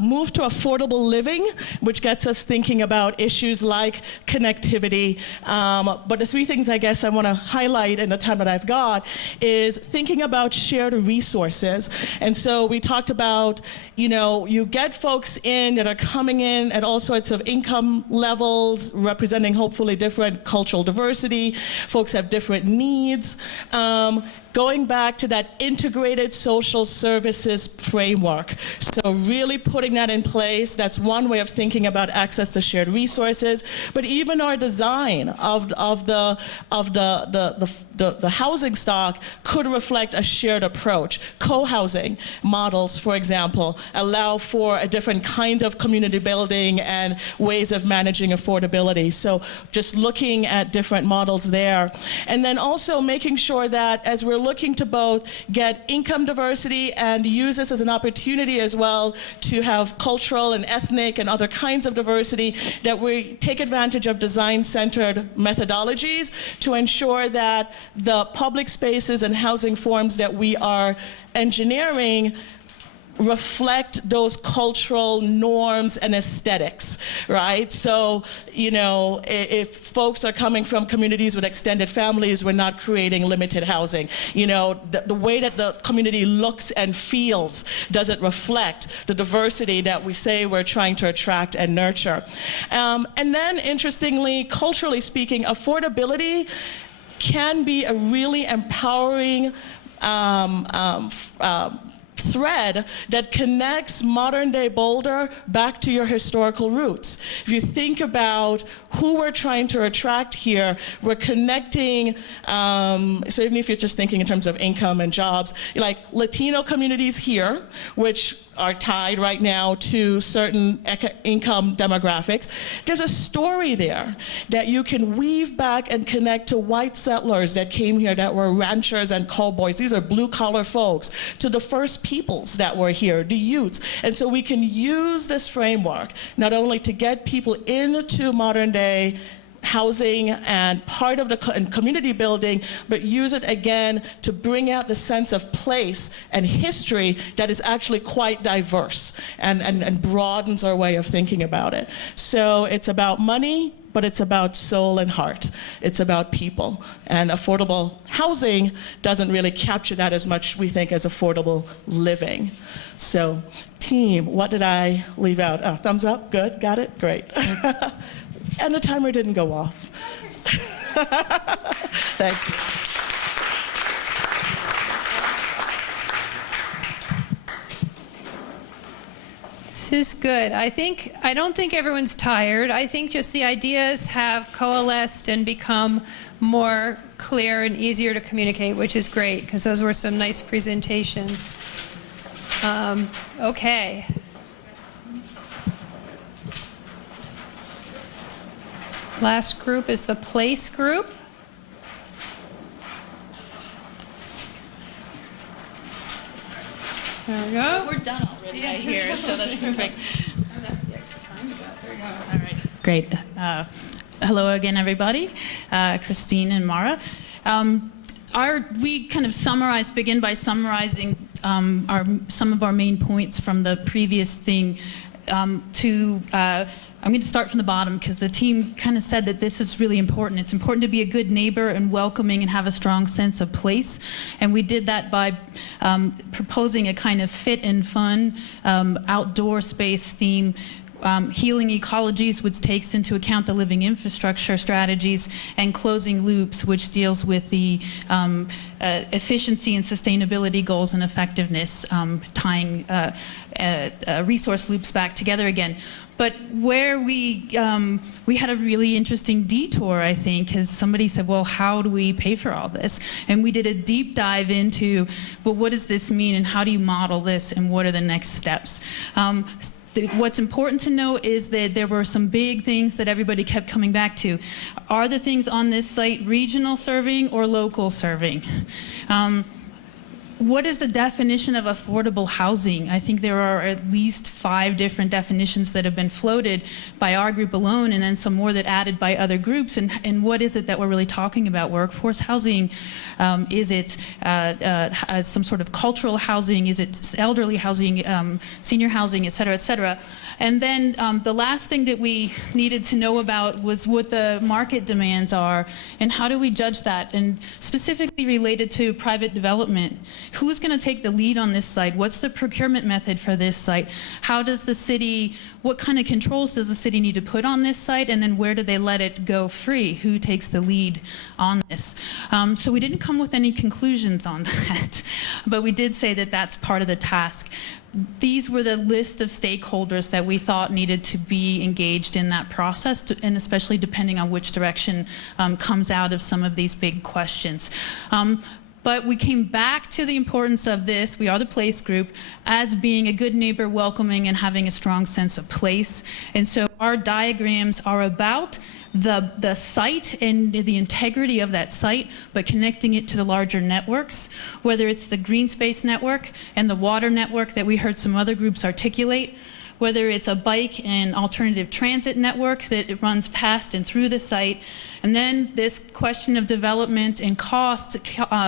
move to affordable living, which gets us thinking about issues like connectivity. But the three things I guess I want to highlight in the time that I've got is thinking about shared resources. And so we talked about, you get folks in that are coming in at all sorts of income levels, representing hopefully different cultural diversity. Folks have different needs. Going back to that integrated social services framework. So really putting that in place, that's one way of thinking about access to shared resources, but even our design of the housing stock could reflect a shared approach. Co-housing models, for example, allow for a different kind of community building and ways of managing affordability. So just looking at different models there. And then also making sure that as we're looking to both get income diversity and use this as an opportunity as well to have cultural and ethnic and other kinds of diversity, that we take advantage of design-centered methodologies to ensure that the public spaces and housing forms that we are engineering reflect those cultural norms and aesthetics, right? So, if folks are coming from communities with extended families, we're not creating limited housing. The way that the community looks and feels doesn't reflect the diversity that we say we're trying to attract and nurture. And then, interestingly, culturally speaking, affordability can be a really empowering thread that connects modern day Boulder back to your historical roots. If you think about who we're trying to attract here, we're connecting, so even if you're just thinking in terms of income and jobs, like Latino communities here, which are tied right now to certain income demographics, there's a story there that you can weave back and connect to white settlers that came here that were ranchers and cowboys. These are blue-collar folks, to the first peoples that were here, the Utes. And so we can use this framework not only to get people into modern day housing and part of the community building, but use it again to bring out the sense of place and history that is actually quite diverse and broadens our way of thinking about it. So it's about money, but it's about soul and heart. It's about people. And affordable housing doesn't really capture that as much, we think, as affordable living. So, team, what did I leave out? Oh, thumbs up, good, got it, great. And the timer didn't go off. Thank you. This is good. I don't think everyone's tired. I think just the ideas have coalesced and become more clear and easier to communicate, which is great, because those were some nice presentations. Okay. Last group is the place group. There we go. We're done already, I hear, so that's perfect. That's the extra time you got. There you go. All right. Great. Hello again, everybody. Christine and Mara. We kind of begin by summarizing some of our main points from the previous thing. I'm going to start from the bottom because the team kind of said that this is really important. It's important to be a good neighbor and welcoming and have a strong sense of place. And we did that by proposing a kind of fit and fun outdoor space theme. Healing ecologies, which takes into account the living infrastructure strategies, and closing loops, which deals with the efficiency and sustainability goals and effectiveness, tying resource loops back together again. But where we had a really interesting detour, I think, because somebody said, well, how do we pay for all this? And we did a deep dive into, well, what does this mean, and how do you model this, and what are the next steps? What's important to note is that there were some big things that everybody kept coming back to. Are the things on this site regional serving or local serving? What is the definition of affordable housing? I think there are at least 5 different definitions that have been floated by our group alone, and then some more that added by other groups. And what is it that we're really talking about? Workforce housing? Is it some sort of cultural housing? Is it elderly housing, senior housing, et cetera, et cetera? And then the last thing that we needed to know about was what the market demands are, and how do we judge that, and specifically related to private development. Who's going to take the lead on this site? What's the procurement method for this site? How does the city, what kind of controls does the city need to put on this site, and then where do they let it go free? Who takes the lead on this? So we didn't come with any conclusions on that, but we did say that that's part of the task. These were the list of stakeholders that we thought needed to be engaged in that process, and especially depending on which direction comes out of some of these big questions. But we came back to the importance of this, we are the place group, as being a good neighbor, welcoming, and having a strong sense of place. And so our diagrams are about the site and the integrity of that site, but connecting it to the larger networks, whether it's the green space network and the water network that we heard some other groups articulate, whether it's a bike and alternative transit network that runs past and through the site. And then this question of development and cost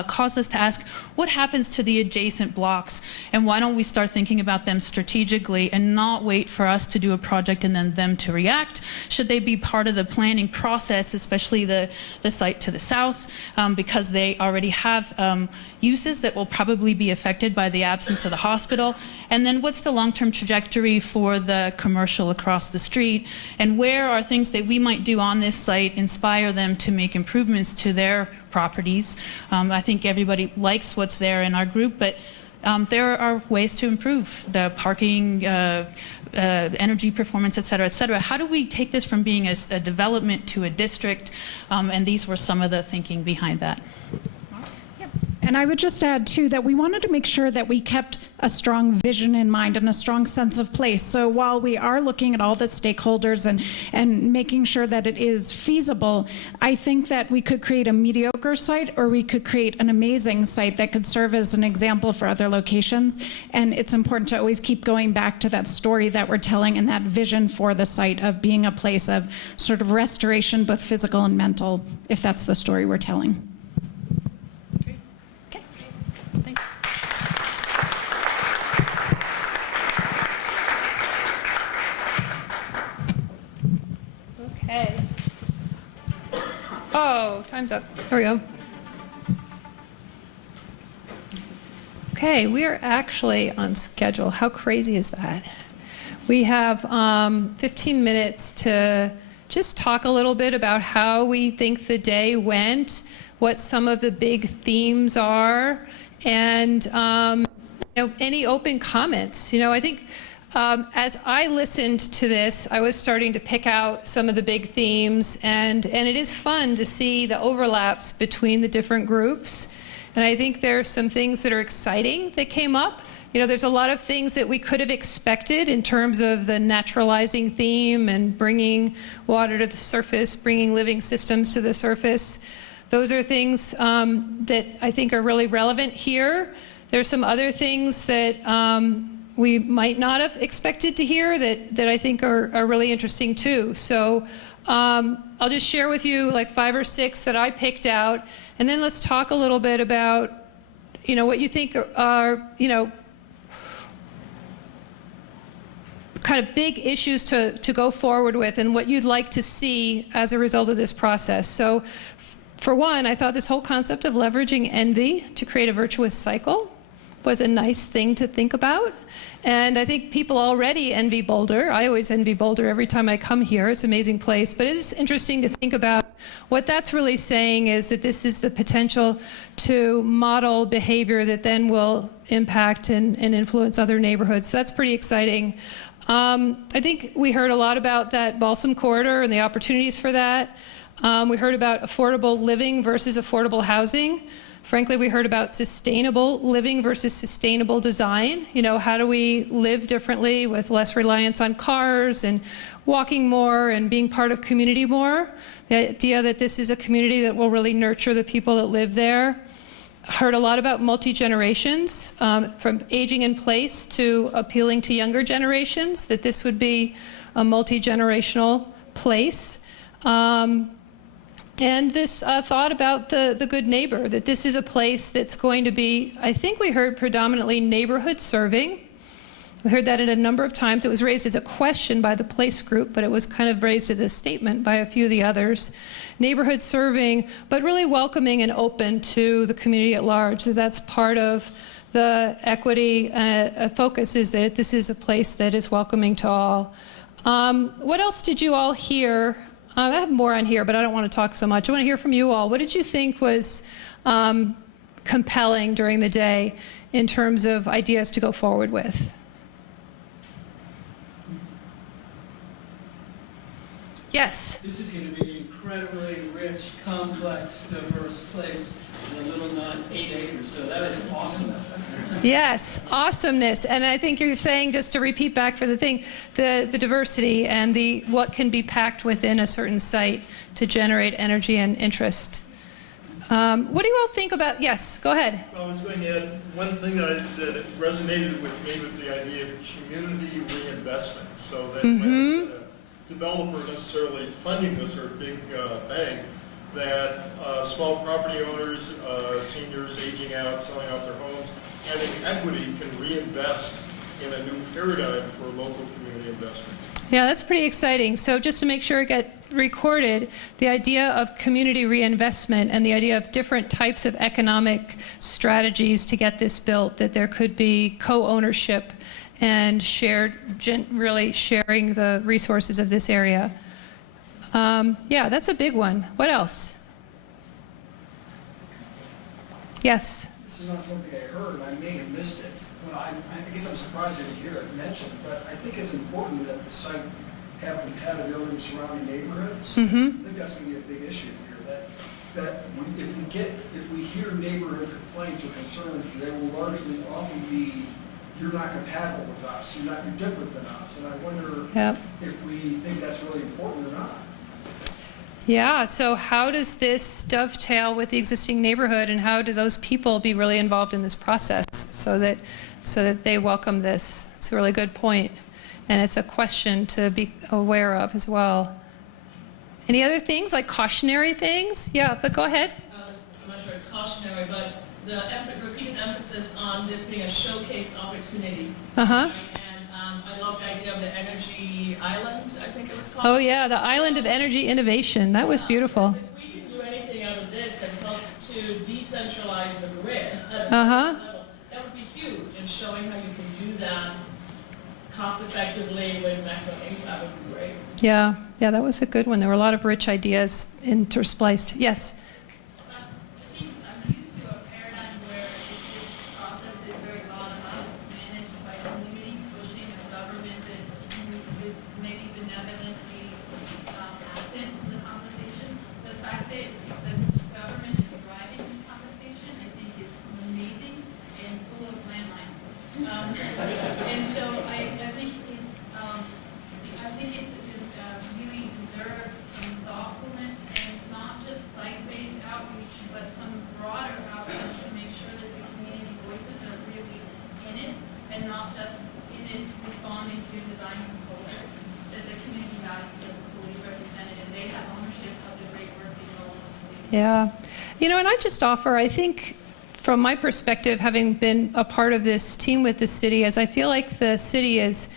caused us to ask, what happens to the adjacent blocks? And why don't we start thinking about them strategically and not wait for us to do a project and then them to react? Should they be part of the planning process, especially the site to the south, because they already have uses that will probably be affected by the absence of the hospital? And then what's the long-term trajectory for the commercial across the street? And where are things that we might do on this site inspire them to make improvements to their properties? I think everybody likes what's there in our group, but there are ways to improve the parking, energy performance, et cetera, et cetera. How do we take this from being a development to a district? And these were some of the thinking behind that. And I would just add, too, that we wanted to make sure that we kept a strong vision in mind and a strong sense of place. So while we are looking at all the stakeholders and making sure that it is feasible, I think that we could create a mediocre site or we could create an amazing site that could serve as an example for other locations. And it's important to always keep going back to that story that we're telling and that vision for the site of being a place of sort of restoration, both physical and mental, if that's the story we're telling. Thanks. Okay. Oh, time's up. There we go. Okay, we are actually on schedule. How crazy is that? We have 15 minutes to just talk a little bit about how we think the day went, what some of the big themes are, and any open comments. I think as I listened to this, I was starting to pick out some of the big themes, and it is fun to see the overlaps between the different groups. And I think there's some things that are exciting that came up. There's a lot of things that we could have expected in terms of the naturalizing theme and bringing water to the surface, bringing living systems to the surface. Those are things that I think are really relevant here. There's some other things that we might not have expected to hear that I think are really interesting too. So I'll just share with you like 5 or 6 that I picked out, and then let's talk a little bit about what you think are kind of big issues to go forward with and what you'd like to see as a result of this process. So for one, I thought this whole concept of leveraging envy to create a virtuous cycle was a nice thing to think about. And I think people already envy Boulder. I always envy Boulder every time I come here. It's an amazing place. But it is interesting to think about what that's really saying is that this is the potential to model behavior that then will impact and influence other neighborhoods. So that's pretty exciting. I think we heard a lot about that Balsam corridor and the opportunities for that. We heard about affordable living versus affordable housing. Frankly, we heard about sustainable living versus sustainable design. How do we live differently with less reliance on cars and walking more and being part of community more? The idea that this is a community that will really nurture the people that live there. Heard a lot about multi-generations, from aging in place to appealing to younger generations, that this would be a multi-generational place. And this thought about the good neighbor, that this is a place that's going to be, I think we heard predominantly neighborhood serving. We heard that in a number of times. It was raised as a question by the place group, but it was kind of raised as a statement by a few of the others. Neighborhood serving, but really welcoming and open to the community at large. So that's part of the equity focus, is that this is a place that is welcoming to all. What else did you all hear? I have more on here, but I don't want to talk so much. I want to hear from you all. What did you think was compelling during the day in terms of ideas to go forward with? Yes? This is going to be an incredibly rich, complex, diverse place in a little 8 acres, so that is awesome. Yes, awesomeness. And I think you're saying, just to repeat back for the thing, the diversity and what can be packed within a certain site to generate energy and interest. What do you all think about, yes, go ahead. I was going to add, one thing that resonated with me was the idea of community reinvestment, so that when a developer necessarily funding this or a big bank, that small property owners, seniors aging out, selling out their homes, having equity can reinvest in a new paradigm for local community investment. Yeah, that's pretty exciting. So just to make sure it got recorded, the idea of community reinvestment and the idea of different types of economic strategies to get this built, that there could be co-ownership and really sharing the resources of this area. Yeah, that's a big one. What else? Yes? This is not something I heard, and I may have missed it. Well, I guess I'm surprised I didn't hear it mentioned, but I think it's important that the site have compatibility with surrounding neighborhoods. I think that's going to be a big issue here. that if we hear neighborhood complaints or concerns, they will largely often be, you're not compatible with us, you're different than us. And I wonder if we think that's really important or not. Yeah, so how does this dovetail with the existing neighborhood, and how do those people be really involved in this process so that they welcome this? It's a really good point, and it's a question to be aware of as well. Any other things, like cautionary things? Yeah, but go ahead. I'm not sure it's cautionary, but the repeated emphasis on this being a showcase opportunity. Uh-huh. I love the idea of the energy island, I think it was called. Oh yeah, the island of energy innovation. That was beautiful. If we can do anything out of this that helps to decentralize the grid at a level, that would be huge in showing how you can do that cost effectively with maximum impact would be great. Yeah, that was a good one. There were a lot of rich ideas interspliced. Yes? Yeah. And I just offer, I think, from my perspective, having been a part of this team with the city, as I feel like the city is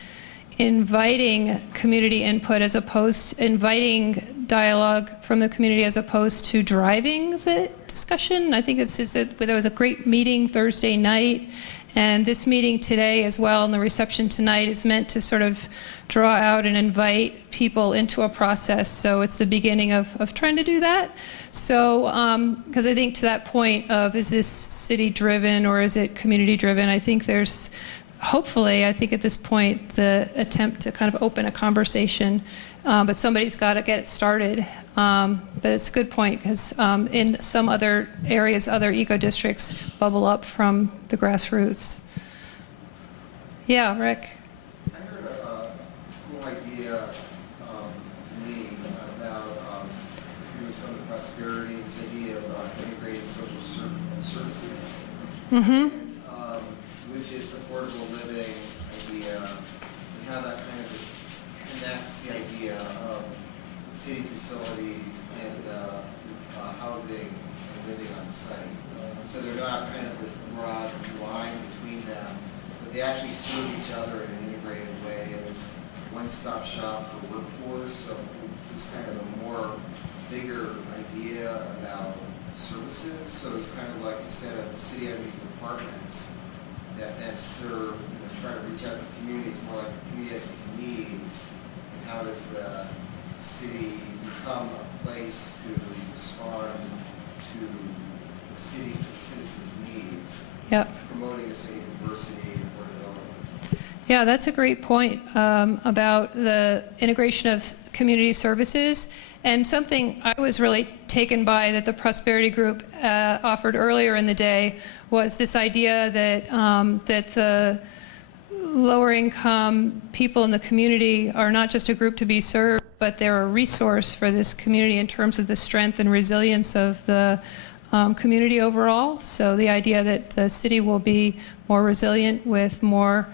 inviting community input as opposed to inviting dialogue from the community as opposed to driving the discussion. I think there was a great meeting Thursday night, and this meeting today as well, and the reception tonight is meant to sort of draw out and invite people into a process. So it's the beginning of trying to do that. So, because I think to that point of, is this city-driven or is it community-driven, I think there's, hopefully, I think at this point, the attempt to kind of open a conversation, but somebody's got to get it started. But it's a good point, because in some other areas, other eco-districts bubble up from the grassroots. Yeah, Rick? I heard a cool idea to me about, it was from the prosperity, this idea of integrated social services. Mm-hmm. With this affordable living idea, and how that kind of connects the idea of city facilities and housing and living on site. So they're not kind of this broad line between them, but they actually serve each other in an integrated way. It was one-stop shop for workforce, so it was kind of a more bigger idea about services. So it's kind of like, instead of the city having these departments that serve, try to reach out to the community, it's more like the community has its needs, and how does the city become a place to respond to the citizens' needs, promoting the city diversity and affordability. Yeah, that's a great point about the integration of community services. And something I was really taken by that the Prosperity Group offered earlier in the day was this idea that that the lower income people in the community are not just a group to be served, but they're a resource for this community in terms of the strength and resilience of the community overall. So the idea that the city will be more resilient with more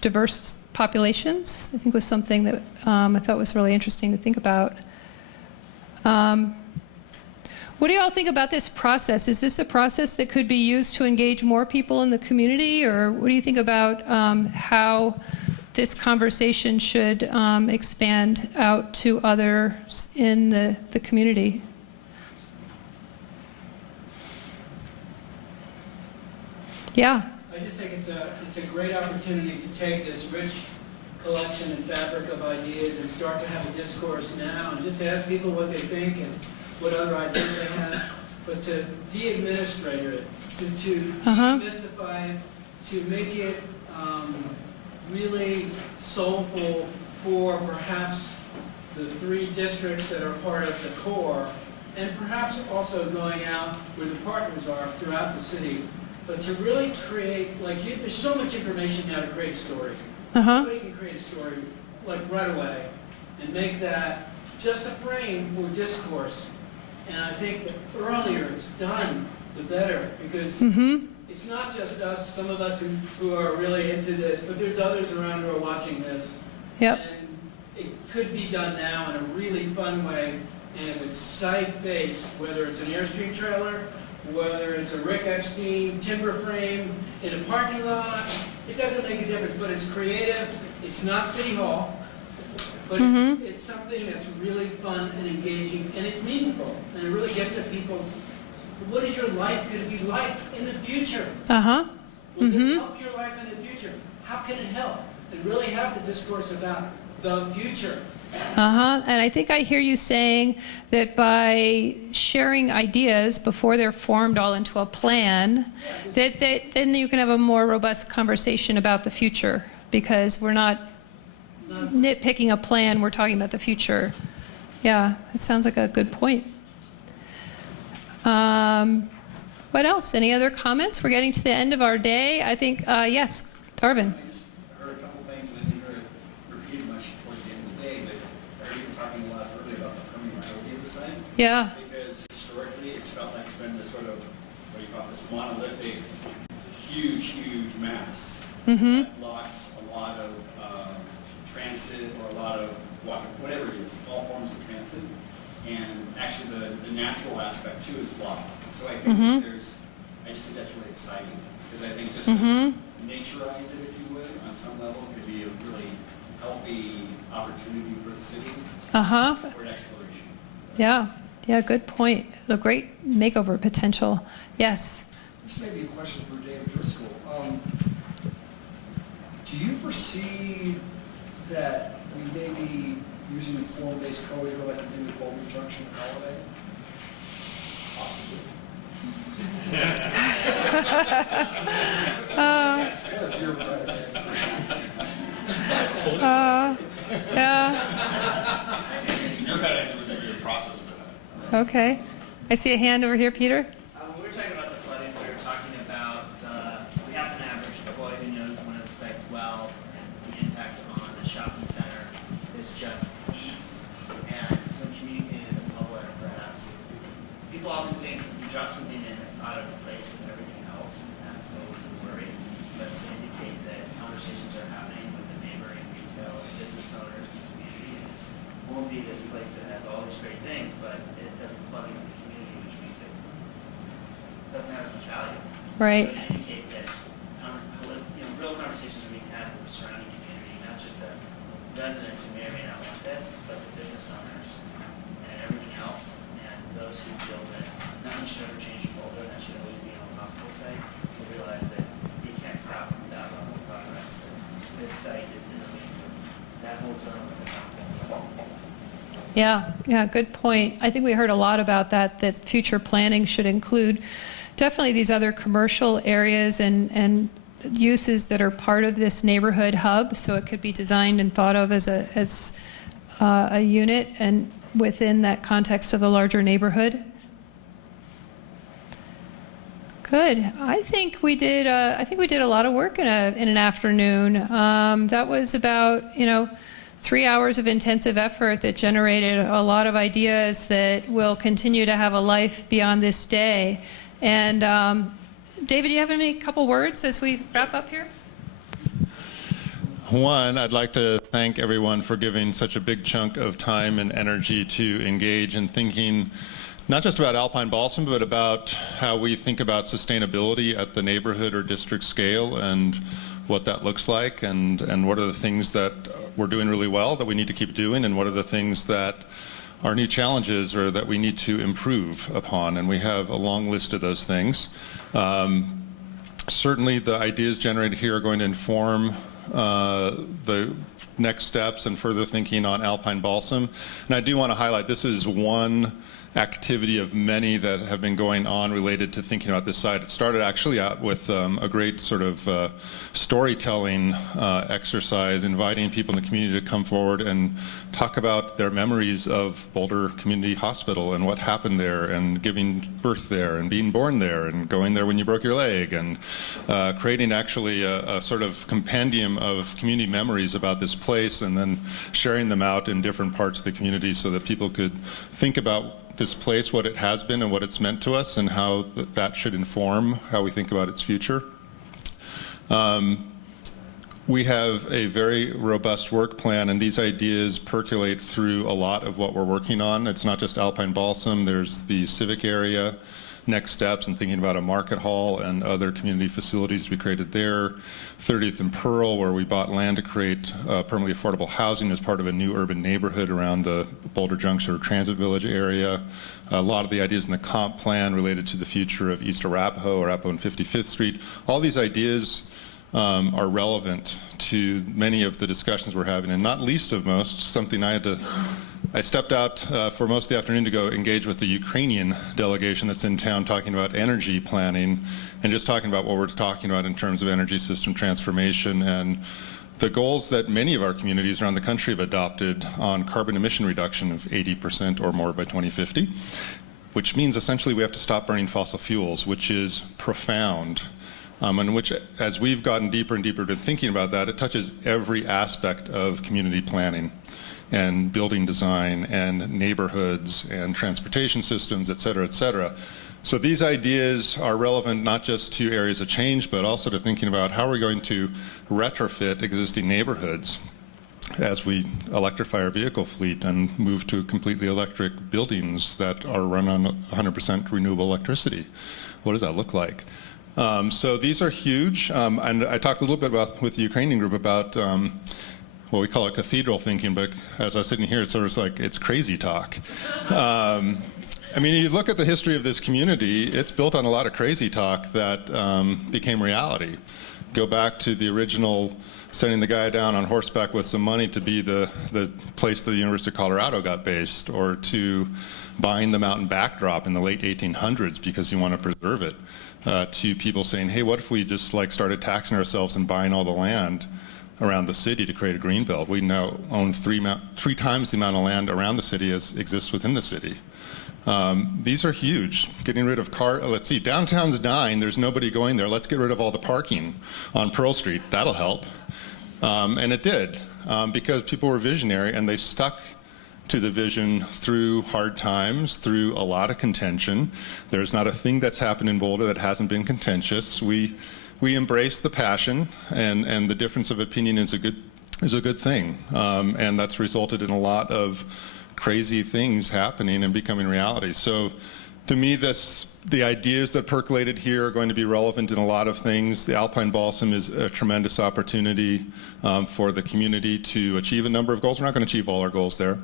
diverse populations, I think was something that I thought was really interesting to think about. What do you all think about this process? Is this a process that could be used to engage more people in the community, or what do you think about how this conversation should expand out to others in the community? Yeah. I just think it's a great opportunity to take this rich collection and fabric of ideas and start to have a discourse now, and just to ask people what they think and what other ideas they have, but to de-administrate it, to demystify it, to make it really soulful for perhaps the 3 districts that are part of the core, and perhaps also going out where the partners are throughout the city, but to really create, like, there's so much information now to create a story. Somebody can create a story, like, right away, and make that just a frame for discourse. And I think the earlier it's done, the better, because it's not just us, some of us who are really into this, but there's others around who are watching this. Yep. And it could be done now in a really fun way, and it's site-based, whether it's an Airstream trailer, whether it's a Rick Epstein timber frame in a parking lot, it doesn't make a difference, but it's creative, it's not City Hall, but it's something that's really fun and engaging, and it's meaningful, and it really gets at people's, what is your life going to be like in the future? Will this help your life in the future? How can it help? And really have the discourse about the future. And I think I hear you saying that by sharing ideas before they're formed all into a plan, that then you can have a more robust conversation about the future, because we're not nitpicking a plan, we're talking about the future. Yeah, that sounds like a good point. What else? Any other comments? We're getting to the end of our day. I think, yes, Darvin. I just heard a couple things, and I think I heard it repeated much towards the end of the day, but I heard you talking a lot earlier about the permeability of the site. Yeah. Because historically, it's felt like it's been this sort of, what do you call it, this monolithic, huge, huge mass that blocks a lot of transit or a lot of whatever it is, all forms of transit. And actually, the natural aspect too is blocked. So I think I just think that's really exciting, because I think just to naturize it, if you would, on some level, could be a really healthy opportunity for the city for exploration. Yeah, good point. A great makeover potential. Yes. This may be a question for David Driscoll. Do you foresee that we may be using the form-based code here, like we did with Boulder Junction and Holiday? Possibly. Okay. I see a hand over here, Peter. We were talking about the flooding. We were talking about we have an average deploy who knows one of the sites well, and the impact on the shopping center is just east. And when communicating with the public, perhaps people often think you drop something in that's out of place with everything else, and that's always a worry. But to indicate that conversations are happening with the neighboring retail business owners and community, and this won't be this place that has all these great things, but it doesn't plug into the community, which means it doesn't have as much value. Right. So to indicate that real conversations are being had with the surrounding community, not just the residents who may or may not want this, but the business owners and everything else, and those who feel that nothing should ever change in Boulder, that should always be on the hospital site, to realize that you can't stop without level of progress. This site is innovative. That whole zone of the Yeah, good point. I think we heard a lot about that future planning should include definitely these other commercial areas and uses that are part of this neighborhood hub, so it could be designed and thought of as a unit and within that context of the larger neighborhood. Good. I think we did a lot of work in an afternoon. That was about 3 hours of intensive effort that generated a lot of ideas that will continue to have a life beyond this day. And David, do you have any couple words as we wrap up here? One, I'd like to thank everyone for giving such a big chunk of time and energy to engage in thinking not just about alpine balsam, but about how we think about sustainability at the neighborhood or district scale and what that looks like, and what are the things that we're doing really well that we need to keep doing, and what are the things that are new challenges or that we need to improve upon. And we have a long list of those things. Certainly the ideas generated here are going to inform the next steps and further thinking on alpine balsam. And I do want to highlight this is one activity of many that have been going on related to thinking about this site. It started actually out with a great sort of storytelling exercise, inviting people in the community to come forward and talk about their memories of Boulder Community Hospital and what happened there, and giving birth there, and being born there, and going there when you broke your leg, and creating actually a sort of compendium of community memories about this place, and then sharing them out in different parts of the community so that people could think about this place, what it has been and what it's meant to us, and how that should inform how we think about its future. We have a very robust work plan, and these ideas percolate through a lot of what we're working on. It's not just Alpine Balsam, there's the civic area, next steps, and thinking about a market hall and other community facilities we created there. 30th and Pearl, where we bought land to create permanently affordable housing as part of a new urban neighborhood around the Boulder Junction or Transit Village area. A lot of the ideas in the comp plan related to the future of East Arapahoe or Arapahoe and 55th Street. All these ideas are relevant to many of the discussions we're having, and not least of most, something I stepped out for most of the afternoon to go engage with the Ukrainian delegation that's in town, talking about energy planning and just talking about what we're talking about in terms of energy system transformation and the goals that many of our communities around the country have adopted on carbon emission reduction of 80% or more by 2050, which means essentially we have to stop burning fossil fuels, which is profound. And which, as we've gotten deeper and deeper into thinking about that, it touches every aspect of community planning and building design and neighborhoods and transportation systems, et cetera, et cetera. So these ideas are relevant not just to areas of change, but also to thinking about how we're going to retrofit existing neighborhoods as we electrify our vehicle fleet and move to completely electric buildings that are run on 100% renewable electricity. What does that look like? So these are huge, and I talked a little bit with the Ukrainian group about what we call it cathedral thinking, but as I was sitting here, it's sort of like, it's crazy talk. I mean, you look at the history of this community, it's built on a lot of crazy talk that became reality. Go back to the original sending the guy down on horseback with some money to be the place that the University of Colorado got based, or to buying the mountain backdrop in the late 1800s because you want to preserve it, to people saying, hey, what if we just like started taxing ourselves and buying all the land around the city to create a green belt? We now own three times the amount of land around the city as exists within the city. These are huge. Getting rid of let's see, downtown's dying, there's nobody going there. Let's get rid of all the parking on Pearl Street. That'll help. And it did, because people were visionary and they stuck to the vision through hard times, through a lot of contention. There's not a thing that's happened in Boulder that hasn't been contentious. We embrace the passion, and the difference of opinion is a good thing. And that's resulted in a lot of crazy things happening and becoming reality. So to me, the ideas that percolated here are going to be relevant in a lot of things. The Alpine Balsam is a tremendous opportunity for the community to achieve a number of goals. We're not going to achieve all our goals there,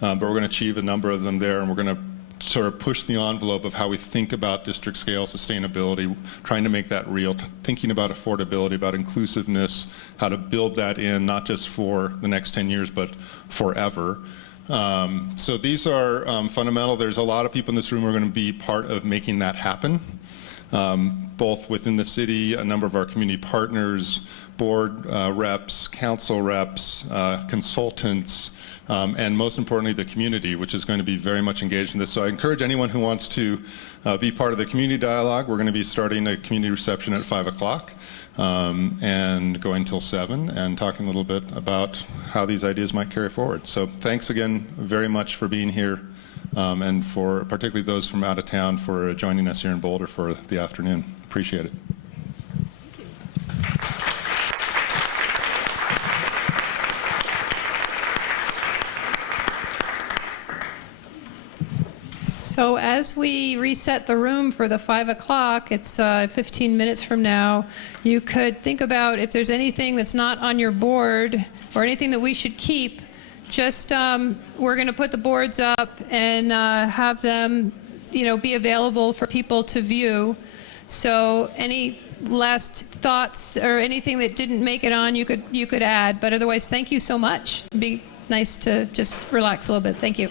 but we're going to achieve a number of them there, and we're going to sort of push the envelope of how we think about district scale sustainability, trying to make that real, thinking about affordability, about inclusiveness, how to build that in, not just for the next 10 years, but forever. So these are fundamental. There's a lot of people in this room who are going to be part of making that happen, both within the city, a number of our community partners, board reps, council reps, consultants, and most importantly, the community, which is going to be very much engaged in this. So I encourage anyone who wants to be part of the community dialogue. We're going to be starting a community reception at 5 o'clock. And going till 7 and talking a little bit about how these ideas might carry forward. So thanks again very much for being here, and for particularly those from out of town for joining us here in Boulder for the afternoon. Appreciate it. So as we reset the room for the 5 o'clock, it's 15 minutes from now, you could think about if there's anything that's not on your board or anything that we should keep. Just we're going to put the boards up and have them, be available for people to view. So any last thoughts or anything that didn't make it on, you could add. But otherwise, thank you so much. It'd be nice to just relax a little bit. Thank you.